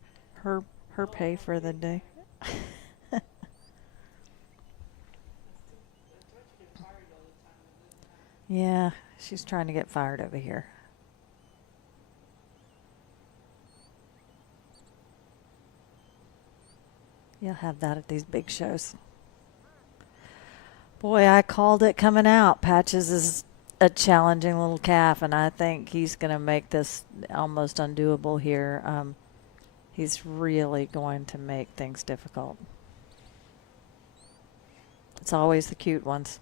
her pay for the day. Yeah, she's trying to get fired over here. You'll have that at these big shows. Boy, I called it coming out. Patches is a challenging little calf, and I think he's going to make this almost undoable here. He's really going to make things difficult. It's always the cute ones.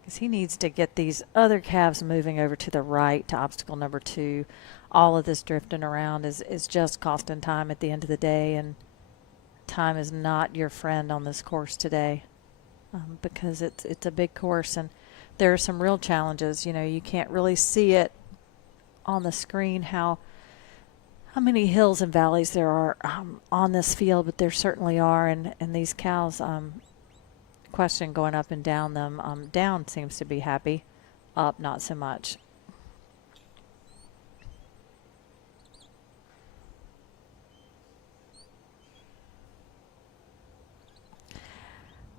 Because he needs to get these other calves moving over to the right to obstacle number 2. All of this drifting around is just costing time at the end of the day, and time is not your friend on this course today, because it's a big course and there are some real challenges. You know, you can't really see it on the screen how many hills and valleys there are on this field, but there certainly are, and these cows question going up and down them. Down seems to be happy, up not so much.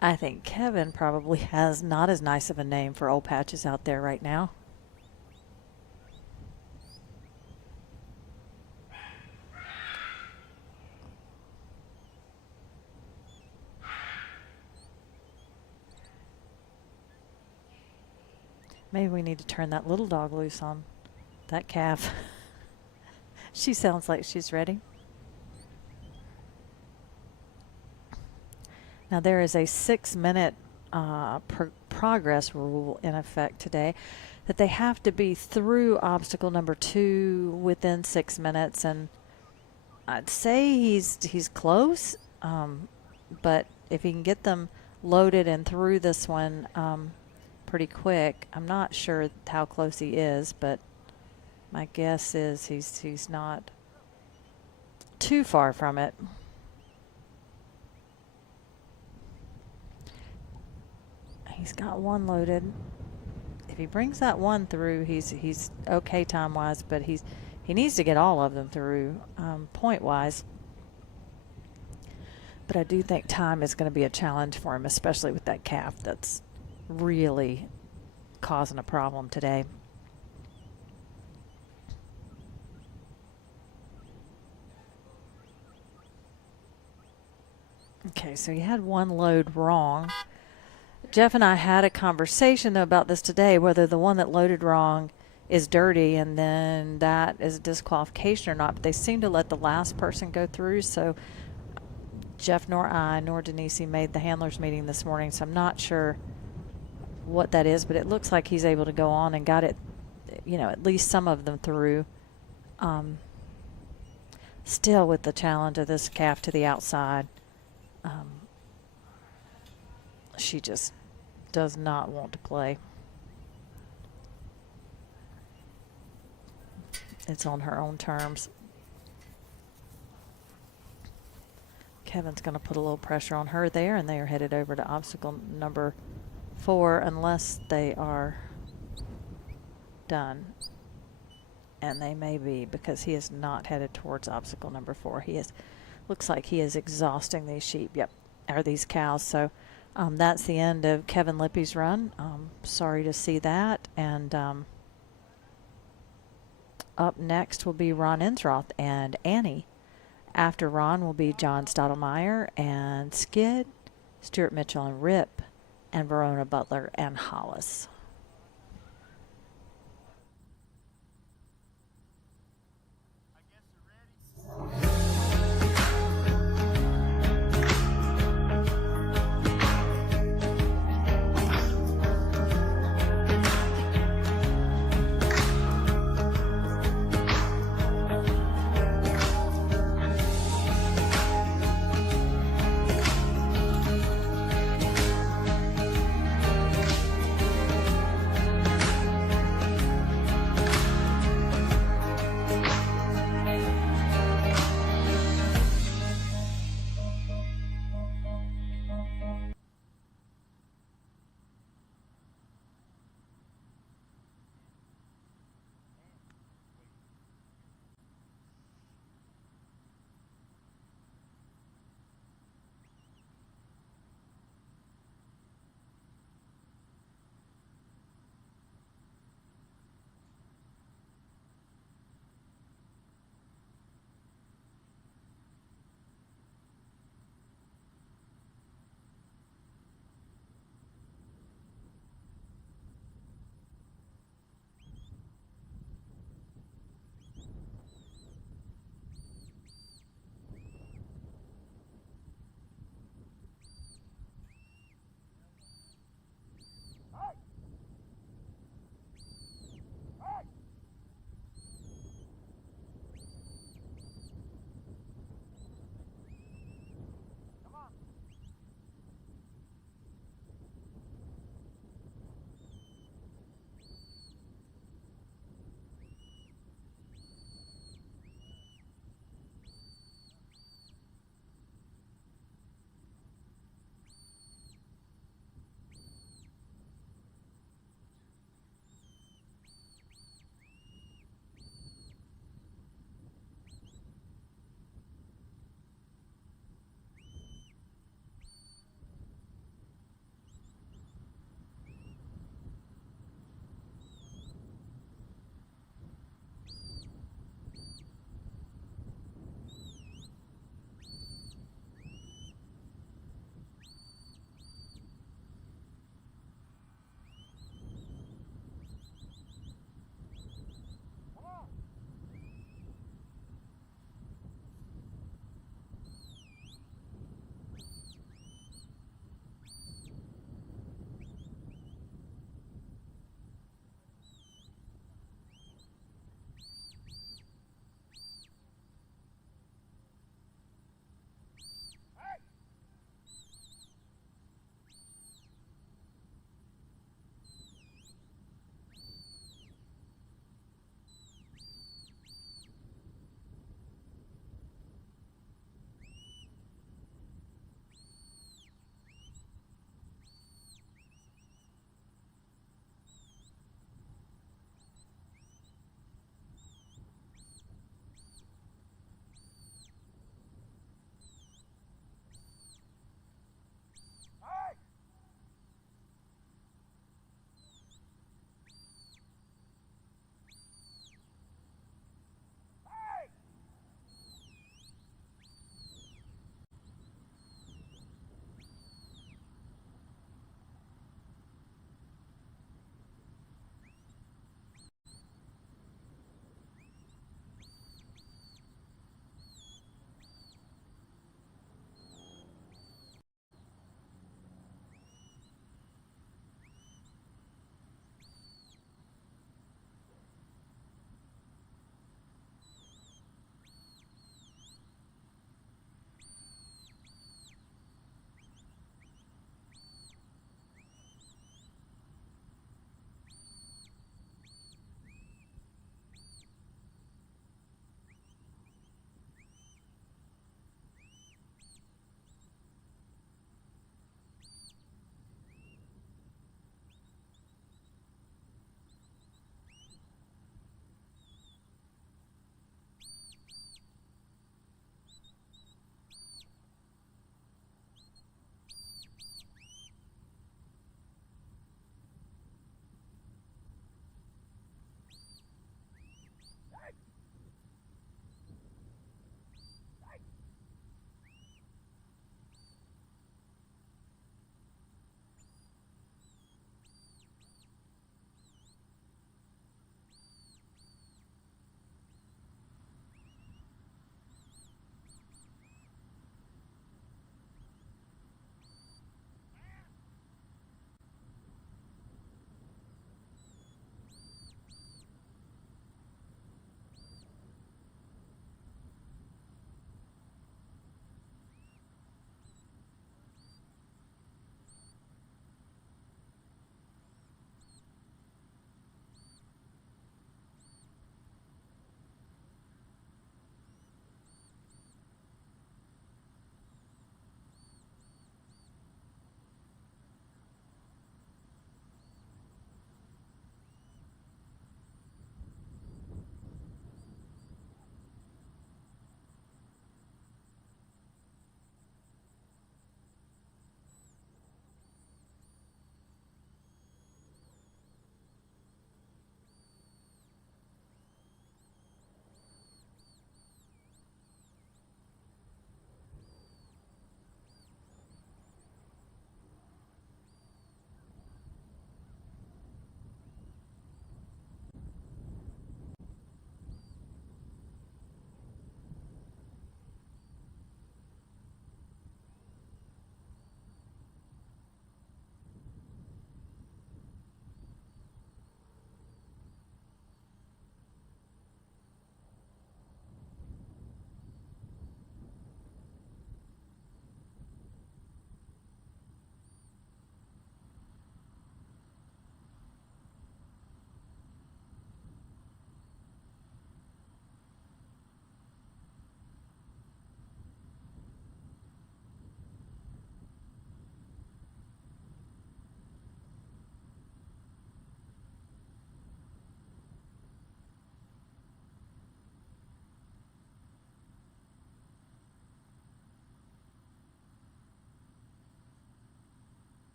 I think Kevin probably has not as nice of a name for old patches out there right now. Maybe we need to turn that little dog loose on that calf. She sounds like she's ready. Now there is a 6-minute progress rule in effect today, that they have to be through obstacle number 2 within 6 minutes, and I'd say he's close, but if he can get them loaded and through this one pretty quick, I'm not sure how close he is, but my guess is he's not too far from it. He's got one loaded. If he brings that one through, he's okay time-wise, but he needs to get all of them through point-wise. But I do think time is going to be a challenge for him, especially with that calf that's really causing a problem today. Okay, so he had one load wrong. Jeff and I had a conversation about this today, whether the one that loaded wrong is dirty and then that is a disqualification or not. But they seem to let the last person go through. So Jeff nor I nor Denise made the handlers meeting this morning, so I'm not sure what that is, but it looks like he's able to go on and got it, you know, at least some of them through. Still with the challenge of this calf to the outside. She just does not want to play. It's on her own terms. Kevin's going to put a little pressure on her there, and they are headed over to obstacle number 4 unless they are done. And they may be, because he is not headed towards obstacle number 4. He is, looks like he is exhausting these sheep. Yep, or these cows. So that's the end of Kevin Lippy's run. Sorry to see that. And up next will be Ron Ensroth and Annie. After Ron will be John Stottlemyre and Skid, Stuart Mitchell and Rip, and Verona, Butler, and Hollis.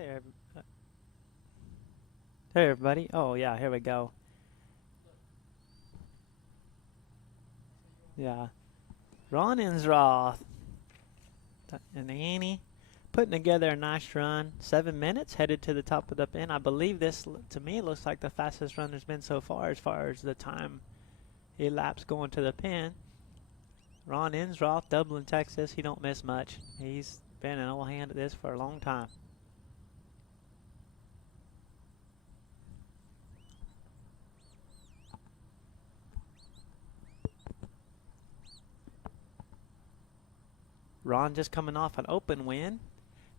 Hey, hey everybody. Oh yeah, here we go. Yeah. Ronan's Roth and Annie putting together a nice run. 7 minutes, headed to the top of the pin. I believe this, to me, looks like the fastest run there's been so far as the time elapsed going to the pin. Ron Insroth, Dublin, Texas. He don't miss much. He's been an old hand at this for a long time. Ron just coming off an open win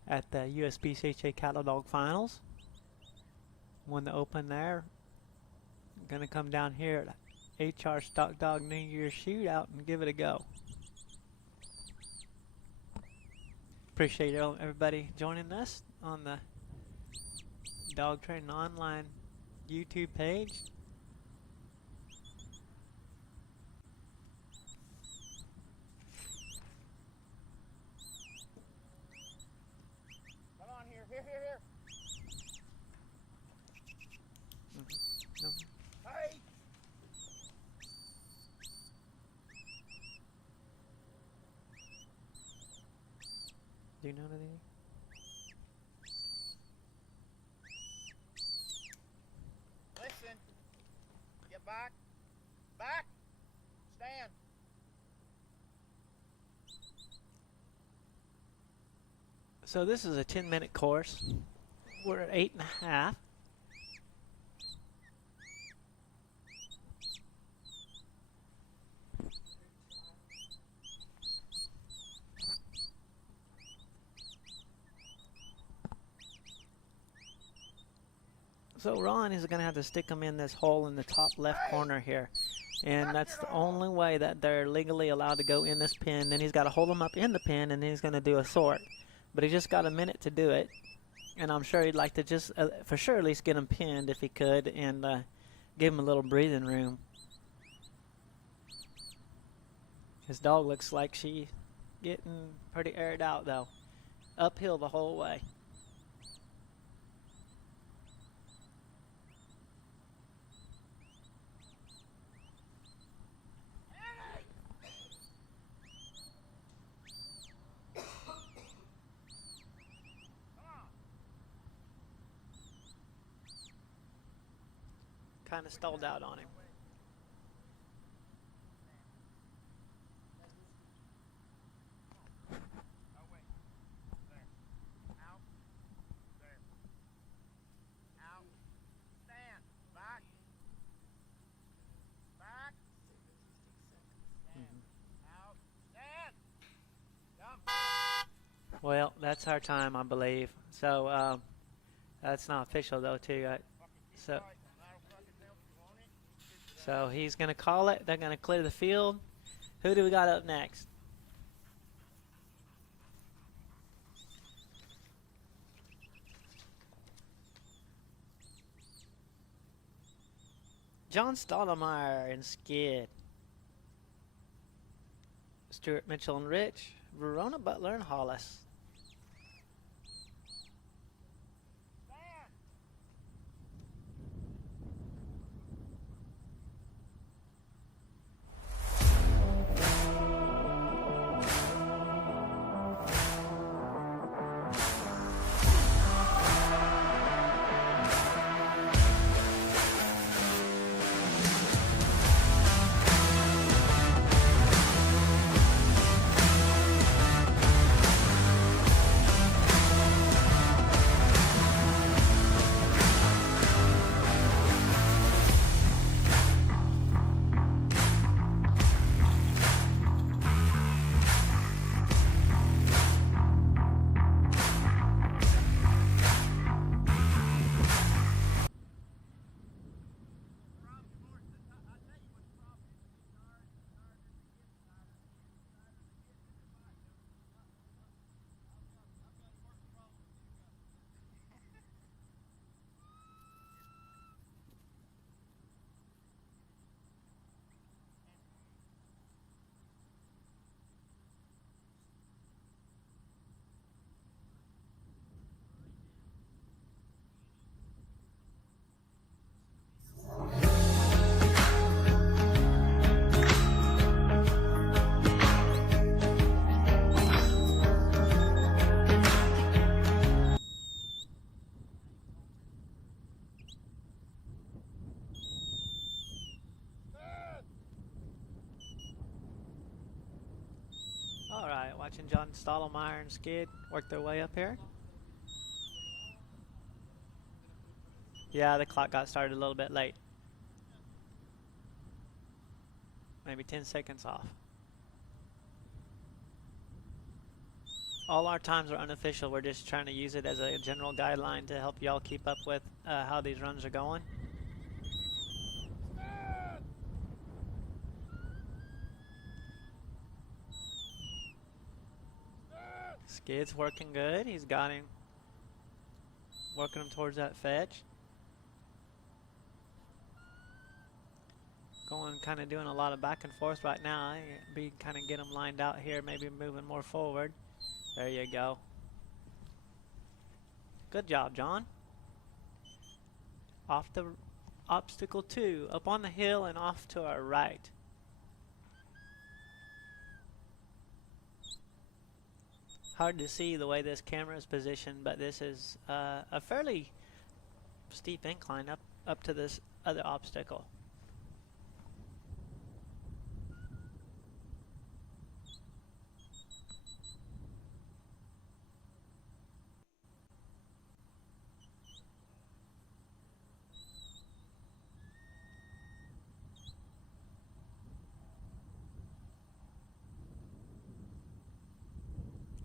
at the USPCHA Cattle Dog Finals. Won the open there. Gonna come down here at HR Stock Dog New Year's Shootout and give it a go. Appreciate everybody joining us on the Dog Training Online YouTube page. Here. No. Hey! Do you know anything? Listen. Get back. Back. Stand. So this is a 10-minute course. We're at 8.5. So Ron is going to have to stick them in this hole in the top left corner here. And that's the only way that they're legally allowed to go in this pin. Then he's got to hold them up in the pin, and then he's going to do a sort. But he just got a minute to do it. And I'm sure he'd like to just, for sure, at least get them pinned if he could, and give him a little breathing room. His dog looks like she's getting pretty aired out, though. Uphill the whole way. Kind of stalled out on him. Well, that's our time, I believe. So that's not official though, too. So he's going to call it. They're going to clear the field. Who do we got up next? John Stottlemyre and Skid. Stuart Mitchell and Rich. Verona, Butler, and Hollis. right, watching John Stottlemyre and Skid work their way up here. Yeah, the clock got started a little bit late. Maybe 10 seconds off. All our times are unofficial. We're just trying to use it as a general guideline to help y'all keep up with how these runs are going. Skid's working good. He's got him, working him towards that fetch. Going, kind of doing a lot of back and forth right now. Be kind of get him lined out here, maybe moving more forward. There you go. Good job, John. Off the obstacle 2, up on the hill and off to our right. Hard to see the way this camera is positioned, but this is a fairly steep incline up to this other obstacle.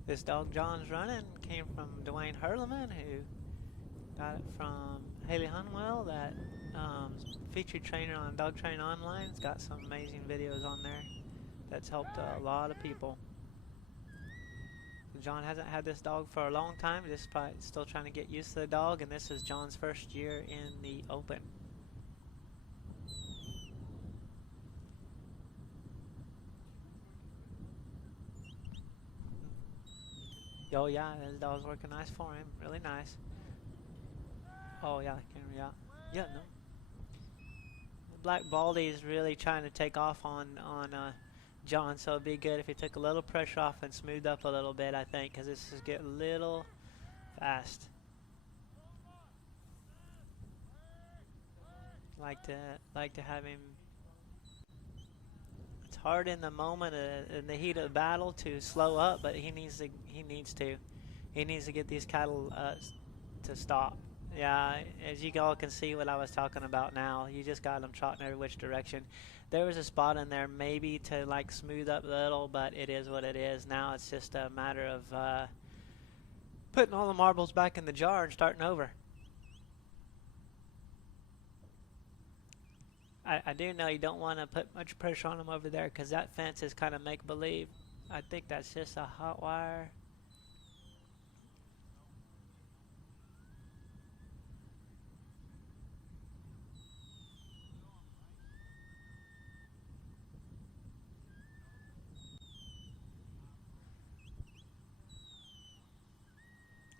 This dog John's running came from Dwayne Hurleman, who got it from Haley Hunwell, that featured trainer on Dog Train Online. It's got some amazing videos on there that's helped a lot of people. John hasn't had this dog for a long time, just probably still trying to get used to the dog, and this is John's first year in the open. Oh yeah, his dog's working nice for him. Really nice. Oh yeah, yeah, no. The Black Baldy is really trying to take off on John, so it'd be good if he took a little pressure off and smoothed up a little bit, I think, because this is getting a little fast. Like to have him. It's hard in the moment, in the heat of the battle, to slow up, but he needs to get these cattle to stop. Yeah, as you all can see what I was talking about now, you just got them trotting every which direction. There was a spot in there maybe to like smooth up a little, but it is what it is. Now it's just a matter of putting all the marbles back in the jar and starting over. I do know you don't want to put much pressure on them over there, because that fence is kind of make-believe. I think that's just a hot wire.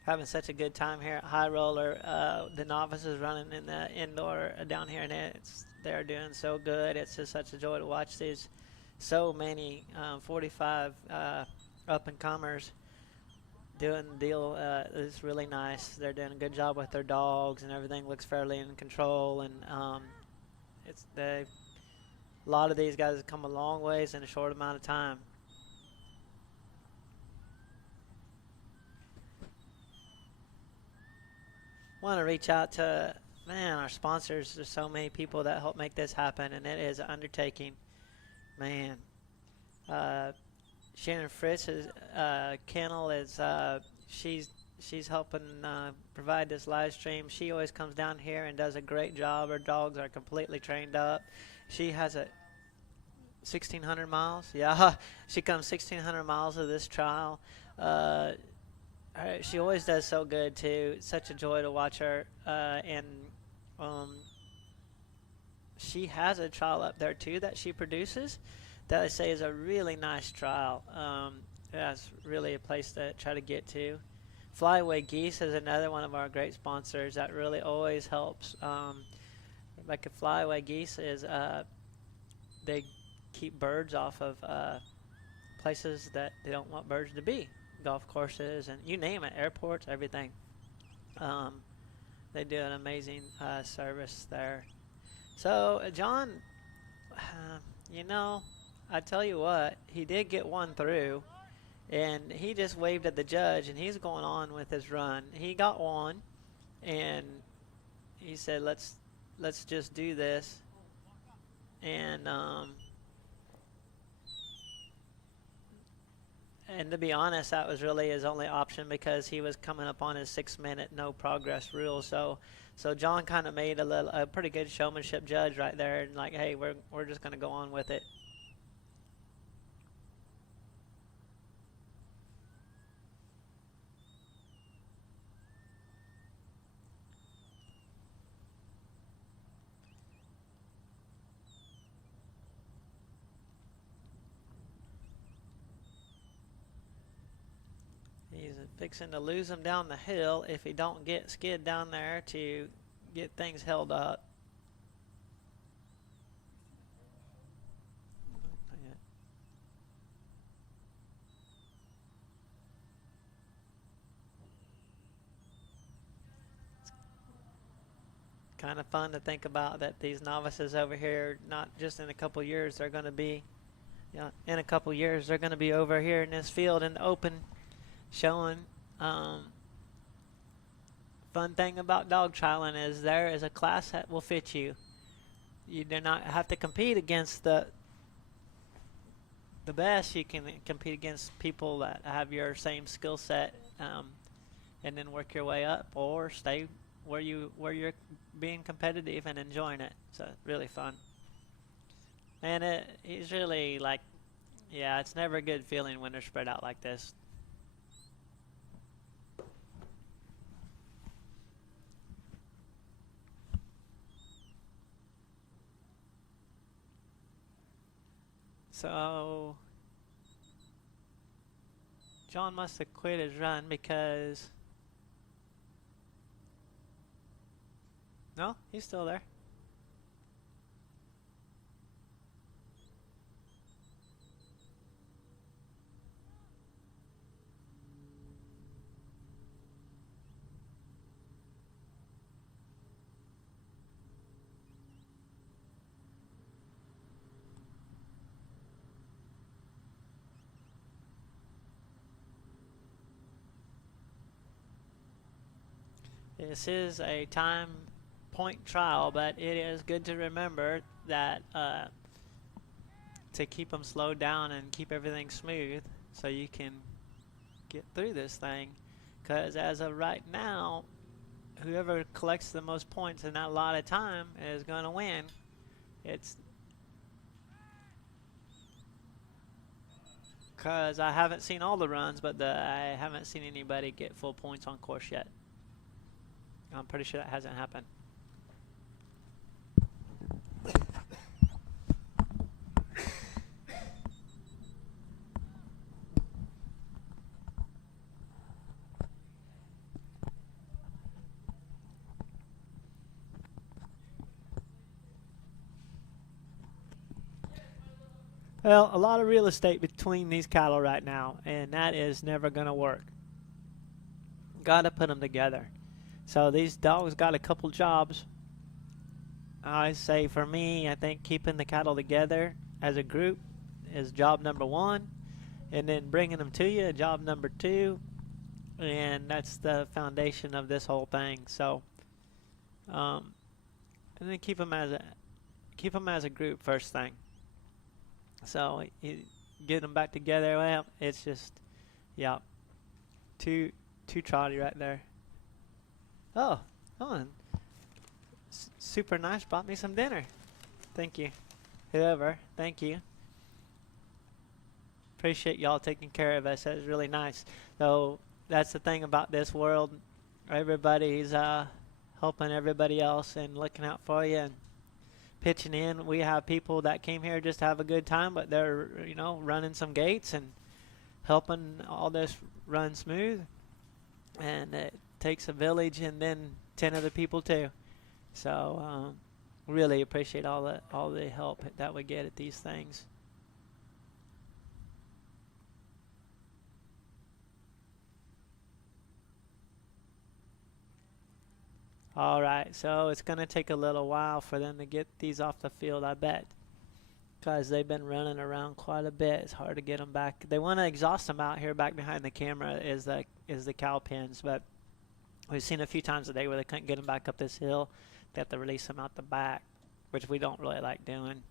Having such a good time here at High Roller. The novices running in the indoor down here, and they're doing so good. It's just such a joy to watch these so many 45 up-and-comers doing the deal. It's really nice. They're doing a good job with their dogs, and everything looks fairly in control. And a lot of these guys have come a long ways in a short amount of time. Want to reach out to, man, our sponsors. There's so many people that help make this happen, and it is an undertaking. Man, Shannon Fritz's kennel is she's helping provide this live stream. She always comes down here and does a great job. Her dogs are completely trained up. She has a 1,600 miles. Yeah, she comes 1,600 miles of this trial. She always does so good too. It's such a joy to watch her. And she has a trial up there too that she produces that I say is a really nice trial. That's really a place to try to get to. Flyaway Geese is another one of our great sponsors that really always helps. Like a Flyaway Geese is they keep birds off of places that they don't want birds to be. Golf courses and you name it, airports, everything. They do an amazing service there. So John, you know, I tell you what, he did get one through, And he just waved at the judge, and he's going on with his run. He got one, and he said, let's just do this. And to be honest, that was really his only option because he was coming up on his 6-minute no progress rule. So John kind of made a pretty good showmanship judge right there, and like, hey, we're just going to go on with it. He's fixing to lose him down the hill if he don't get skid down there to get things held up. Kind of fun to think about that these novices over here, not just in a couple years, they're going to be, in a couple years, they're going to be over here in this field in the open showing. Fun thing about dog trialing is there is a class that will fit you. You do not have to compete against the best. You can compete against people that have your same skill set, and then work your way up, or stay where you're being competitive and enjoying it. So really fun. And he's really like, yeah, it's never a good feeling when they're spread out like this. So John must have quit his run because, no, he's still there. This is a time point trial, but it is good to remember that to keep them slowed down and keep everything smooth so you can get through this thing. Because as of right now, whoever collects the most points in that lot of time is going to win. It's because I haven't seen all the runs, but I haven't seen anybody get full points on course yet. I'm pretty sure that hasn't happened. Well, a lot of real estate between these cattle right now, and that is never going to work. Got to put them together. So these dogs got a couple jobs. I say for me, I think keeping the cattle together as a group is job number 1, and then bringing them to you, job number 2, and that's the foundation of this whole thing. So, and then keep them as a group first thing. So you get them back together. Well, it's just, yeah, too trotty right there. Oh, super nice. Brought me some dinner. Thank you. Whoever, thank you. Appreciate y'all taking care of us. That was really nice. So that's the thing about this world. Everybody's helping everybody else and looking out for you and pitching in. We have people that came here just to have a good time, but they're, running some gates and helping all this run smooth. And it takes a village and then 10 other people too. So really appreciate all the help that we get at these things. All right, so it's going to take a little while for them to get these off the field, I bet. because they've been running around quite a bit. It's hard to get them back. They want to exhaust them out here back behind the camera is the cow pens, but we've seen a few times a day where they couldn't get them back up this hill. They have to release them out the back, which we don't really like doing.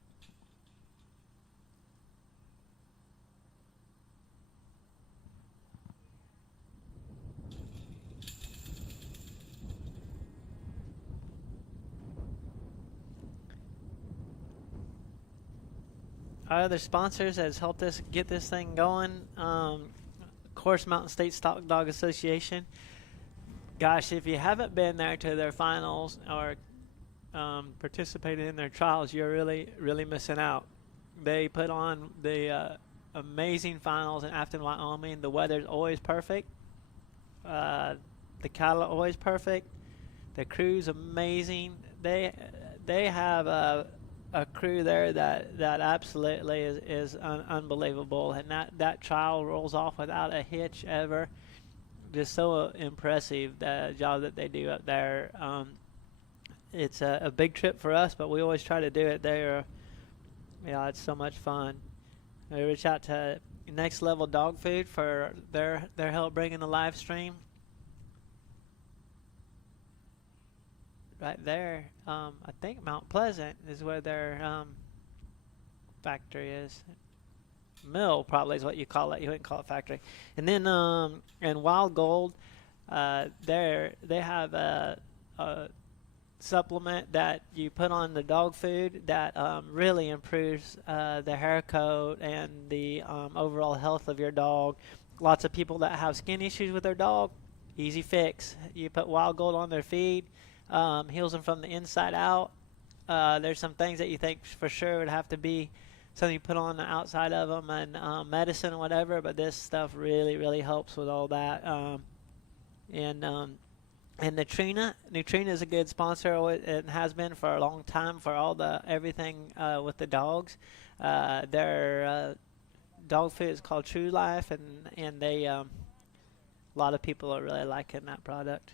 Our other sponsors has helped us get this thing going. Of course, Mountain State Stock Dog Association. Gosh, if you haven't been there to their finals or participated in their trials, you're really, really missing out. They put on the amazing finals in Afton, Wyoming. The weather's always perfect. The cattle are always perfect. The crew's amazing. They have a crew there that absolutely is unbelievable, and that trial rolls off without a hitch ever. Just so impressive, the job that they do up there. It's a big trip for us, but we always try to do it there. Yeah, it's so much fun. We reach out to Next Level Dog Food for their help bringing the live stream. Right there, I think Mount Pleasant is where their factory is. Mill probably is what you call it. You wouldn't call it factory. And then in Wild Gold, they have a supplement that you put on the dog food that really improves the hair coat and the overall health of your dog. Lots of people that have skin issues with their dog, easy fix. You put Wild Gold on their feed. Heals them from the inside out. There's some things that you think for sure would have to be something you put on the outside of them and medicine or whatever, but this stuff really, really helps with all that. And Nutrina is a good sponsor. It has been for a long time for all the everything with the dogs. Their dog food is called True Life, and they a lot of people are really liking that product.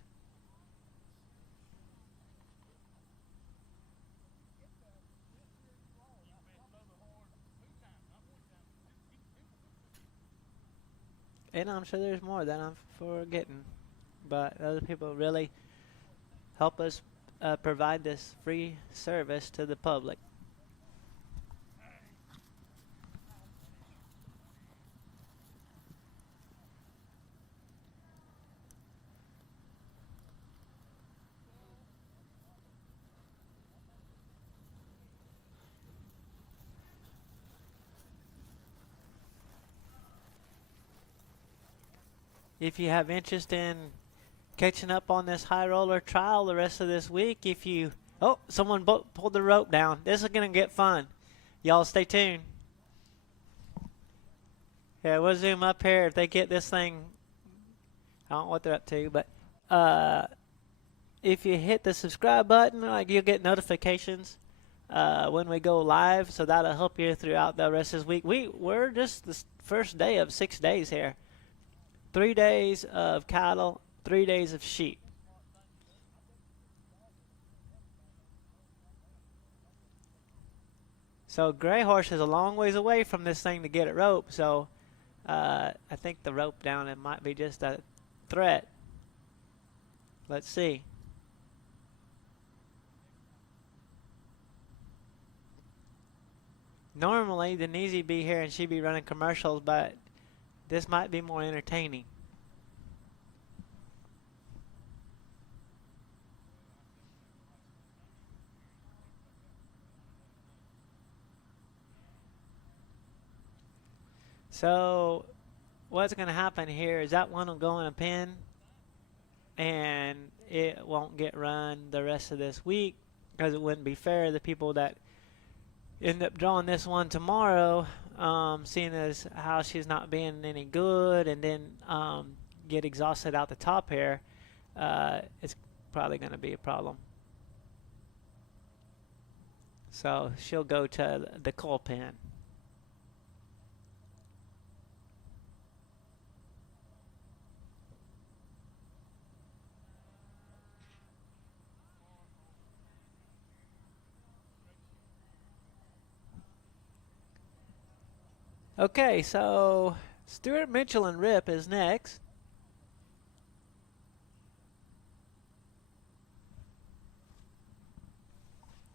And I'm sure there's more that I'm forgetting. But other people really help us provide this free service to the public. If you have interest in catching up on this high roller trial the rest of this week, someone pulled the rope down. This is going to get fun. Y'all stay tuned. Yeah, we'll zoom up here if they get this thing. I don't know what they're up to, but if you hit the subscribe button, you'll get notifications when we go live, so that'll help you throughout the rest of this week. We're just the first day of 6 days here. 3 days of cattle, 3 days of sheep. So Gray Horse is a long ways away from this thing to get it roped, so I think the rope down it might be just a threat. Let's see. Normally Denise be here and she'd be running commercials, but this might be more entertaining. So what's going to happen here is that one will go in a pen and it won't get run the rest of this week because it wouldn't be fair to the people that end up drawing this one tomorrow, seeing as how she's not being any good and then get exhausted out the top here. It's probably going to be a problem. So she'll go to the coal pen. Okay, so Stuart Mitchell and Rip is next.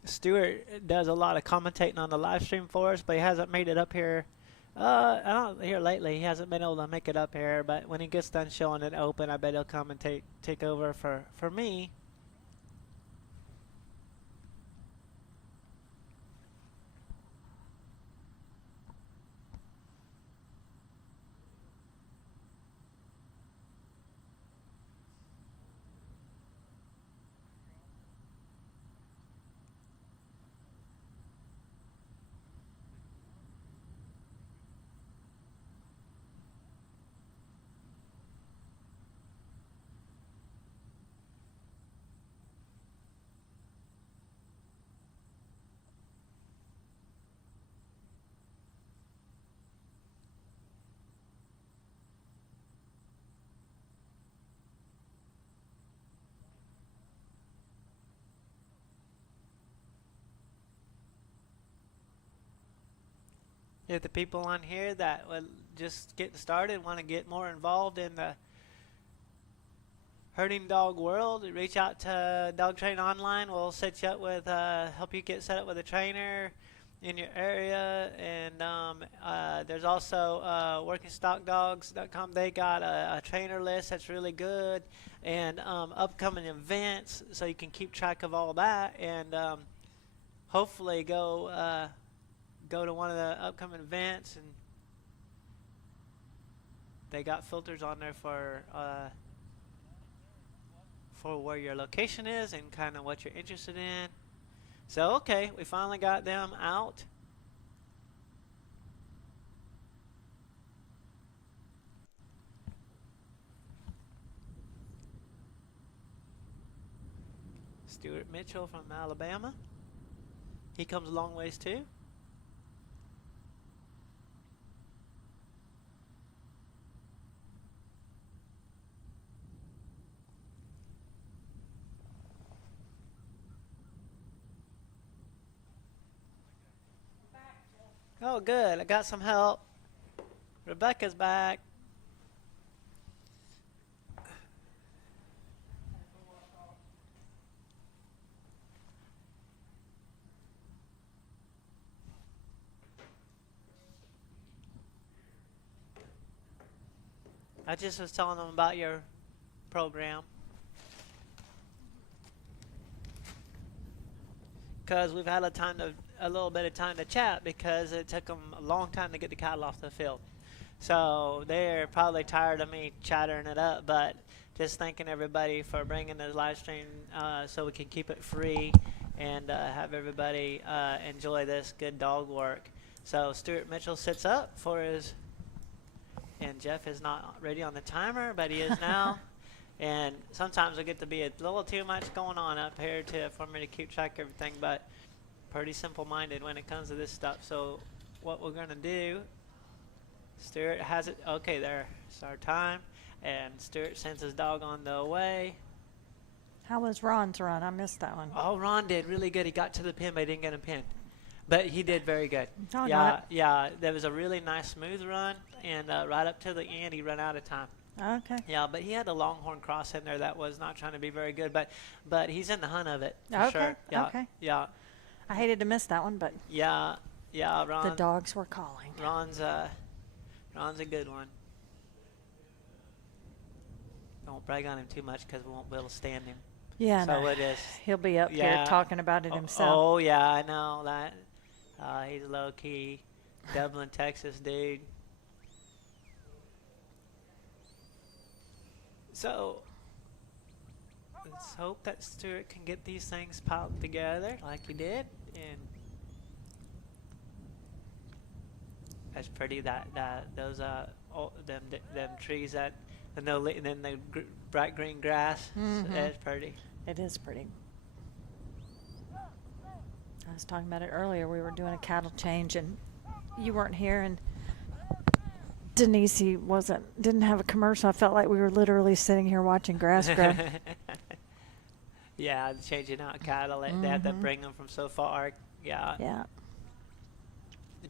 Stuart does a lot of commentating on the live stream for us, but he hasn't made it up here. I don't here lately. He hasn't been able to make it up here, but when he gets done showing it open, I bet he'll come and take over for me. If the people on here that would just get started want to get more involved in the herding dog world, reach out to Dog Train Online. We'll set you up with, help you get set up with a trainer in your area. And there's also WorkingStockDogs.com. They got a trainer list that's really good, and upcoming events, so you can keep track of all that, and hopefully go to one of the upcoming events. And they got filters on there for where your location is and kind of what you're interested in. So okay, we finally got them out. Stuart Mitchell from Alabama. He comes a long ways too. Oh, good. I got some help. Rebecca's back. I just was telling them about your program, because we've had a little bit of time to chat, because it took them a long time to get the cattle off the field. So they're probably tired of me chattering it up, but just thanking everybody for bringing this live stream so we can keep it free and have everybody enjoy this good dog work. So Stuart Mitchell sits up for his, and Jeff is not ready on the timer, but he is now. And sometimes I get to be a little too much going on up here for me to keep track of everything, but pretty simple-minded when it comes to this stuff. So what we're going to do, Stuart has it. Okay, there's our time. And Stuart sends his dog on the way. How was Ron's run? I missed that one. Oh, Ron did really good. He got to the pin, but he didn't get a pin. But he did very good. Oh, yeah. There was a really nice smooth run, and right up to the end, he ran out of time. Okay. Yeah, but he had a longhorn cross in there that was not trying to be very good, but he's in the hunt of it for sure. Yeah. Okay. Yeah. I hated to miss that one, but yeah, Ron. the dogs were calling. Ron's a good one. Don't brag on him too much, because we won't be able to stand him. Yeah, so no. it is. He'll be up here talking about it himself. Oh yeah, I know that. He's a low key Dublin, Texas dude. So let's hope that Stuart can get these things piled together like he did, and that's pretty. Them trees that, and then the bright green grass. Mm-hmm. That's pretty. It is pretty. I was talking about it earlier. We were doing a cattle change, and you weren't here, and Denise didn't have a commercial. I felt like we were literally sitting here watching grass grow. Yeah, changing out cattle. They had to bring them from so far. Yeah. Yeah.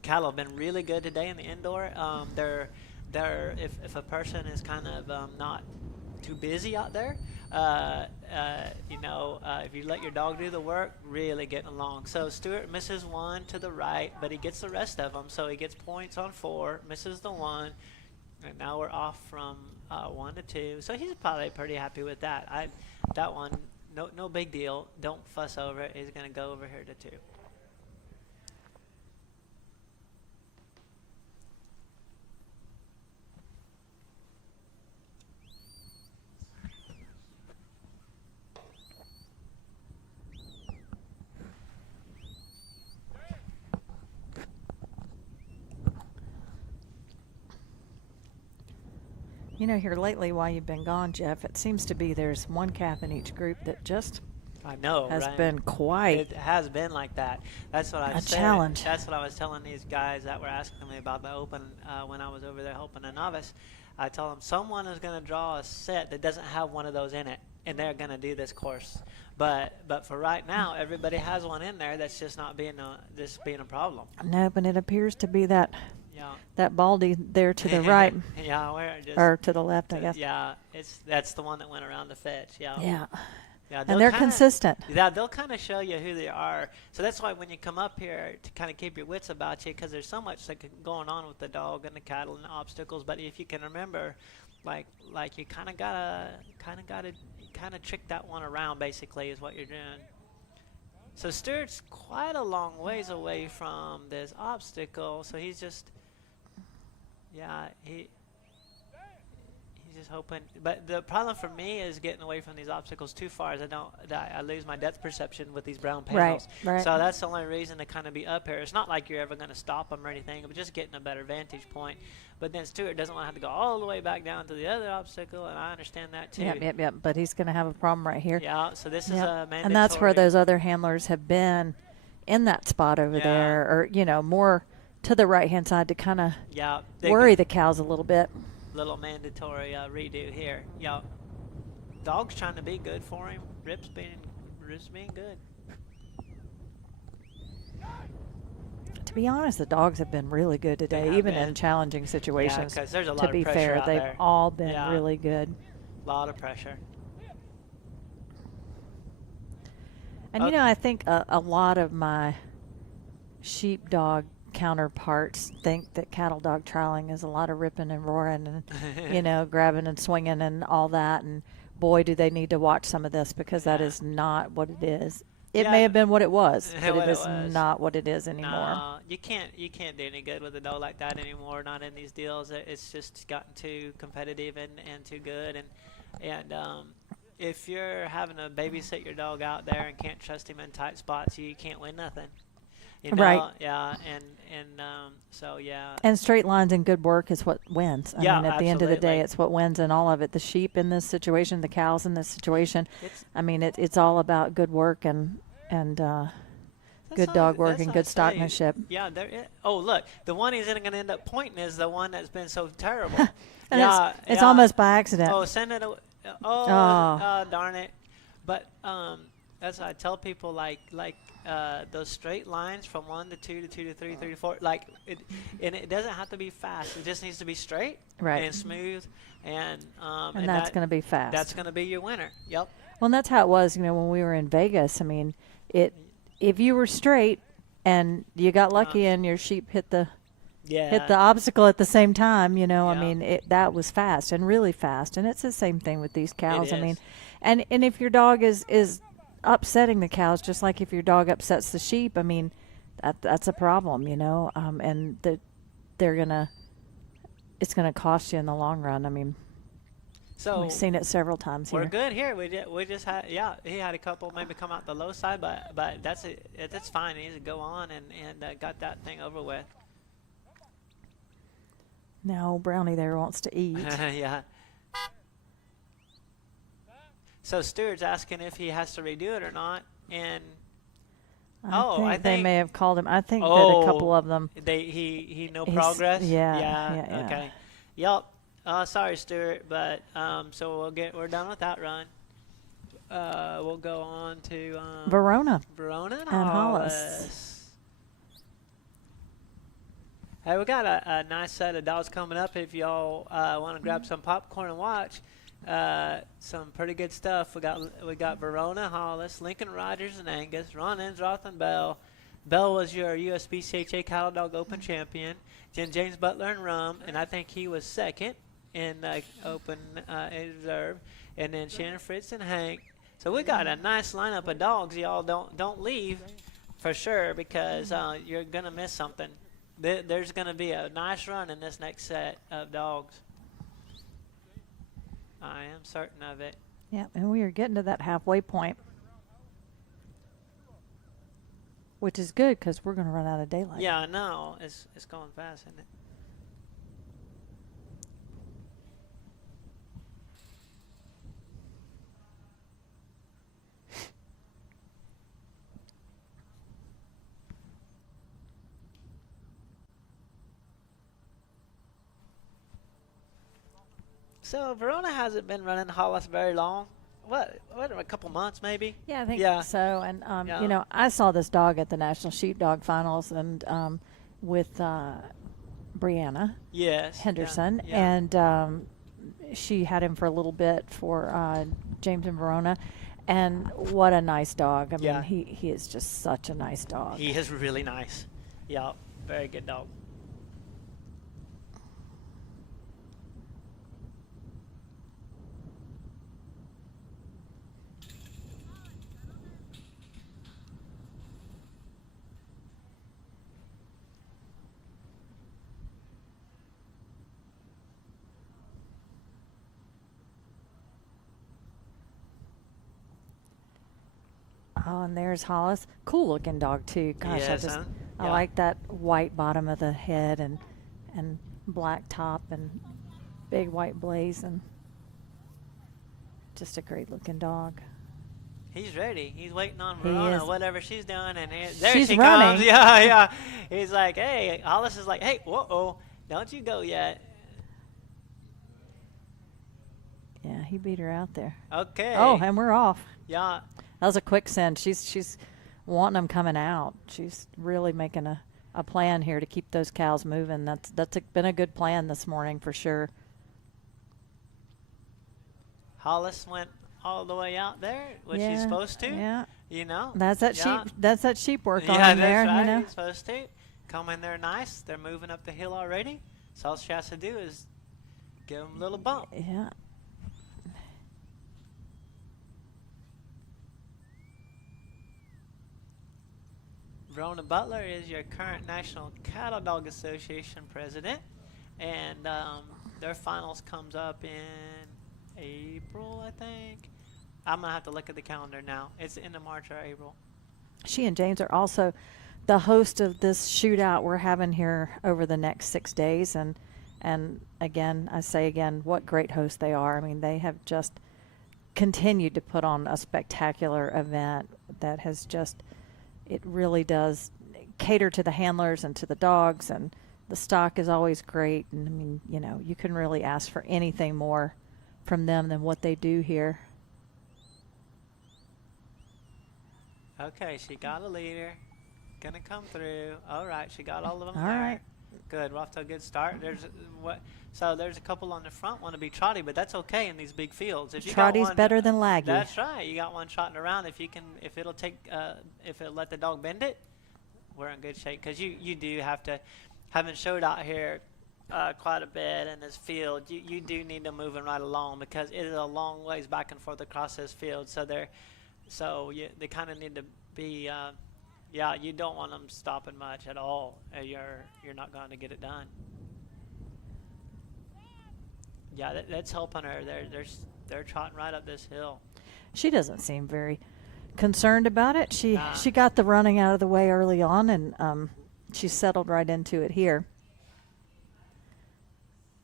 cattle have been really good today in the indoor. They're if a person is kind of not too busy out there, if you let your dog do the work, really getting along. So Stuart misses one to the right, but he gets the rest of them. So he gets points on 4, misses the one, and now we're off from 1 to 2. So he's probably pretty happy with that. That one, no big deal. Don't fuss over it. He's going to go over here to 2. You know, here lately while you've been gone, Jeff, it seems to be there's one calf in each group that just I know has right? been quite It has been like that. That's what I said. challenge. That's what I was telling these guys that were asking me about the open when I was over there helping a novice. I told them someone is going to draw a set that doesn't have one of those in it, and they're going to do this course. But for right now, everybody has one in there that's just not being a problem. No, but it appears to be that Yeah. that baldy there to the right Yeah, we're just or to the left, I guess. Yeah, that's the one that went around the fetch. Yeah. Yeah. Yeah, And they're kinda, consistent. Yeah, they'll kind of show you who they are. So that's why when you come up here to kind of keep your wits about you, because there's so much going on with the dog and the cattle and the obstacles. But if you can remember, like you kind of gotta trick that one around. Basically, is what you're doing. So Stuart's quite a long ways away from this obstacle. So he's just, he's just hoping. But the problem for me is getting away from these obstacles too far. As I lose my depth perception with these brown panels. Right. So that's the only reason to kind of be up here. It's not like you're ever going to stop them or anything, but just getting a better vantage point. But then Stuart doesn't want to have to go all the way back down to the other obstacle, and I understand that too. Yep. But he's going to have a problem right here. Yeah. So this is a mandatory. And that's where those other handlers have been in that spot over there, or more to the right-hand side to kind of worry the cows a little bit. Little mandatory redo here. Yeah. Dog's trying to be good for him. Rip's being good. To be honest, the dogs have been really good today, even in challenging situations. Yeah, 'cause there's a lot to of be pressure fair, out they've there. all been really good. A lot of pressure. And I think a lot of my sheepdog counterparts think that cattle dog trialing is a lot of ripping and roaring and grabbing and swinging and all that, and boy do they need to watch some of this, because that is not what it is. It may have been what it was, but it is not what it is anymore. No, you can't do any good with a dog like that anymore, not in these deals. It's just gotten too competitive and too good, and if you're having to babysit your dog out there and can't trust him in tight spots, you can't win nothing. Right. Yeah, so. And straight lines and good work is what wins. I mean, at the end of the day, absolutely. it's what wins in all of it. The sheep in this situation, the cows in this situation. It's all about good work and good dog work and good stockmanship. Yeah. Look, the one he's going to end up pointing is the one that's been so terrible. And it's almost by accident. Oh, send it away. Oh, darn it. But that's what I tell people, like those straight lines from 1 to 2 to 2 to 3, 3 to 4, and it doesn't have to be fast. It just needs to be straight and smooth, and that's going to be fast. That's going to be your winner. Yep. Well, and that's how it was, when we were in Vegas. I mean, if you were straight and you got lucky and your sheep hit the obstacle at the same time, I mean, that was fast and really fast. And it's the same thing with these cows. I mean, and if your dog is upsetting the cows, just like if your dog upsets the sheep, I mean, that's a problem, and it's gonna cost you in the long run. I mean, so we've seen it several times here. We're good here. We just had he had a couple maybe come out the low side, but that's fine. He needs to go on and got that thing over with. Now Brownie there wants to eat. Yeah. So Stuart's asking if he has to redo it or not, and I think they may have called him. I think that a couple of them. He no progress. Yeah. Okay. Yep. Sorry, Stuart, but so we're done with that run. We'll go on to Verona and Hollis. Hey, we got a nice set of dogs coming up. If y'all want to grab some popcorn and watch, some pretty good stuff. We got Verona, Hollis, Lincoln Rogers, and Angus, Ron Ensroth, and Bell. Bell was your USBCHA Cattle Dog Open champion. Then James Butler and Rum, and I think he was second in Open Reserve. And then Shannon, Fritz, and Hank. So we got a nice lineup of dogs. Y'all don't leave for sure, because you're gonna miss something. There's gonna be a nice run in this next set of dogs. I am certain of it. Yeah, and we are getting to that halfway point, which is good because we're going to run out of daylight. Yeah, I know. It's going fast, isn't it? So Verona hasn't been running Hollis very long. What, a couple months maybe? Yeah, I think Yeah. so. And, Yeah. you know, I saw this dog at the National Sheepdog Finals and with Brianna Yes. Henderson. Yeah. And she had him for a little bit for James and Verona. And what a nice dog. I Yeah. mean, he is just such a nice dog. He is really nice. Yeah, very good dog. Oh, and there's Hollis. Cool looking dog too. Gosh, Yes, huh? I Yeah. like that white bottom of the head and black top and big white blaze, and just a great looking dog. He's ready. He's waiting on He Verona, is. whatever she's doing, and there She's she running. comes. Yeah, yeah. He's like, hey, Hollis is like, hey, whoa, don't you go yet. Yeah, he beat her out there. Okay. Oh, and we're off. Yeah. That was a quick send. She's wanting them coming out. She's really making a plan here to keep those cows moving. That's been a good plan this morning for sure. Hollis went all the way out there, which she's supposed to. Yeah. You know. That's that Yeah. sheep. That's that sheep work Yeah, on that's there. right. You know. He's supposed to come in there nice. They're moving up the hill already. So all she has to do is give them a little bump. Yeah. Verona Butler is your current National Cattle Dog Association president, and their finals comes up in April, I think. I'm gonna have to look at the calendar now. It's in the March or April. She and James are also the host of this shootout we're having here over the next 6 days, and again, I say again, what great hosts they are. I mean, they have just continued to put on a spectacular event that has just, it really does cater to the handlers and to the dogs, and the stock is always great. And I mean, you know, you couldn't really ask for anything more from them than what they do here. Okay, she got a leader. Gonna come through. All right, she got all of them All there. right. Good. We're off to a good start. There's a couple on the front want to be trotty, but that's okay in these big fields. If you got Trotty's one, better than laggy. That's right. You got one trotting around. If it'll let the dog bend it, we're in good shape. Because you do have to, having showed out here quite a bit in this field, you do need them moving right along, because it is a long ways back and forth across this field. So they kind of need to be. Yeah, you don't want them stopping much at all. You're not going to get it done. Yeah, that's helping her. They're trotting right up this hill. She doesn't seem very concerned about it. She got the running out of the way early on, and she settled right into it here.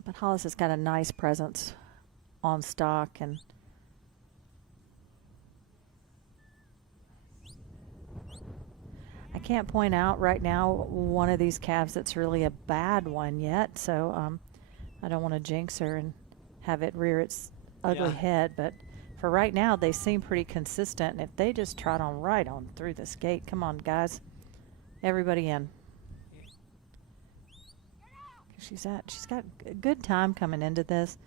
But Hollis has got a nice presence on stock, and I can't point out right now one of these calves that's really a bad one yet, so I don't want to jinx her and have it rear its ugly head. But for right now, they seem pretty consistent, and if they just trot on right on through this gate, come on, guys, everybody in. she's at. She's got a good time coming into this.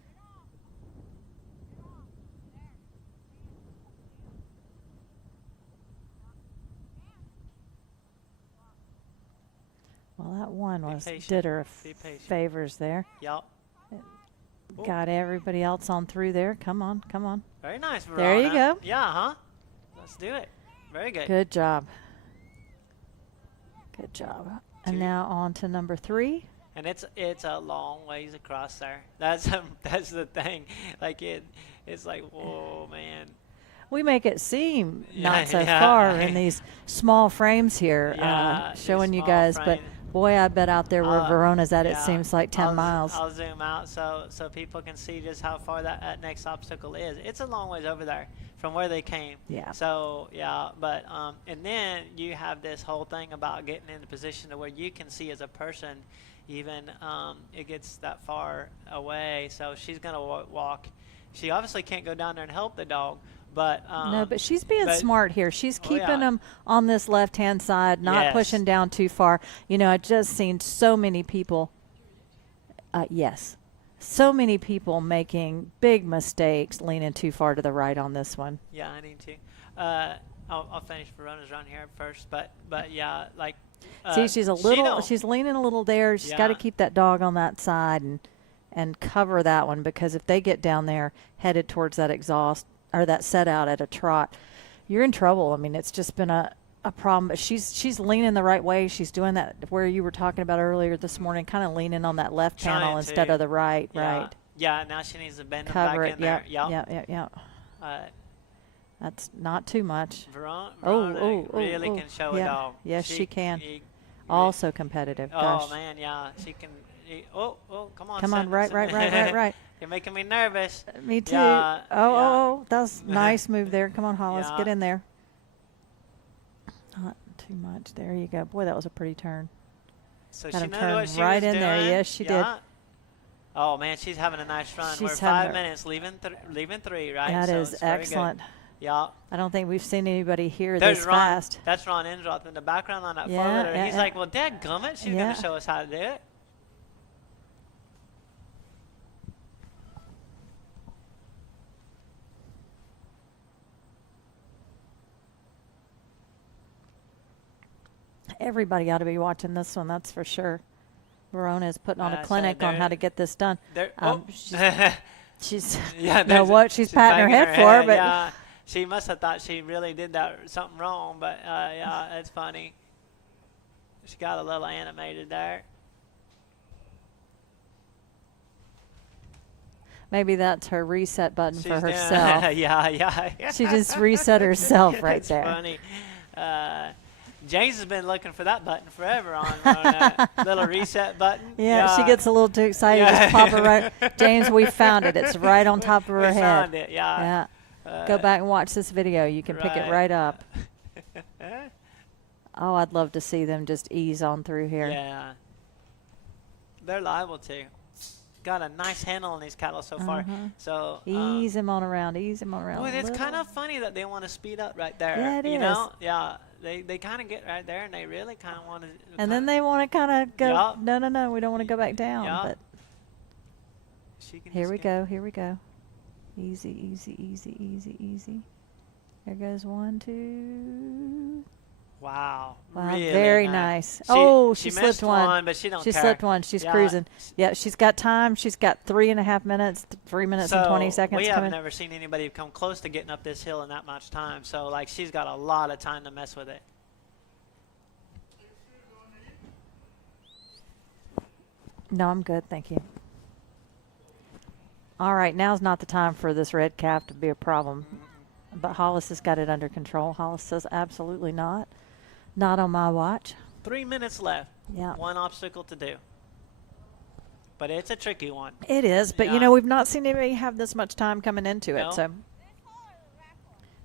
Well, that one did her favors there. Yup. Got everybody else on through there. Come on, come on. Very nice, Verona. There you go. Yeah, huh? Let's do it. Very good. Good job. Good job. And now on to number 3. And it's a long ways across there. That's the thing. Like it's like, whoa, man. We make it seem not so far in these small frames here, showing you guys. But boy, I bet out there where Verona's at, it seems like 10 miles. I'll zoom out so people can see just how far that next obstacle is. It's a long ways over there from where they came. Yeah. So yeah, but and then you have this whole thing about getting in a position to where you can see as a person, even it gets that far away. So she's gonna walk. She obviously can't go down there and help the dog. But, no, but she's being smart here. She's keeping them on this left-hand side, not pushing down too far. You know, I just seen so many people. So many people making big mistakes, leaning too far to the right on this one. Yeah, I need to. I'll finish Verona's run here first, but yeah, like. See, she's she's leaning a little there. She's got to keep that dog on that side and cover that one, because if they get down there headed towards that exhaust, or that set out at a trot, you're in trouble. I mean, it's just been a problem. But she's leaning the right way. She's doing that where you were talking about earlier this morning, kind of leaning on that left panel instead of the right. Right. Yeah. Now she needs to bend cover them back it. in there. Yeah. That's not too much. Verona really can show a dog. Yes, she can. Also competitive. Oh man, yeah, she can. Come on. Come on, right. You're making me nervous. Me too. That was a nice move there. Come on, Hollis, get in there. Not too much. There you go. Boy, that was a pretty turn. So got she him knew turn what she right was in doing. there. Yes, she did. Oh man, she's having a nice run. We're 5 minutes, leaving 3, right? That so is excellent. Yeah. I don't think we've seen anybody here this fast. That's Ron Endroth in the background on that photo. He's like, well, dadgummit, she's going to show us how to do it. Everybody ought to be watching this one, that's for sure. Verona is putting on a clinic on how to get this done. She's know what she's patting her head for, but yeah, she must have thought she really did something wrong. But yeah, it's funny. She got a little animated there. Maybe that's her reset button for herself. Yeah. She just reset herself right there. Funny. James has been looking for that button forever on that little reset button. Yeah, she gets a little too excited. Just pop it right. James, we found it. It's right on top of her head. We found it, yeah. Go back and watch this video. You can pick it right up. Oh, I'd love to see them just ease on through here. Yeah. They're liable to. Got a nice handle on these cattle so far. So ease him on around. Well, it's kind of funny that they want to speed up right there. Yeah, it you is. know? Yeah. They kind of get right there, and they really kind of want to. And then they want to kind of go. No, we don't want to go back down. But here we go. Easy. There goes 1, 2. Wow. Really very nice. She slipped one. But she don't She care. slipped one. She's cruising. Yeah, she's got time. She's got 3.5 minutes, 3 minutes and 20 seconds. We have never seen anybody come close to getting up this hill in that much time. So, like, she's got a lot of time to mess with it. No, I'm good. Thank you. All right, now's not the time for this red calf to be a problem. But Hollis has got it under control. Hollis says absolutely not. Not on my watch. 3 minutes left. Yeah. One obstacle to do. But it's a tricky one. It is, but you know, we've not seen anybody have this much time coming into it. So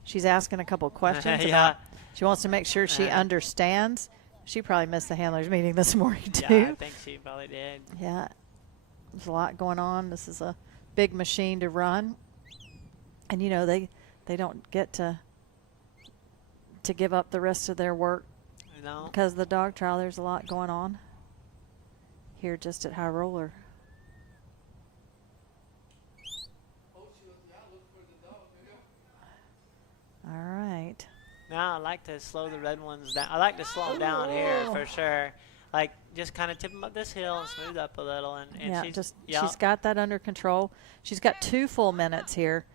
she's asking a couple of questions. She wants to make sure she understands. She probably missed the handlers meeting this morning too. Yeah, I think she probably did. Yeah. There's a lot going on. This is a big machine to run. And you know, they don't get to give up the rest of their work because of the dog trial. There's a lot going on. here just at High Roller. All right. Now I like to slow the red ones down. I like to slow them down here for sure. Like just kind of tip them up this hill and smooth up a little. And Yeah, she's she's got that under control. She's got 2 full minutes here.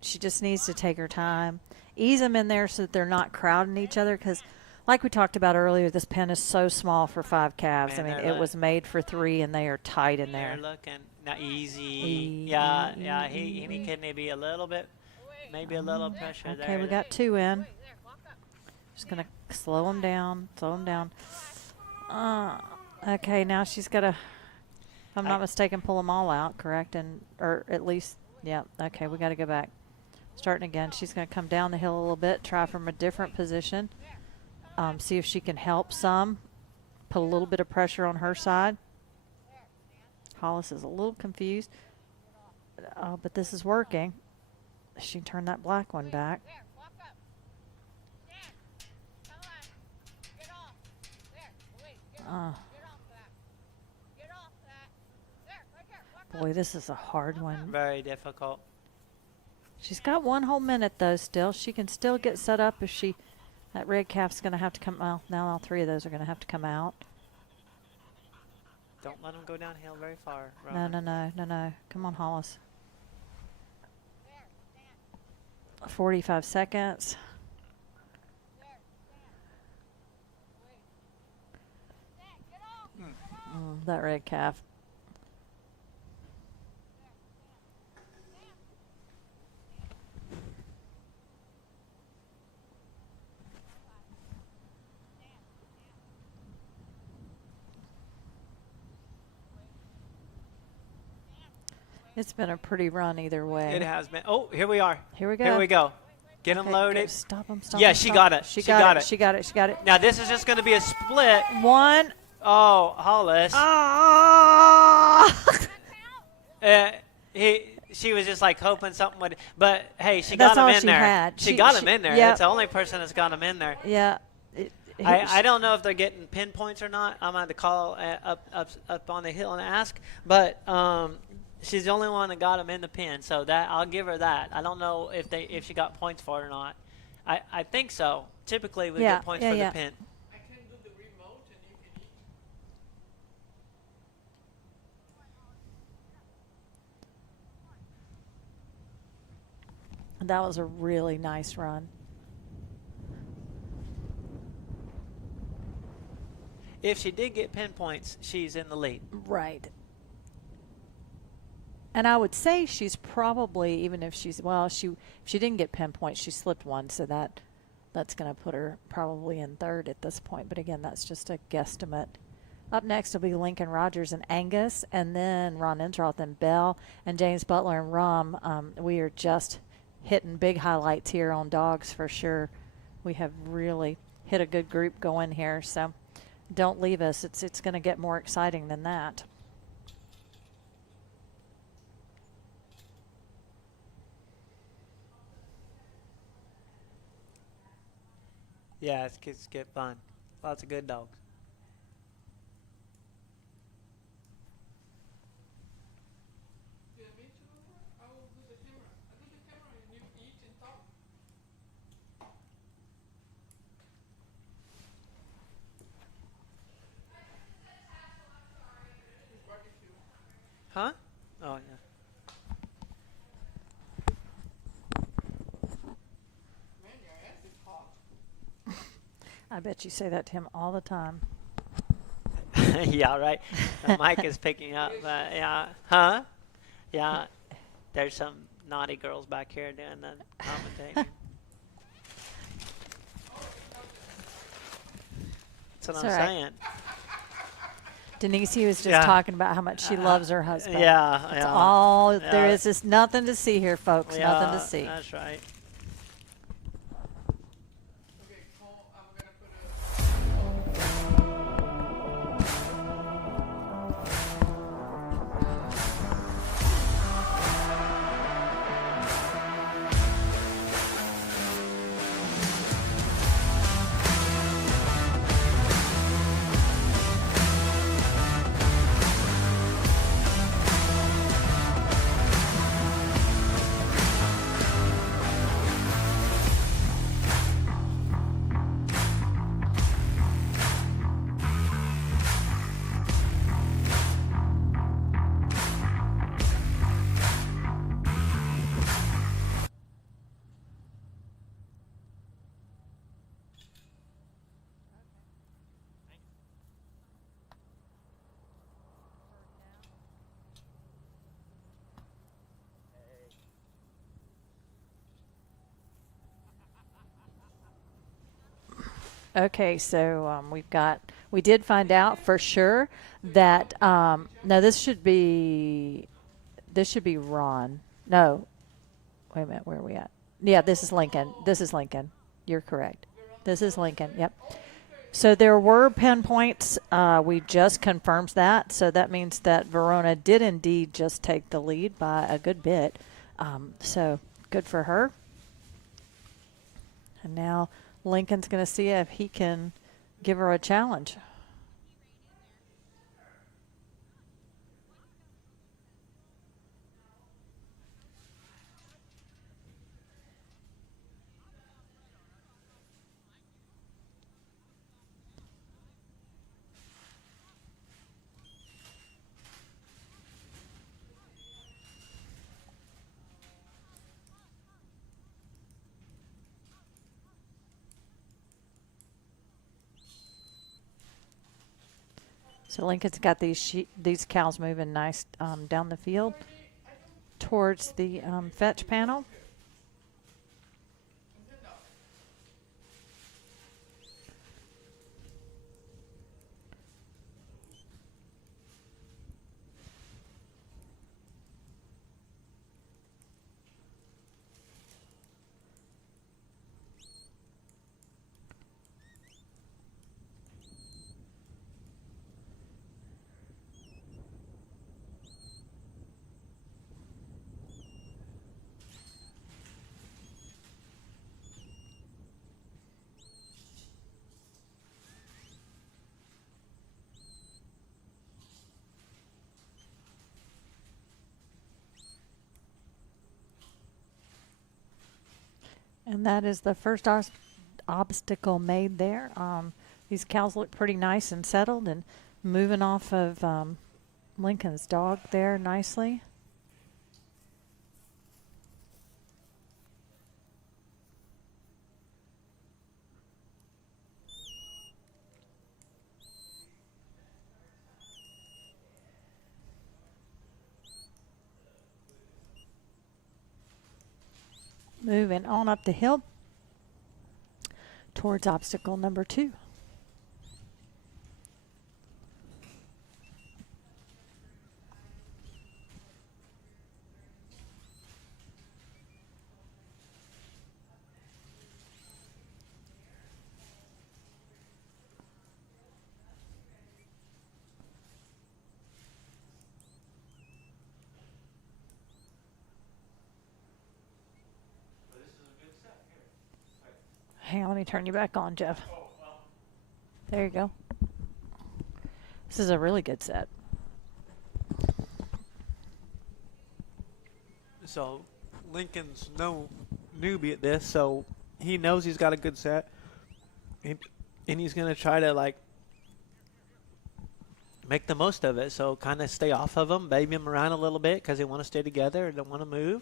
She just needs to take her time, ease them in there so that they're not crowding each other. Because, like we talked about earlier, this pen is so small for 5 calves. Man, I mean, they're it was made for 3, and they are tight in there. They're looking not easy. Yeah. He can maybe a little bit, maybe a little pressure there. Okay, we got 2 in. Just gonna slow them down. Okay, now she's got to, if I'm not mistaken, pull them all out, correct? Or at least, yeah. Okay, we got to go back. Starting again. She's going to come down the hill a little bit, try from a different position, see if she can help some, put a little bit of pressure on her side. Hollis is a little confused, but this is working. She turned that black one back. Boy, this is a hard one. Very difficult. She's got 1 whole minute, though, still. She can still get set up if she... That red calf's going to have to come... Well, now all 3 of those are going to have to come out. Don't let them go downhill very far. No. Come on, Hollis. 45 seconds. That red calf. It's been a pretty run either way. It has been. Oh, here we are. Here we go. Here we go. Get them Okay, loaded. go. Stop them. Yeah, she got it. She got got it. She got it. Now this is just going to be a split. 1. Oh, Hollis. She was just like hoping something would. But hey, she got him in there. She got him in there. Yep. That's the only person that's got him in there. Yeah. I don't know if they're getting pinpoints or not. I'm going to call up on the hill and ask. But she's the only one that got him in the pin, so that I'll give her that. I don't know if she got points for it or not. I think so. Typically we get points for the pin. I can do the remote and you can eat. That was a really nice run. If she did get pinpoints, she's in the lead. Right. And I would say she's probably, even if she's, well, if she didn't get pinpoints, she slipped 1, so that's going to put her probably in 3rd at this point. But again, that's just a guesstimate. Up next will be Lincoln Rogers and Angus, and then Ron Entroth and Bell, and James Butler and Rum. We are just hitting big highlights here on dogs for sure. We have really hit a good group going here, so don't leave us. It's going to get more exciting than that. Yeah, it's get fun. Lots of good dogs. Do you want me to? I will do the camera. I do the camera and you eat and talk. Huh? Oh, yeah. Man, your ass is hot. I bet you say that to him all the time. Yeah, right. The mic is picking up. Yeah. Huh? Yeah. There's some naughty girls back here doing the commentating. That's what I'm saying. Denise was just talking about how much she loves her husband. Yeah. That's all. There is just nothing to see here, folks. Yeah, nothing to see. That's right. Okay, Cole, I'm gonna put a... Okay, so we did find out for sure that no, this should be Ron. No, wait a minute, where are we at? Yeah, this is Lincoln. This is Lincoln. You're correct. This is Lincoln. Yep. So there were pinpoints. We just confirmed that. So that means that Verona did indeed just take the lead by a good bit. So good for her. And now Lincoln's going to see if he can give her a challenge. So Lincoln's got these cows moving nice down the field towards the fetch panel. And that is the first obstacle made there. These cows look pretty nice and settled and moving off of Lincoln's dog there nicely. Moving on up the hill towards obstacle number 2. Hang on, let me turn you back on, Jeff. There you go. This is a really good set. So Lincoln's no newbie at this, so he knows he's got a good set, and he's going to try to like make the most of it. So kind of stay off of him, baby him around a little bit because they want to stay together and don't want to move.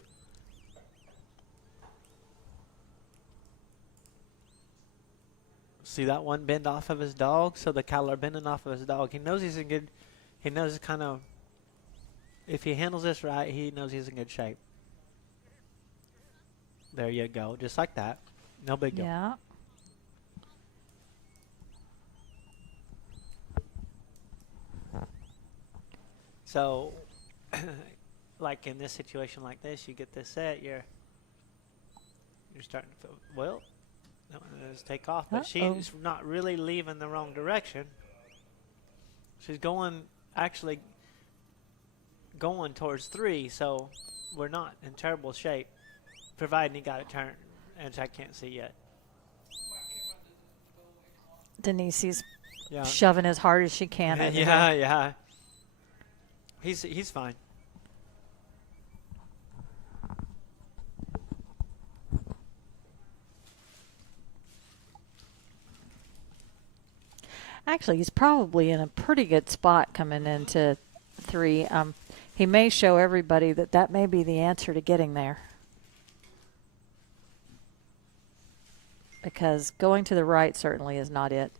See that one bend off of his dog? So the cattle are bending off of his dog. He knows he's in good, he knows kind of, if he handles this right, he knows he's in good shape. There you go. Just like that. No big deal. Yeah. So, like in this situation like this, you get this set, you're starting to feel, well, that one does take off, but she's not really leaving the wrong direction. She's actually going towards 3, so we're not in terrible shape, providing he got it turned, which I can't see yet. Denise, he's shoving as hard as she can. Yeah. He's fine. Actually, he's probably in a pretty good spot coming into 3. He may show everybody that may be the answer to getting there. Because going to the right certainly is not it.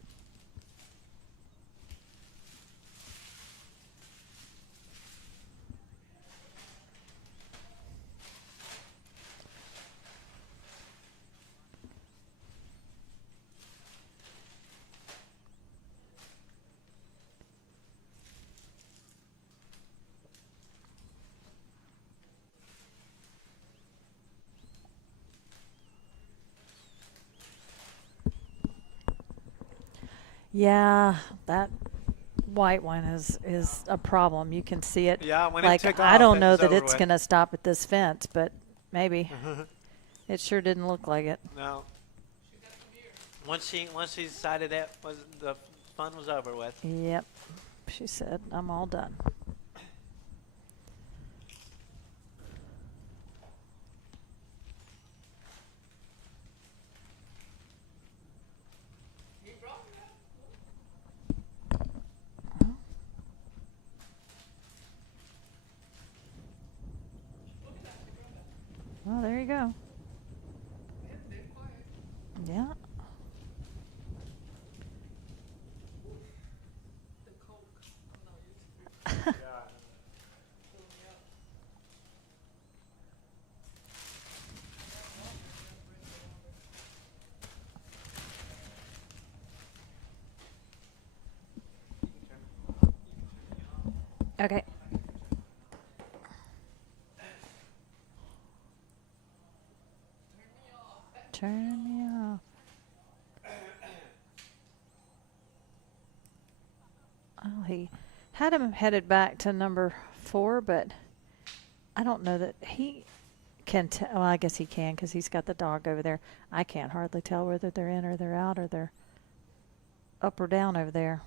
Yeah, that white one is a problem. You can see it. Yeah, when it like took I off, don't it know was that over it's with. going to stop at this fence, but maybe. It sure didn't look like it. No. Once she decided that was the fun was over with. Yep. She said, "I'm all done." Well, there you go. Yeah. Okay. Turn me off. Oh, he had him headed back to number 4, but I don't know that he can tell. Well, I guess he can because he's got the dog over there. I can't hardly tell whether they're in or they're out or they're up or down over there.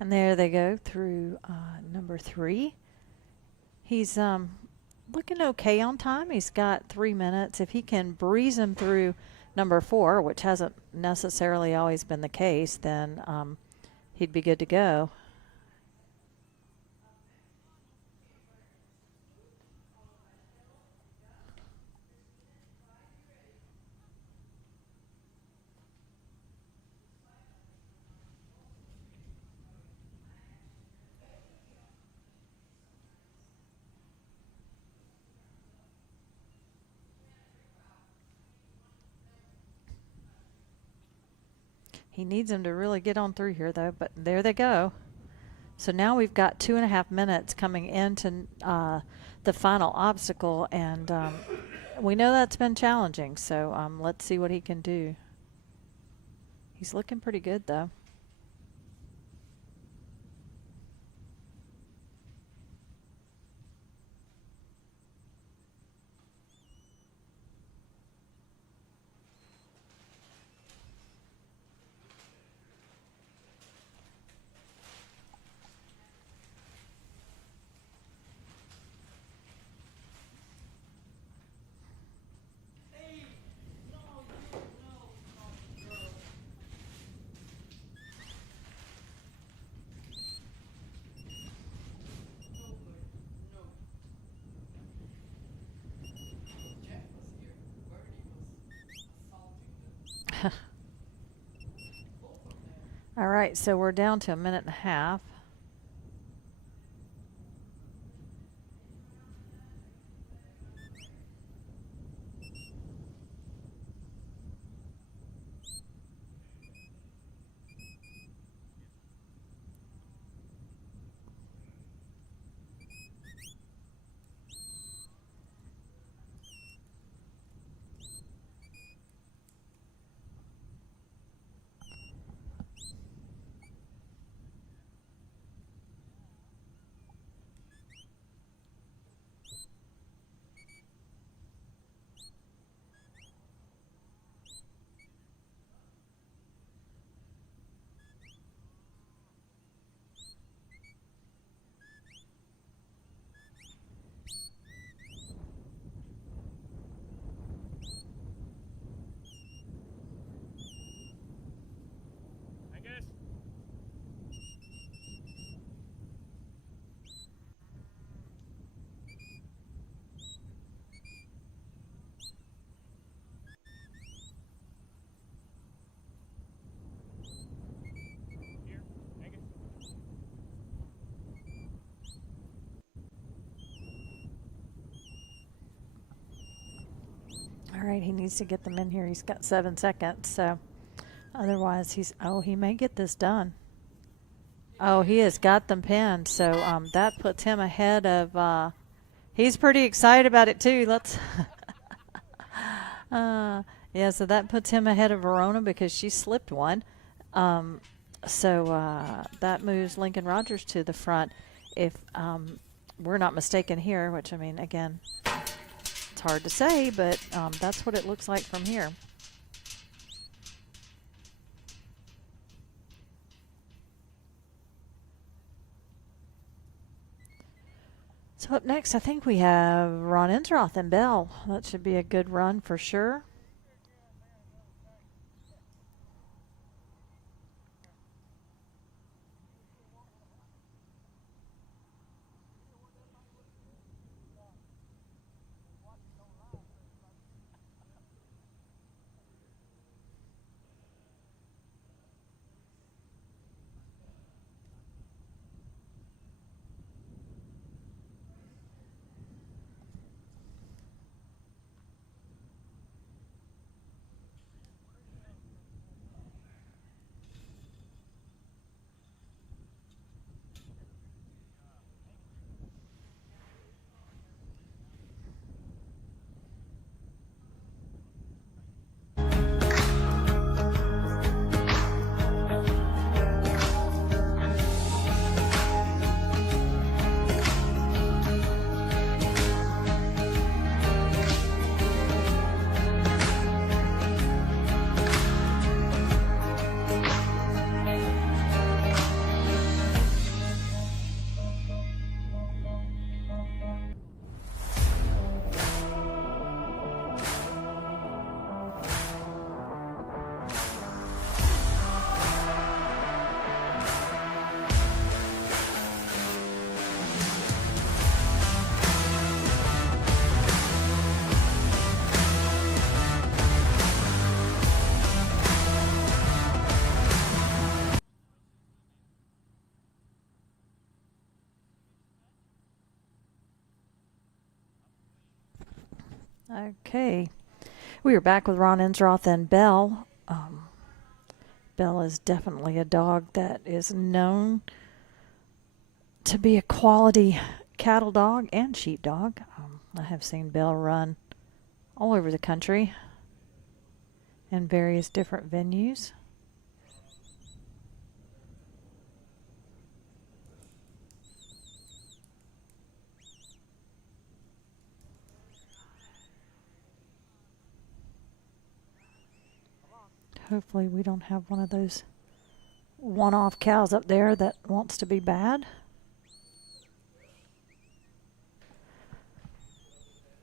And there they go through number 3. He's looking okay on time. He's got 3 minutes. If he can breeze him through number 4, which hasn't necessarily always been the case, then he'd be good to go. He needs him to really get on through here, though, but there they go. So now we've got 2.5 minutes coming into the final obstacle, and we know that's been challenging, so let's see what he can do. He's looking pretty good, though. All right, so we're down to 1.5 minutes. All right, he needs to get them in here. He's got 7 seconds, so otherwise he may get this done. Oh, he has got them pinned, so that puts him ahead of, he's pretty excited about it too. Let's, yeah, so that puts him ahead of Verona because she slipped one. So that moves Lincoln Rogers to the front. If we're not mistaken here, which I mean, again, it's hard to say, but that's what it looks like from here. So up next, I think we have Ron Ensroth and Bell. That should be a good run for sure. Okay, we are back with Ron Ensroth and Bell. Bell is definitely a dog that is known to be a quality cattle dog and sheep dog. I have seen Bell run all over the country in various different venues. Hopefully we don't have one of those one-off cows up there that wants to be bad.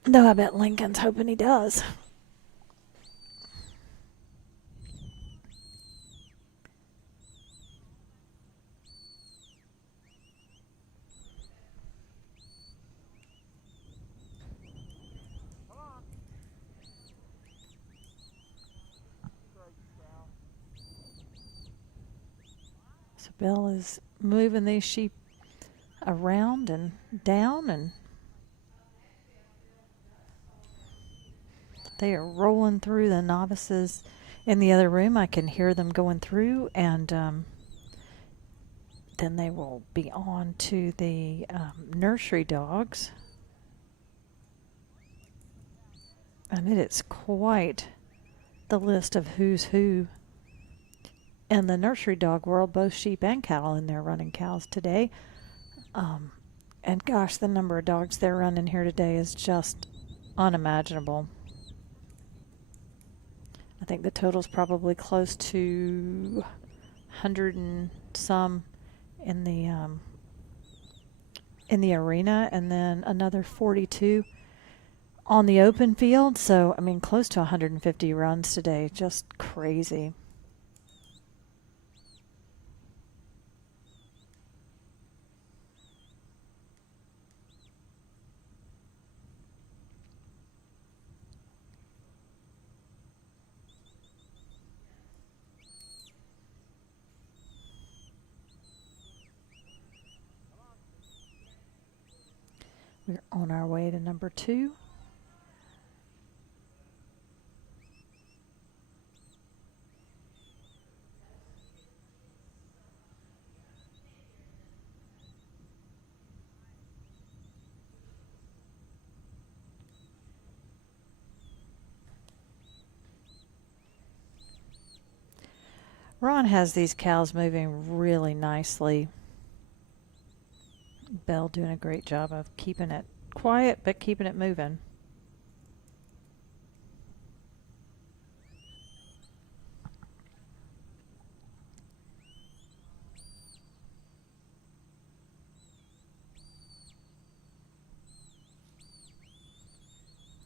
Though I bet Lincoln's hoping he does. So Bill is moving these sheep around and down, and they are rolling through the novices in the other room. I can hear them going through, and then they will be on to the nursery dogs. And it is quite the list of who's who in the nursery dog world, both sheep and cattle in there running cows today. And gosh, the number of dogs they're running here today is just unimaginable. I think the total's probably close to 100 and some in the arena, and then another 42 on the open field. So, I mean, close to 150 runs today. Just crazy. We're on our way to number 2. Ron has these cows moving really nicely. Belle doing a great job of keeping it quiet, but keeping it moving.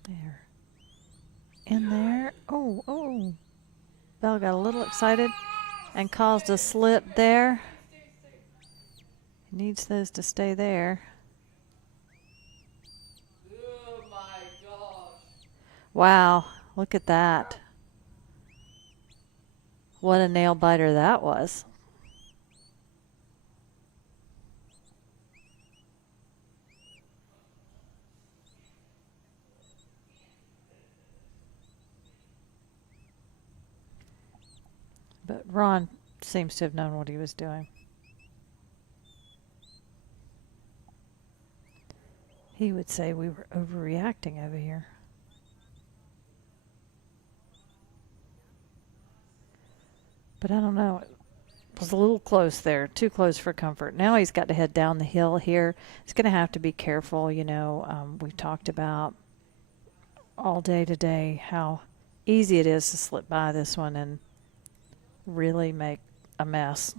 There. In there. Oh, oh. Belle got a little excited and caused a slip there. Needs those to stay there. Oh my gosh. Wow, look at that. What a nail biter that was. But Ron seems to have known what he was doing. He would say we were overreacting over here. But I don't know. It was a little close there. Too close for comfort. Now he's got to head down the hill here. He's going to have to be careful. You know, we've talked about all day today how easy it is to slip by this one and really make a mess.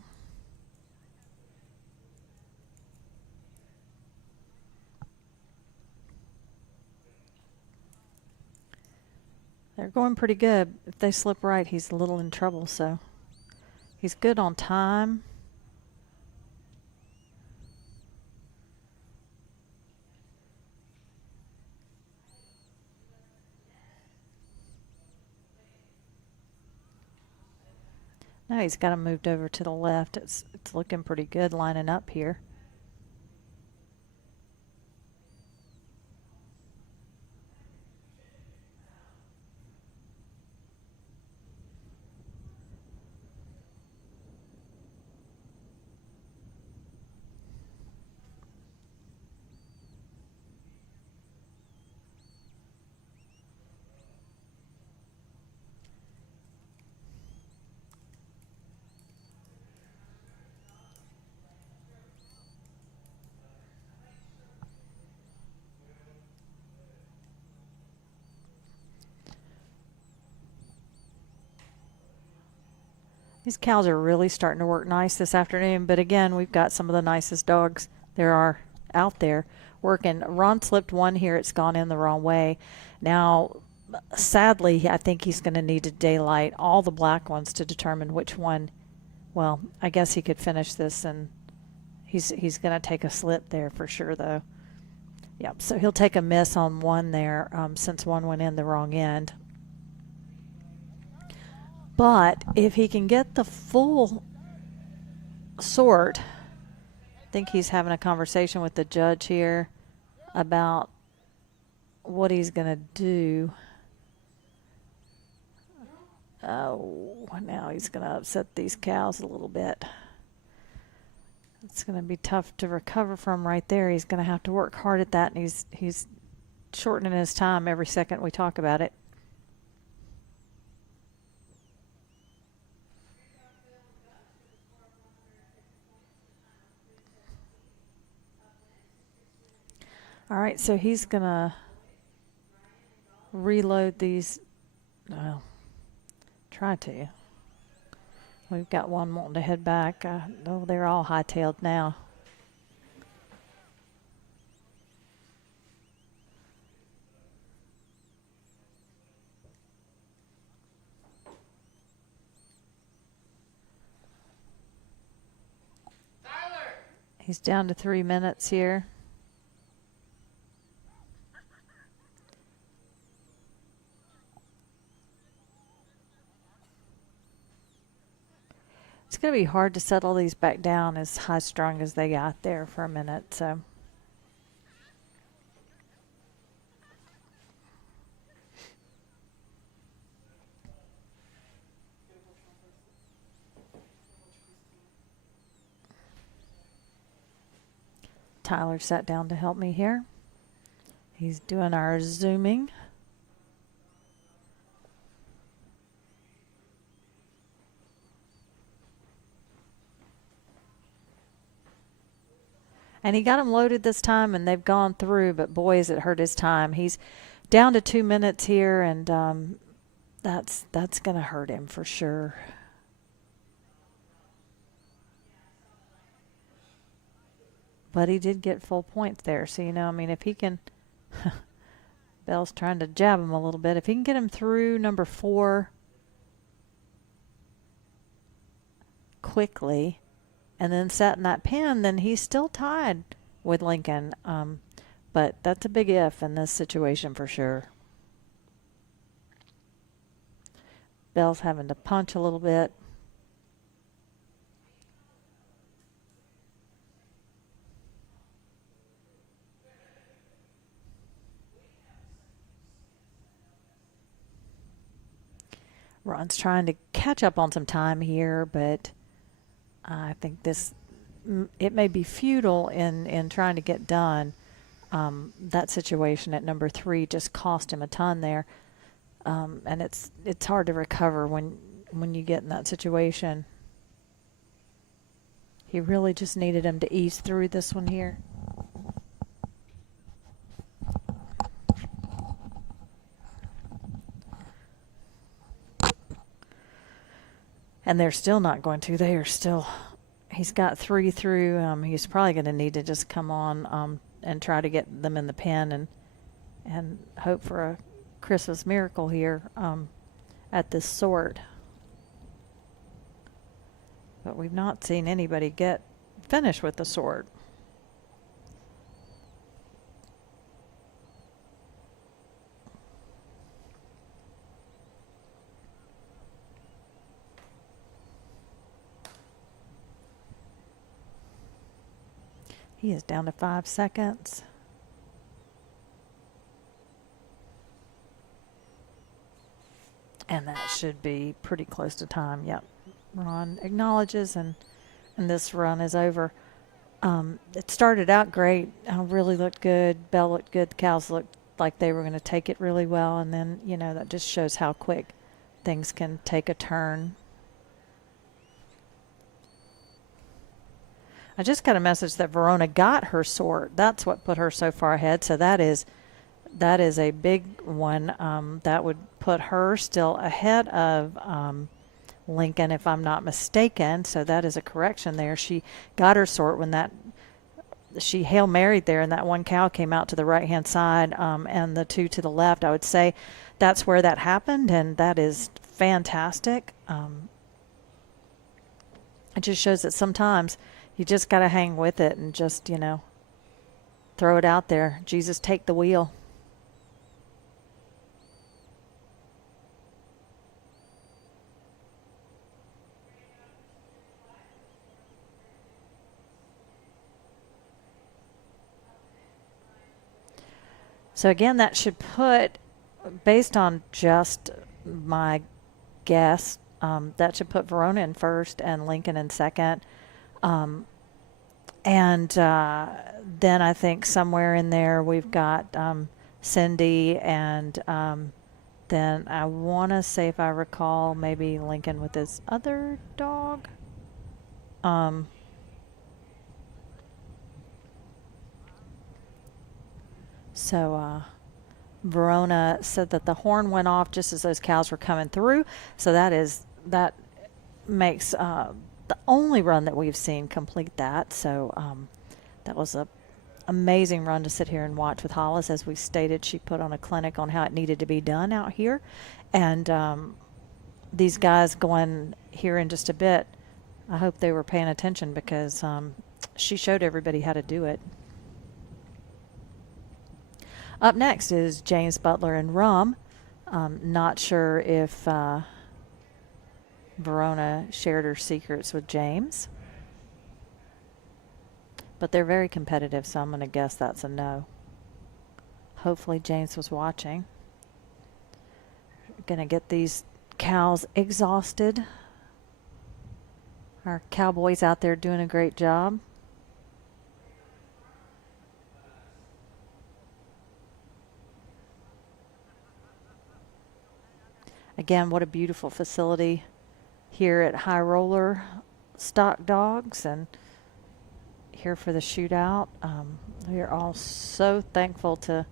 They're going pretty good. If they slip right, he's a little in trouble, so he's good on time. Now he's got him moved over to the left. It's looking pretty good lining up here. These cows are really starting to work nice this afternoon, but again, we've got some of the nicest dogs there are out there working. Ron slipped one here. It's gone in the wrong way. Now, sadly, I think he's going to need to daylight all the black ones to determine which one. Well, I guess he could finish this, and he's going to take a slip there for sure, though. Yep, so he'll take a miss on one there since one went in the wrong end. But if he can get the full sort, I think he's having a conversation with the judge here about what he's going to do. Oh, now he's going to upset these cows a little bit. It's going to be tough to recover from right there. He's going to have to work hard at that, and he's shortening his time every second we talk about it. All right, so he's going to reload these. Well, try to. We've got one wanting to head back. Oh, they're all hightailed now. Tyler! He's down to 3 minutes here. It's going to be hard to settle these back down as high strung as they got there for a minute. So. Tyler sat down to help me here. He's doing our zooming. And he got him loaded this time, and they've gone through, but boy, has it hurt his time. He's down to 2 minutes here, and that's going to hurt him for sure. But he did get full points there. So, you know, I mean, if he can, Bell's trying to jab him a little bit. If he can get him through number 4 quickly and then set in that pin, then he's still tied with Lincoln. But that's a big if in this situation for sure. Bell's having to punch a little bit. Ron's trying to catch up on some time here, but I think it may be futile in trying to get done. That situation at number 3 just cost him a ton there, and it's hard to recover when you get in that situation. He really just needed him to ease through this one here. And they're still not going to. They are still, he's got 3 through. He's probably going to need to just come on and try to get them in the pen and hope for a Christmas miracle here at this sort. But we've not seen anybody get finished with the sort. He is down to 5 seconds. And that should be pretty close to time. Yep. Ron acknowledges, and this run is over. It started out great. Really looked good. Bell looked good. The cows looked like they were going to take it really well. And then, you know, that just shows how quick things can take a turn. I just got a message that Verona got her sort. That's what put her so far ahead. So that is a big one. That would put her still ahead of Lincoln, if I'm not mistaken. So that is a correction there. She got her sort when she Hail Married there, and that one cow came out to the right-hand side and the 2 to the left. I would say that's where that happened, and that is fantastic. It just shows that sometimes you just got to hang with it and just, you know, throw it out there. Jesus, take the wheel. So again, that should put, based on just my guess, that should put Verona in first and Lincoln in second. And then I think somewhere in there we've got Cindy, and then I want to say, if I recall, maybe Lincoln with his other dog. So Verona said that the horn went off just as those cows were coming through. So that makes the only run that we've seen complete that. So that was a amazing run to sit here and watch with Hollis. As we stated, she put on a clinic on how it needed to be done out here. And these guys going here in just a bit, I hope they were paying attention, because she showed everybody how to do it. Up next is James Butler and Rum. Not sure if Verona shared her secrets with James, but they're very competitive, so I'm going to guess that's a no. Hopefully James was watching. Going to get these cows exhausted. Our cowboys out there doing a great job. Again, what a beautiful facility here at High Roller Stock Dogs, and here for the shootout. We are all so thankful to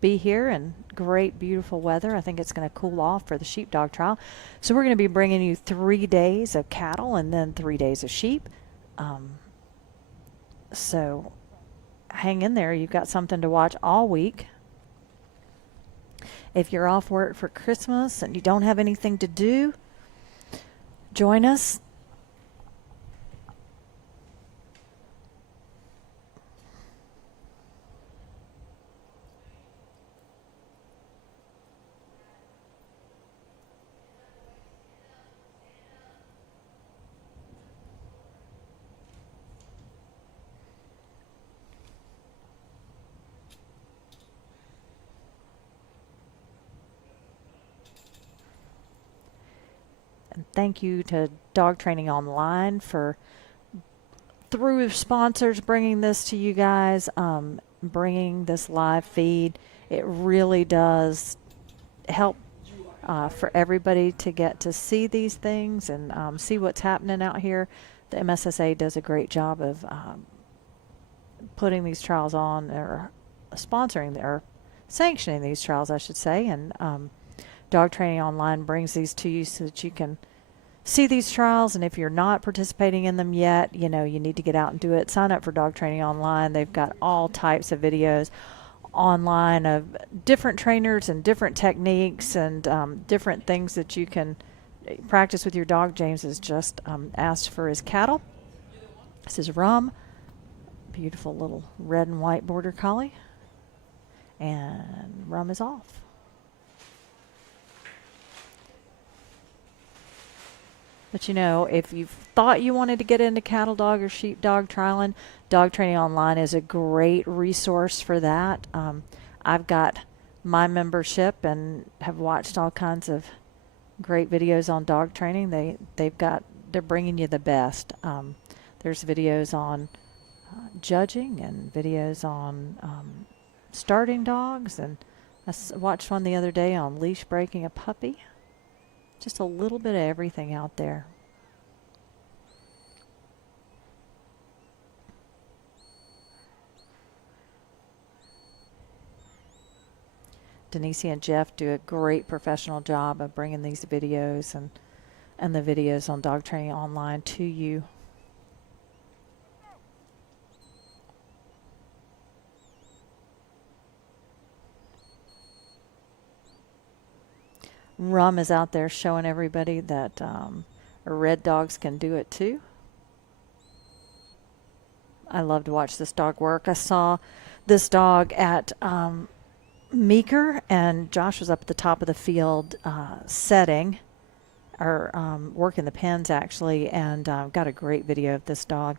be here in great, beautiful weather. I think it's going to cool off for the sheepdog trial. So we're going to be bringing you 3 days of cattle and then 3 days of sheep. So hang in there. You've got something to watch all week. If you're off work for Christmas and you don't have anything to do, join us. And thank you to Dog Training Online for, through sponsors, bringing this to you guys, bringing this live feed. It really does help for everybody to get to see these things and see what's happening out here. The MSSA does a great job of putting these trials on, or sponsoring, or sanctioning these trials, I should say. And Dog Training Online brings these to you so that you can see these trials. And if you're not participating in them yet, you know, you need to get out and do it. Sign up for Dog Training Online. They've got all types of videos online of different trainers and different techniques and different things that you can practice with your dog. James has just asked for his cattle. This is Rum, beautiful little red and white border collie, and Rum is off. But you know, if you thought you wanted to get into cattle dog or sheepdog trialing, Dog Training Online is a great resource for that. I've got my membership and have watched all kinds of great videos on dog training. They're bringing you the best. There's videos on judging and videos on starting dogs, and I watched one the other day on leash breaking a puppy. Just a little bit of everything out there. Denise and Jeff do a great professional job of bringing these videos and the videos on Dog Training Online to you. Rum is out there showing everybody that red dogs can do it too. I love to watch this dog work. I saw this dog at Meeker, and Josh was up at the top of the field setting, or working the pens actually, and got a great video of this dog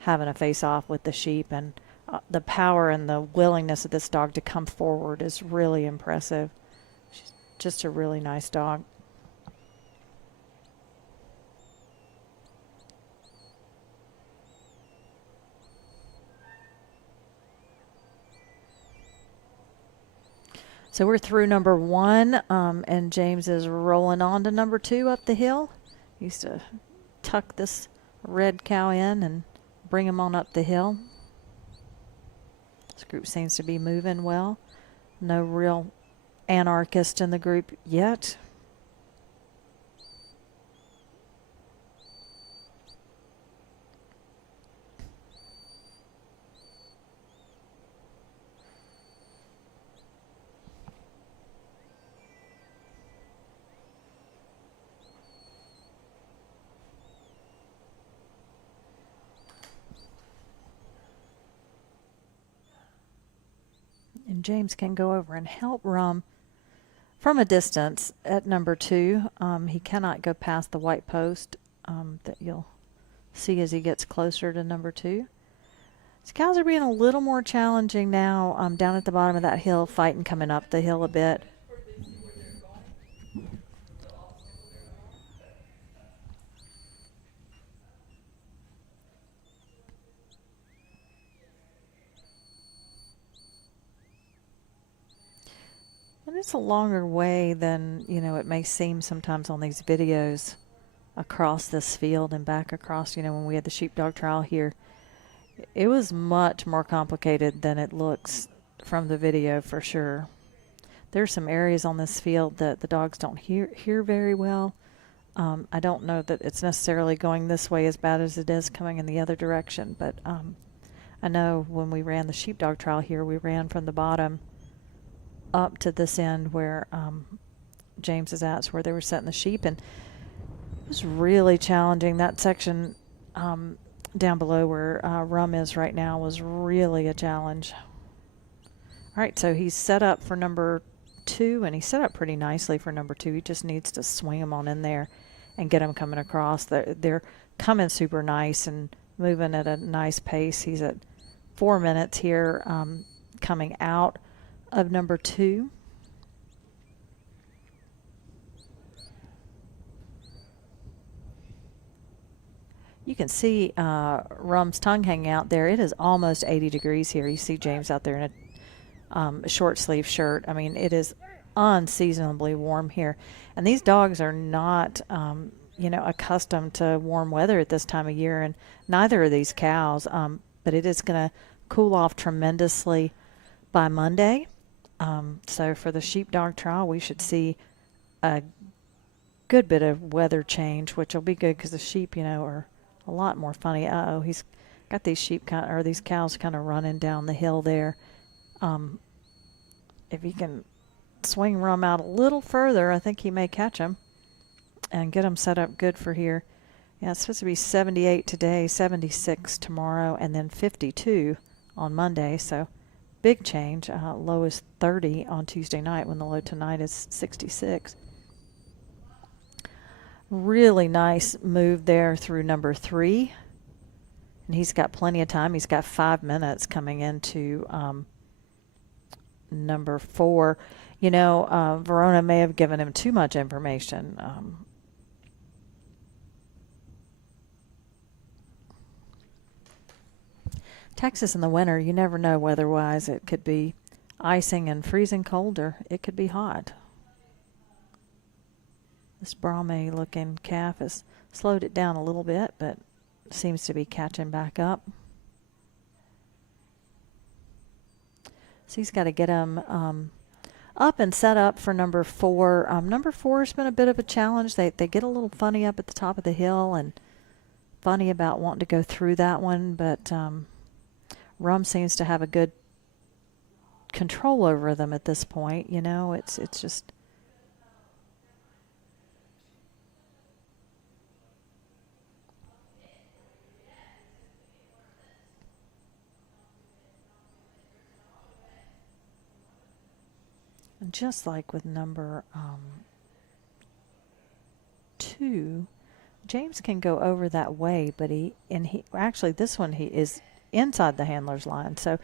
having a face-off with the sheep, and the power and the willingness of this dog to come forward is really impressive. She's just a really nice dog. So we're through number 1, and James is rolling on to number 2 up the hill. He used to tuck this red cow in and bring him on up the hill. This group seems to be moving well. No real anarchist in the group yet. And James can go over and help Rum from a distance at number 2. He cannot go past the white post that you'll see as he gets closer to number 2. These cows are being a little more challenging now, down at the bottom of that hill, fighting coming up the hill a bit. And it's a longer way than, you know, it may seem sometimes on these videos across this field and back across, you know, when we had the sheepdog trial here. It was much more complicated than it looks from the video, for sure. There's some areas on this field that the dogs don't hear very well. I don't know that it's necessarily going this way as bad as it is coming in the other direction, but I know when we ran the sheepdog trial here, we ran from the bottom up to this end where James is at, where they were setting the sheep, and it was really challenging. That section down below where Rum is right now was really a challenge. All right, so he's set up for number 2, and he's set up pretty nicely for number 2. He just needs to swing them on in there and get them coming across. They're coming super nice and moving at a nice pace. He's at 4 minutes here coming out of number 2. You can see Rum's tongue hanging out there. It is almost 80 degrees here. You see James out there in a short sleeve shirt. I mean, it is unseasonably warm here. And these dogs are not, accustomed to warm weather at this time of year, and neither are these cows. But it is going to cool off tremendously by Monday. So for the sheepdog trial, we should see a good bit of weather change, which will be good because the sheep, are a lot more funny. Uh-oh, he's got these these cows kind of running down the hill there. If he can swing Rum out a little further, I think he may catch him and get him set up good for here. Yeah, it's supposed to be 78 today, 76 tomorrow, and then 52 on Monday. So big change. Low is 30 on Tuesday night when the low tonight is 66. Really nice move there through number 3. And he's got plenty of time. He's got 5 minutes coming into number 4. Verona may have given him too much information. Texas in the winter, you never know weather-wise. It could be icing and freezing cold, or it could be hot. This Brahme-looking calf has slowed it down a little bit, but seems to be catching back up. So he's got to get him up and set up for number 4. Number 4 has been a bit of a challenge. They get a little funny up at the top of the hill and funny about wanting to go through that one, but Rum seems to have a good control over them at this point. It's just... And just like with number 2, James can go over that way, but actually this one he is inside the handler's line, so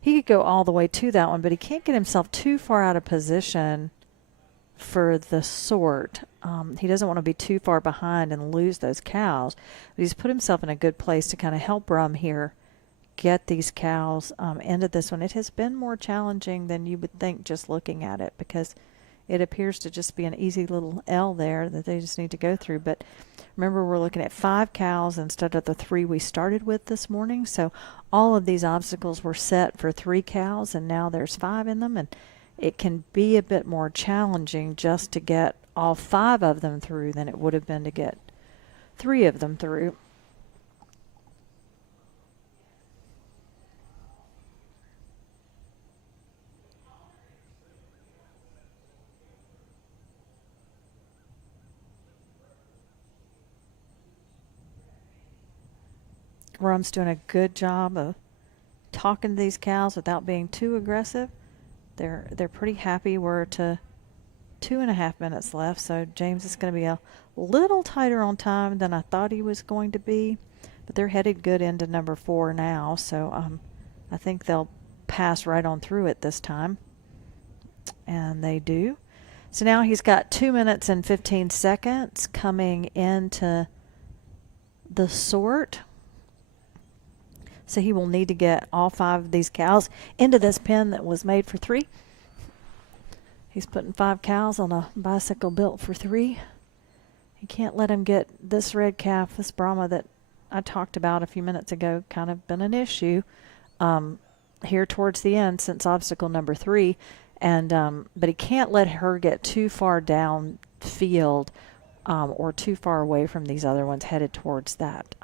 he could go all the way to that one, but he can't get himself too far out of position for the sort. He doesn't want to be too far behind and lose those cows, but he's put himself in a good place to kind of help Rum here get these cows into this one. It has been more challenging than you would think just looking at it, because it appears to just be an easy little L there that they just need to go through. But remember, we're looking at 5 cows instead of the 3 we started with this morning. So all of these obstacles were set for 3 cows, and now there's 5 in them, and it can be a bit more challenging just to get all 5 of them through than it would have been to get 3 of them through. Rum's doing a good job of talking to these cows without being too aggressive. They're pretty happy. We're to 2.5 minutes left, so James is going to be a little tighter on time than I thought he was going to be, but they're headed good into number 4 now, so I think they'll pass right on through it this time, and they do. So now he's got 2 minutes and 15 seconds coming into the sort. So he will need to get all 5 of these cows into this pen that was made for 3. He's putting 5 cows on a bicycle built for 3. He can't let him get this red calf, this Brahma that I talked about a few minutes ago kind of been an issue here towards the end since obstacle number 3. And but he can't let her get too far down field or too far away from these other ones headed towards that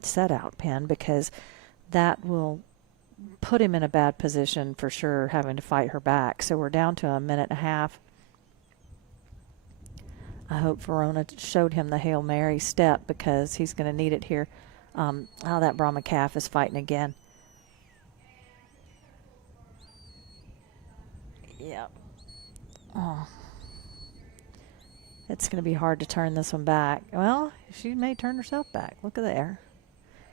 set out pen, because that will put him in a bad position for sure, having to fight her back. So we're down to a minute and a half. I hope Verona showed him the Hail Mary step, because he's going to need it here. That Brahma calf is fighting again. Yep. Oh. It's going to be hard to turn this one back. Well, she may turn herself back. Look at there.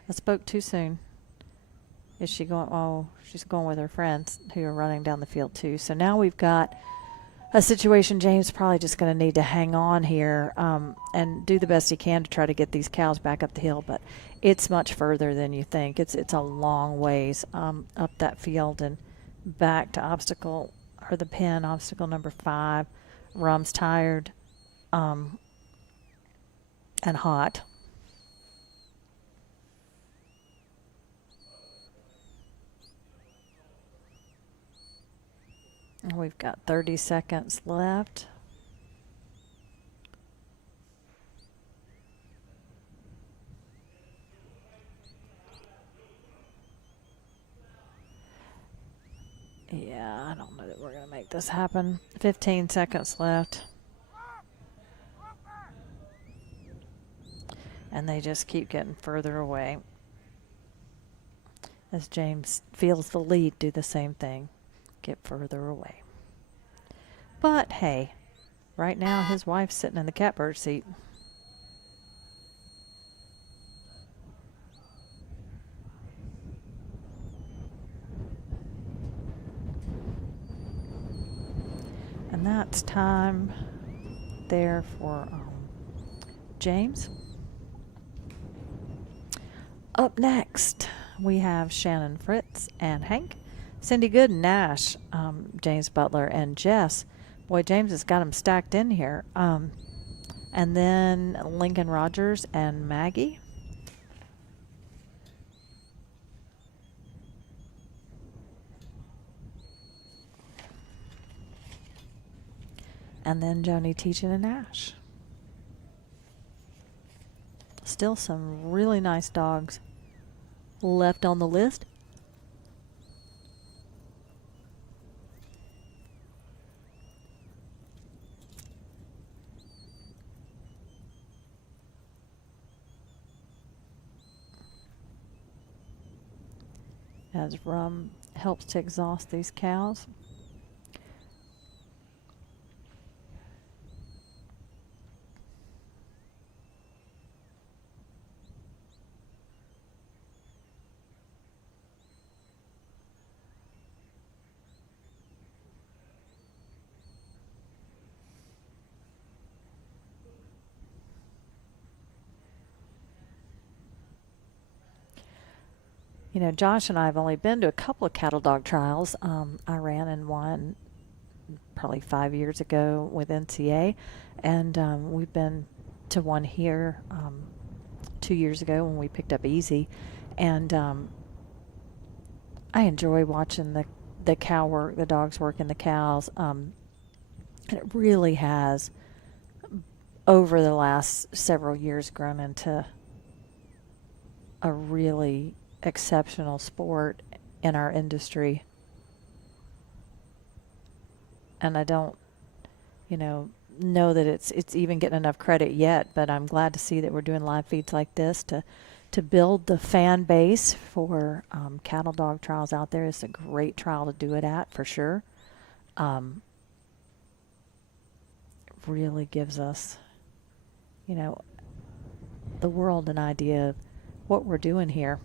I spoke too soon. Is she going? Oh, she's going with her friends who are running down the field too. So now we've got a situation. James probably just going to need to hang on here and do the best he can to try to get these cows back up the hill. But it's much further than you think. It's a long ways up that field and back to obstacle, or the pen, obstacle number 5. Rum's tired and hot. And we've got 30 seconds left. Yeah, I don't know that we're going to make this happen. 15 seconds left. And they just keep getting further away. As James feels the lead do the same thing. Get further away. But hey, right now his wife's sitting in the catbird seat. And that's time there for James. Up next, we have Shannon, Fritz, and Hank. Cindy Good and Nash, James Butler, and Jess. Boy, James has got them stacked in here. And then Lincoln Rogers and Maggie. And then Joni, Teachin, and Nash. Still some really nice dogs left on the list. As rum helps to exhaust these cows. You know, Josh and I have only been to a couple of cattle dog trials. I ran in one probably 5 years ago with NCA, and we've been to one here 2 years ago when we picked up Easy. And I enjoy watching the cow work, the dogs working the cows. And it really has, over the last several years, grown into a really exceptional sport in our industry. And I don't, know that it's even getting enough credit yet, but I'm glad to see that we're doing live feeds like this to build the fan base for cattle dog trials out there. It's a great trial to do it at, for sure. It really gives us, the world an idea of what we're doing here.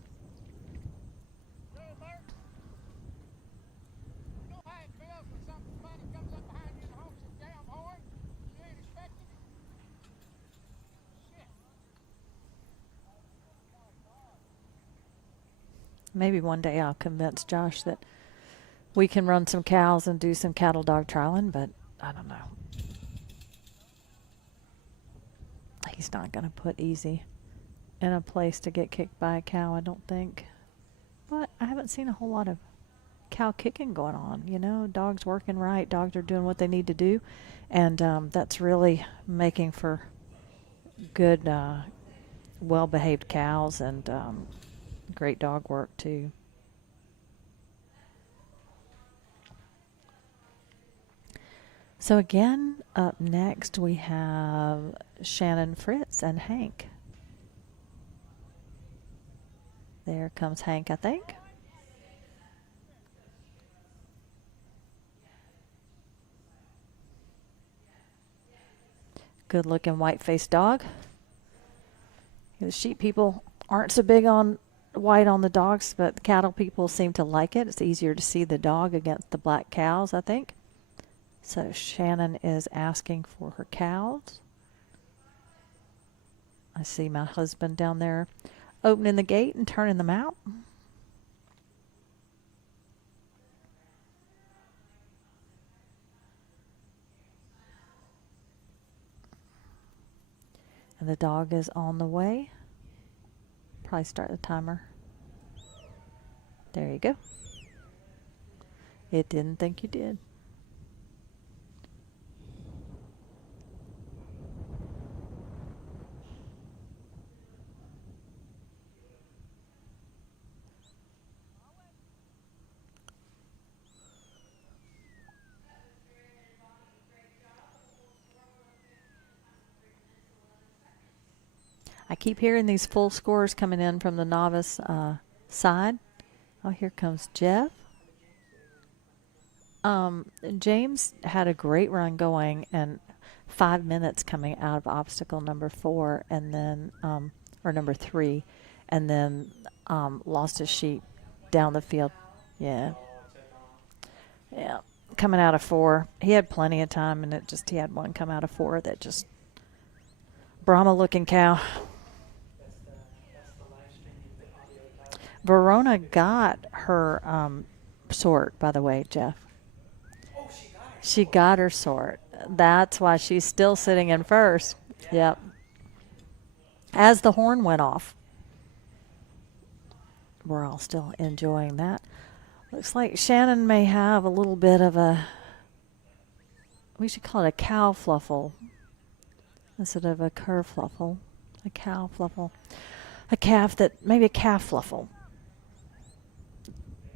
Maybe one day I'll convince Josh that we can run some cows and do some cattle dog trialing, but I don't know. He's not going to put Easy in a place to get kicked by a cow, I don't think. But I haven't seen a whole lot of cow kicking going on. You know, dogs working right, dogs are doing what they need to do, and that's really making for good, well-behaved cows and great dog work too. So again, up next we have Shannon, Fritz, and Hank. There comes Hank, I think. Good looking white-faced dog. The sheep people aren't so big on white on the dogs, but the cattle people seem to like it. It's easier to see the dog against the black cows, I think. So Shannon is asking for her cows. I see my husband down there opening the gate and turning them out. And the dog is on the way. Probably start the timer. There you go. It didn't think you did. I keep hearing these full scores coming in from the novice side. Oh, here comes Jeff. James had a great run going and 5 minutes coming out of obstacle number 4 and then, or number 3, and then lost his sheep down the field. Yeah. Yeah. Coming out of 4. He had plenty of time, and he had one come out of 4 that just Brahma looking cow. Verona got her sort, by the way, Jeff. Oh, She got her sort. That's why she's still sitting in first. Yep. As the horn went off. We're all still enjoying that. Looks like Shannon may have a little bit of we should call it a cow fluffle instead of a cur fluffle. A cow fluffle. A calf maybe a calf fluffle.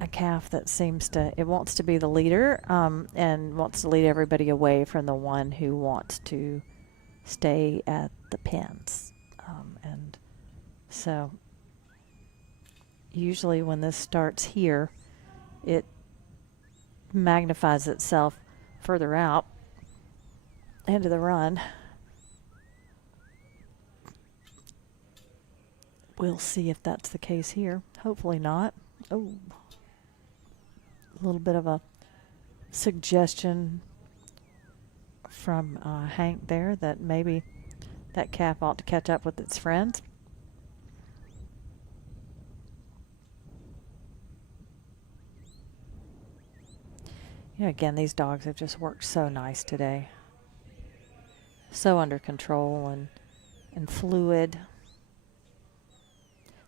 A calf that it wants to be the leader and wants to lead everybody away from the one who wants to stay at the pens. And so usually when this starts here, it magnifies itself further out into the run. We'll see if that's the case here. Hopefully not. Oh. A little bit of a suggestion from Hank there that maybe that calf ought to catch up with its friends. You know, again, these dogs have just worked so nice today. So under control and fluid.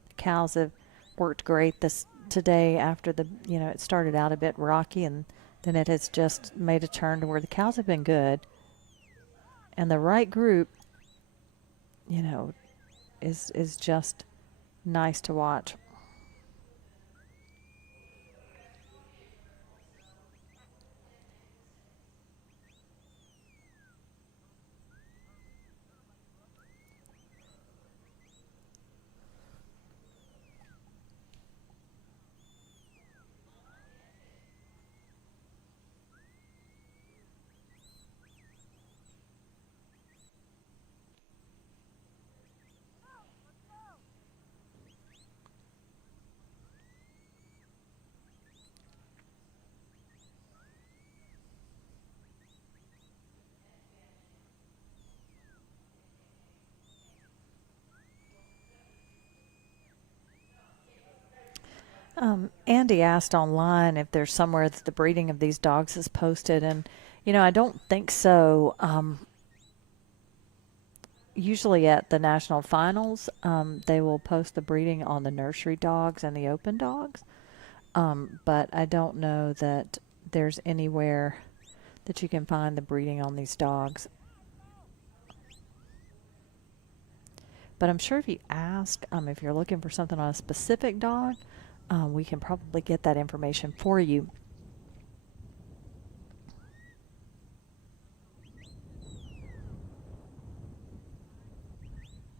The cows have worked great today after it started out a bit rocky, and then it has just made a turn to where the cows have been good. And the right group, is just nice to watch. Andy asked online if there's somewhere that the breeding of these dogs is posted, and I don't think so. usually at the national finals, they will post the breeding on the nursery dogs and the open dogs. But I don't know that there's anywhere that you can find the breeding on these dogs. But I'm sure if you ask, if you're looking for something on a specific dog, we can probably get that information for you.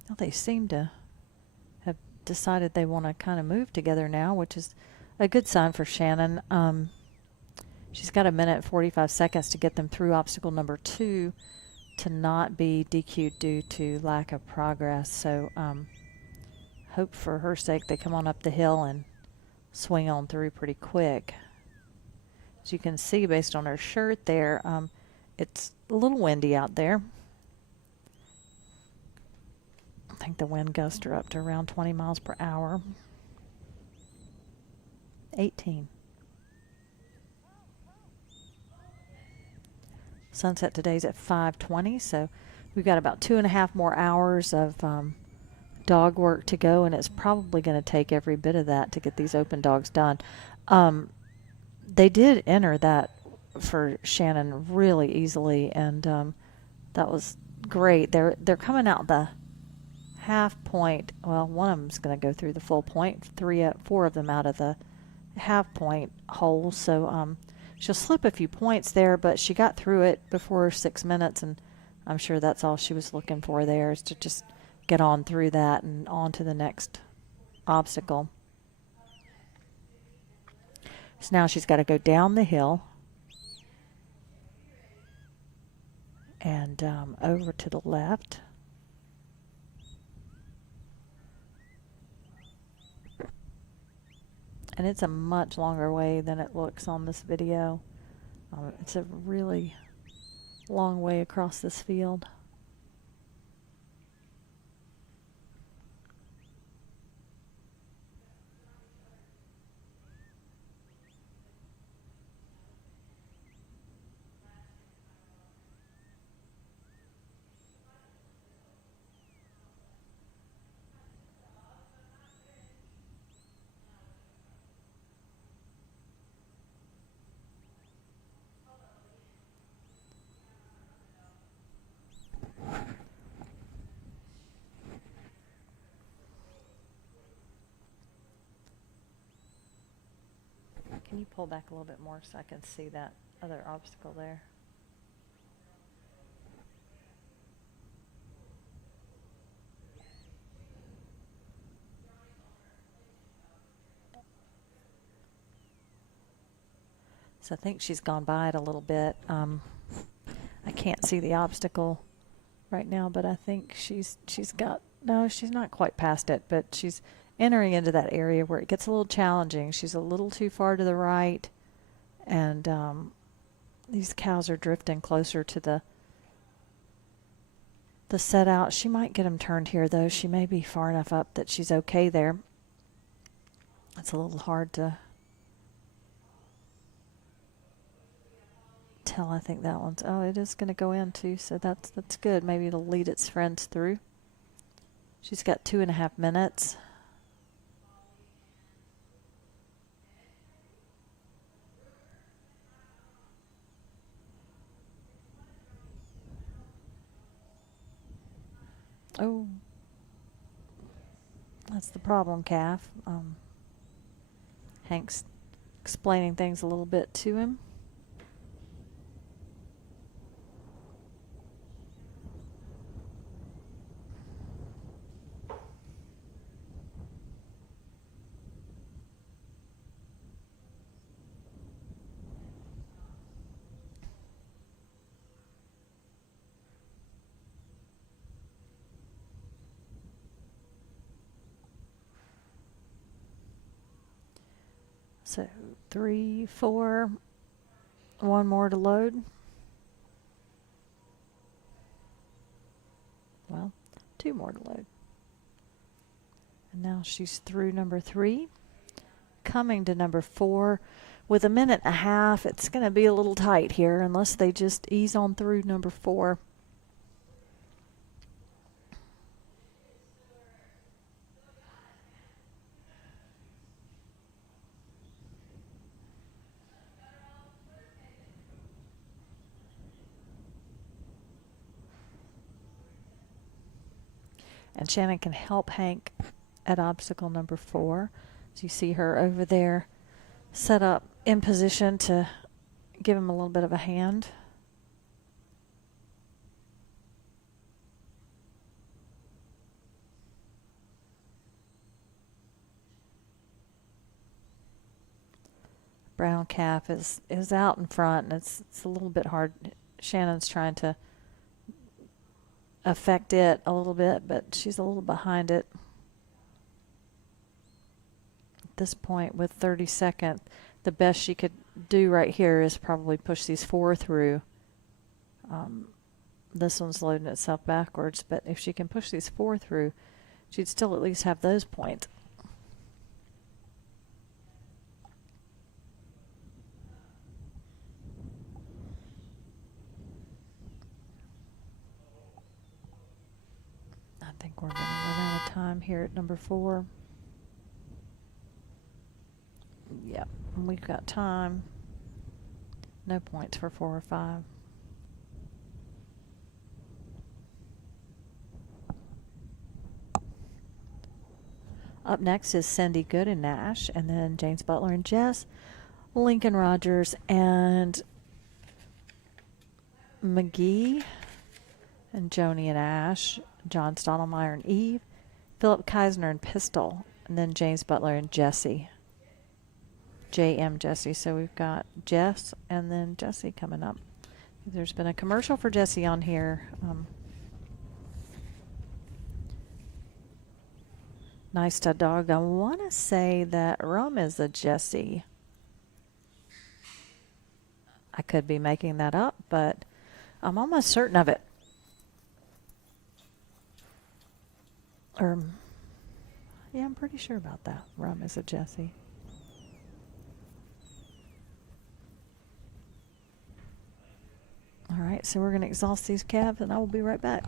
Well, they seem to have decided they want to kind of move together now, which is a good sign for Shannon. She's got 1 minute 45 seconds to get them through obstacle number 2 to not be DQ'd due to lack of progress. So hope for her sake they come on up the hill and swing on through pretty quick. As you can see based on her shirt there, it's a little windy out there. I think the wind gusts are up to around 20 miles per hour. 18. Sunset today's at 5:20, so we've got about 2.5 more hours of dog work to go, and it's probably going to take every bit of that to get these open dogs done. They did enter that for Shannon really easily, and that was great. They're coming out the half point. Well, one of them's going to go through the full point. 4 of them out of the half point hole, so she'll slip a few points there, but she got through it before 6 minutes, and I'm sure that's all she was looking for there, is to just get on through that and on to the next obstacle. So now she's got to go down the hill and over to the left. And it's a much longer way than it looks on this video. It's a really long way across this field. Can you pull back a little bit more so I can see that other obstacle there? So I think she's gone by it a little bit. I can't see the obstacle right now, but I think she's got, no, she's not quite past it, but she's entering into that area where it gets a little challenging. She's a little too far to the right, and these cows are drifting closer to the set out. She might get them turned here, though. She may be far enough up that she's okay there. It's a little hard to tell. I think that one's, oh, it is going to go in too, so that's good. Maybe it'll lead its friends through. She's got 2.5 minutes. Oh, that's the problem, calf. Hank's explaining things a little bit to him. So 3, 4, 1 more to load. Well, 2 more to load. And now she's through number 3. Coming to number 4. With 1.5 minutes, it's going to be a little tight here unless they just ease on through number 4. And Shannon can help Hank at obstacle number 4. So you see her over there set up in position to give him a little bit of a hand. Brown calf is out in front, and it's a little bit hard. Shannon's trying to affect it a little bit, but she's a little behind it. At this point, with 30 seconds, the best she could do right here is probably push these 4 through. This one's loading itself backwards, but if she can push these 4 through, she'd still at least have those points. I think we're going to run out of time here at number 4. Yep, we've got time. No points for 4 or 5. Up next is Cindy Good and Nash, and then James Butler and Jess, Lincoln Rogers and McGee, and Joni and Ash, John Stottlemyre and Eve, Philip Keisner and Pistol, and then James Butler and Jesse. JM Jesse. So we've got Jess and then Jesse coming up. There's been a commercial for Jesse on here. Nice to dog. I want to say that Rum is a Jesse. I could be making that up, but I'm almost certain of it. Yeah, I'm pretty sure about that. Rum is a Jesse. All right, so we're going to exhaust these calves, and I will be right back.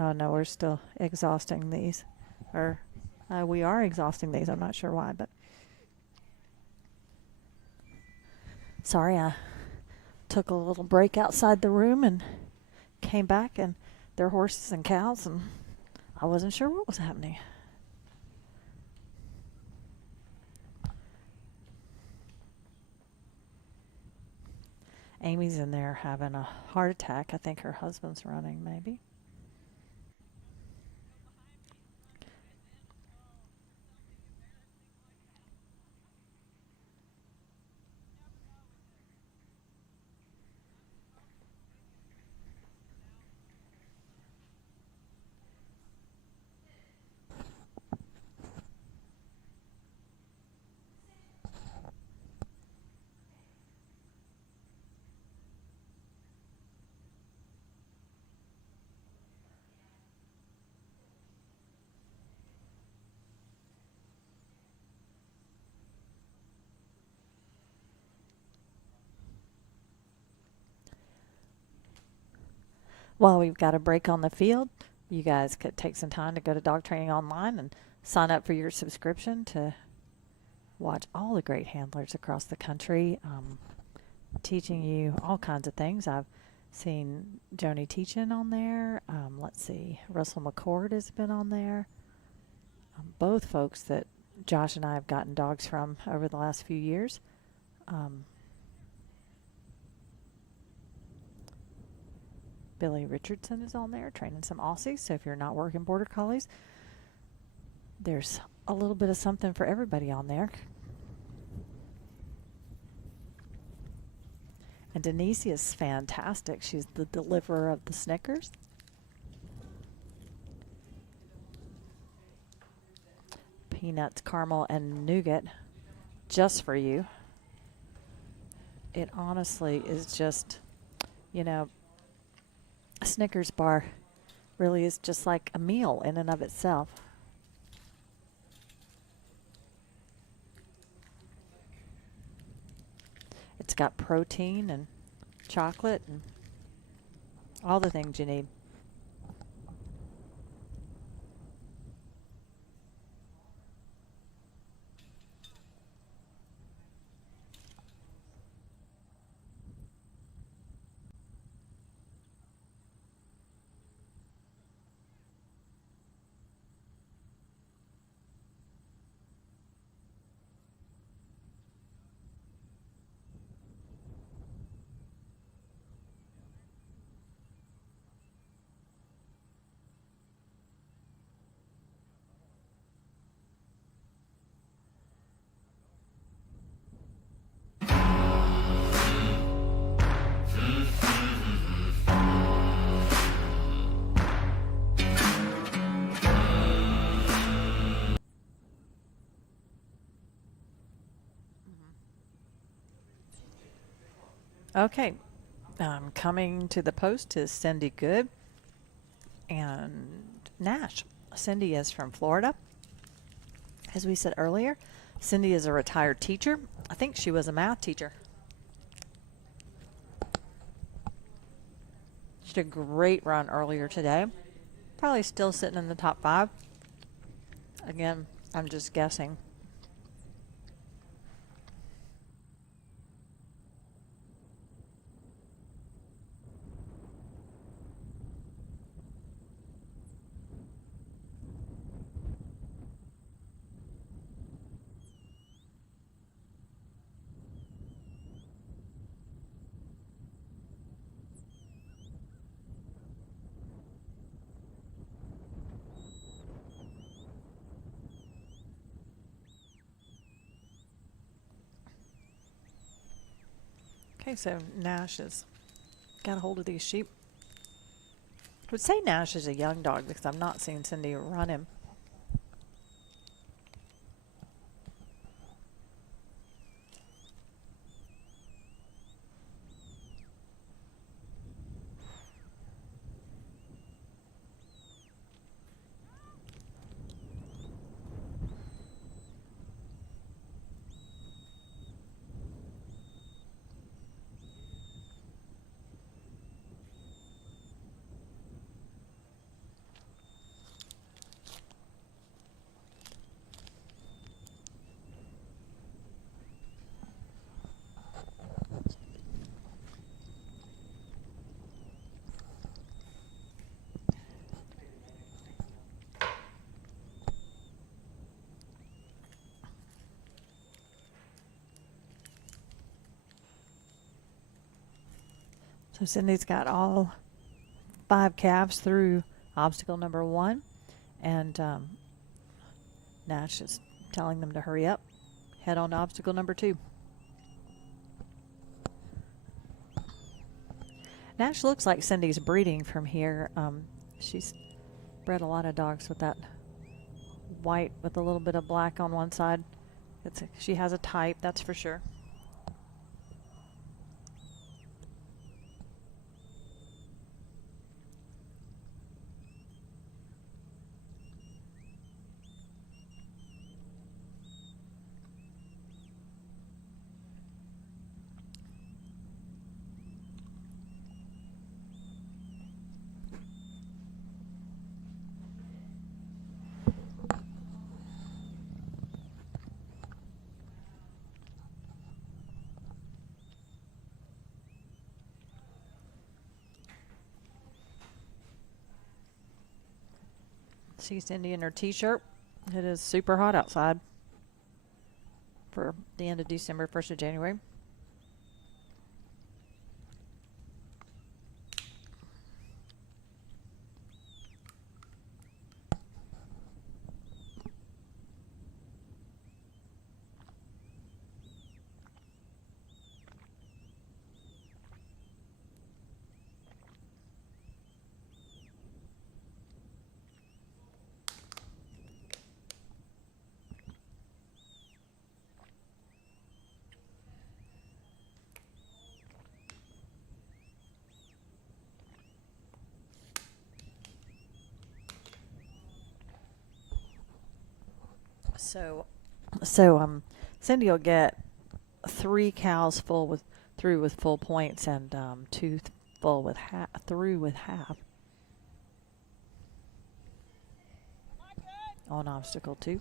Oh, no, we're still exhausting these. Or we are exhausting these. I'm not sure why, but sorry, I took a little break outside the room and came back, and there were horses and cows, and I wasn't sure what was happening. Amy's in there having a heart attack. I think her husband's running, maybe. While we've got a break on the field, you guys could take some time to go to Dog Training Online and sign up for your subscription to watch all the great handlers across the country teaching you all kinds of things. I've seen Joni teaching on there. Let's see, Russell McCord has been on there. Both folks that Josh and I have gotten dogs from over the last few years. Billy Richardson is on there training some Aussies. So if you're not working Border Collies, there's a little bit of something for everybody on there. And Denise is fantastic. She's the deliverer of the Snickers. Peanuts, caramel, and nougat just for you. It honestly is just, you know, a Snickers bar really is just like a meal in and of itself. It's got protein and chocolate and all the things you need. Okay, coming to the post is Cindy Good and Nash. Cindy is from Florida. As we said earlier, Cindy is a retired teacher. I think she was a math teacher. She did a great run earlier today. Probably still sitting in the top 5. Again, I'm just guessing. Okay, so Nash has got a hold of these sheep. I would say Nash is a young dog because I'm not seeing Cindy run him. So Cindy's got all 5 calves through obstacle number 1, and Nash is telling them to hurry up, head on to obstacle number 2. Nash looks like Cindy's breeding from here. She's bred a lot of dogs with that white with a little bit of black on one side. She has a type, that's for sure. See Cindy in her t-shirt. It is super hot outside for the end of December, 1st of January. So Cindy will get 3 cows through with full points and 2 full with through with half on obstacle 2.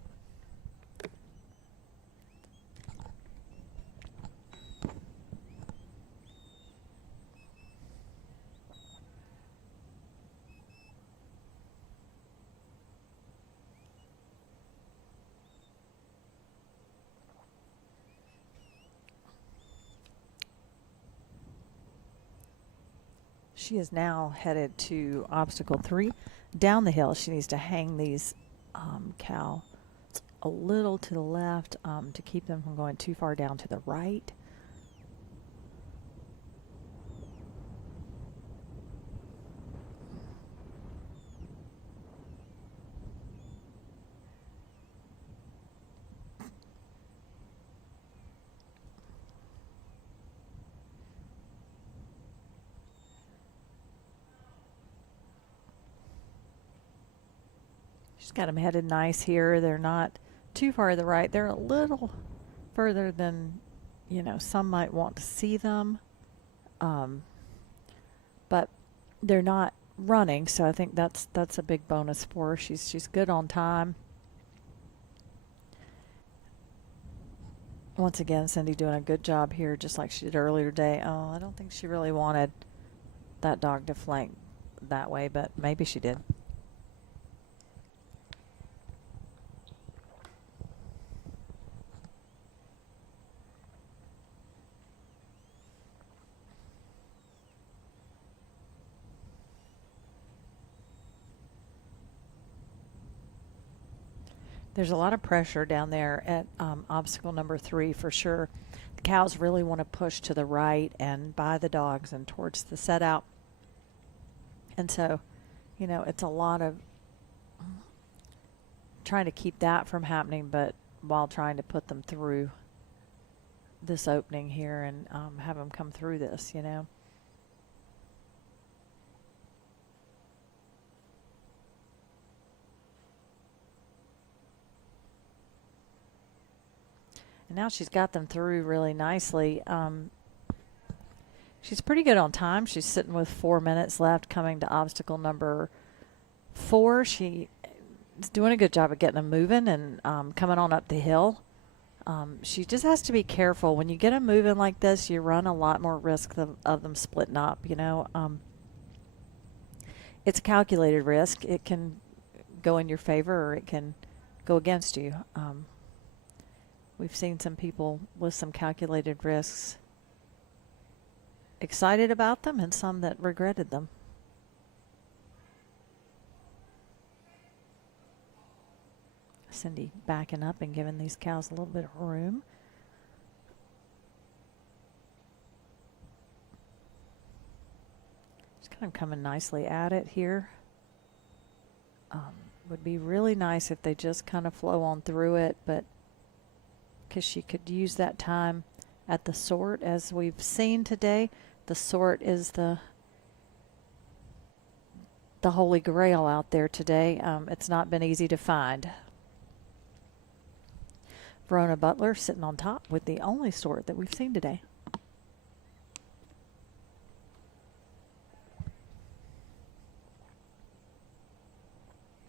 She is now headed to obstacle 3. Down the hill, she needs to hang these cows a little to the left to keep them from going too far down to the right. She's got them headed nice here. They're not too far to the right. They're a little further than, some might want to see them. But they're not running, so I think that's a big bonus for her. She's good on time. Once again, Cindy doing a good job here, just like she did earlier today. Oh, I don't think she really wanted that dog to flank that way, but maybe she did. There's a lot of pressure down there at obstacle number 3 for sure. The cows really want to push to the right and by the dogs and towards the set out. And so, it's a lot of trying to keep that from happening, but while trying to put them through this opening here and have them come through this, And now she's got them through really nicely. She's pretty good on time. She's sitting with 4 minutes left coming to obstacle number 4. She is doing a good job of getting them moving and coming on up the hill. She just has to be careful. When you get them moving like this, you run a lot more risk of them splitting up, It's a calculated risk. It can go in your favor or it can go against you. We've seen some people with some calculated risks excited about them and some that regretted them. Cindy backing up and giving these cows a little bit of room. Just kind of coming nicely at it here. Would be really nice if they just kind of flow on through it, but because she could use that time at the sort, as we've seen today. The sort is the holy grail out there today. It's not been easy to find. Verona Butler sitting on top with the only sort that we've seen today.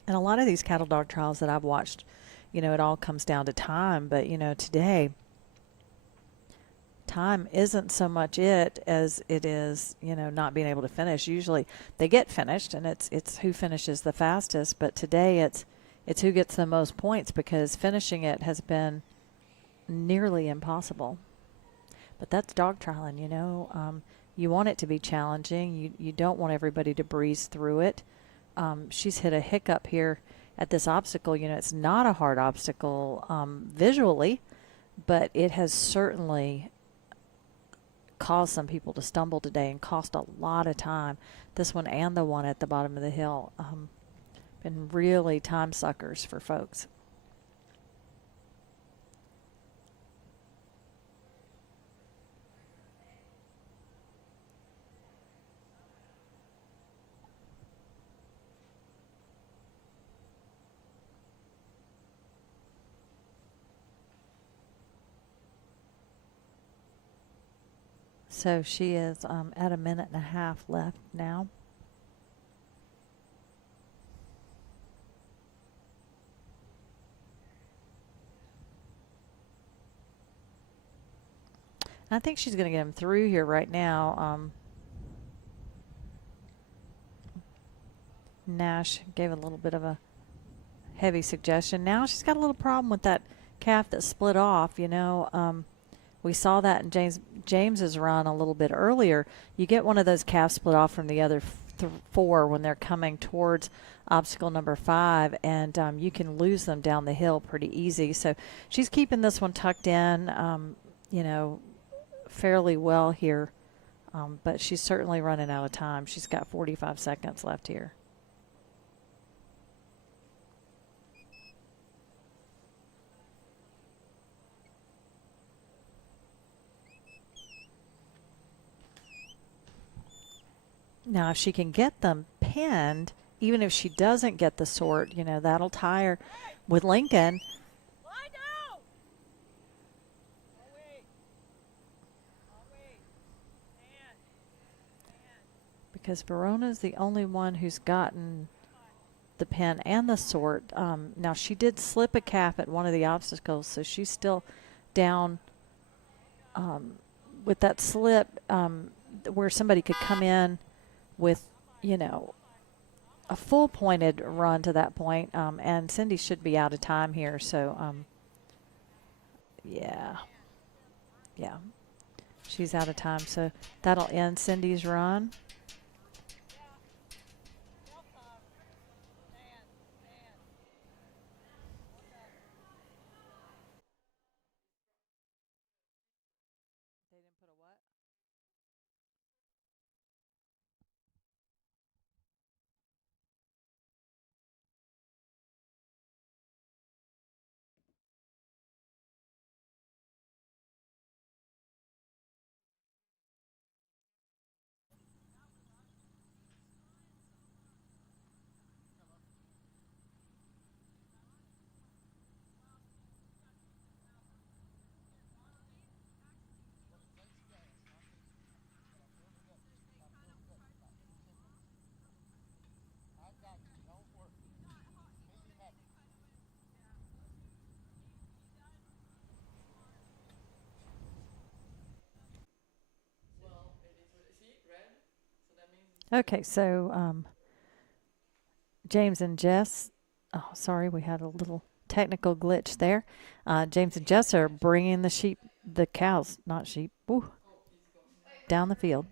And a lot of these cattle dog trials that I've watched, you know, it all comes down to time. But, you know, today, time isn't so much it as it is, you know, not being able to finish. Usually they get finished, and it's who finishes the fastest. But today it's who gets the most points, because finishing it has been nearly impossible. But that's dog trialing, you know. You want it to be challenging. You don't want everybody to breeze through it. She's hit a hiccup here at this obstacle. You know, it's not a hard obstacle visually, but it has certainly caused some people to stumble today and cost a lot of time. This one and the one at the bottom of the hill been really time suckers for folks. So she is at a minute and a half left now. I think she's going to get him through here right now. Nash gave a little bit of a heavy suggestion. Now she's got a little problem with that calf that split off, you know. We saw that in James's run a little bit earlier. You get one of those calves split off from the other four when they're coming towards obstacle number 5, and you can lose them down the hill pretty easy. So she's keeping this one tucked in, you know, fairly well here, but she's certainly running out of time. She's got 45 seconds left here. Now, if she can get them pinned, even if she doesn't get the sort, you know, that'll tie her with Lincoln. Because Verona's the only one who's gotten the pin and the sort. Now, she did slip a calf at one of the obstacles, so she's still down with that slip where somebody could come in with, you know, a full pointed run to that point, and Cindy should be out of time here. So, yeah, she's out of time. So that'll end Cindy's run. Okay, so James and Jess, oh, sorry, we had a little technical glitch there. James and Jess are bringing the cows, not sheep, down the field.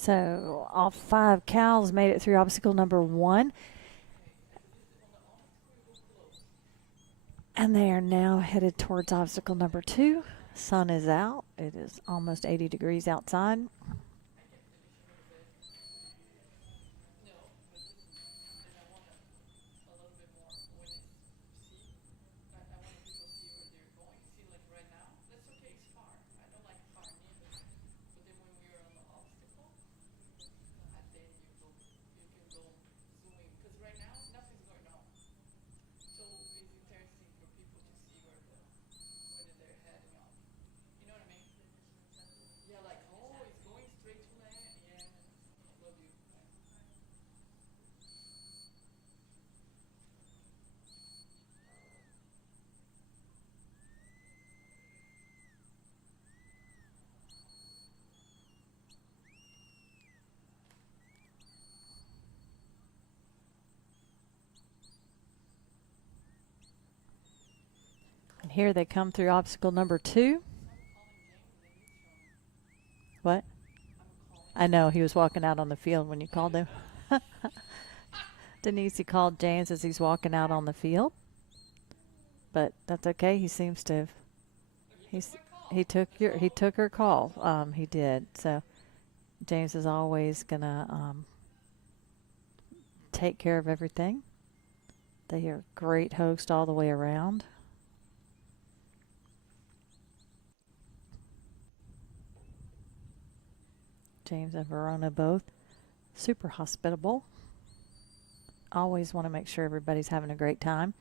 So all 5 cows made it through obstacle number 1. And they are now headed towards obstacle number 2. Sun is out. It is almost 80 degrees outside. And here they come through obstacle number 2. What? I know, he was walking out on the field when you called him. Denise called James as he's walking out on the field. But that's okay. He seems to have he took her call. He did. So James is always gonna take care of everything. They are a great host all the way around. James and Verona both super hospitable. Always want to make sure everybody's having a great time.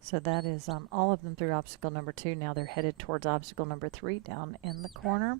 So that is all of them through obstacle number 2. Now they're headed towards obstacle number 3 down in the corner.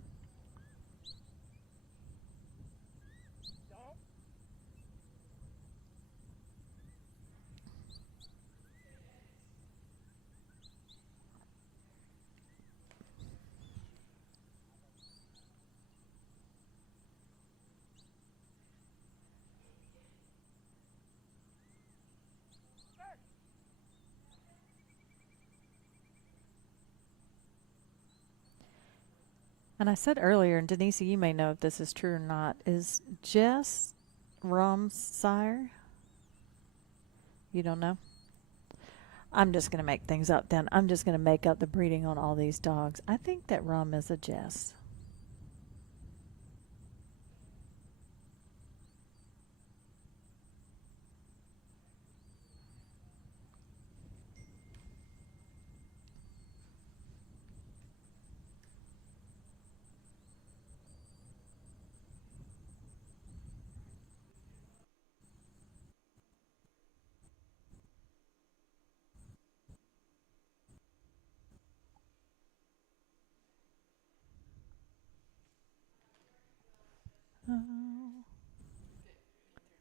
And I said earlier, and Denise, you may know if this is true or not, is Jess Rum's sire? You don't know? I'm just going to make things up then. I'm just going to make up the breeding on all these dogs. I think that Rum is a Jess.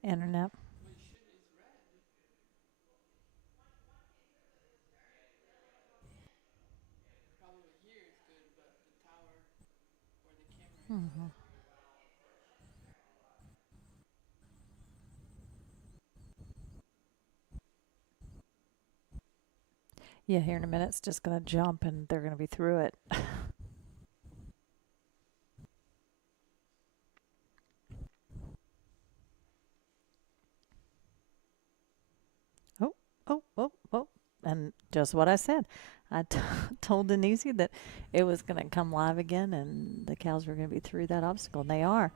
Internet. Mm-hmm. Yeah, here in a minute it's just going to jump and they're going to be through it. Oh. And just what I said. I told Denise that it was going to come live again and the cows were going to be through that obstacle. And they are.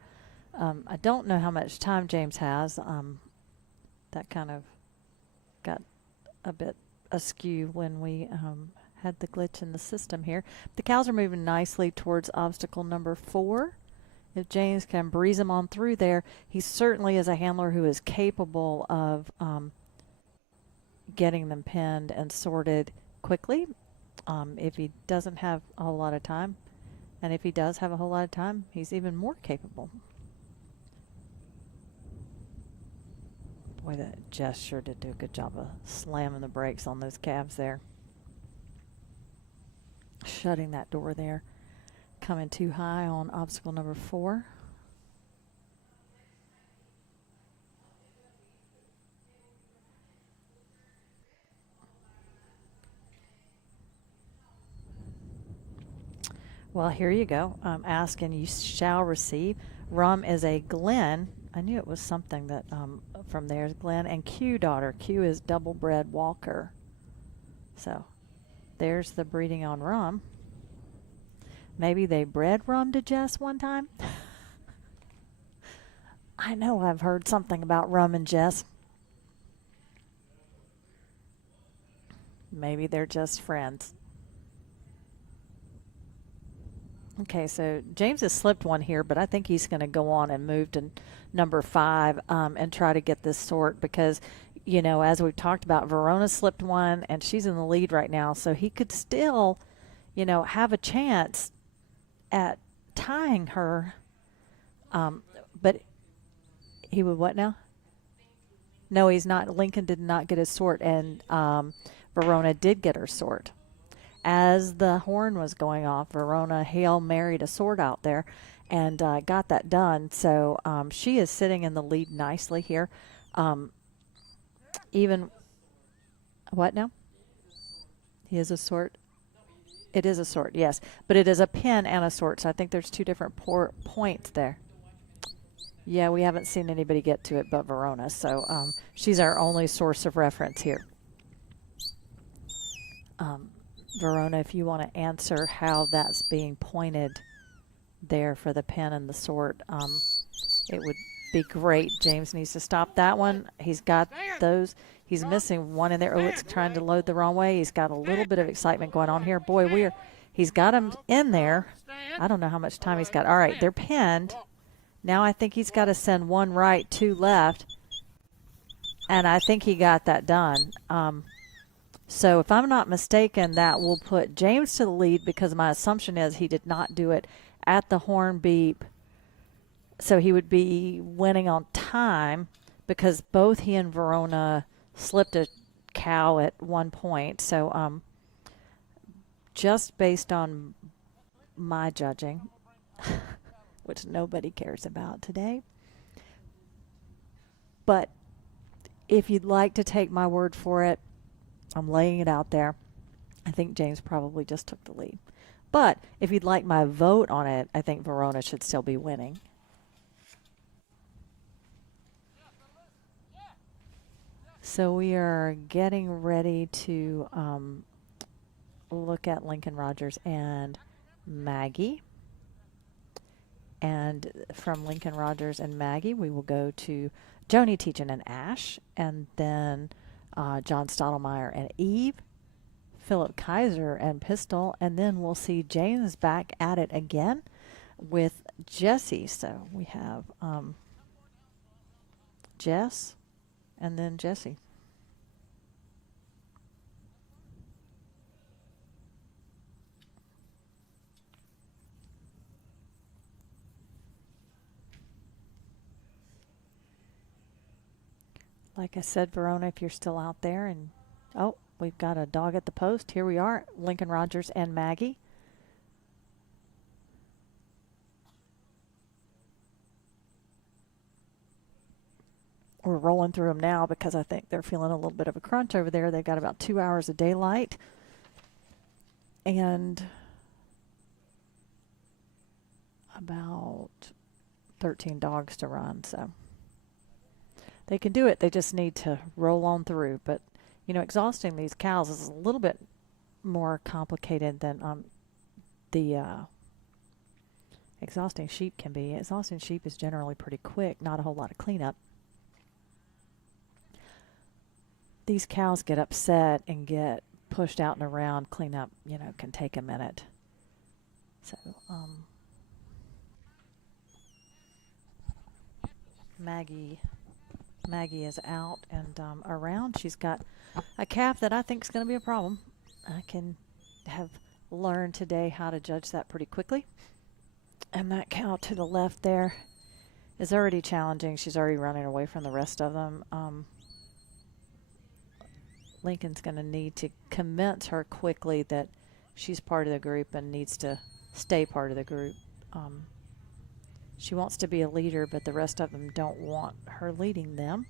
I don't know how much time James has. That kind of got a bit askew when we had the glitch in the system here. The cows are moving nicely towards obstacle number 4. if James can breeze him on through there, he certainly is a handler who is capable of getting them pinned and sorted quickly. If he doesn't have a whole lot of time, and if he does have a whole lot of time, he's even more capable. Boy, that Jess sure did do a good job of slamming the brakes on those calves there. Shutting that door there. Coming too high on obstacle number 4. Well, here you go. Ask and you shall receive. Rum is a Glen. I knew it was something that from there's Glen. And Q daughter. Q is double bred Walker. So there's the breeding on Rum. Maybe they bred Rum to Jess one time. I know I've heard something about Rum and Jess. Maybe they're just friends. Okay, so James has slipped one here, but I think he's going to go on and move to number 5 and try to get this sort because, you know, as we've talked about, Verona slipped one and she's in the lead right now. So he could still, you know, have a chance at tying her. But he would what now? No, he's not. Lincoln did not get his sort, and Verona did get her sort. As the horn was going off, Verona Hail married a sort out there and got that done. So she is sitting in the lead nicely here. Even, what now? He is a sort. It is a sort, yes. But it is a pin and a sort, so I think there's 2 different points there. Yeah, we haven't seen anybody get to it but Verona, so she's our only source of reference here. Verona, if you want to answer how that's being pointed there for the pin and the sort, it would be great. James needs to stop that one. He's got those. He's missing one in there. Oh, it's trying to load the wrong way. He's got a little bit of excitement going on here. Boy, he's got him in there. I don't know how much time he's got. All right, they're pinned. Now I think he's got to send 1 right, 2 left. And I think he got that done. So if I'm not mistaken, that will put James to the lead because my assumption is he did not do it at the horn beep. So he would be winning on time because both he and Verona slipped a cow at one point. So just based on my judging, which nobody cares about today. But if you'd like to take my word for it, I'm laying it out there. I think James probably just took the lead. But if you'd like my vote on it, I think Verona should still be winning. So we are getting ready to look at Lincoln Rogers and Maggie. And from Lincoln Rogers and Maggie, we will go to Joni Teachin and Ash, and then John Stottlemyre and Eve, Philip Kaiser and Pistol, and then we'll see James back at it again with Jesse. So we have Jess and then Jesse. Like I said, Verona, if you're still out there, and oh, we've got a dog at the post. Here we are, Lincoln Rogers and Maggie. We're rolling through them now because I think they're feeling a little bit of a crunch over there. They've got about 2 hours of daylight and about 13 dogs to run, so they can do it. They just need to roll on through. But, you know, exhausting these cows is a little bit more complicated than the exhausting sheep can be. Exhausting sheep is generally pretty quick, not a whole lot of cleanup. These cows get upset and get pushed out and around. Cleanup, you know, can take a minute. So, Maggie is out and around. She's got a calf that I think is going to be a problem. I can have learned today how to judge that pretty quickly. And that cow to the left there is already challenging. She's already running away from the rest of them. Lincoln's going to need to convince her quickly that she's part of the group and needs to stay part of the group. She wants to be a leader, but the rest of them don't want her leading them.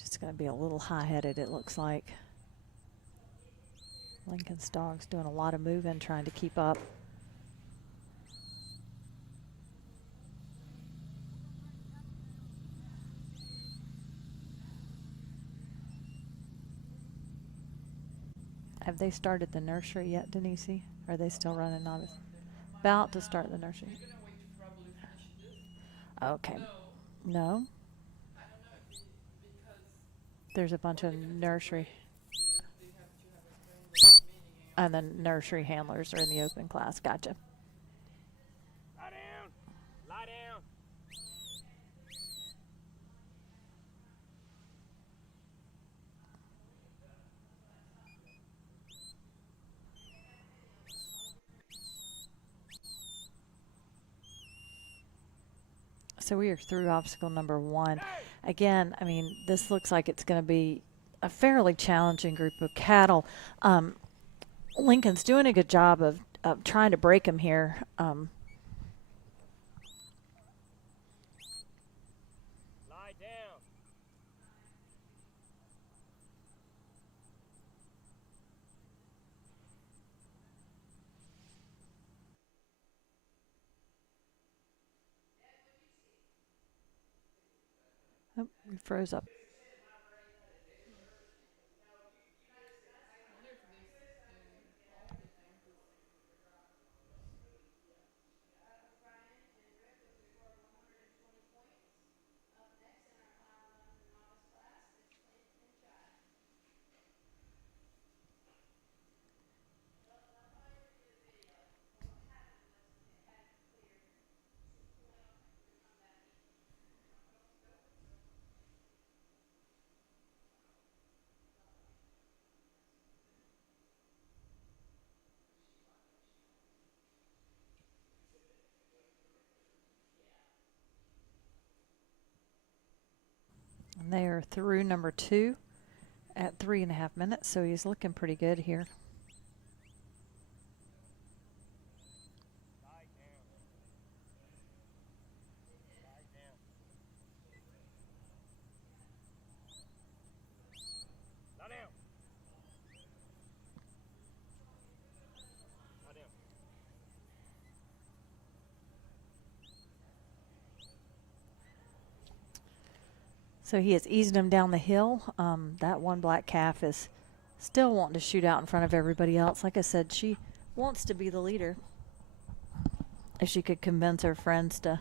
Just going to be a little high-headed, it looks like. Lincoln's dog's doing a lot of moving, trying to keep up. Have they started the nursery yet, Denise? Are they still running novice? About to start the nursery. Okay. No? There's a bunch of nursery. And the nursery handlers are in the open class. Gotcha. Lie down. Lie down. So we are through obstacle number 1. Again, I mean, this looks like it's going to be a fairly challenging group of cattle. Lincoln's doing a good job of trying to break them here. Lie down. Oh, we froze up. And they are through number 2 at 3.5 minutes, so he's looking pretty good here. Lie down. Lie down. So he is easing them down the hill. That one black calf is still wanting to shoot out in front of everybody else. Like I said, she wants to be the leader. If she could convince her friends to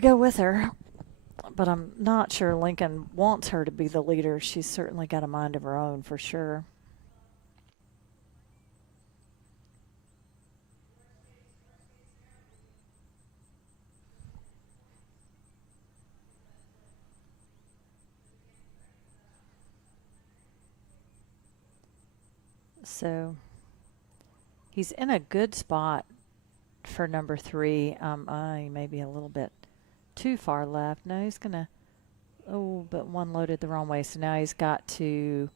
go with her. But I'm not sure Lincoln wants her to be the leader. She's certainly got a mind of her own for sure. So he's in a good spot for number 3. He may be a little bit too far left. No, he's going to, but one loaded the wrong way. So now he's got to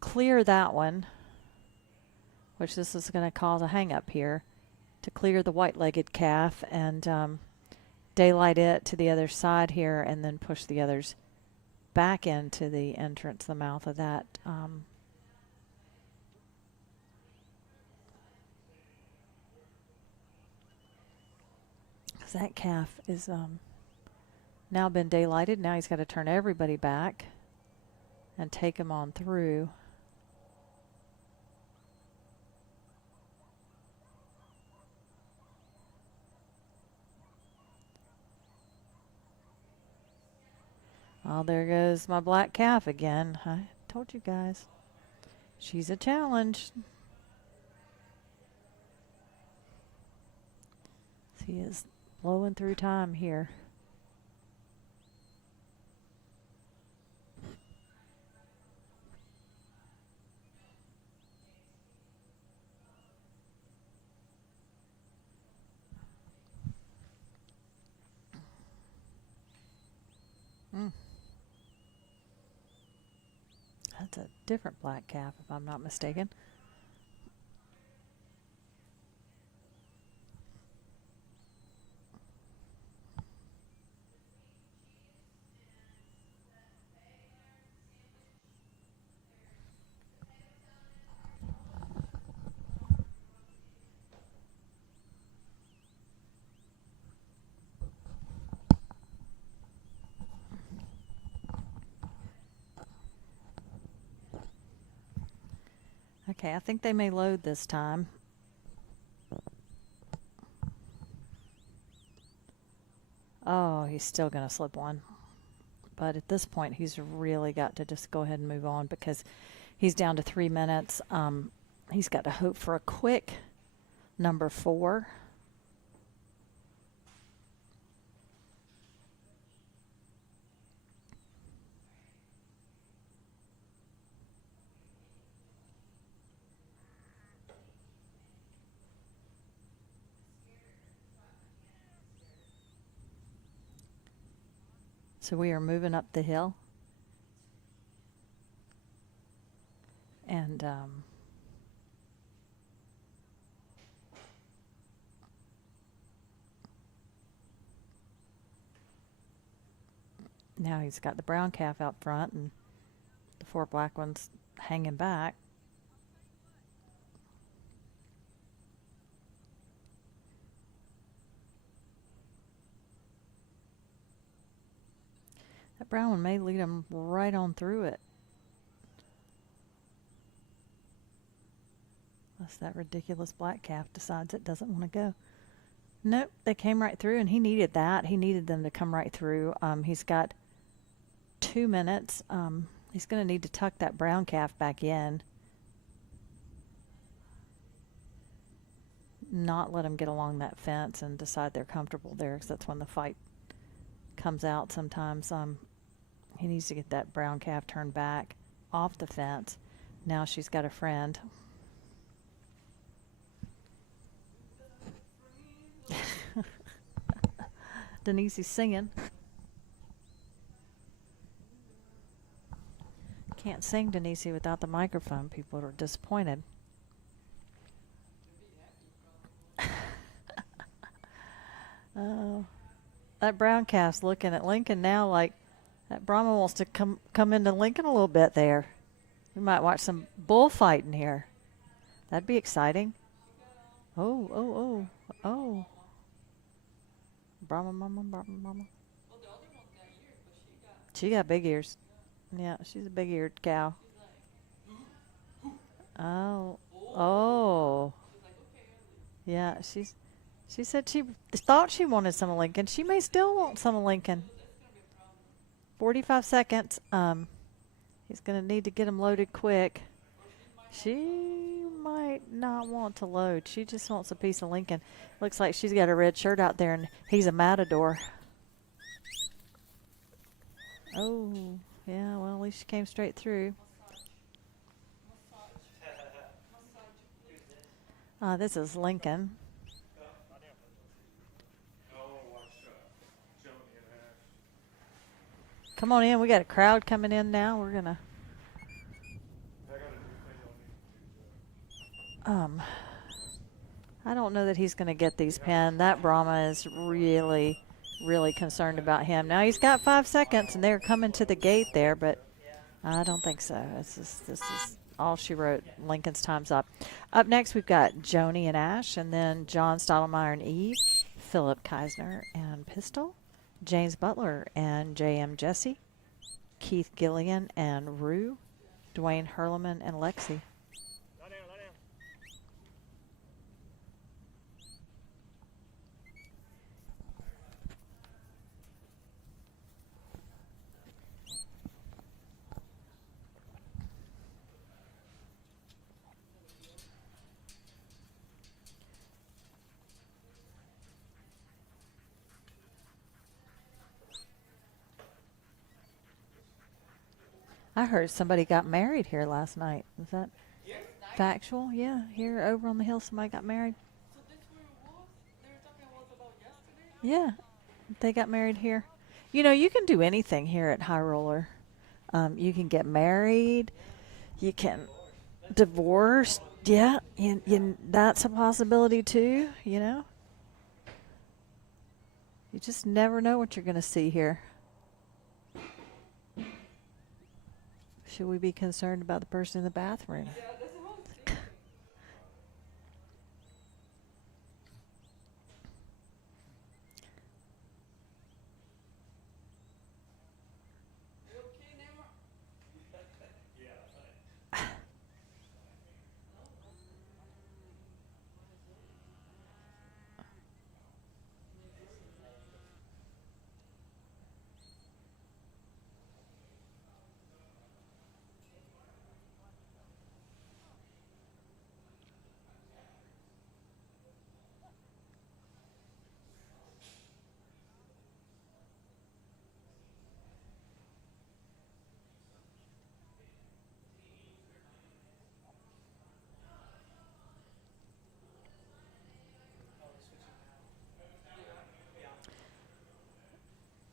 clear that one, which this is going to cause a hang up here, to clear the white-legged calf and daylight it to the other side here and then push the others back into the entrance, the mouth of that. That calf is now been daylighted. Now he's got to turn everybody back and take them on through. Oh, there goes my black calf again. I told you guys. She's a challenge. He is blowing through time here. That's a different black calf, if I'm not mistaken. Okay, I think they may load this time. Oh, he's still going to slip one. But at this point, he's really got to just go ahead and move on because he's down to 3 minutes. He's got to hope for a quick number 4. So we are moving up the hill. And now he's got the brown calf out front and the 4 black ones hanging back. That brown one may lead him right on through it. Unless that ridiculous black calf decides it doesn't want to go. Nope, they came right through, and he needed that. He needed them to come right through. He's got 2 minutes. He's going to need to tuck that brown calf back in. Not let him get along that fence and decide they're comfortable there, because that's when the fight comes out sometimes. He needs to get that brown calf turned back off the fence. Now she's got a friend. Denise is singing. Can't sing, Denise, without the microphone. People are disappointed. Oh, that brown calf's looking at Lincoln now like that Brahma wants to come into Lincoln a little bit there. We might watch some bullfighting here. That'd be exciting. Oh. Brahma mama. She got big ears. Yeah, she's a big-eared cow. Oh. Yeah, she said she thought she wanted some of Lincoln. She may still want some of Lincoln. 45 seconds. He's going to need to get him loaded quick. She might not want to load. She just wants a piece of Lincoln. Looks like she's got a red shirt out there, and he's a matador. Oh, yeah, well, at least she came straight through. This is Lincoln. Come on in. We got a crowd coming in now. We're going to... I don't know that he's going to get these pinned. That Brahma is really, really concerned about him. Now he's got 5 seconds, and they're coming to the gate there, but I don't think so. This is all she wrote. Lincoln's time's up. Up next, we've got Joni and Ash, and then John Stottlemyre and Eve, Philip Keisner and Pistol, James Butler and J.M. Jesse, Keith Gillian and Rue, Dwayne Hurleman and Lexi. I heard somebody got married here last night. Is that factual? Yeah, here over on the hill, somebody got married. So that's where it was? They were talking about yesterday? Yeah, they got married here. You know, you can do anything here at High Roller. You can get married. You can divorce. Yeah, that's a possibility too, you know. You just never know what you're going to see here. Should we be concerned about the person in the bathroom? Yeah, that's what I was thinking. You okay, Neymar?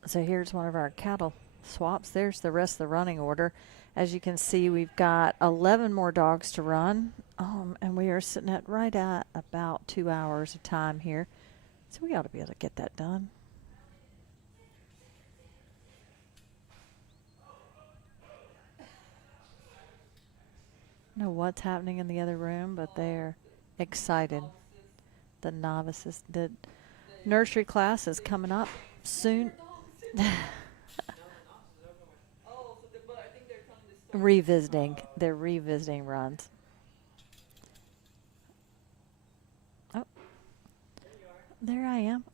So here's one of our cattle swaps. There's the rest of the running order. As you can see, we've got 11 more dogs to run, and we are sitting at right at about 2 hours of time here. So we ought to be able to get that done. I don't know what's happening in the other room, but they're excited. The novices, the nursery class is coming up soon. Oh, so but I think they're telling the story. Revisiting. They're revisiting runs. Oh, there I am.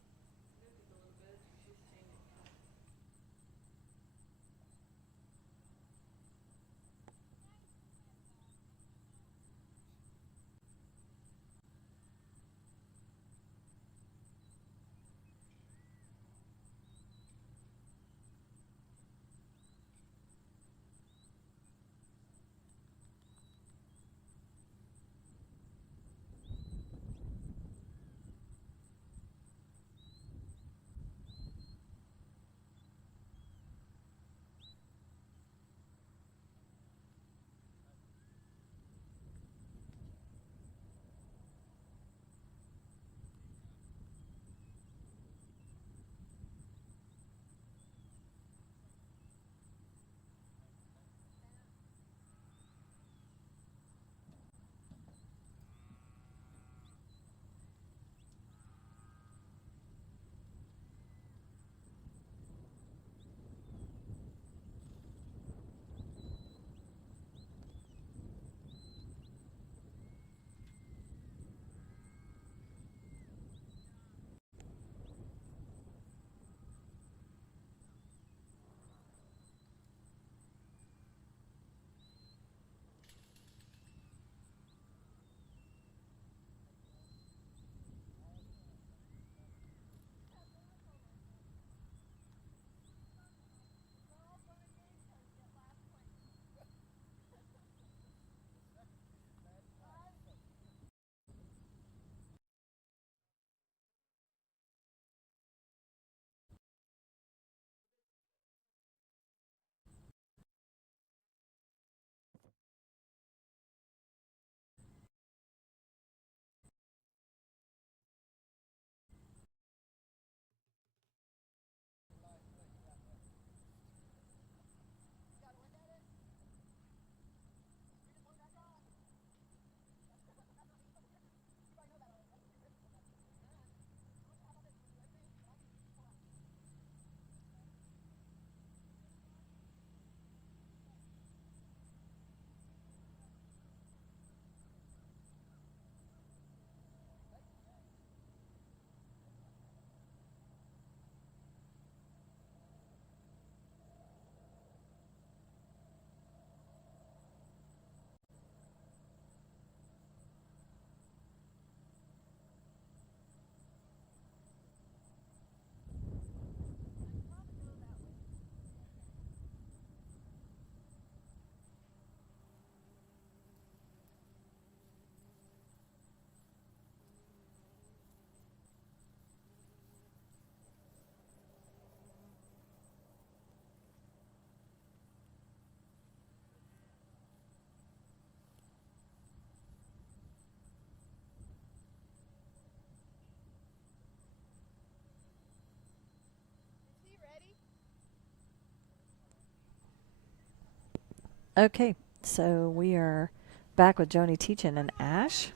Okay, so we are back with Joni teaching and Ash.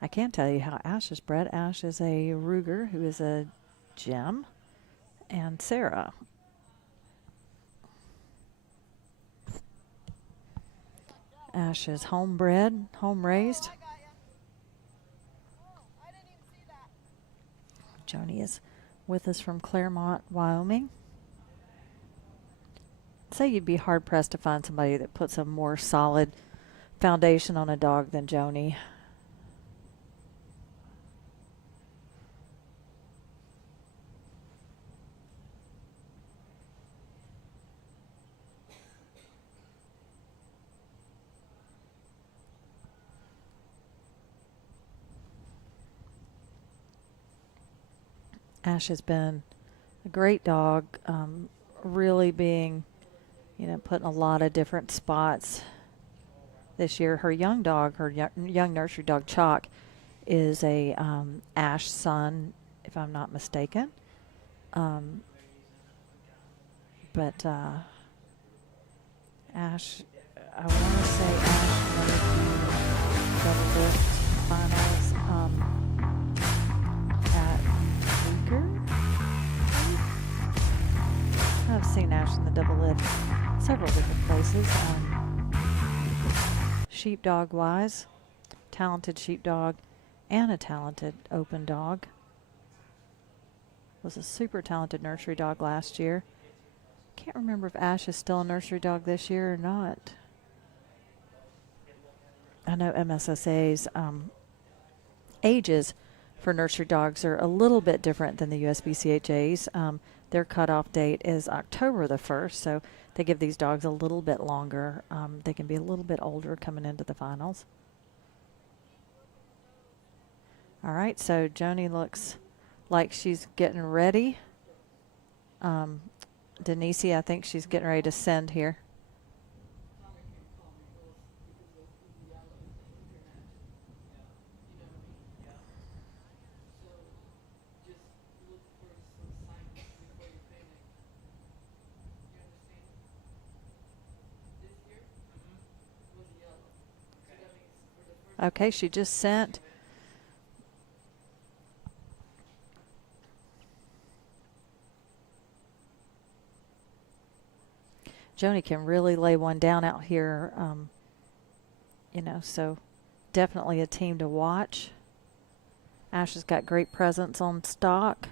I can't tell you how Ash is bred. Ash is a Ruger, who is a gem, and Sarah. Ash is homebred, home raised. Joni is with us from Claremont, Wyoming. I'd say you'd be hard pressed to find somebody that puts a more solid foundation on a dog than Joni. Ash has been a great dog, really being, put in a lot of different spots this year. Her young dog, her young nursery dog, Chalk, is a Ash son, if I'm not mistaken. But Ash, I want to say Ash won the double lift finals at I've seen Ash in the double lift several different places. Sheepdog wise, talented sheepdog and a talented open dog. Was a super talented nursery dog last year. Can't remember if Ash is still a nursery dog this year or not. I know MSSA's ages for nursery dogs are a little bit different than the USBCHA's. Their cutoff date is October the 1st, so they give these dogs a little bit longer. They can be a little bit older coming into the finals. All right, so Joni looks like she's getting ready. Denise, I think she's getting ready to send here. Okay, she just sent. Joni can really lay one down out here, so definitely a team to watch. Ash has got great presence on stock.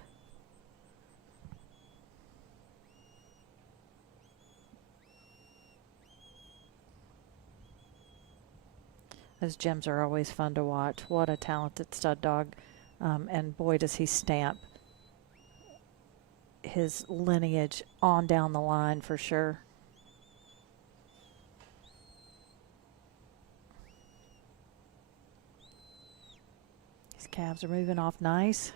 Those gems are always fun to watch. What a talented stud dog. And boy, does he stamp his lineage on down the line for sure. These calves are moving off nice.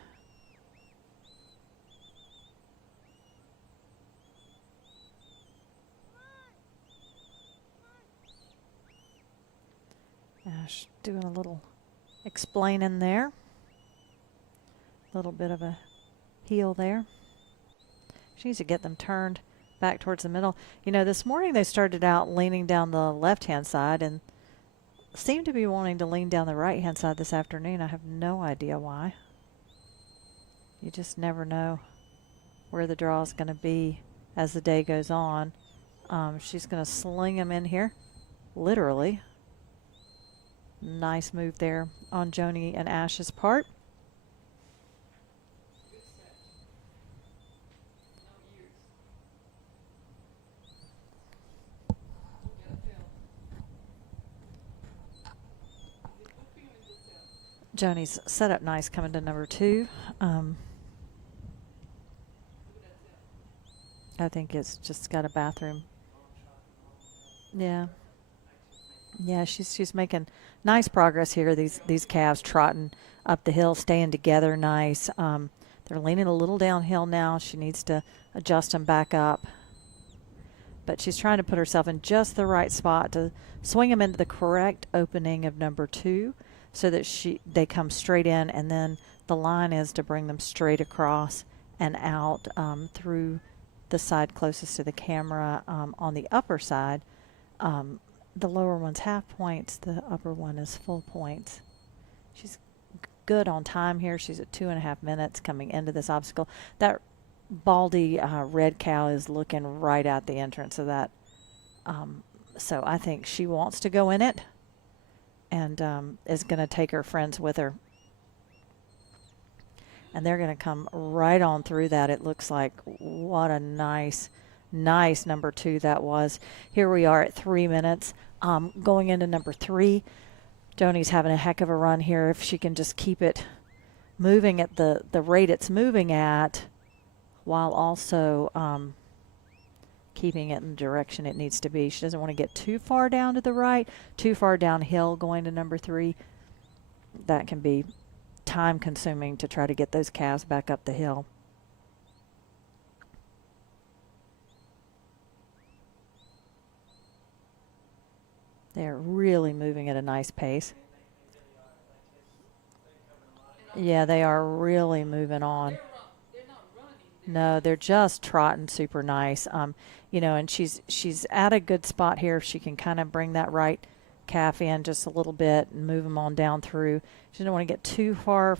Ash doing a little explaining there. A little bit of a heel there. She needs to get them turned back towards the middle. This morning they started out leaning down the left-hand side and seem to be wanting to lean down the right-hand side this afternoon. I have no idea why. You just never know where the draw is going to be as the day goes on. She's going to sling them in here, literally. Nice move there on Joni and Ash's part. Joni's set up nice coming to number 2. I think it's just got a bathroom. Yeah. Yeah, she's making nice progress here. These calves trotting up the hill, staying together nice. They're leaning a little downhill now. She needs to adjust them back up. But she's trying to put herself in just the right spot to swing them into the correct opening of number 2 so that they come straight in, and then the line is to bring them straight across and out through the side closest to the camera on the upper side The lower one's half points. The upper one is full points. She's good on time here. She's at 2.5 minutes coming into this obstacle. That baldy red cow is looking right at the entrance of that. So I think she wants to go in it and is going to take her friends with her. And they're going to come right on through that. It looks like what a nice number 2 that was. Here we are at 3 minutes. Going into number 3. Joni's having a heck of a run here. If she can just keep it moving at the rate it's moving at, while also keeping it in the direction it needs to be. She doesn't want to get too far down to the right, too far downhill going to number 3. That can be time consuming to try to get those calves back up the hill. They're really moving at a nice pace. Yeah, they are really moving on. No, they're just trotting super nice. You know, and she's at a good spot here. She can kind of bring that right calf in just a little bit and move them on down through. She doesn't want to get too far,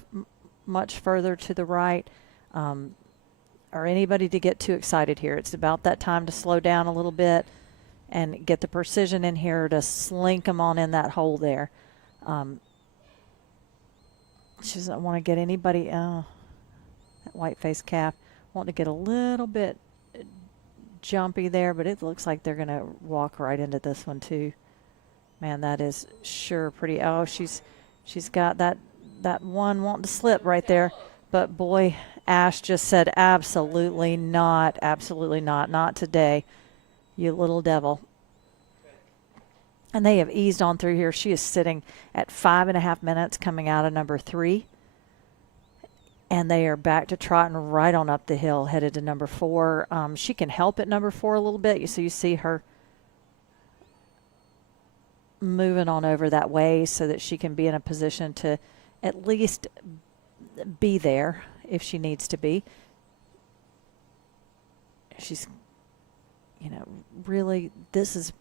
much further to the right, or anybody to get too excited here. It's about that time to slow down a little bit and get the precision in here to slink them on in that hole there. She doesn't want to get anybody, that white-faced calf, wanting to get a little bit jumpy there, but it looks like they're going to walk right into this one too. Man, that is sure pretty. Oh, she's got that one wanting to slip right there. But boy, Ash just said absolutely not, not today, you little devil. And they have eased on through here. She is sitting at 5.5 minutes coming out of number 3. And they are back to trotting right on up the hill, headed to number 4. She can help at number 4 a little bit. So you see her moving on over that way so that she can be in a position to at least be there if she needs to be. She's, you know, really, this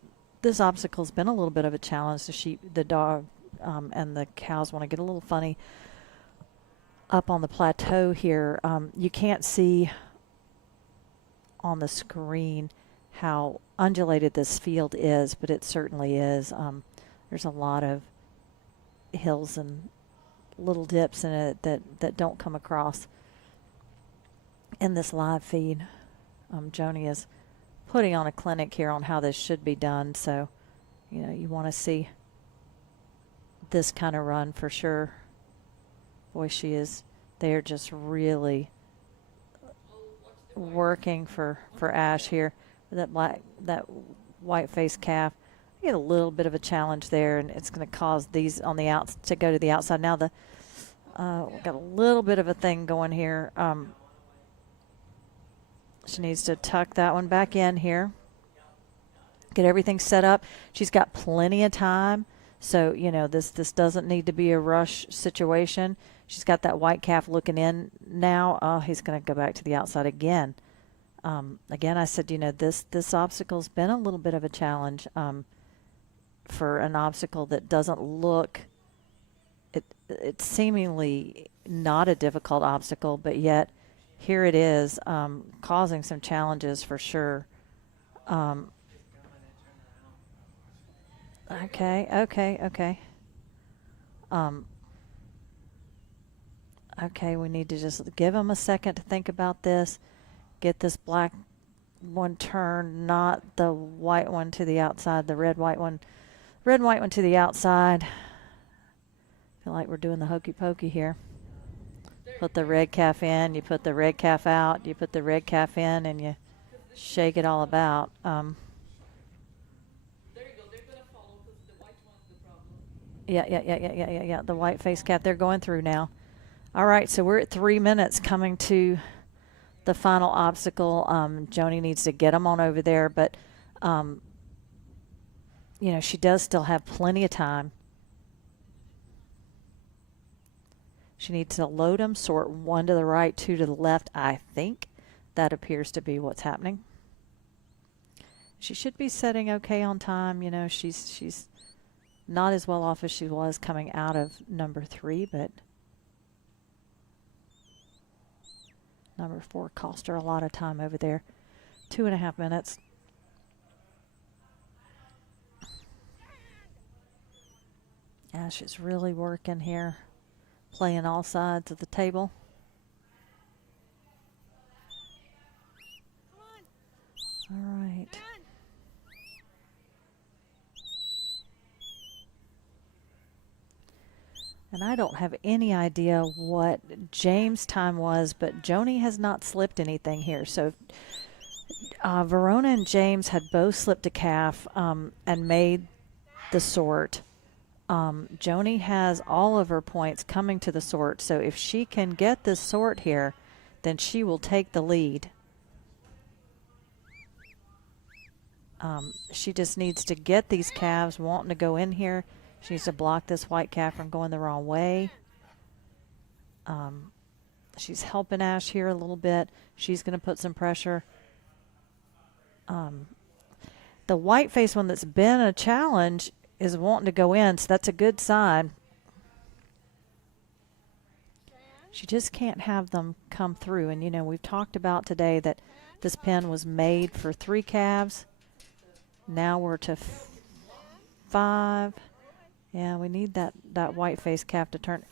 obstacle's been a little bit of a challenge. The dog and the cows want to get a little funny up on the plateau here. You can't see on the screen how undulated this field is, but it certainly is. There's a lot of hills and little dips in it that don't come across in this live feed. Joni is putting on a clinic here on how this should be done. So, you know, you want to see this kind of run for sure. Boy, they are just really working for Ash here. That white-faced calf, you get a little bit of a challenge there, and it's going to cause these on the outs to go to the outside. Now we've got a little bit of a thing going here. She needs to tuck that one back in here. Get everything set up. She's got plenty of time. So, you know, this doesn't need to be a rush situation. She's got that white calf looking in now. Oh, he's going to go back to the outside again. Again, I said, you know, this obstacle's been a little bit of a challenge for an obstacle that doesn't look, it's seemingly not a difficult obstacle, but yet here it is, causing some challenges for sure. Okay. Okay, we need to just give them a second to think about this. Get this black one turned, not the white one to the outside, the red white one to the outside. Feel like we're doing the hokey pokey here. Put the red calf in, you put the red calf out, you put the red calf in, and you shake it all about. There you go. They're gonna follow because the white one's the problem. Yeah. The white face calf, they're going through now. All right, so we're at 3 minutes coming to the final obstacle. Joni needs to get them on over there, but you know, she does still have plenty of time. She needs to load them, sort one to the right, two to the left. I think that appears to be what's happening. She should be setting okay on time. You know, she's not as well off as she was coming out of number 3, but number 4 cost her a lot of time over there. 2.5 minutes. Ash is really working here, playing all sides of the table. All right. And I don't have any idea what James' time was, but Joni has not slipped anything here. So Verona and James had both slipped a calf and made the sort. Joni has all of her points coming to the sort. So if she can get this sort here, then she will take the lead. She just needs to get these calves wanting to go in here. She needs to block this white calf from going the wrong way. She's helping Ash here a little bit. She's going to put some pressure. The white face one that's been a challenge is wanting to go in, so that's a good sign. She just can't have them come through. And, you know, we've talked about today that this pen was made for 3 calves. Now we're to 5. Yeah, we need that white face calf to turn.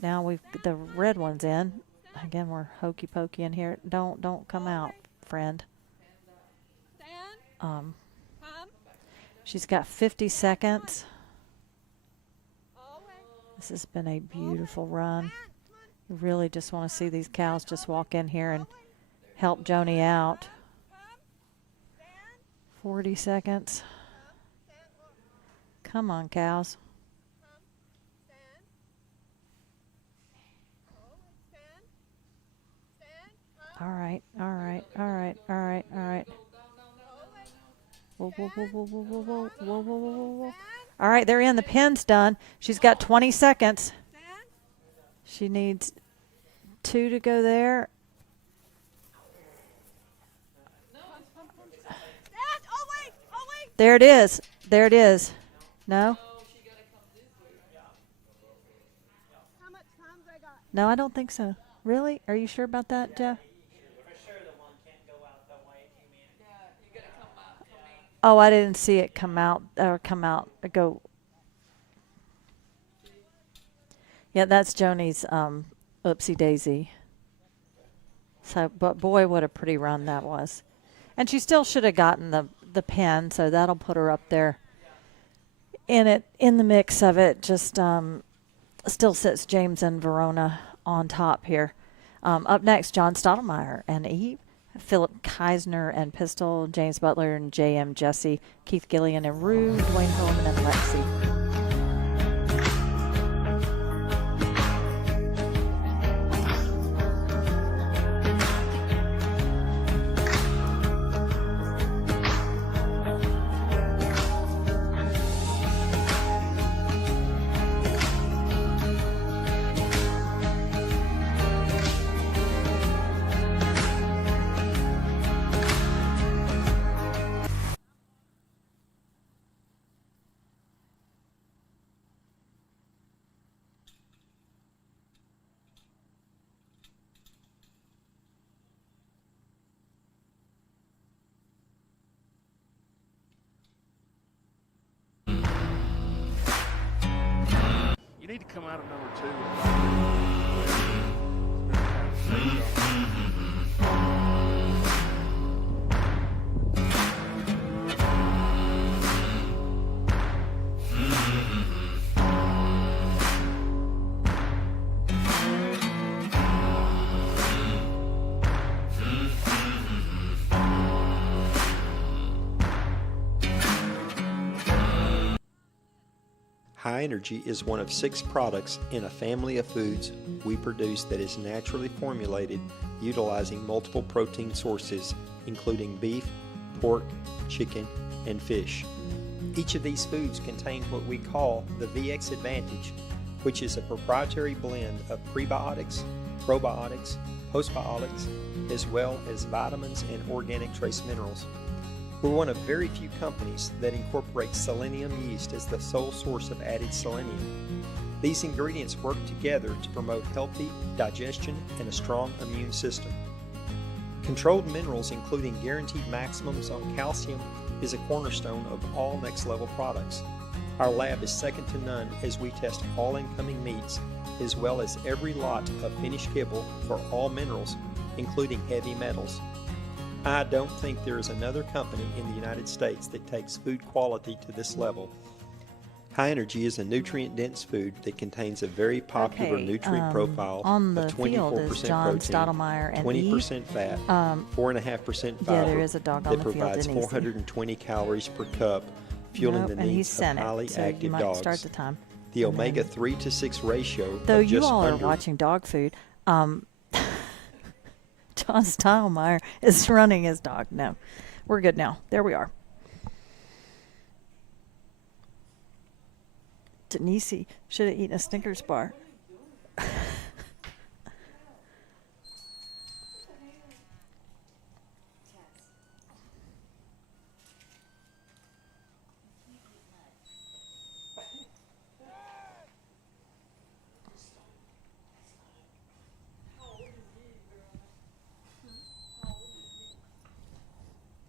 Now we've the red one's in. Again, we're hokey pokey in here. Don't come out, friend. She's got 50 seconds. This has been a beautiful run. You really just want to see these cows just walk in here and help Joni out. 40 seconds. Come on, cows. All right. Whoa. All right, they're in. The pin's done. She's got 20 seconds. She needs 2 to go there. There it is. No? No, I don't think so. Really? Are you sure about that, Jeff? Oh, I didn't see it come out. Go. Yeah, that's Joni's oopsie daisy. So, but boy, what a pretty run that was. And she still should have gotten the pin, so that'll put her up there in the mix of it. Just still sits James and Verona on top here. Up next, John Stottlemyre and Eve, Philip Keisner and Pistol, James Butler and J.M. Jesse, Keith Gillian and Rue, Dwayne Hillman and Lexi. You need to come out of number 2. High Energy is one of 6 products in a family of foods we produce that is naturally formulated utilizing multiple protein sources, including beef, pork, chicken, and fish. Each of these foods contain what we call the VX Advantage, which is a proprietary blend of prebiotics, probiotics, postbiotics, as well as vitamins and organic trace minerals. We're one of very few companies that incorporate selenium yeast as the sole source of added selenium. These ingredients work together to promote healthy digestion and a strong immune system. Controlled minerals, including guaranteed maximums on calcium, is a cornerstone of all Next Level products. Our lab is second to none as we test all incoming meats, as well as every lot of finished kibble for all minerals, including heavy metals. I don't think there is another company in the United States that takes food quality to this level. High Energy is a nutrient-dense food that contains a very popular nutrient profile on the of field 24% is John protein, Stottlemyre and 20% fat, 4.5% fiber yeah, there is a dog on that the field, provides Denise. 420 calories per cup, fueling the and he's needs of sent highly it, so active you might dogs. start the time. The And then- omega-3 to 6 ratio Though of you just all are under watching dog food, John Stottlemyre is running his dog. No, we're good now. There we are. Denise should have eaten a Snickers bar.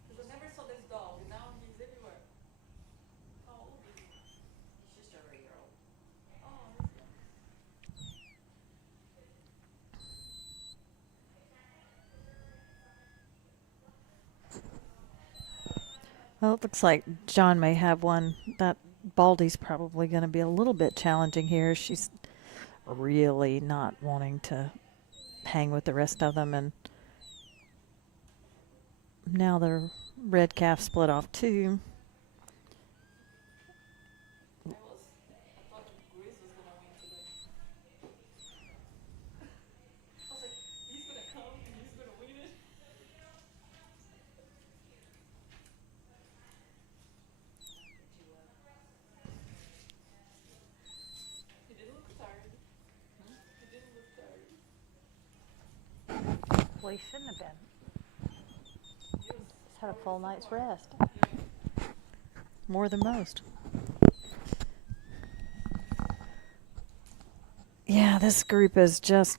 Because I never saw this dog, and now he's everywhere. How old is he? He's just over a year old. Oh, he's young. Well, it looks like John may have one. That Baldy's probably going to be a little bit challenging here. She's really not wanting to hang with the rest of them. And now the red calf split off too. I thought Grizz was gonna win today. I was like, he's gonna come and he's gonna win it. He didn't look tired. He didn't look tired. Well, he shouldn't have been. He's had a full night's rest. More than most. Yeah, this group is just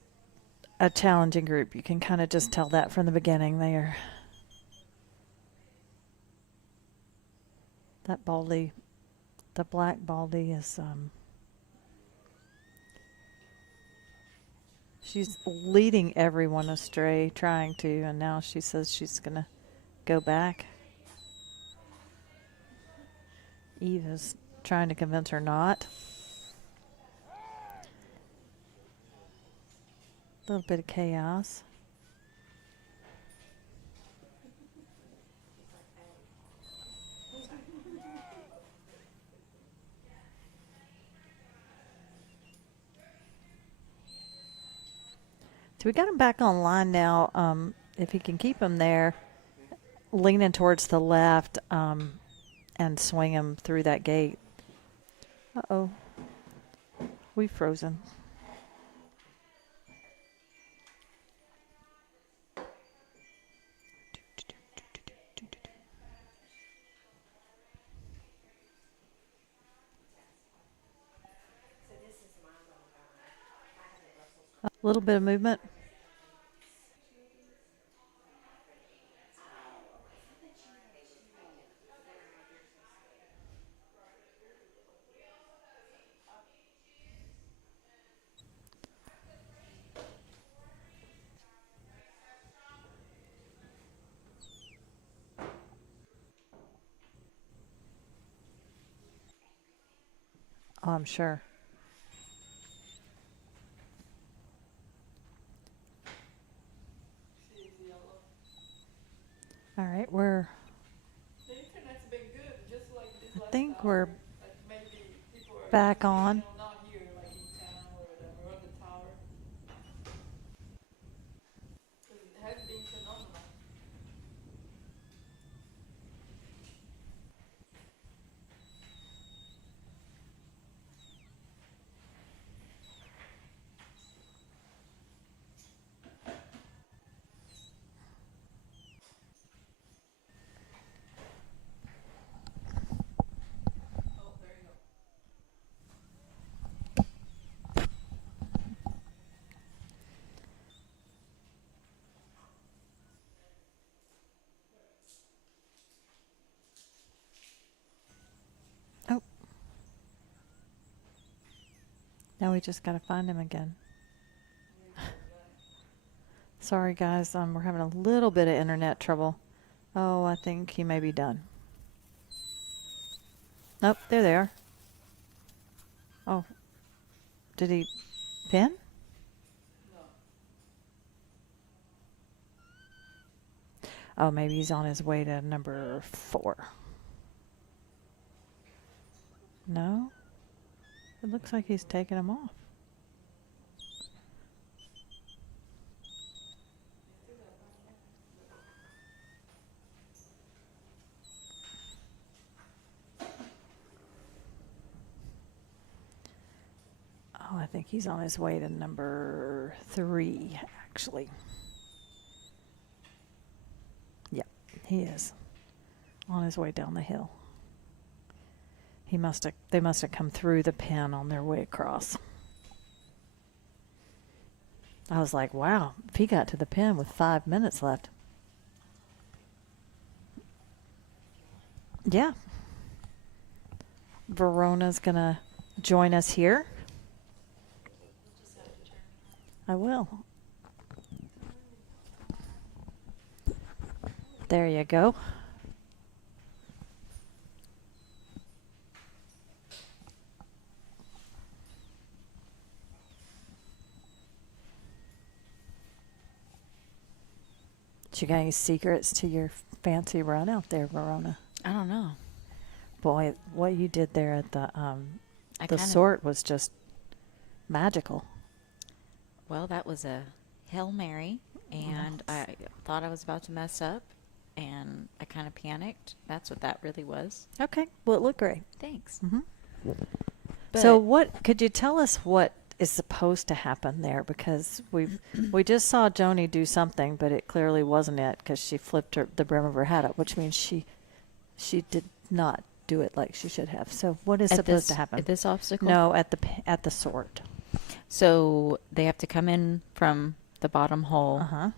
a challenging group. You can kind of just tell that from the beginning. They are. That Baldy, the black Baldy is, she's leading everyone astray, trying to, and now she says she's going to go back. Eve is trying to convince her not. A little bit of chaos. So we got him back online now. If he can keep him there, leaning towards the left, and swing him through that gate. Uh-oh. We've frozen. A little bit of movement. Oh, I'm sure. All right, we're. The internet's been good, just like this last I think hour. we're Like maybe people are back just, on. you know, not here, like in town or whatever, on the tower. 'Cause it has been phenomenal. Now we just got to find him again. Sorry, guys. We're having a little bit of internet trouble. Oh, I think he may be done. Nope, there they are. Oh. Did he pin? Oh, maybe he's on his way to number 4. No? It looks like he's taking him off. Oh, I think he's on his way to number 3, actually. Yep, he is on his way down the hill. They must have come through the pen on their way across. I was like, wow, if he got to the pen with 5 minutes left. Yeah. Verona's going to join us here. I will. There you go. You got any secrets to your fancy run out there, Verona? I don't know. Boy, what you did there at the sort was just magical. Well, that was a Hail Mary, and I thought I was about to mess up, and I kind of panicked. That's what that really was. Okay. Well, it looked great. Thanks. Mm-hmm. So what, could you tell us what is supposed to happen there? Because we just saw Joni do something, but it clearly wasn't it because she flipped the brim of her hat up, which means she did not do it like she should have. So what is supposed to happen? At this obstacle? No, at the sort. So they have to come in from the bottom hole. Uh-huh.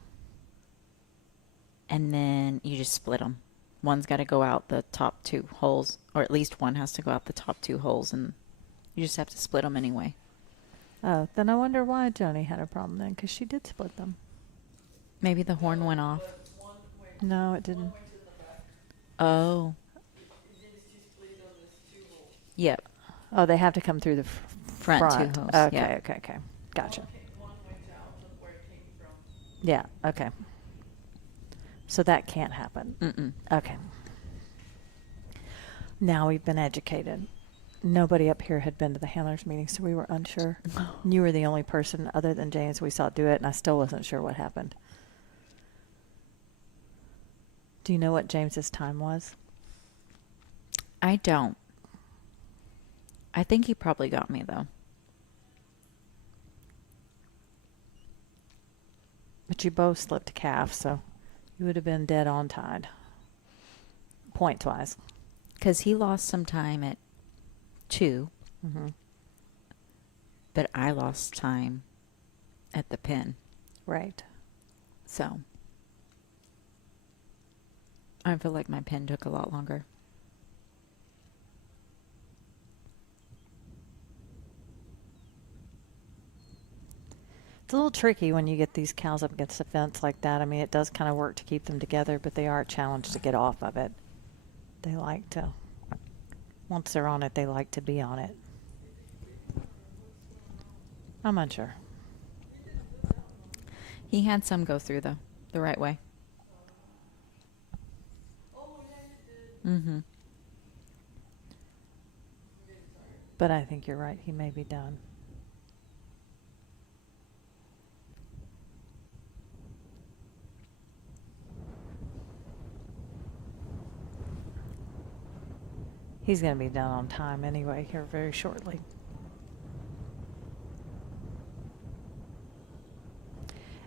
And then you just split them. One's got to go out the top 2 holes, or at least one has to go out the top 2 holes, and you just have to split them anyway. Oh, then I wonder why Joni had a problem then, because she did split them. Maybe the horn went off. No, it didn't. Oh. Yep. Oh, they have to come through the front 2 holes. Okay, okay. Gotcha. Yeah, okay. So that can't happen. Mm-mm. Okay. Now we've been educated. Nobody up here had been to the handlers meeting, so we were unsure. You were the only person other than James we saw do it, and I still wasn't sure what happened. Do you know what James's time was? I don't. I think he probably got me, though. But you both slipped a calf, so you would have been dead on tied. Points-wise. Because he lost some time at 2. Mm-hmm. But I lost time at the pin. Right. So I feel like my pin took a lot longer. It's a little tricky when you get these cows up against the fence like that. I mean, it does kind of work to keep them together, but they are a challenge to get off of it. They like to, once they're on it, they like to be on it. I'm unsure. He had some go through, though, the right way. Mm-hmm. But I think you're right. He may be done. He's going to be done on time anyway here very shortly.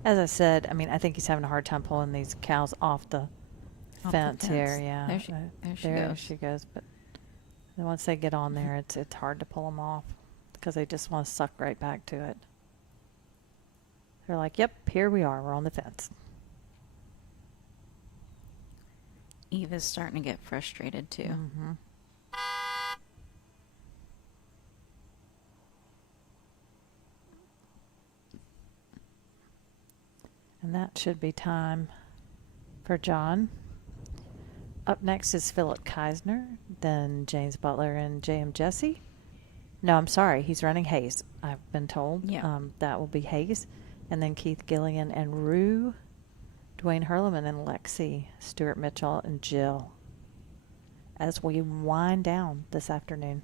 As I said, I mean, I think he's having a hard time pulling these cows off the fence here. Yeah, there she goes. But once they get on there, it's hard to pull them off because they just want to suck right back to it. They're like, "Yep, here we are. We're on the fence." Eve is starting to get frustrated too. Mm-hmm. 'Cause And that should be time for John. Up next is Philip Keisner, then James Butler and J.M. Jesse. No, I'm sorry. He's running Hayes, I've been told. Yeah. That will be Hayes. And then Keith Gillian and Rue, Dwayne Hurleman and Lexi, Stuart Mitchell and Jill, as we wind down this afternoon.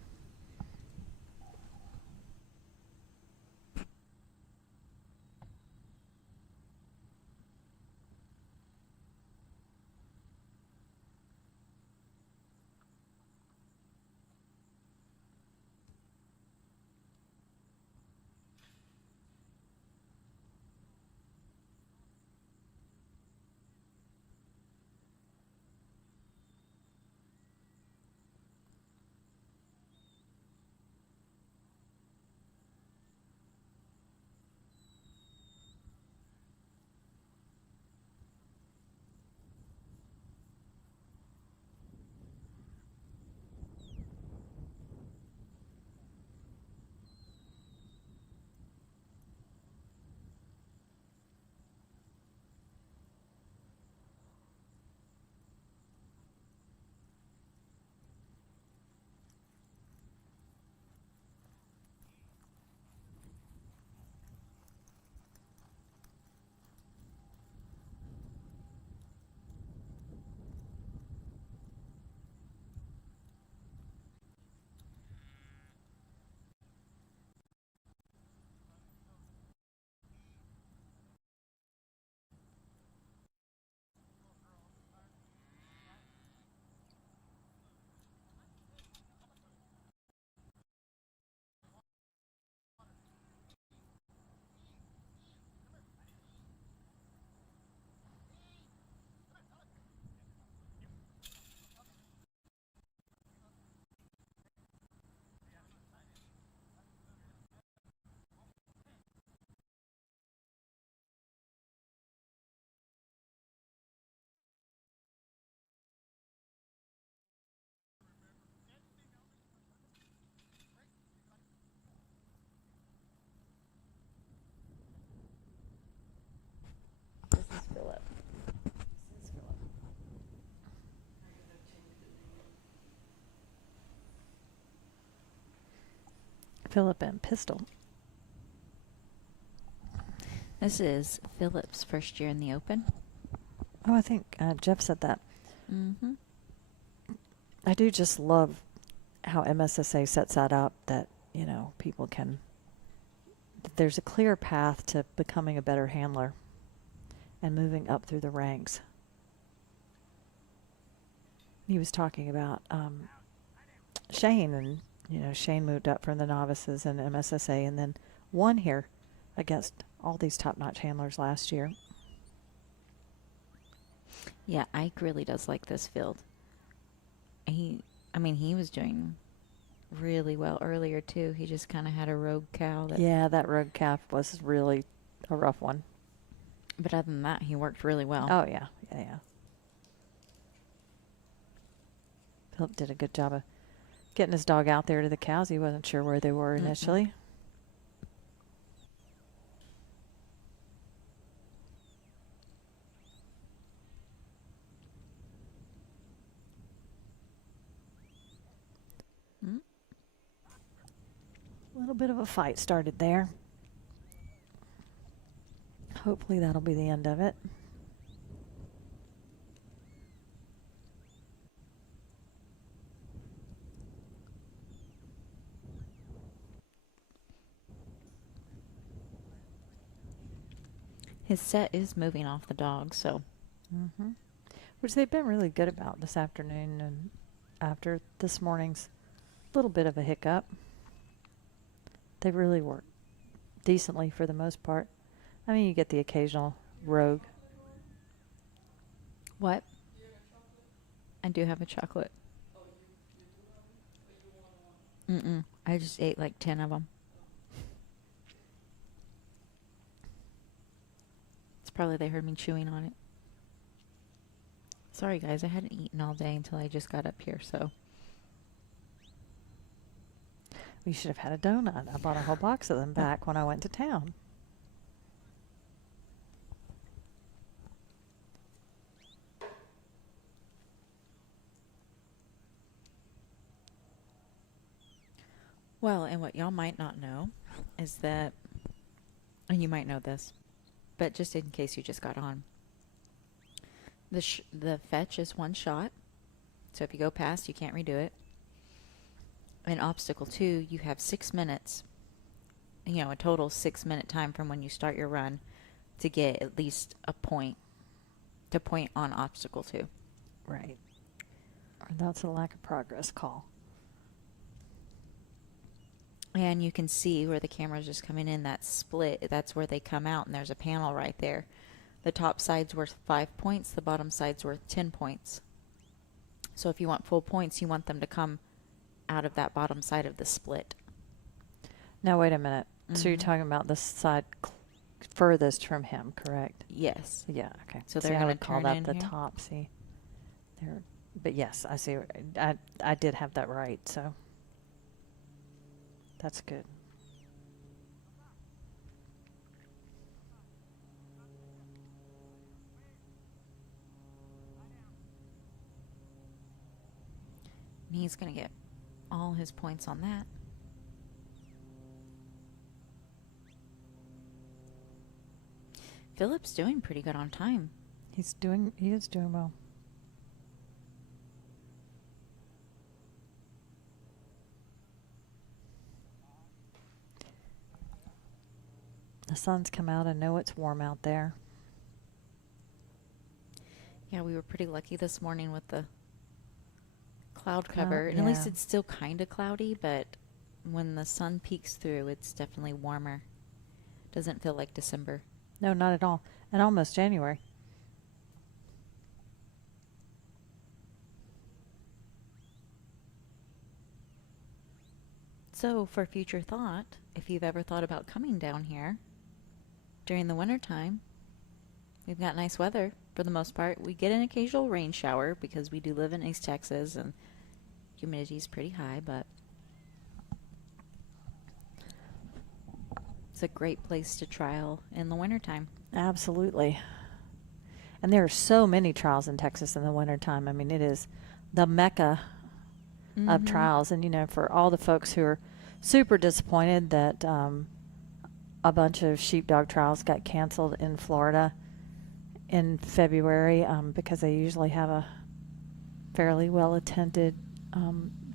This is Philip. Philip and Pistol. This is Philip's first year in the Open. Oh, I think Jeff said that. Mm-hmm. I do just love how MSSA sets that up, that, you know, people can, there's a clear path to becoming a better handler and moving up through the ranks. He was talking about Shane, and, you know, Shane moved up from the novices in MSSA and then won here against all these top-notch handlers last year. Yeah, Ike really does like this field. He was doing really well earlier too. He just kind of had a rogue cow. Yeah, that rogue calf was really a rough one. But other than that, he worked really well. Oh, yeah. Yeah. Philip did a good job of getting his dog out there to the cows. He wasn't sure where they were initially. A little bit of a fight started there. Hopefully that'll be the end of it. His set is moving off the dog, so. Which they've been really good about this afternoon and after this morning's little bit of a hiccup. They really work decently for the most part. I mean, you get the occasional rogue. What? I do have a chocolate. I just ate like 10 of them. It's probably they heard me chewing on it. Sorry, guys. I hadn't eaten all day until I just got up here, so. We should have had a donut. I bought a whole box of them back when I went to town. Well, and what y'all might not know is that, and you might know this, but just in case you just got on, the fetch is one shot. So if you go past, you can't redo it. In obstacle 2, you have 6 minutes, a total 6-minute time from when you start your run to get at least a point, to point on obstacle 2. Right. Or that's a lack of progress call. And you can see where the camera's just coming in, that split, that's where they come out, and there's a panel right there. The top side's worth 5 points, the bottom side's worth 10 points. So if you want full points, you want them to come out of that bottom side of the split. Now, wait a minute. So you're talking about the side furthest from him, correct? Yes. Yeah, okay. So See, they're I gonna would call turn that in the here? top, see? There, but yes, I see. I did have that right, so that's good. And he's going to get all his points on that. Philip's doing pretty good on time. He is doing well. The sun's come out. I know it's warm out there. Yeah, we were pretty lucky this morning with the cloud cover. And at least yeah. it's still kind of cloudy, but when the sun peeks through, it's definitely warmer. Doesn't feel like December. No, not at all. And almost January. So, for future thought, if you've ever thought about coming down here during the wintertime, we've got nice weather for the most part. We get an occasional rain shower because we do live in East Texas and humidity is pretty high, but it's a great place to trial in the wintertime. Absolutely. And there are so many trials in Texas in the wintertime. I mean, it is the mecca of trials. And, for all the folks who are super disappointed that a bunch of sheepdog trials got canceled in Florida in February because they usually have a fairly well-attended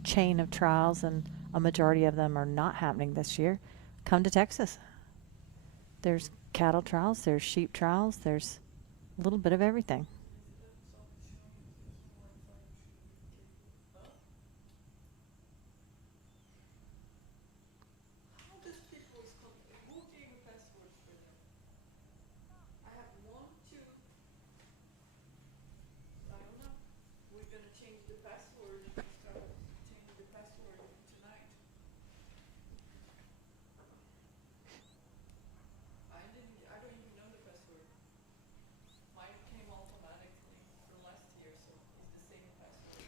chain of trials, and a majority of them are not happening this year. Come to Texas. There's cattle trials, there's sheep trials, there's a little bit of everything. How does people who gave you passwords for them? I have 1, 2. I don't know. We're gonna change the password. We start changing the password tonight. I don't even know the password. Mine came automatically from last year, so it's the same password.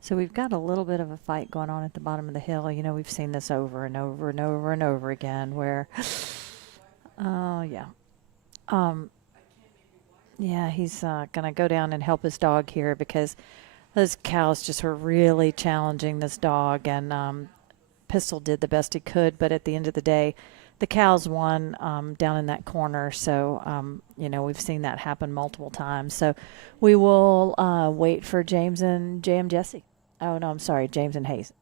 So we've got a little bit of a fight going on at the bottom of the hill. We've seen this over and over and over and over again where, yeah, he's going to go down and help his dog here because those cows just were really challenging this dog, and Pistol did the best he could, but at the end of the day, the cows won down in that corner. So, we've seen that happen multiple times. So we will wait for James and Jesse. Oh, no, I'm sorry, James and Hayes.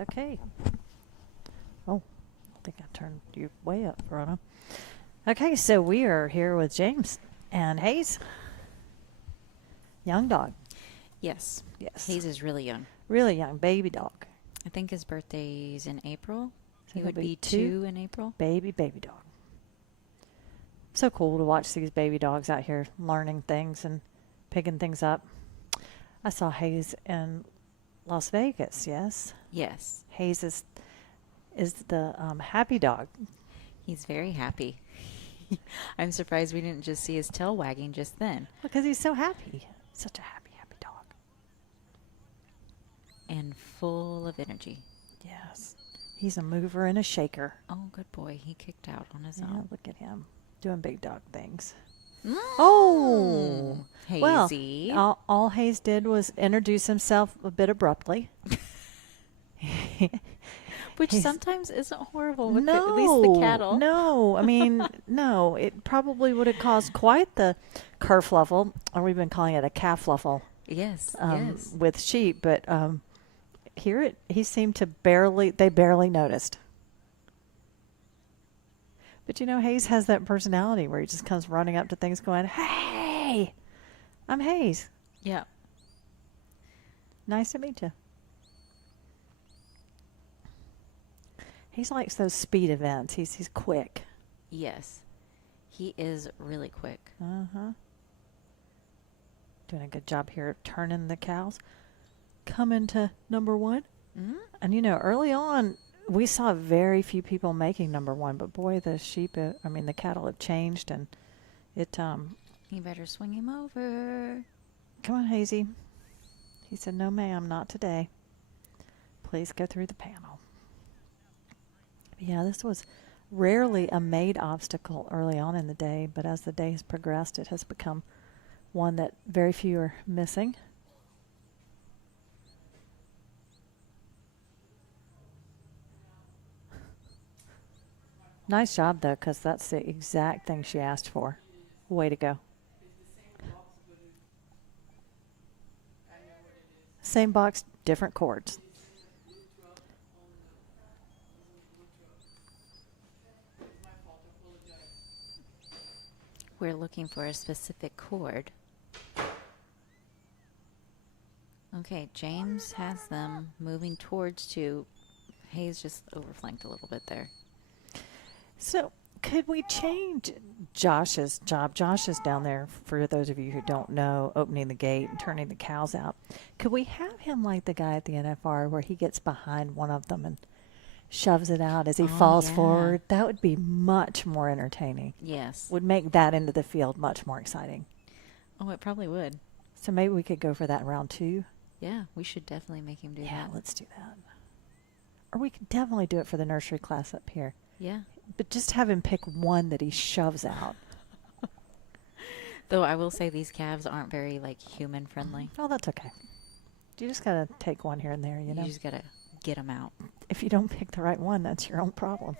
Okay. Oh, I think I turned you way up, Verona. Okay, so we are here with James and Hayes. Young dog. Yes. Yes. Hayes is really young. Really young, baby dog. I think his birthday's in April. So He he'll would be be 2 in April. Baby dog. So cool to watch these baby dogs out here learning things and picking things up. I saw Hayes in Las Vegas, yes? Yes. Hayes is the happy dog. He's very happy. I'm surprised we didn't just see his tail wagging just then. Because he's so happy. Such a happy dog. And full of energy. Yes. He's a mover and a shaker. Oh, good boy. He kicked out on his Yeah, own. look at him doing big dog things. Mm. Oh, Hazy. well, all Hayes did was introduce himself a bit abruptly. Which He's- sometimes isn't horrible with No, at least the cattle. No, I mean, no. It probably would have caused quite the kerfluffle, or we've been calling it a calfluffle. Yes, yes. With sheep, but here he seemed to they barely noticed. But you know, Hayes has that personality where he just comes running up to things going, "Hey, I'm Hayes. Yeah. Nice to meet you." He likes those speed events. He's quick. Yes. He is really quick. Uh-huh. Doing a good job here of turning the cows. Coming to number 1. Mm-hmm. And you know, early on, we saw very few people making number 1, but boy, the the cattle have changed, and it, You better swing him over. come on, Hazy. He said, "No, ma'am, not today. Please go through the panel." Yeah, this was rarely a made obstacle early on in the day, but as the day has progressed, it has become one that very few are missing. Nice job, though, because that's the exact thing she asked for. Way to go. Same box, different cords. We're looking for a specific cord. Okay, James has them moving towards 2. Hayes just overflanked a little bit there. So, could we change Josh's job? Josh is down there, for those of you who don't know, opening the gate and turning the cows out. Could we have him like the guy at the NFR where he gets behind one of them and shoves it out as he falls forward? That would be much more entertaining. Yes. Would make that into the field much more exciting. Oh, it probably would. So maybe we could go for that in round 2. Yeah, we should definitely make him do that. Yeah, let's do that. Or we could definitely do it for the nursery class up here. Yeah. But just have him pick one that he shoves out. Though I will say these calves aren't very, human friendly. Oh, that's okay. You just got to take one here and there, you know. You just got to get them out. If you don't pick the right one, that's your own problem.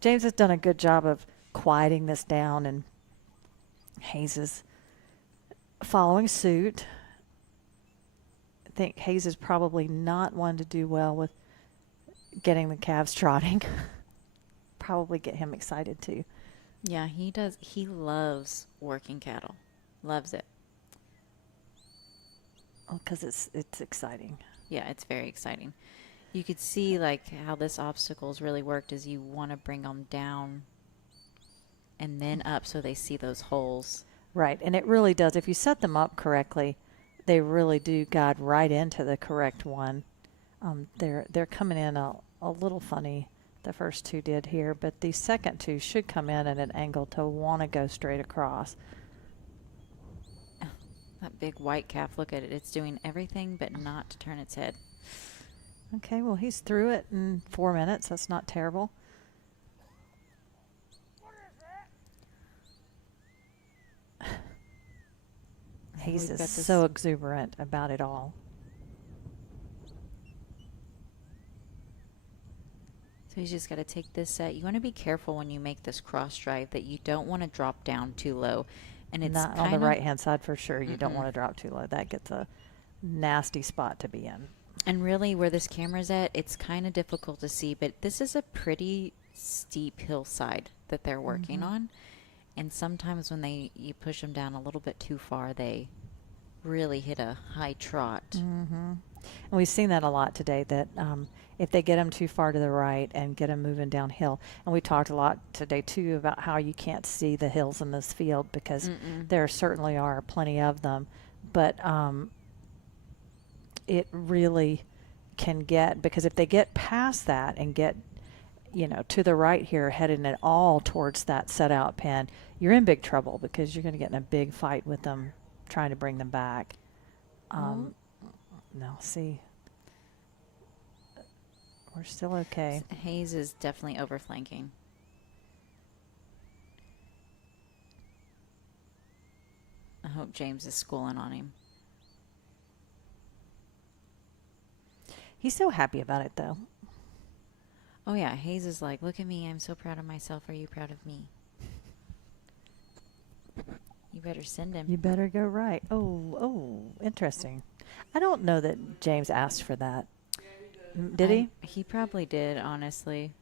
James has done a good job of quieting this down, and Hayes is following suit. I think Hayes is probably not one to do well with getting the calves trotting. Probably get him excited too. Yeah, he does. He loves working cattle. Loves it. Oh, because it's exciting. Yeah, it's very exciting. You could see how this obstacle's really worked is you want to bring them down and then up so they see those holes. Right, and it really does. If you set them up correctly, they really do guide right into the correct one. They're coming in a little funny. The first 2 did here, but the second 2 should come in at an angle to want to go straight across. That big white calf, look at it. It's doing everything but not to turn its head. Okay, well, he's through it in 4 minutes. That's not terrible. He's We've got this- so exuberant about it all. So he's just got to take this set. You want to be careful when you make this cross drive that you don't want to drop down too low. And it's Not on the right-hand side for sure. You don't want to drop too low. That gets a nasty spot to be in. And really, where this camera's at, it's kind of difficult to see, but this is a pretty steep hillside that they're working on. And sometimes when you push them down a little bit too far, they really hit a high trot. And we've seen that a lot today, that if they get them too far to the right and get them moving downhill. And we talked a lot today, too, about how you can't see the hills in this field because there certainly are plenty of them. But it really can get, because if they get past that and get, to the right here, heading it all towards that set out pen, you're in big trouble because you're going to get in a big fight with them trying to bring them back. No, see, we're still okay. Hayes is definitely overflanking. I hope James is schooling on him. He's so happy about it, though. Oh, yeah. Hayes is like, look at me. I'm so proud of myself. Are you proud of me? You better send him. You better go right. Oh, interesting. I don't know that James asked for that. Did he? He probably did, honestly.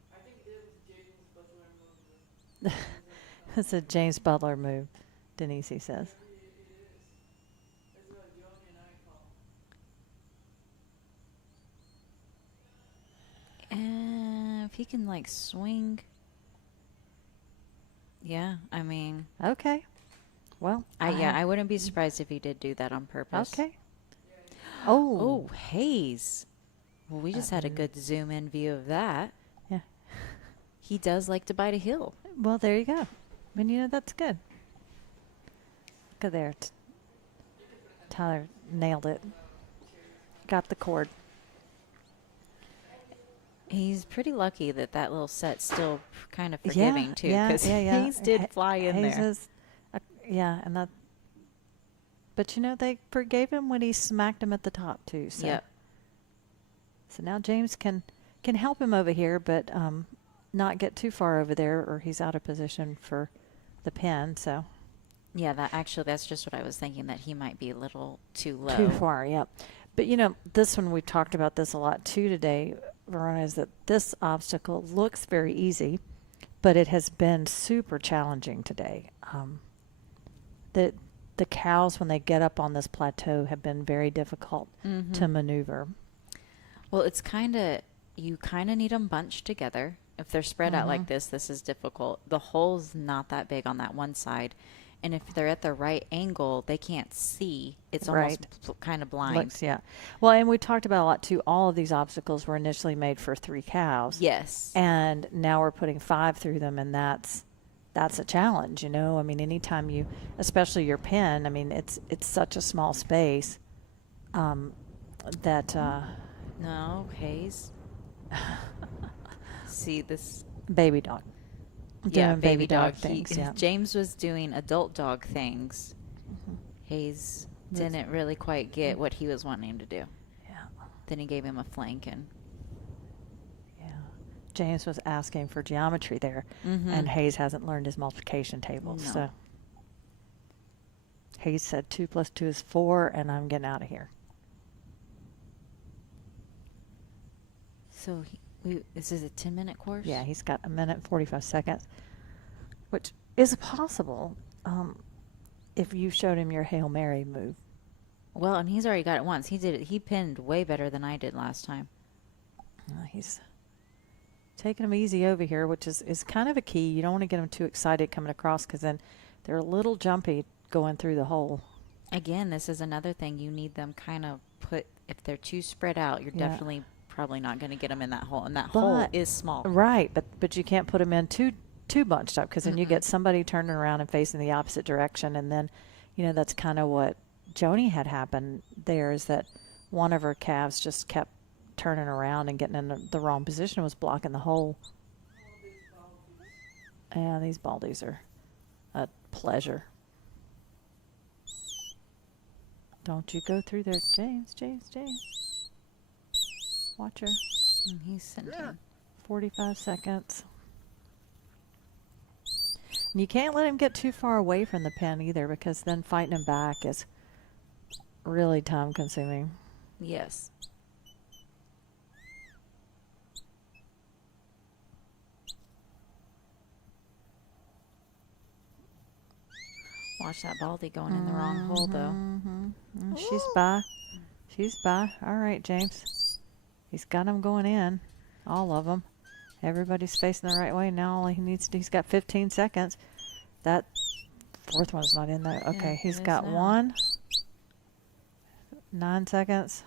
It's a James Butler move, Denise says. If he can, like, swing. Yeah, I mean. Okay. Well, I wouldn't be surprised if he did do that on purpose. Okay. Oh, Hayes. Well, we just had a good zoom-in view of that. Yeah. He does like to bite a hill. Well, there you go. I mean, that's good. Look at there. Tyler nailed it. Got the cord. He's pretty lucky that little set's still kind of forgiving, too. Because yeah. Hayes did fly in Hayes there. And that. But, they forgave him when he smacked him at the top, too. So. Yep. So now James can help him over here, but not get too far over there, or he's out of position for the pin. So. Yeah, that's just what I was thinking, that he might be a little too low. Too far, yeah. But, this one, we've talked about this a lot, too, today, Verona, is that this obstacle looks very easy, but it has been super challenging today. The cows, when they get up on this plateau, have been very difficult to maneuver. Well, it's you kind of need them bunched together. If they're spread out like this is difficult. The hole's not that big on that one side. And if they're at the right angle, they can't see. It's almost kind of blind. Yeah. Well, and we talked about a lot, too. All of these obstacles were initially made for 3 cows. Yes. And now we're putting 5 through them, and that's a challenge, I mean, anytime especially your pen, I mean, it's such a small space that... No, Hayes. See this... Baby dog. Yeah, baby dog things. James was doing adult dog things. Hayes didn't really quite get what he was wanting to do. Yeah. Then he gave him a flanking. Yeah. James was asking for geometry there, and Hayes hasn't learned his multiplication table. No. So Hayes said 2 + 2 is 4, and I'm getting out of here. So this is a 10-minute course? Yeah, he's got 1 minute and 45 seconds, which is possible if you showed him your Hail Mary move. Well, and he's already got it once. He did it. He pinned way better than I did last time. He's taking them easy over here, which is kind of a key. You don't want to get them too excited coming across because then they're a little jumpy going through the hole. Again, this is another thing. You need them kind of if they're too spread out, you're definitely probably not going to get them in that hole, and that hole is small. Right, but you can't put them in too bunched up because then you get somebody turning around and facing the opposite direction, and then, that's kind of what Joni had happened there, is that one of her calves just kept turning around and getting in the wrong position, was blocking the hole. Yeah, these baldies are a pleasure. Don't you go through there, James. Watch her. He's sending 45 seconds. And you can't let him get too far away from the pen either, because then fighting him back is really time consuming. Yes. Watch that baldy going in the wrong hole, though. She's by. She's by. All right, James. He's got them going in. All of them. Everybody's facing the right way. Now all he needs to, he's got 15 seconds. That fourth one's not in there. Okay, he's got one. 9 seconds.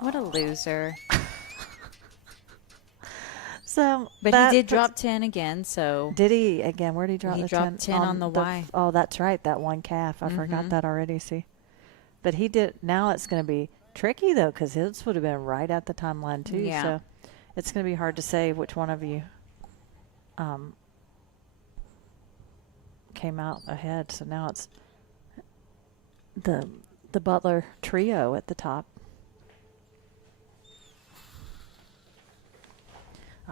What a loser. So, but he did drop 10 again, so. Did he again? Where did he drop the 10? He dropped 10 on the Y. Oh, that's right, that one calf. I forgot that already, see. But he did, now it's going to be tricky, though, because his would have been right at the timeline, too. Yeah. So it's going to be hard to say which one of you came out ahead. So now it's the Butler trio at the top.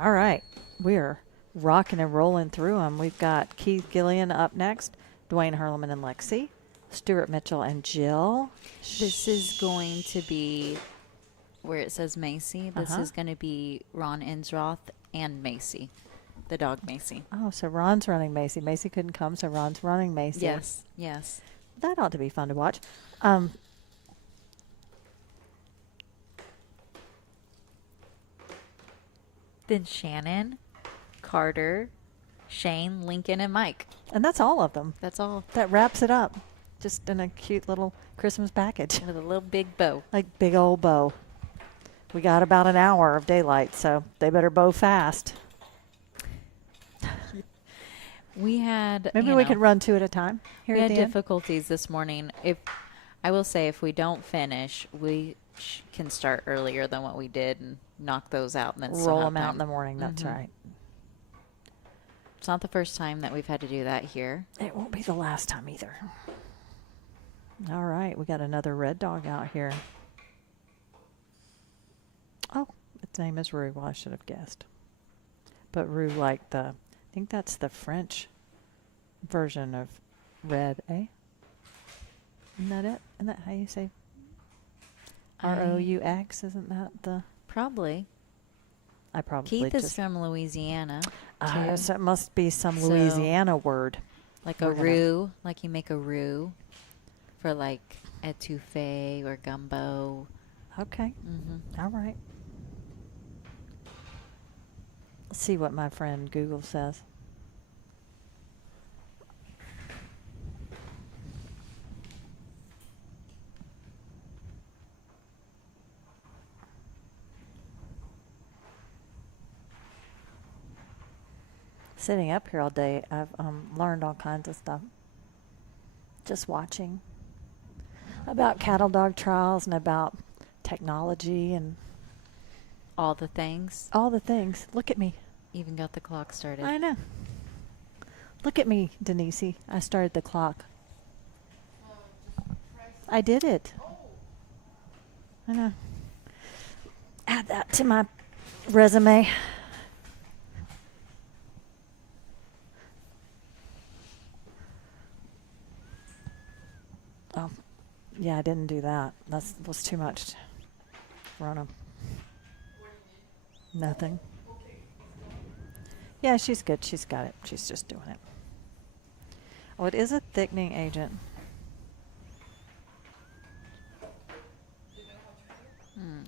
All right, we're rocking and rolling through them. We've got Keith Gillian up next, Dwayne Hurleman and Lexi, Stuart Mitchell and Jill. This is going to be where it says Macy. This is going to be Ron Insroth and Macy, the dog Macy. Oh, so Ron's running Macy. Macy couldn't come, so Ron's running Macy. Yes, yes. That ought to be fun to watch. Then Shannon, Carter, Shane, Lincoln, and Mike. And that's all of them. That's all. That wraps it up. Just in a cute little Christmas package. With a little big bow. Like big old bow. We got about an hour of daylight, so they better bow fast. We had Maybe we could run two at a time. Here we at had the end. difficulties this morning. I will say, if we don't finish, we can start earlier than what we did and knock those out and then still roll have them out time. in the morning. That's right. It's not the first time that we've had to do that here. It won't be the last time either. All right, we got another red dog out here. Oh, its name is Rue. Well, I should have guessed. But Rue, like I think that's the French version of red, eh? Isn't that it? Isn't that how you say R-O-U-X? Isn't that the... Probably. I probably Keith is just... from Louisiana. so it must be some Louisiana word. Like a roux, like you make a roux for like etouffee or gumbo. Okay. All right. Let's see what my friend Google says. Sitting up here all day, I've learned all kinds of stuff. Just watching about cattle dog trials and about technology and all the things. All the things. Look at me. Even got the clock started. I know. Look at me, Denise. I started the clock. I did it. I know. Add that to my resume. Oh, yeah, I didn't do that. That was too much. Verona. Nothing. Yeah, she's good. She's got it. She's just doing it. Oh, it is a thickening agent.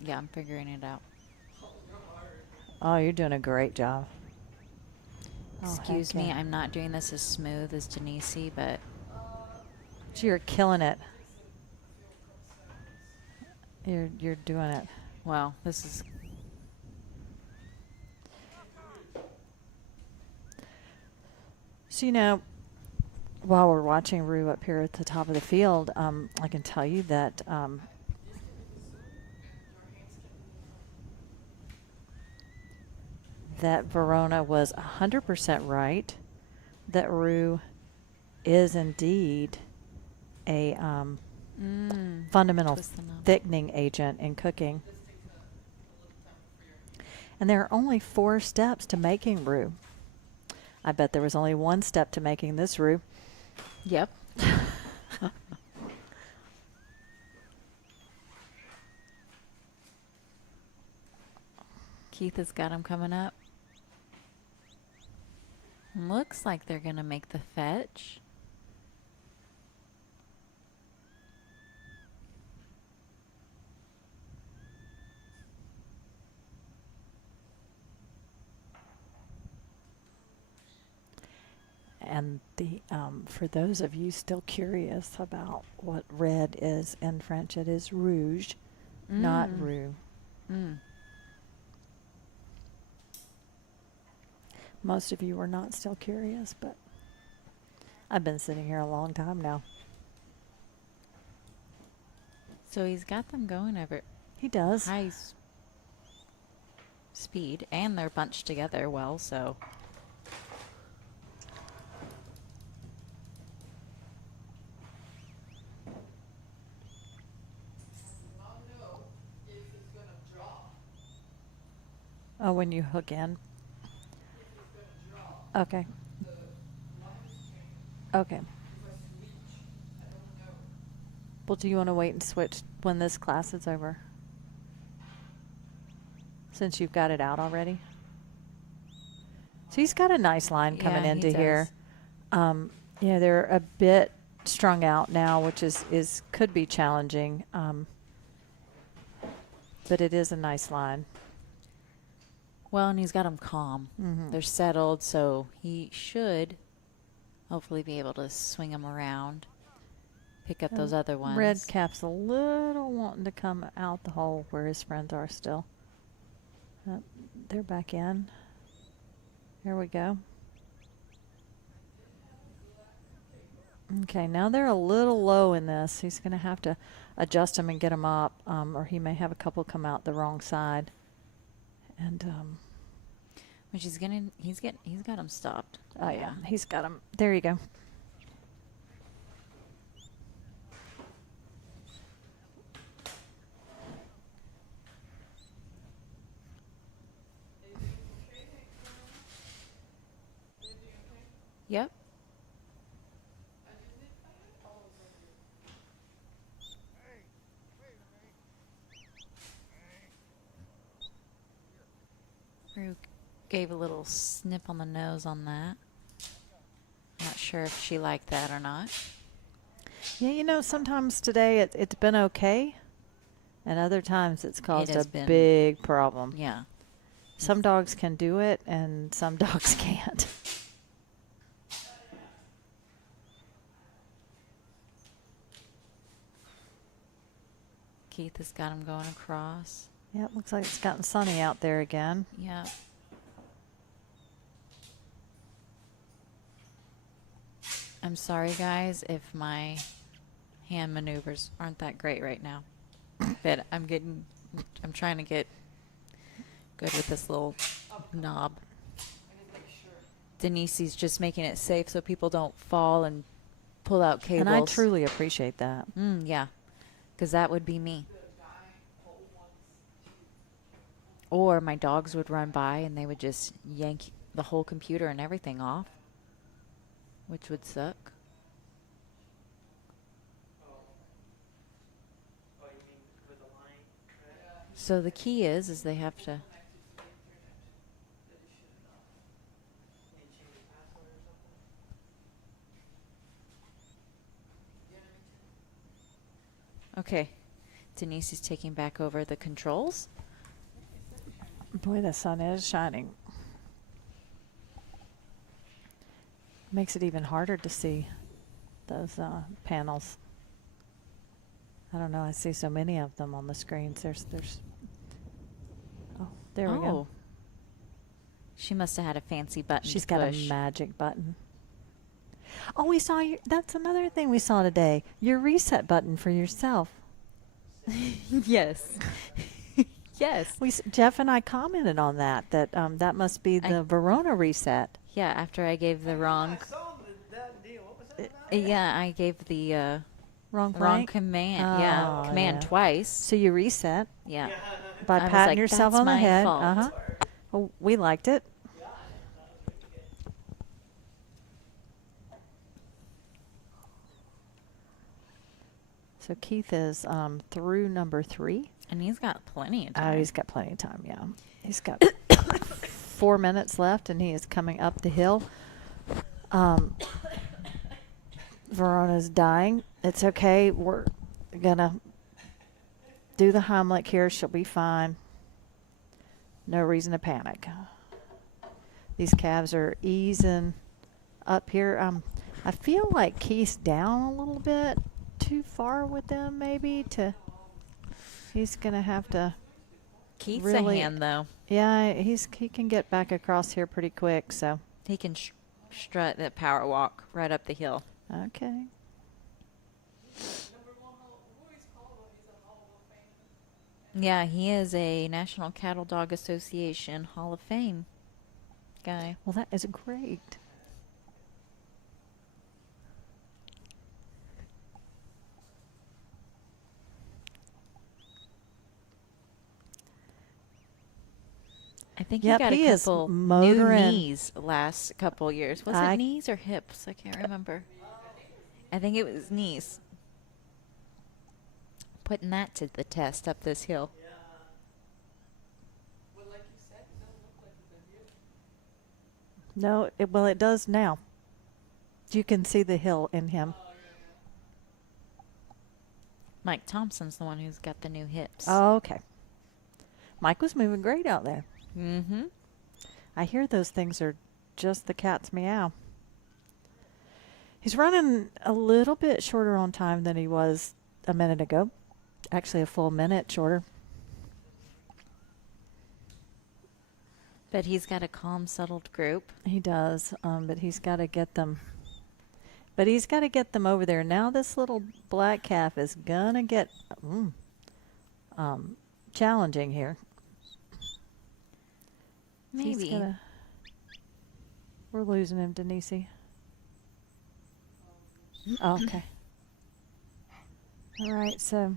Yeah, I'm figuring it out. Oh, you're doing a great job. Excuse me, I'm not doing this as smooth as Denise, but... You're killing it. You're doing it. Well, this is... So, you know, while we're watching Rue up here at the top of the field, I can tell you that that Verona was 100% right, that Rue is indeed a fundamental thickening agent in cooking. And there are only 4 steps to making roux. I bet there was only 1 step to making this roux. Yep. Keith has got him coming up. Looks like they're going to make the fetch. And the for those of you still curious about what red is in French, it is rouge, not roux. Most of you were not still curious, but I've been sitting here a long time now. So he's got them going over He does. high speed, and they're bunched together well, so. Oh, when you hook in. Okay. Okay. Well, do you want to wait and switch when this class is over? Since you've got it out already? So he's got a nice line coming Yeah, he into here. Yeah, they're a bit strung out now, which is could be challenging. But it is a nice line. Well, and he's got them calm. They're settled, so he should hopefully be able to swing them around, pick up those other ones. Red cap's a little wanting to come out the hole where his friends are still. They're back in. Here we go. Okay, now they're a little low in this. He's going to have to adjust them and get them up, or he may have a couple come out the wrong side. And which he's got them stopped. oh yeah, he's got them. There you go. Yep. Rue gave a little snip on the nose on that. I'm not sure if she liked that or not. Yeah, you know, sometimes today it's been okay, and other times it's caused a big problem. Yeah. Some dogs can do it, and some dogs can't. Keith has got him going across. Yeah, it looks like it's gotten sunny out there again. Yeah. I'm sorry, guys, if my hand maneuvers aren't that great right now. But I'm trying to get good with this little knob. Denise's just making it safe so people don't fall and pull out cables. And I truly appreciate that. Yeah, because that would be me. Or my dogs would run by and they would just yank the whole computer and everything off, which would suck. So the key is they have to. Okay, Denise is taking back over the controls. Boy, the sun is shining. Makes it even harder to see those panels. I don't know. I see so many of them on the screens. There's. Oh, there we go. She must have had a fancy button. She's got a magic button. Oh, we saw your. That's another thing we saw today. Your reset button for yourself. Yes. Yes. Jeff and I commented on that. That must be the Verona reset. Yeah, after I gave the wrong. Yeah, I gave the wrong command. Yeah, command twice. So you reset. Yeah. By patting yourself on the head. Well, we liked it. So Keith is through number 3. And he's got plenty of time. Oh, he's got plenty of time, yeah. He's got 4 minutes left, and he is coming up the hill. Verona's dying. It's okay. We're gonna do the Heimlich here. She'll be fine. No reason to panic. These calves are easing up here. I feel like Keith's down a little bit too far with them, maybe. He's gonna have to. Keith's really, a hand, though. Yeah, he can get back across here pretty quick. So he can strut that power walk right up the hill. Okay. Yeah, he is a National Cattle Dog Association Hall of Fame guy. Well, that is great. I think he got a couple new knees last couple years. Was it knees or hips? I can't remember. I think it was knees. Putting that to the test up this hill. Well, like you said, it doesn't look like it's a hill. No, well, it does now. You can see the hill in him. Mike Thompson's the one who's got the new hips. Oh, okay. Mike was moving great out there. Mm-hmm. I hear those things are just the cat's meow. He's running a little bit shorter on time than he was a minute ago. Actually, a full minute shorter. But he's got a calm, settled group. He does, but he's got to get them. But he's got to get them over there. Now this little black calf is going to get challenging here. Maybe. We're losing him, Denise. Okay. All right, so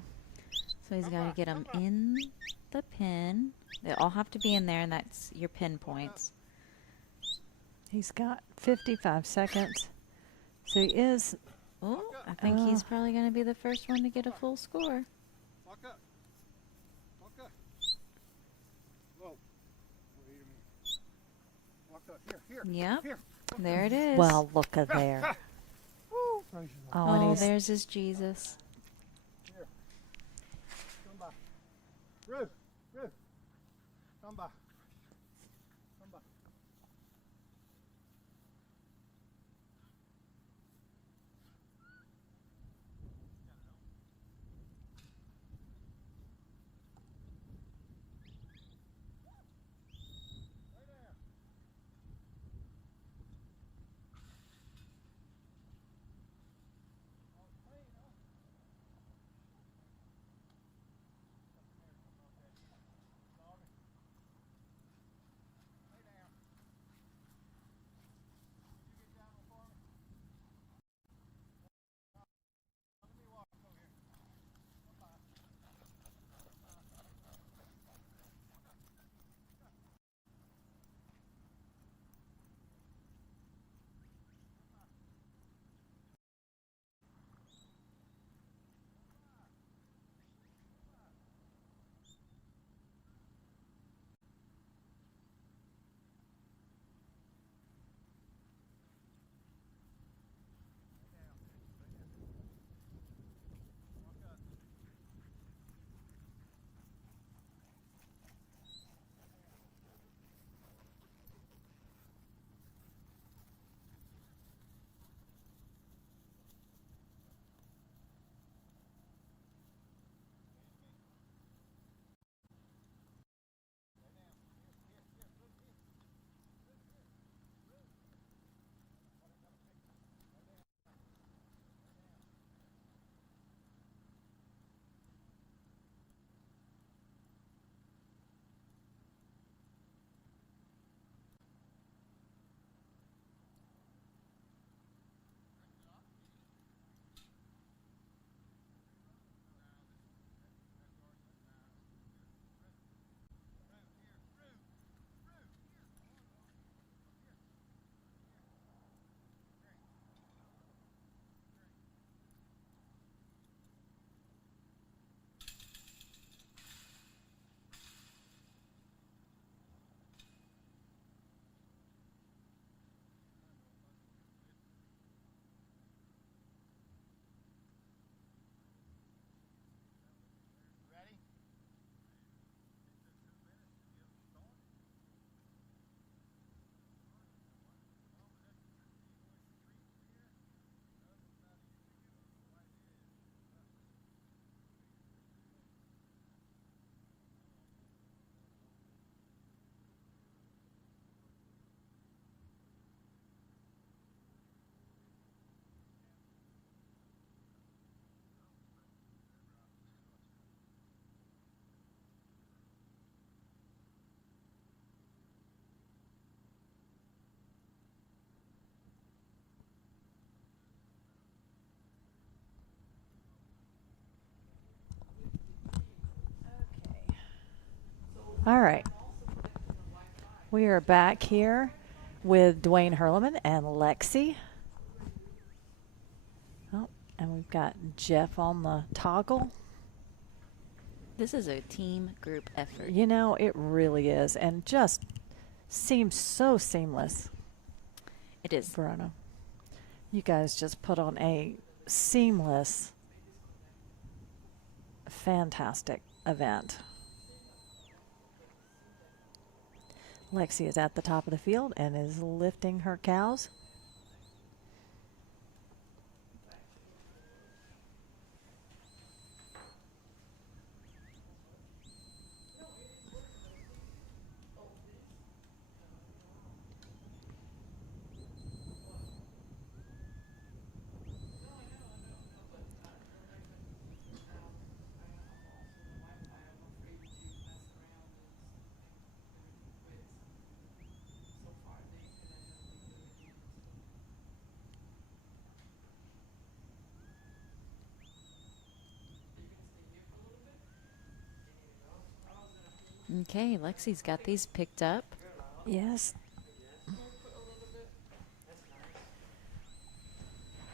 he's got to get them in the pin. They all have to be in there, and that's your pin points. He's got 55 seconds. So he is. Oh, I think he's probably going to be the first one to get a full score. Walk up. Walk up. Whoa. Wait a minute. Walk up. Here. Yep. Here. There it is. Well, look at there. Oh, there's his Jesus. Here. Come by. Ruth. Come by. Come by. All right. We are back here with Dwayne Hurleman and Lexi. Oh, and we've got Jeff on the toggle. This is a team group effort. You know, it really is, and just seems so seamless. It is. Verona, you guys just put on a seamless, fantastic event. Lexi is at the top of the field and is lifting her cows. Okay, Lexi's got these picked up. Yes.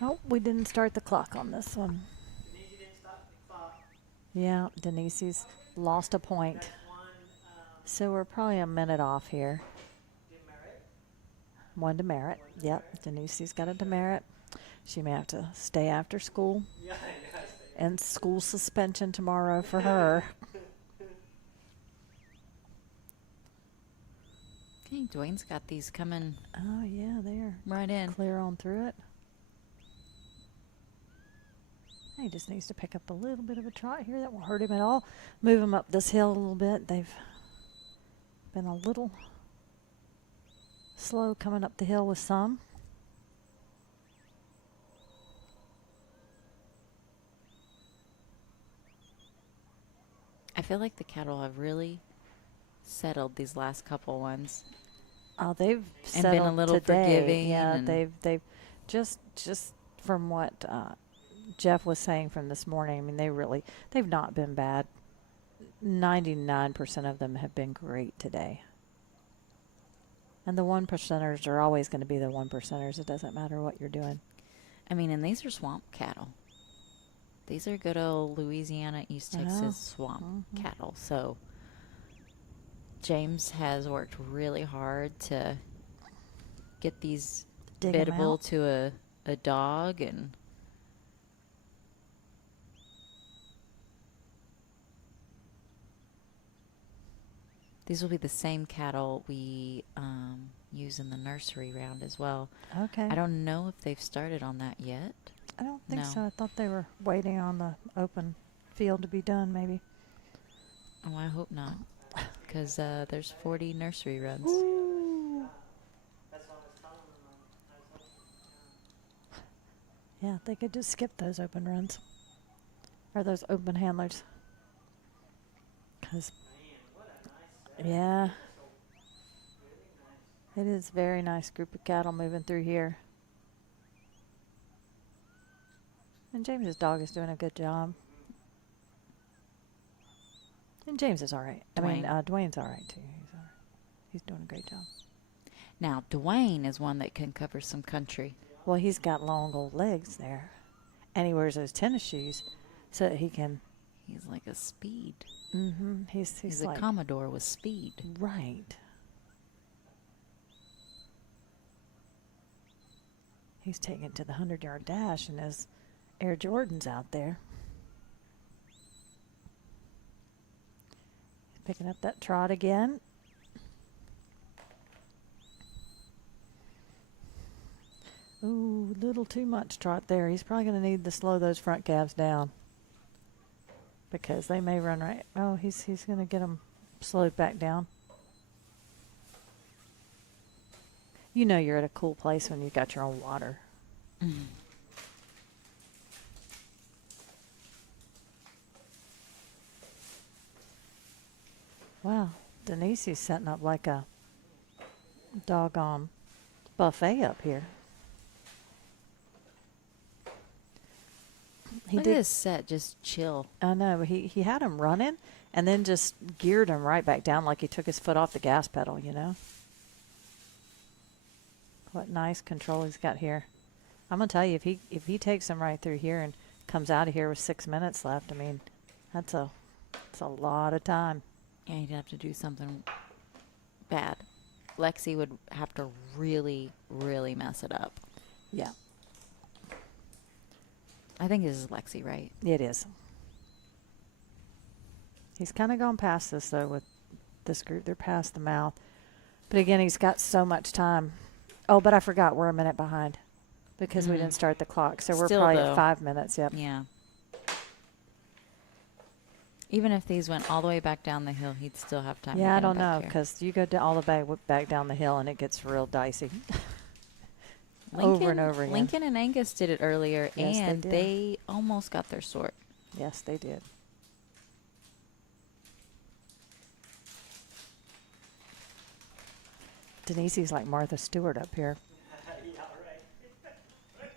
Oh, we didn't start the clock on this one. Yeah, Denise's lost a point. So we're probably a minute off here. One demerit. Yep, Denise's got a demerit. She may have to stay after school. And school suspension tomorrow for her. Okay, Dwayne's got these coming. Oh, yeah, they're right in. Clear on through it. He just needs to pick up a little bit of a trot here. That won't hurt him at all. Move him up this hill a little bit. They've been a little slow coming up the hill with some. I feel like the cattle have really settled these last couple ones. Oh, they've and settled been a little today. forgiving. Yeah, they've just from what Jeff was saying from this morning. I mean, they've not been bad. 99% of them have been great today. And the 1%ers are always going to be the 1%ers. It doesn't matter what you're doing. I mean, and these are swamp cattle. These are good old Louisiana, East Texas swamp cattle. So James has worked really hard to get these biddable to a dog, and these will be the same cattle we use in the nursery round as well. Okay. I don't know if they've started on that yet. I don't think No. so. I thought they were waiting on the open field to be done, maybe. Oh, I hope not, because there's 40 nursery runs. Ooh. Yeah, they could just skip those open runs. Or those open handlers. Because, yeah. It is a very nice group of cattle moving through here. And James's dog is doing a good job. And James is all right. I mean, Dwayne's all right, too. He's all right. He's doing a great job. Now, Dwayne is one that can cover some country. Well, he's got long old legs there. And he wears those tennis shoes so that he can... He's like a speed. Mm-hmm. He's a like, Commodore with speed. Right. He's taking it to the 100-yard dash in his Air Jordans out there. He's picking up that trot again. Ooh, little too much trot there. He's probably going to need to slow those front calves down because they may run right. Oh, he's going to get them slowed back down. You know you're at a cool place when you've got your own water. Mm-hmm. Wow, Denise is setting up like a doggone buffet up here. He Look did. at this set, just chill. I know. He had him running and then just geared him right back down like he took his foot off the gas pedal, you know? What nice control he's got here. I'm going to tell you, if he takes him right through here and comes out of here with 6 minutes left, I mean, that's a lot of time. Yeah, he'd have to do something bad. Lexi would have to really, really mess it up. Yeah, I think this is Lexi, right? it is. He's kind of gone past this, though, with this group. They're past the mouth. But again, he's got so much time. Oh, but I forgot. We're a minute behind because we didn't start the clock. So we're Still, probably though. at 5 minutes. Yep. Yeah. Even if these went all the way back down the hill, he'd still have time. Yeah, I to get don't him back know here. because you go all the way back down the hill and it gets real dicey. Lincoln, over and over again. Lincoln and Angus did it earlier, Yes, they and did. they almost got their sort. Yes, they did. Denise's like Martha Stewart up here. Yeah, right.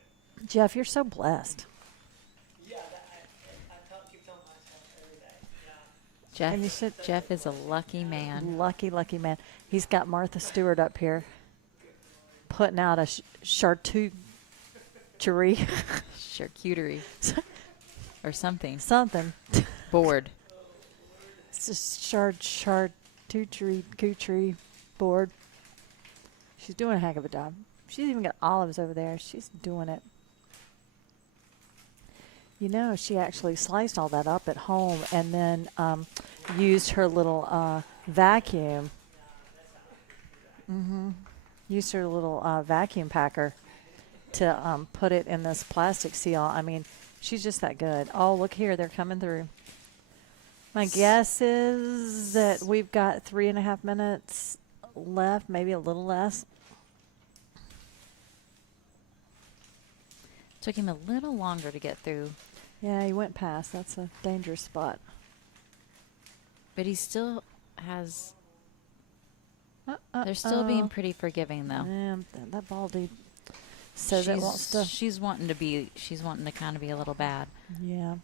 Jeff, you're so blessed. Yeah, I keep telling myself every day. Yeah. And you should- Jeff is a lucky man. Lucky man. He's got Martha Stewart up here putting out a charcuterie. Charcuterie. Or something. Something. Board. It's just charcuterie board. She's doing a heck of a job. She's even got olives over there. She's doing it. You know, she actually sliced all that up at home and then used her little vacuum. Used her little vacuum packer to put it in this plastic seal. I mean, she's just that good. Oh, look here. They're coming through. My guess is that we've got 3.5 minutes left, maybe a little less. Took him a little longer to get through, Yeah, he went past. That's a dangerous spot. but he still has. They're still being pretty forgiving, though. That baldy says it wants to. She's wanting to kind of be a little bad. Yeah.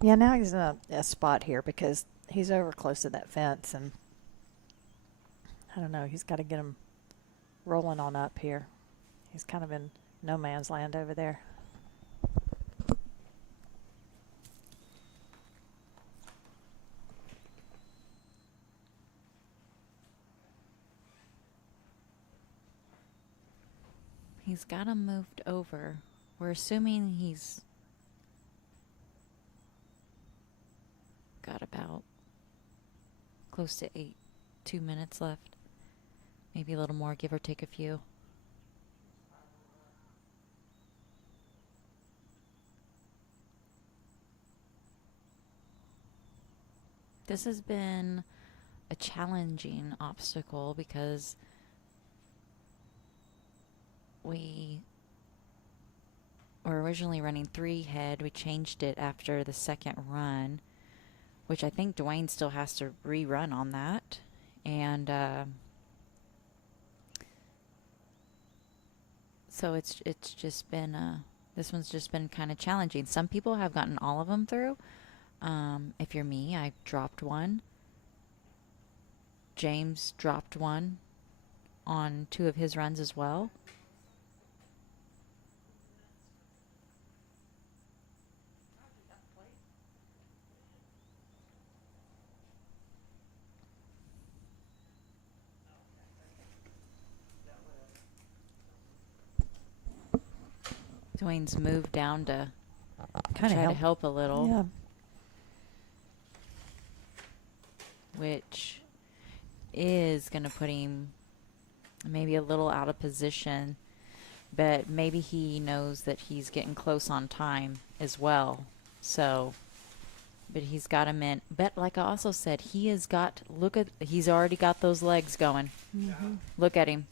Yeah, now he's in a spot here because he's over close to that fence, and I don't know. He's got to get him rolling on up here. He's kind of in no man's land over there. He's got him moved over. We're assuming he's got about close to 2 minutes left. Maybe a little more, give or take a few. This has been a challenging obstacle because we were originally running 3 head. We changed it after the second run, which I think Dwayne still has to rerun on that. And so it's just been this one's just been kind of challenging. Some people have gotten all of them through. If you're me, I dropped one. James dropped one on 2 of his runs as well. Dwayne's moved down to Kind try of to help a little, Yeah. which is going to put him maybe a little out of position, but maybe he knows that he's getting close on time as well. So, but he's got him in. But like I also said, he's already got those legs going. Look at him.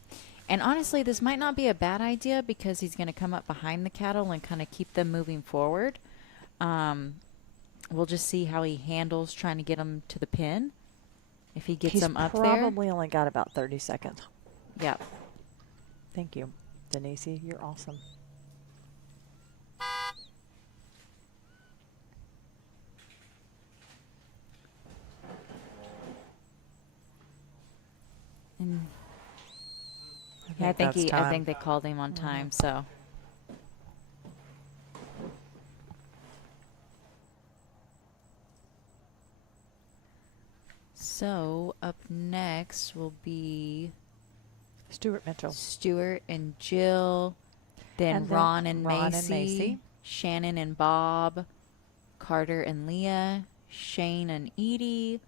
And honestly, this might not be a bad idea because he's going to come up behind the cattle and kind of keep them moving forward. We'll just see how he handles trying to get them to the pen. If he gets them up there. He's probably only got about 30 seconds. Yep. Thank you, Denise. You're awesome. And I I think that's time. I think they called him on time, so. So up next will be Stuart Mitchell. Stewart and Jill, then And then Ron and Ron and Macy, Macy. Shannon and Bob, Carter and Leah, Shane and Edie,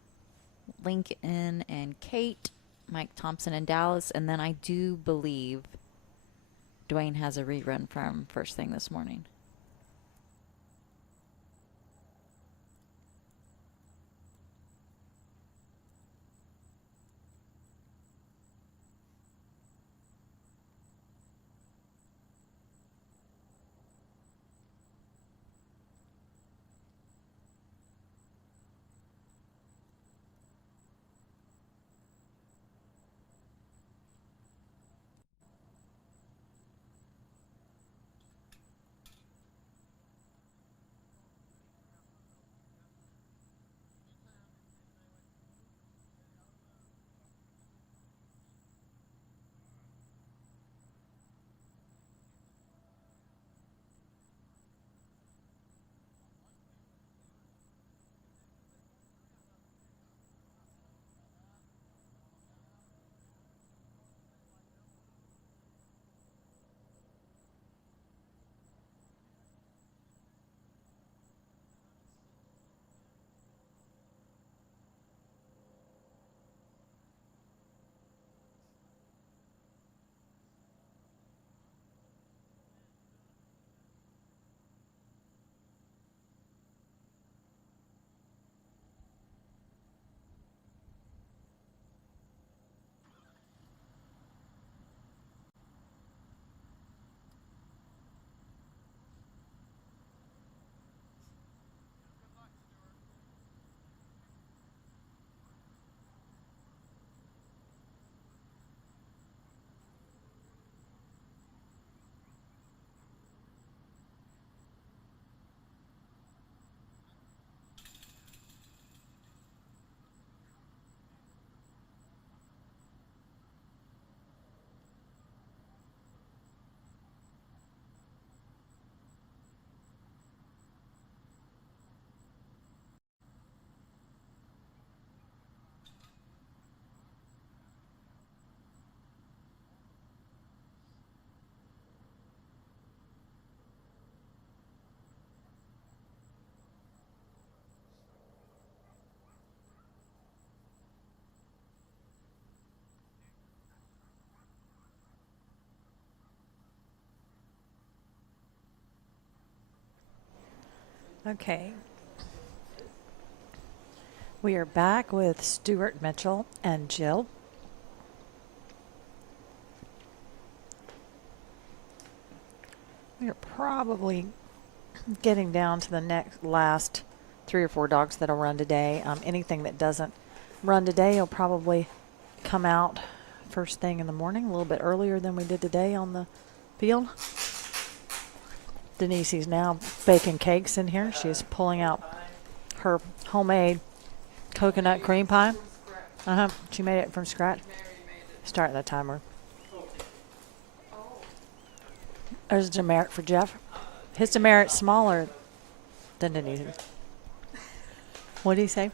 Lincoln and Kate, Mike Thompson and Dallas, and then I do believe Dwayne has a rerun from first thing this morning. Okay. We are back with Stuart Mitchell and Jill. We are probably getting down to the last 3 or 4 dogs that'll run today. Anything that doesn't run today will probably come out first thing in the morning, a little bit earlier than we did today on the field. Denise is now baking cakes in here. She's pulling out her homemade coconut cream pie. She made it from scratch. Start the timer. There's a demerit for Jeff. His demerit's smaller than Denise's. What did he say?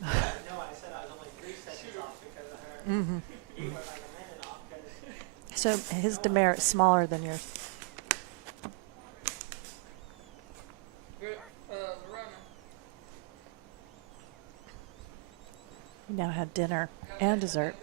No, I said I was only 3 seconds off because of her. Mm-hmm. You were like a minute off because. So his demerit's smaller than yours. Verona. We now had dinner and dessert.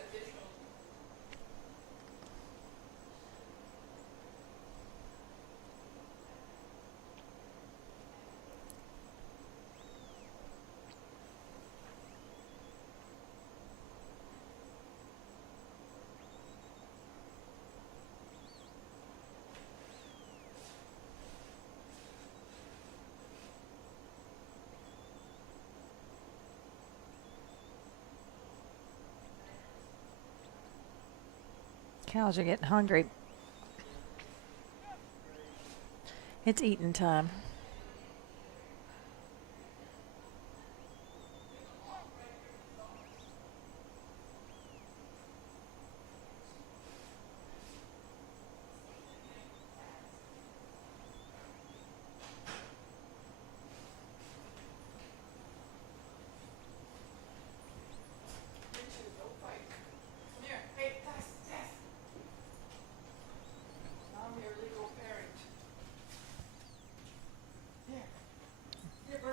Cows are getting hungry. It's eating time.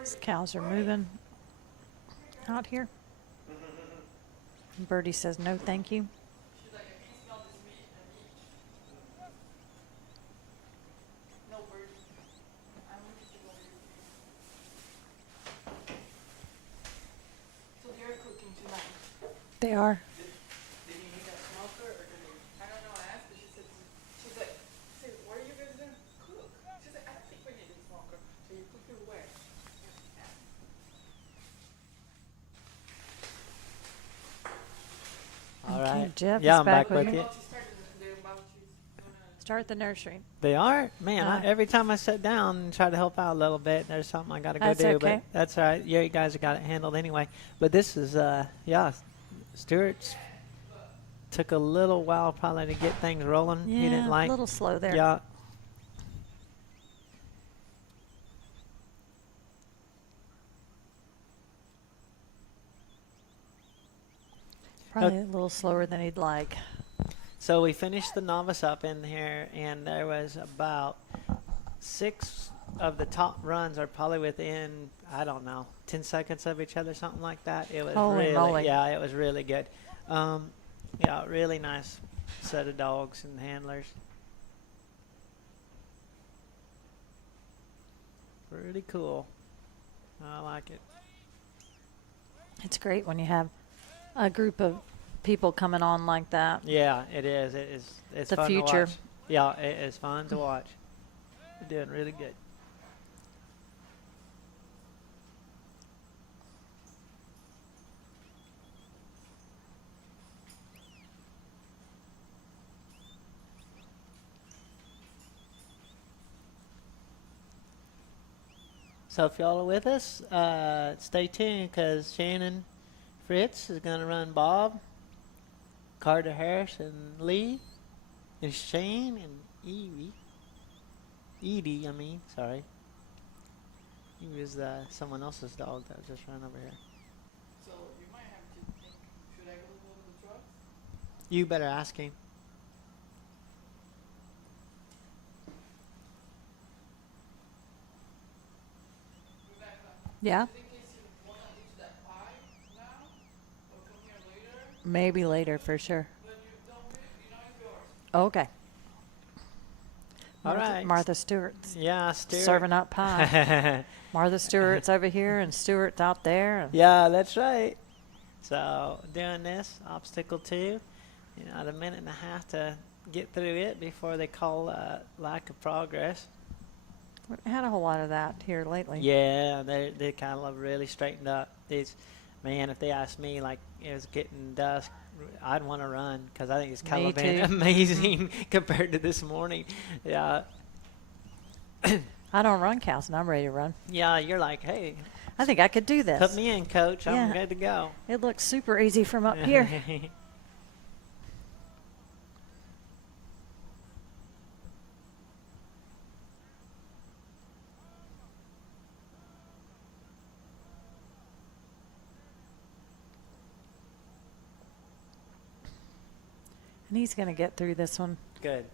These cows are moving out here. Birdie says no thank you. They are. Did you need a smoker or did you? I don't know. I asked her. She's like, what are you guys gonna cook? She's like, I don't think we need a smoker. So you cook it where? All Okay, right. Jeff Yeah, is I'm back back with with you. you. Start the nursery. They are? Man, Uh, every time I sit down and try to help out a little bit, there's something I got to go That's do. okay. But that's all right. Yeah, you guys have got it handled anyway. But this is, yeah, Stuart's took a little while probably to get things rolling. Yeah, He didn't like. a little slow there. Yeah. Probably a little slower than he'd like. So we finished the novice up in here, and there was about 6 of the top runs are probably within, I don't know, 10 seconds of each other, something like that. It was Holy really, moly. yeah, it was really good. Yeah, really nice set of dogs and handlers. Pretty cool. I like it. It's great when you have a group of people coming on like that. Yeah, it is. It is. It's The fun future. to watch. Yeah, it is fun to watch. You're doing really good. So if y'all are with us, stay tuned because Shannon Fritz is going to run Bob, Carter Harris and Lee, and Shane and Edie, sorry. He was someone else's dog that just ran over here. So you might have to think, should I go to the truck? You better ask him. Yeah, In case you want to eat that pie now, or come here later, maybe later for sure. but you don't really, it's yours. Okay. All right. Martha Stewart's Yeah, Stuart. serving up pie. Martha Stewart's over here and Stewart's out there. And Yeah, that's right. So doing this, obstacle 2, a minute and a half to get through it before they call lack of progress. we had a whole lot of that here lately. Yeah, they kind of really straightened up. Man, if they asked me, like, it was getting dusk, I'd want to run because I think it's kind Me of been too. amazing compared to this morning. Yeah, I don't run cows and I'm ready to run. yeah, you're like, hey, I think I could do this. put me in, coach. I'm Yeah. good to go. It looks super easy from up here. And he's going to get through this one Good.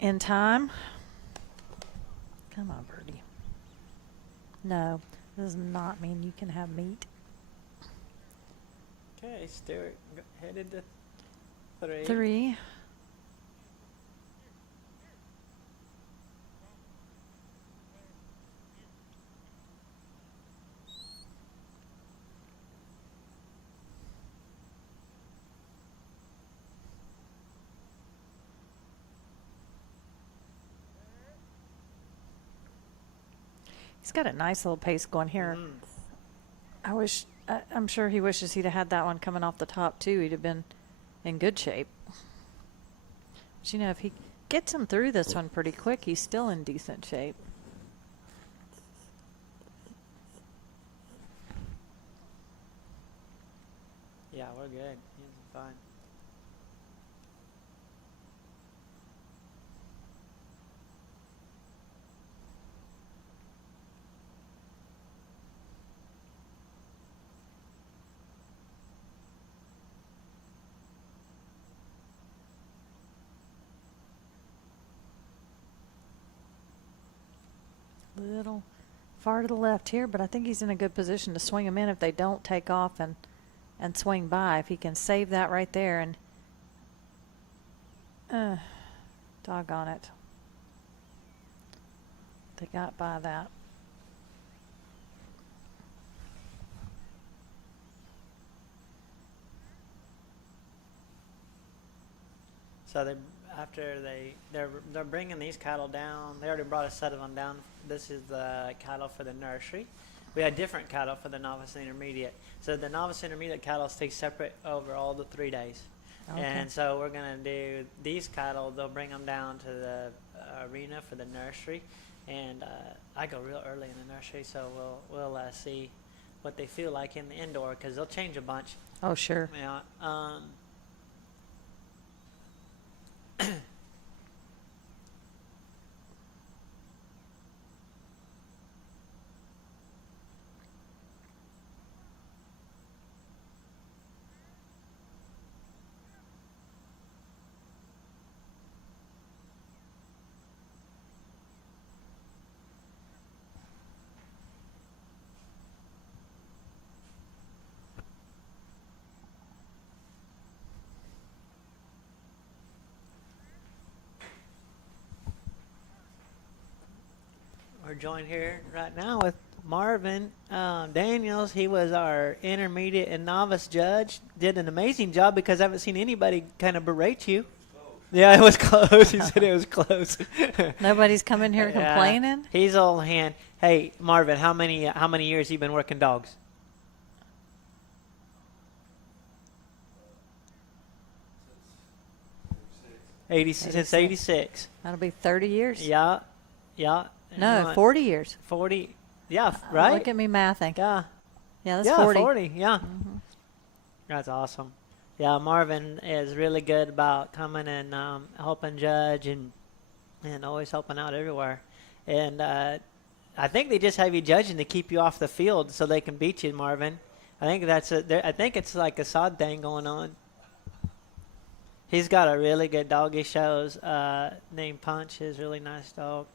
in time. Come on, birdie. No, does not mean you can have meat. Okay, Stuart headed to 3. 3. He's got a nice little pace going here. I'm sure he wishes he'd have had that one coming off the top too. He'd have been in good shape. But, you know, if he gets him through this one pretty quick, he's still in decent shape. Yeah, we're good. He's fine. Little far to the left here, but I think he's in a good position to swing him in if they don't take off and swing by. If he can save that right there and doggone it. They got by that. So they're bringing these cattle down. They already brought a set of them down. This is the cattle for the nursery. We had different cattle for the novice and intermediate. So the novice intermediate cattle stay separate over all the 3 days. Okay. And so we're going to do these cattle. They'll bring them down to the arena for the nursery. And I go real early in the nursery, so we'll see what they feel like in the indoor, because they'll change a bunch. Oh, sure. Yeah. We're joined here right now with Marvin Daniels. He was our intermediate and novice judge. Did an amazing job, because I haven't seen anybody kind of berate you. Yeah, it was close. He said it was close. Nobody's coming here complaining? He's all hand. Hey, Marvin, how many years you been working dogs? Since 86. That'll be 30 years. Yeah. No, 40 years. 40. Yeah, right? Look at me mathing. Yeah. Yeah, that's 40. 40, yeah. Mm-hmm. That's awesome. Yeah, Marvin is really good about coming and helping judge and always helping out everywhere. And I think they just have you judging to keep you off the field so they can beat you, Marvin. I think I think it's like a sod thing going on. He's got a really good dog he shows named Punch. He's a really nice dog.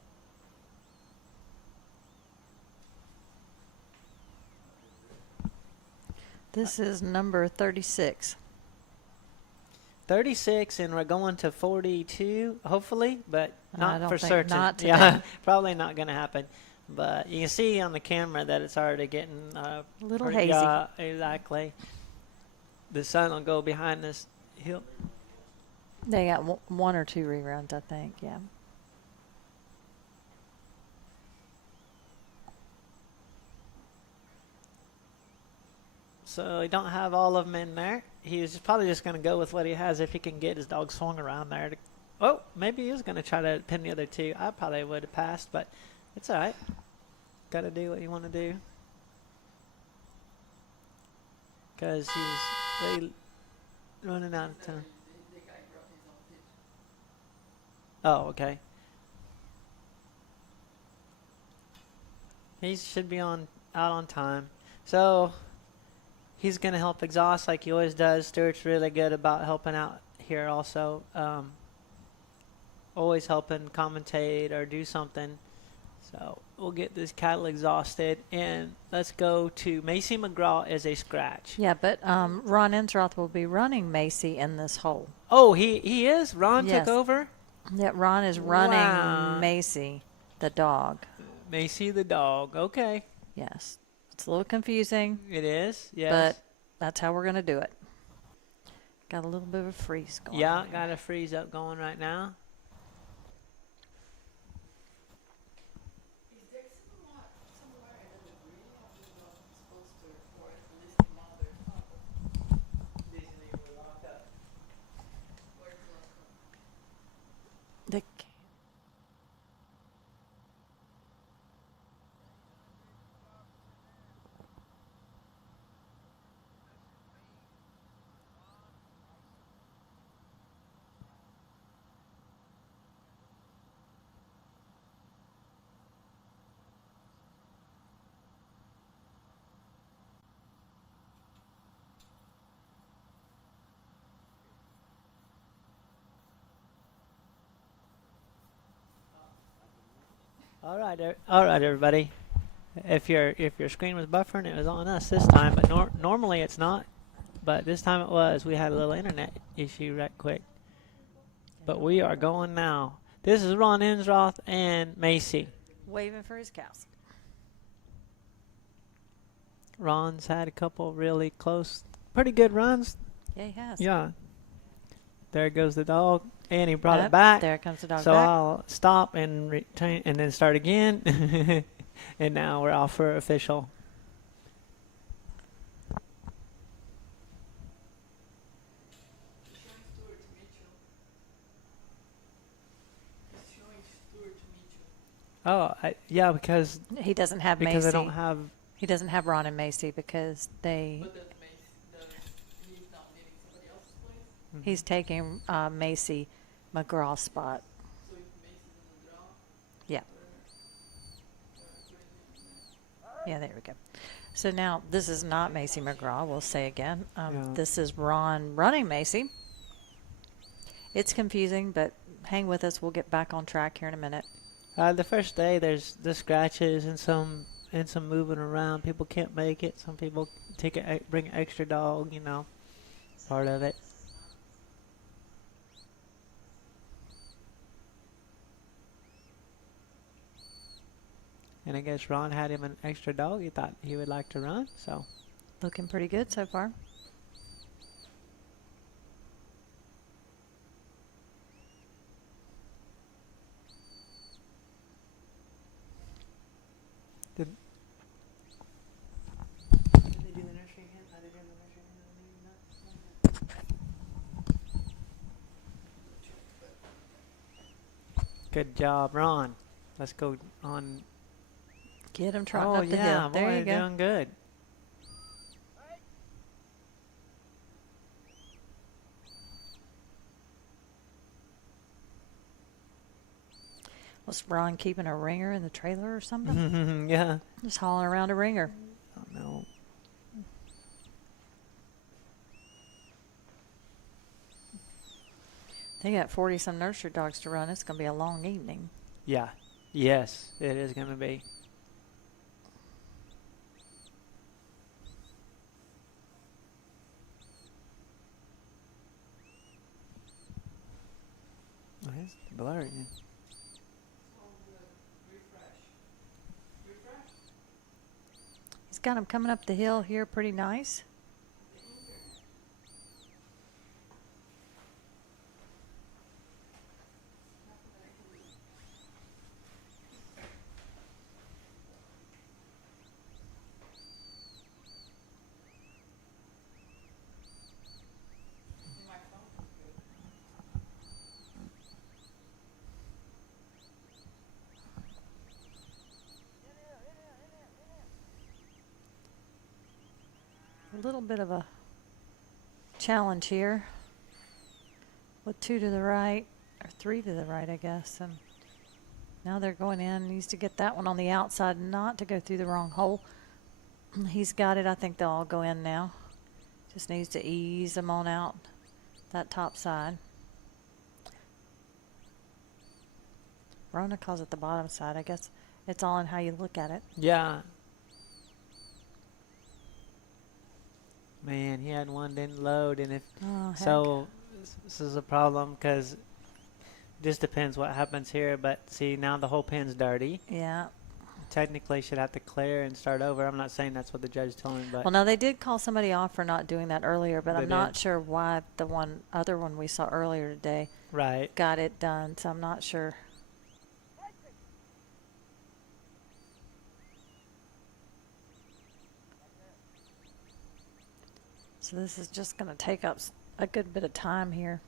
This is number 36. 36, and we're going to 42, hopefully, but not for certain. Not today. Yeah, probably not going to happen. But you can see on the camera that it's already getting a little hazy. Yeah, exactly. The sun will go behind this hill. They got one or two reruns, I think. Yeah. So we don't have all of them in there. He's probably just going to go with what he has if he can get his dog swung around there. Oh, maybe he is going to try to pin the other two. I probably would have passed, but it's all right. Got to do what you want to do. Because he's really running out of time. Oh, okay. He should be out on time. So he's going to help exhaust like he always does. Stuart's really good about helping out here also. Always helping commentate or do something. So we'll get this cattle exhausted. And let's go to Macy McGraw as a scratch. Yeah, but Ron Ensroth will be running Macy in this hole. Oh, he is? Ron Yes. took over? Yeah, Ron is running Wow. Macy, the dog. Macy the dog. Okay. Yes. It's a little confusing. It is, yes. But that's how we're going to do it. Got a little bit of a freeze going Yeah, on got a freeze up going right now. All right, everybody. If your screen was buffering, it was on us this time, but normally it's not. But this time it was. We had a little internet issue right quick. But we are going now. This is Ron Ensroth and Macy. Waving for his cows. Ron's had a couple really close, pretty good runs. Yeah, he has. Yeah. There goes the dog, and he brought Yep, it back. there comes the dog so back. I'll stop and return, and then start again. And now we're off for official. Oh, yeah, because he doesn't have because Macy. I don't have. He doesn't have Ron and Macy because they. But he's not meeting somebody else's place? He's taking Macy McGraw's spot. So if Macy's in the draw? Yeah. Yeah, there we go. So now this is not Macy McGraw. We'll say again. Yeah. This is Ron running Macy. It's confusing, but hang with us. We'll get back on track here in a minute. The first day, there's the scratches and some moving around. People can't make it. Some people bring an extra dog. You know, part of it. And I guess Ron had him an extra dog. He thought he would like to run, so. Looking pretty good so far. Did they do the nursery again? I didn't have the nursery again. Good job, Ron. Let's go on. Get him trotting up the hill. There boy, you go. Doing good. Was Ron keeping a ringer in the trailer or something? Yeah. Just hauling around a ringer. Oh, no. They got 40-some nursery dogs to run. It's going to be a long evening. Yeah. Yes, it is going to be. Oh, it's blurry. He's got him coming up the hill here pretty nice. A little bit of a challenge here with 2 to the right, or 3 to the right, I guess. And now they're going in. Needs to get that one on the outside, not to go through the wrong hole. He's got it. I think they'll all go in now. Just needs to ease them on out that top side. Verona calls it the bottom side. I guess it's all in how you look at it. Yeah. Man, he had one didn't load, and if so, this is a problem because it just depends what happens here. But see, now the whole pin's dirty. Yeah. Technically, should have to clear and start over. I'm not saying that's what the judge told him, but Well, no, they did call somebody off for not doing that earlier, but They I'm not did? sure why the other one we saw earlier today right. got it done. So I'm not sure. So this is just going to take up a good bit of time here.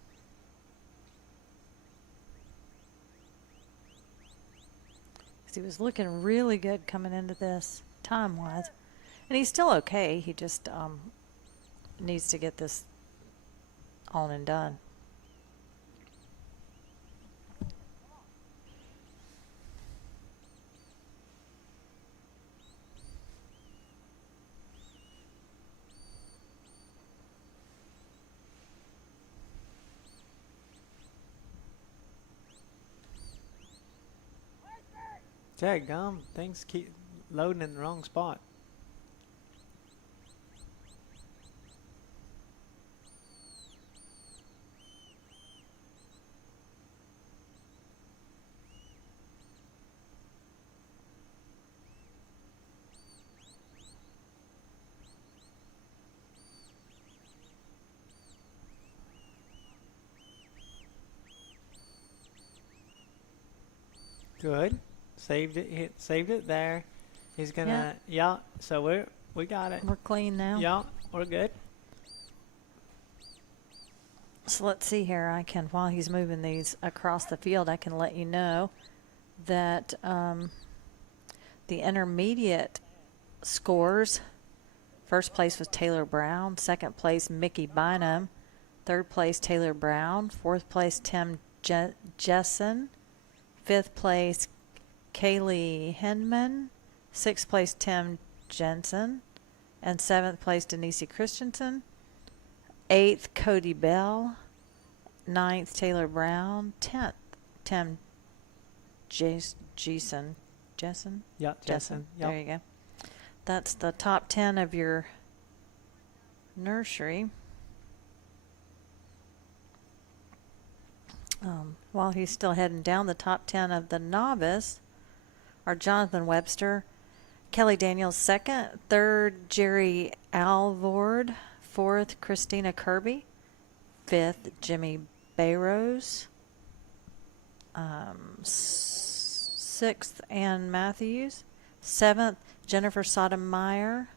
Because he was looking really good coming into this time-wise. And he's still okay. He just needs to get this on and done. Gum. Things keep loading in the wrong spot. Good. Saved it. Saved it there. He's gonna. Yeah. So we got it. We're clean now. Yeah. We're good. So let's see here. I can, while he's moving these across the field, I can let you know that the intermediate scores. First place was Taylor Brown. Second place, Mickey Bynum. Third place, Taylor Brown. Fourth place, Tim Jessen. Fifth place, Kaylee Hinman. Sixth place, Tim Jensen. And seventh place, Denise Christensen. Eighth, Cody Bell. Ninth, Taylor Brown. 10th, Tim Jessen. Yeah, Jessen. Yep. There you go. That's the top 10 of your nursery. While he's still heading down, the top 10 of the novice are Jonathan Webster, Kelly Daniels second, third Jerry Alvord, fourth Christina Kirby, fifth Jimmy Bayrose, sixth Ann Matthews, seventh Jennifer Sotomayor,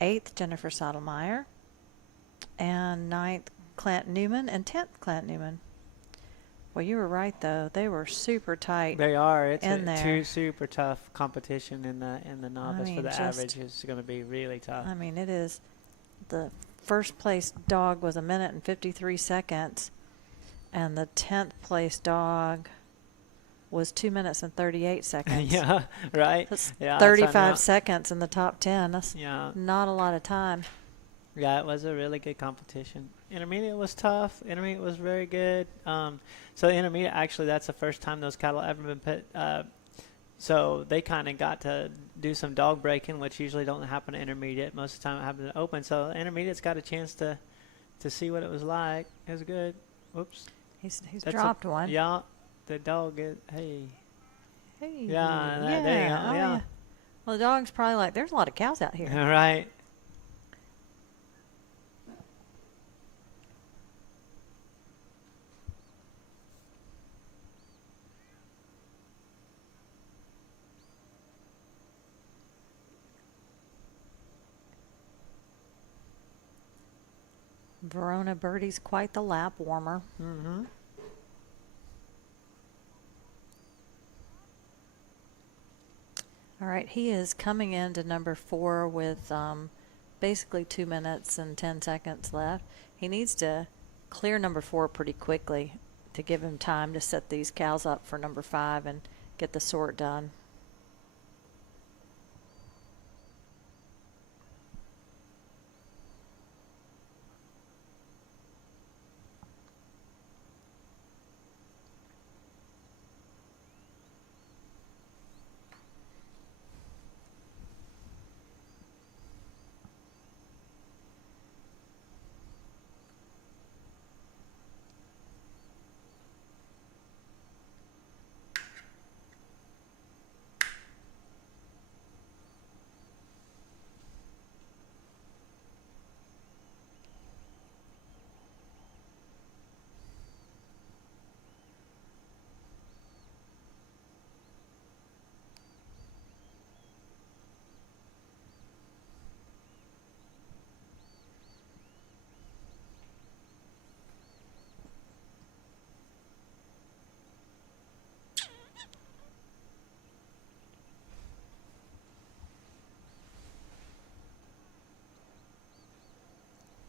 eighth Jennifer Sotomayor, and ninth Clint Newman, and 10th Clint Newman. Well, you were right though. They were super tight. They are. It's a super tough competition in the novice. For the average is going to be really tough. I mean, it is. The first place dog was 1 minute and 53 seconds, and the 10th place dog was 2 minutes and 38 seconds. Yeah, right. That's yeah, 35 seconds in the top 10. That's not a lot of time. Yeah, it was a really good competition. Intermediate was tough. Intermediate was very good. So intermediate, actually, that's the first time those cattle ever been put. So they kind of got to do some dog breaking, which usually don't happen at intermediate. Most of the time it happens at open. So intermediate's got a chance to see what it was like. It was good. Whoops. He's dropped one. Yeah. The dog is, hey. Hey. Yeah. There you go. Oh, yeah. Well, the dog's probably like, there's a lot of cows out here. All right. Verona Birdie's quite the lap warmer. Mm-hmm. All right, he is coming into number 4 with basically 2 minutes and 10 seconds left. He needs to clear number 4 pretty quickly to give him time to set these cows up for number 5 and get the sort done.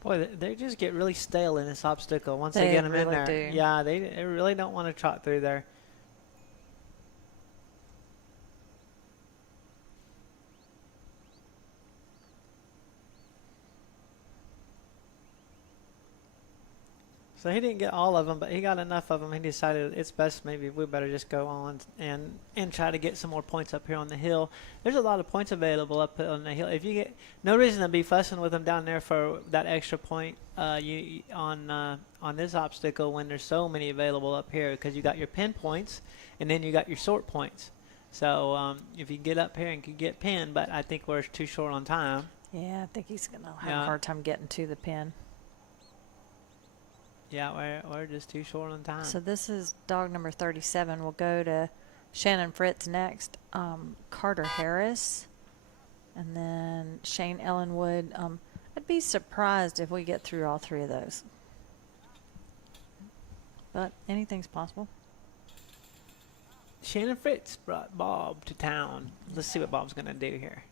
Boy, they just get really stale in this obstacle once they get them really in there. do. Yeah, they really don't want to trot through there. So he didn't get all of them, but he got enough of them. He decided it's best maybe we better just go on and try to get some more points up here on the hill. There's a lot of points available up on the hill. If you get no reason to be fussing with them down there for that extra point on this obstacle when there's so many available up here, because you got your pin points and then you got your sort points. So if you get up here and can get pin, but I think we're too short on time. Yeah, I think he's going to have a hard time getting to the pin. Yeah, we're just too short on time. So this is dog number 37. We'll go to Shannon Fritz next. Carter Harris. And then Shane Ellenwood. I'd be surprised if we get through all three of those. But anything's possible. Shannon Fritz brought Bob to town. Let's see what Bob's going to do here.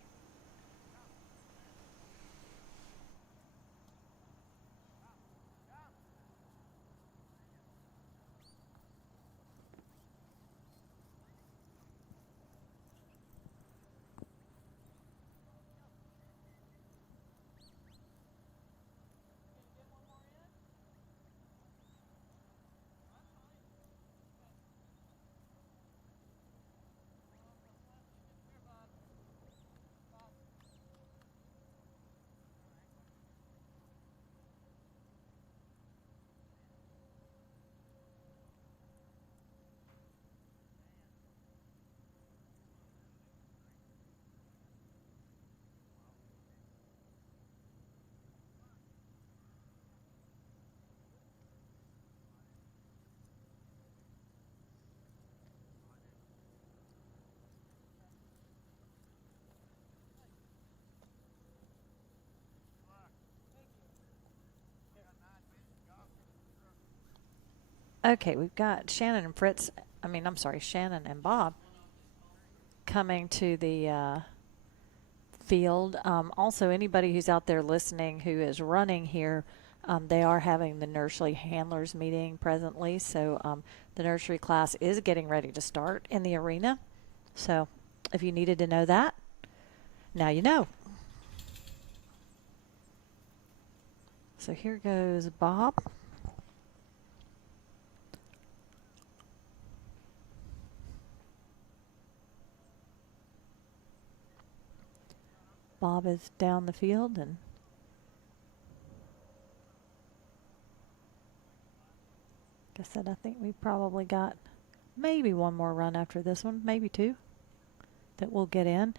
Okay, we've got Shannon and Bob coming to the field. Also, anybody who's out there listening who is running here, they are having the nursery handlers meeting presently. So the nursery class is getting ready to start in the arena. So if you needed to know that, now you know. So here goes Bob. Bob is down the field, and like I said, I think we probably got maybe one more run after this one, maybe two, that we'll get in.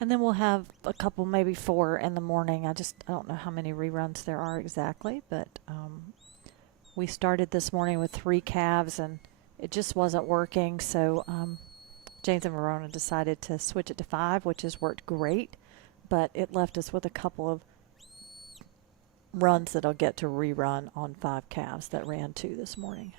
And then we'll have a couple, maybe 4 in the morning. I don't know how many reruns there are exactly, but we started this morning with 3 calves, and it just wasn't working. So James and Verona decided to switch it to 5, which has worked great. But it left us with a couple of runs that I'll get to rerun on 5 calves that ran 2 this morning.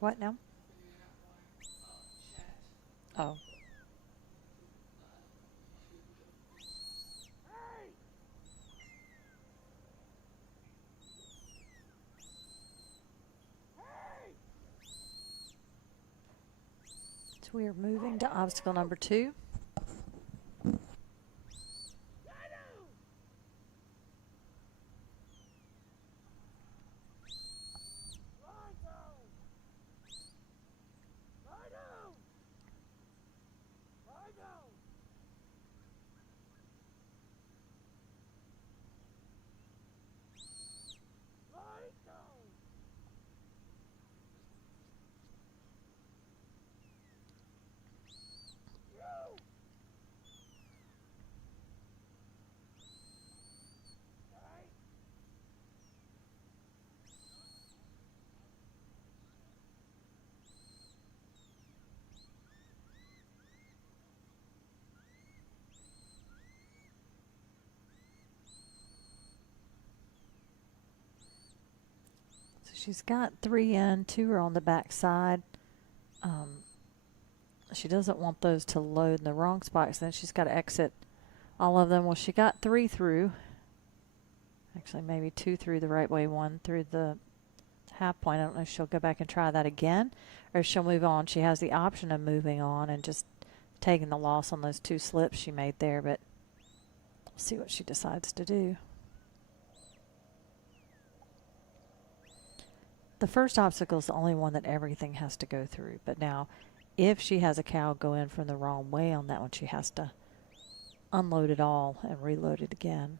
What now? Oh. So we are moving to obstacle number 2. She's got 3 in, 2 are on the back side. She doesn't want those to load in the wrong spots. Then she's got to exit all of them. Well, she got 3 through. Actually, maybe 2 through the right way, 1 through the half point. I don't know if she'll go back and try that again or if she'll move on. She has the option of moving on and just taking the loss on those 2 slips she made there, but we'll see what she decides to do. The first obstacle is the only one that everything has to go through, but now if she has a cow go in from the wrong way on that one, she has to unload it all and reload it again.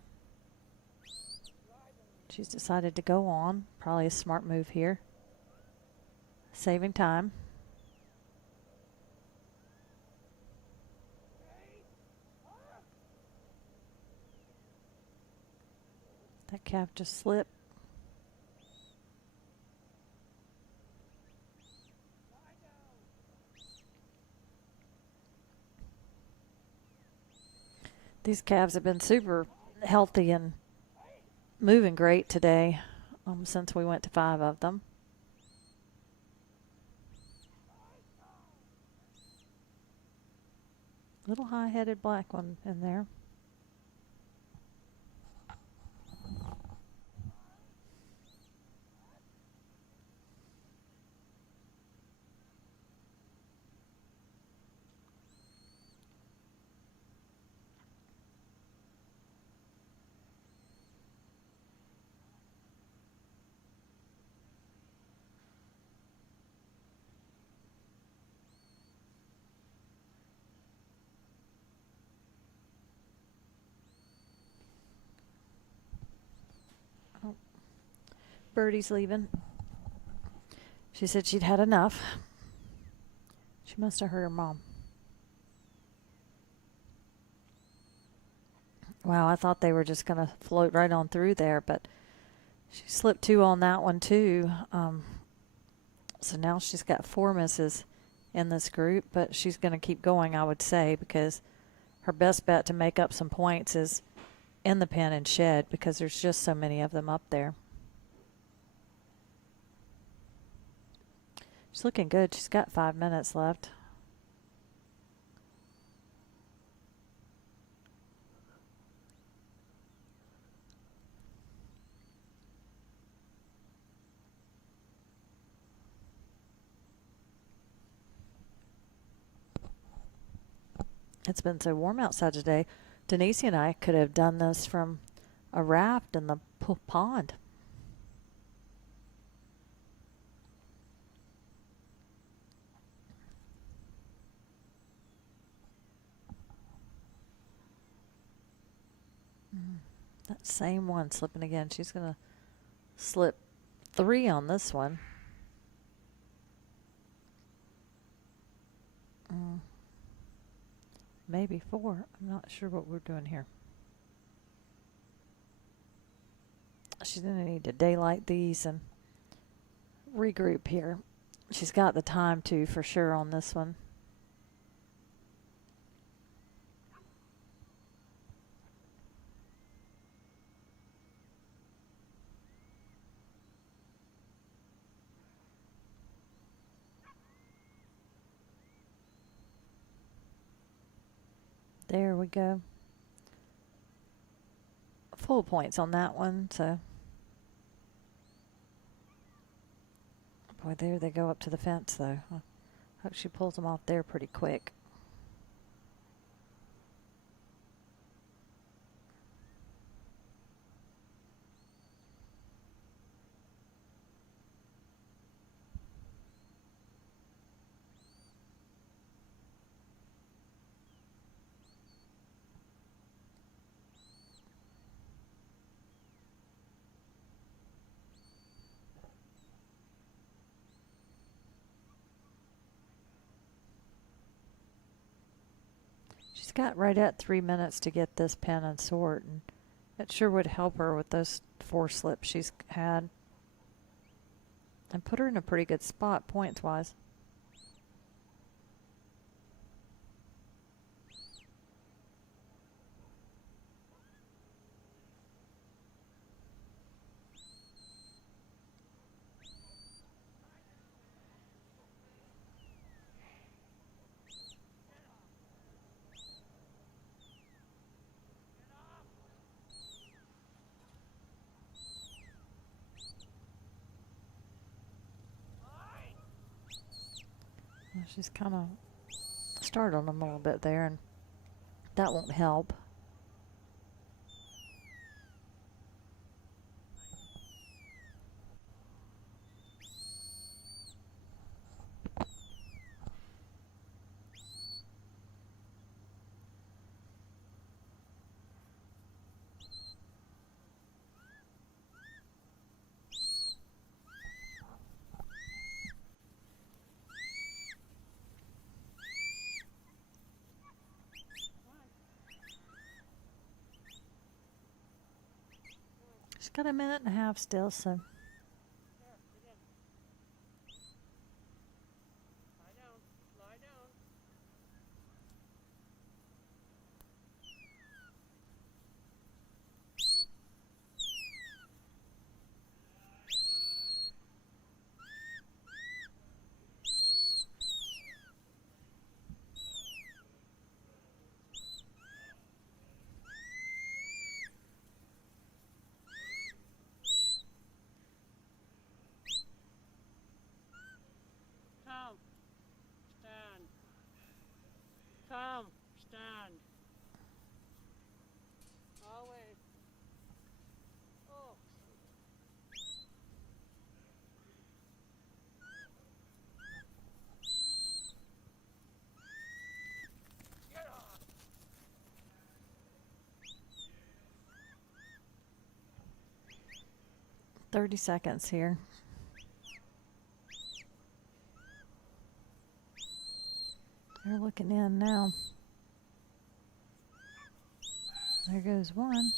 She's decided to go on. Probably a smart move here. Saving time. That calf just slipped. These calves have been super healthy and moving great today since we went to 5 of them. Little high-headed black one in there. Birdie's leaving. She said she'd had enough. She must have heard her mom. Wow, I thought they were just going to float right on through there, but she slipped 2 on that one too. So now she's got 4 misses in this group, but she's going to keep going, I would say, because her best bet to make up some points is in the pen and shed because there's just so many of them up there. She's looking good. She's got 5 minutes left. It's been so warm outside today. Denise and I could have done this from a raft in the pond. That same one slipping again. She's going to slip 3 on this one. Maybe 4. I'm not sure what we're doing here. She's going to need to daylight these and regroup here. She's got the time to, for sure, on this one. There we go. Full points on that one, so. Boy, there they go up to the fence, though. I hope she pulls them off there pretty quick. She's got right at 3 minutes to get this pen and sort, and it sure would help her with those 4 slips she's had and put her in a pretty good spot points-wise. She's kind of startled him a little bit there, and that won't help. She's got a minute and a half still, so. Lie down. Lie down. 30 seconds here. They're looking in now. There goes one.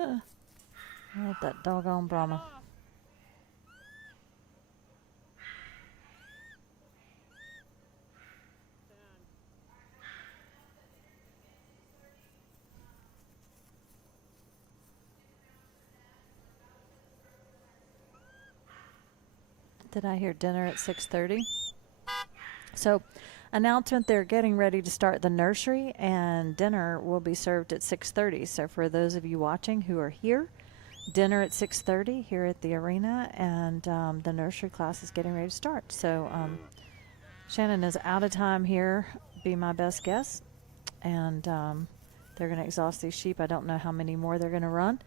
I want that doggone Brahma. Did I hear dinner at 6:30? So, announcement, they're getting ready to start the nursery, and dinner will be served at 6:30. So for those of you watching who are here, dinner at 6:30 here at the arena, and the nursery class is getting ready to start. So Shannon is out of time here, be my best guess, and they're going to exhaust these sheep. I don't know how many more they're going to run.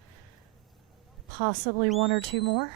Possibly one or two more.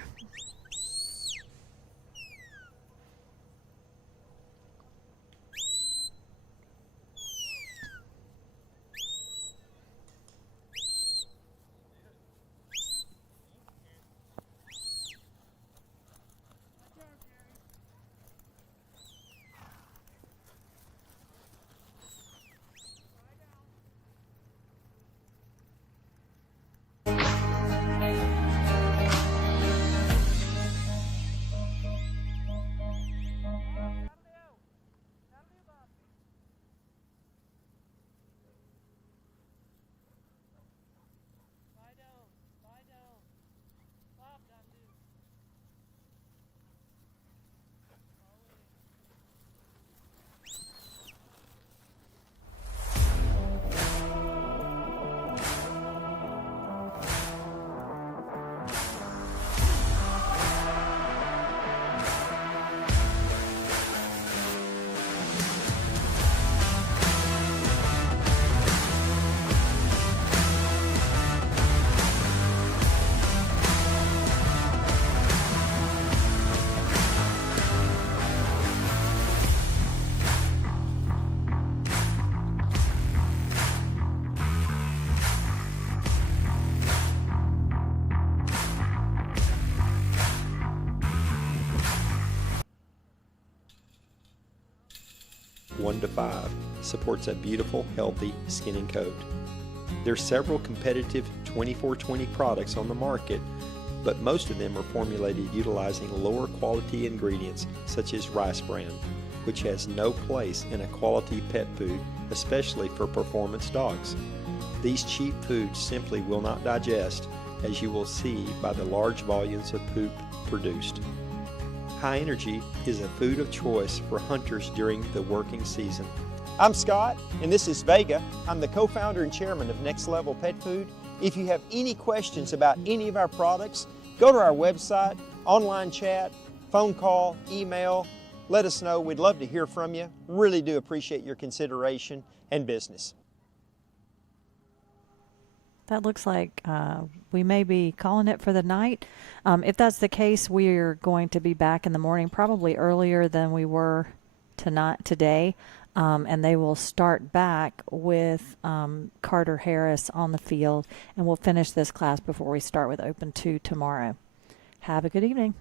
One to 5 supports a beautiful, healthy skin and coat. There's several competitive 24/20 products on the market, but most of them are formulated utilizing lower quality ingredients such as rice bran, which has no place in a quality pet food, especially for performance dogs. These cheap foods simply will not digest, as you will see by the large volumes of poop produced. High Energy is a food of choice for hunters during the working season. I'm Scott, and this is Vega. I'm the co-founder and chairman of Next Level Pet Food. If you have any questions about any of our products, go to our website, online chat, phone call, email. let us know. We'd love to hear from you. Really do appreciate your consideration and business. That looks like we may be calling it for the night. If that's the case, we're going to be back in the morning, probably earlier than we were today. And they will start back with Carter Harris on the field, and we'll finish this class before we start with Open 2 tomorrow. Have a good evening.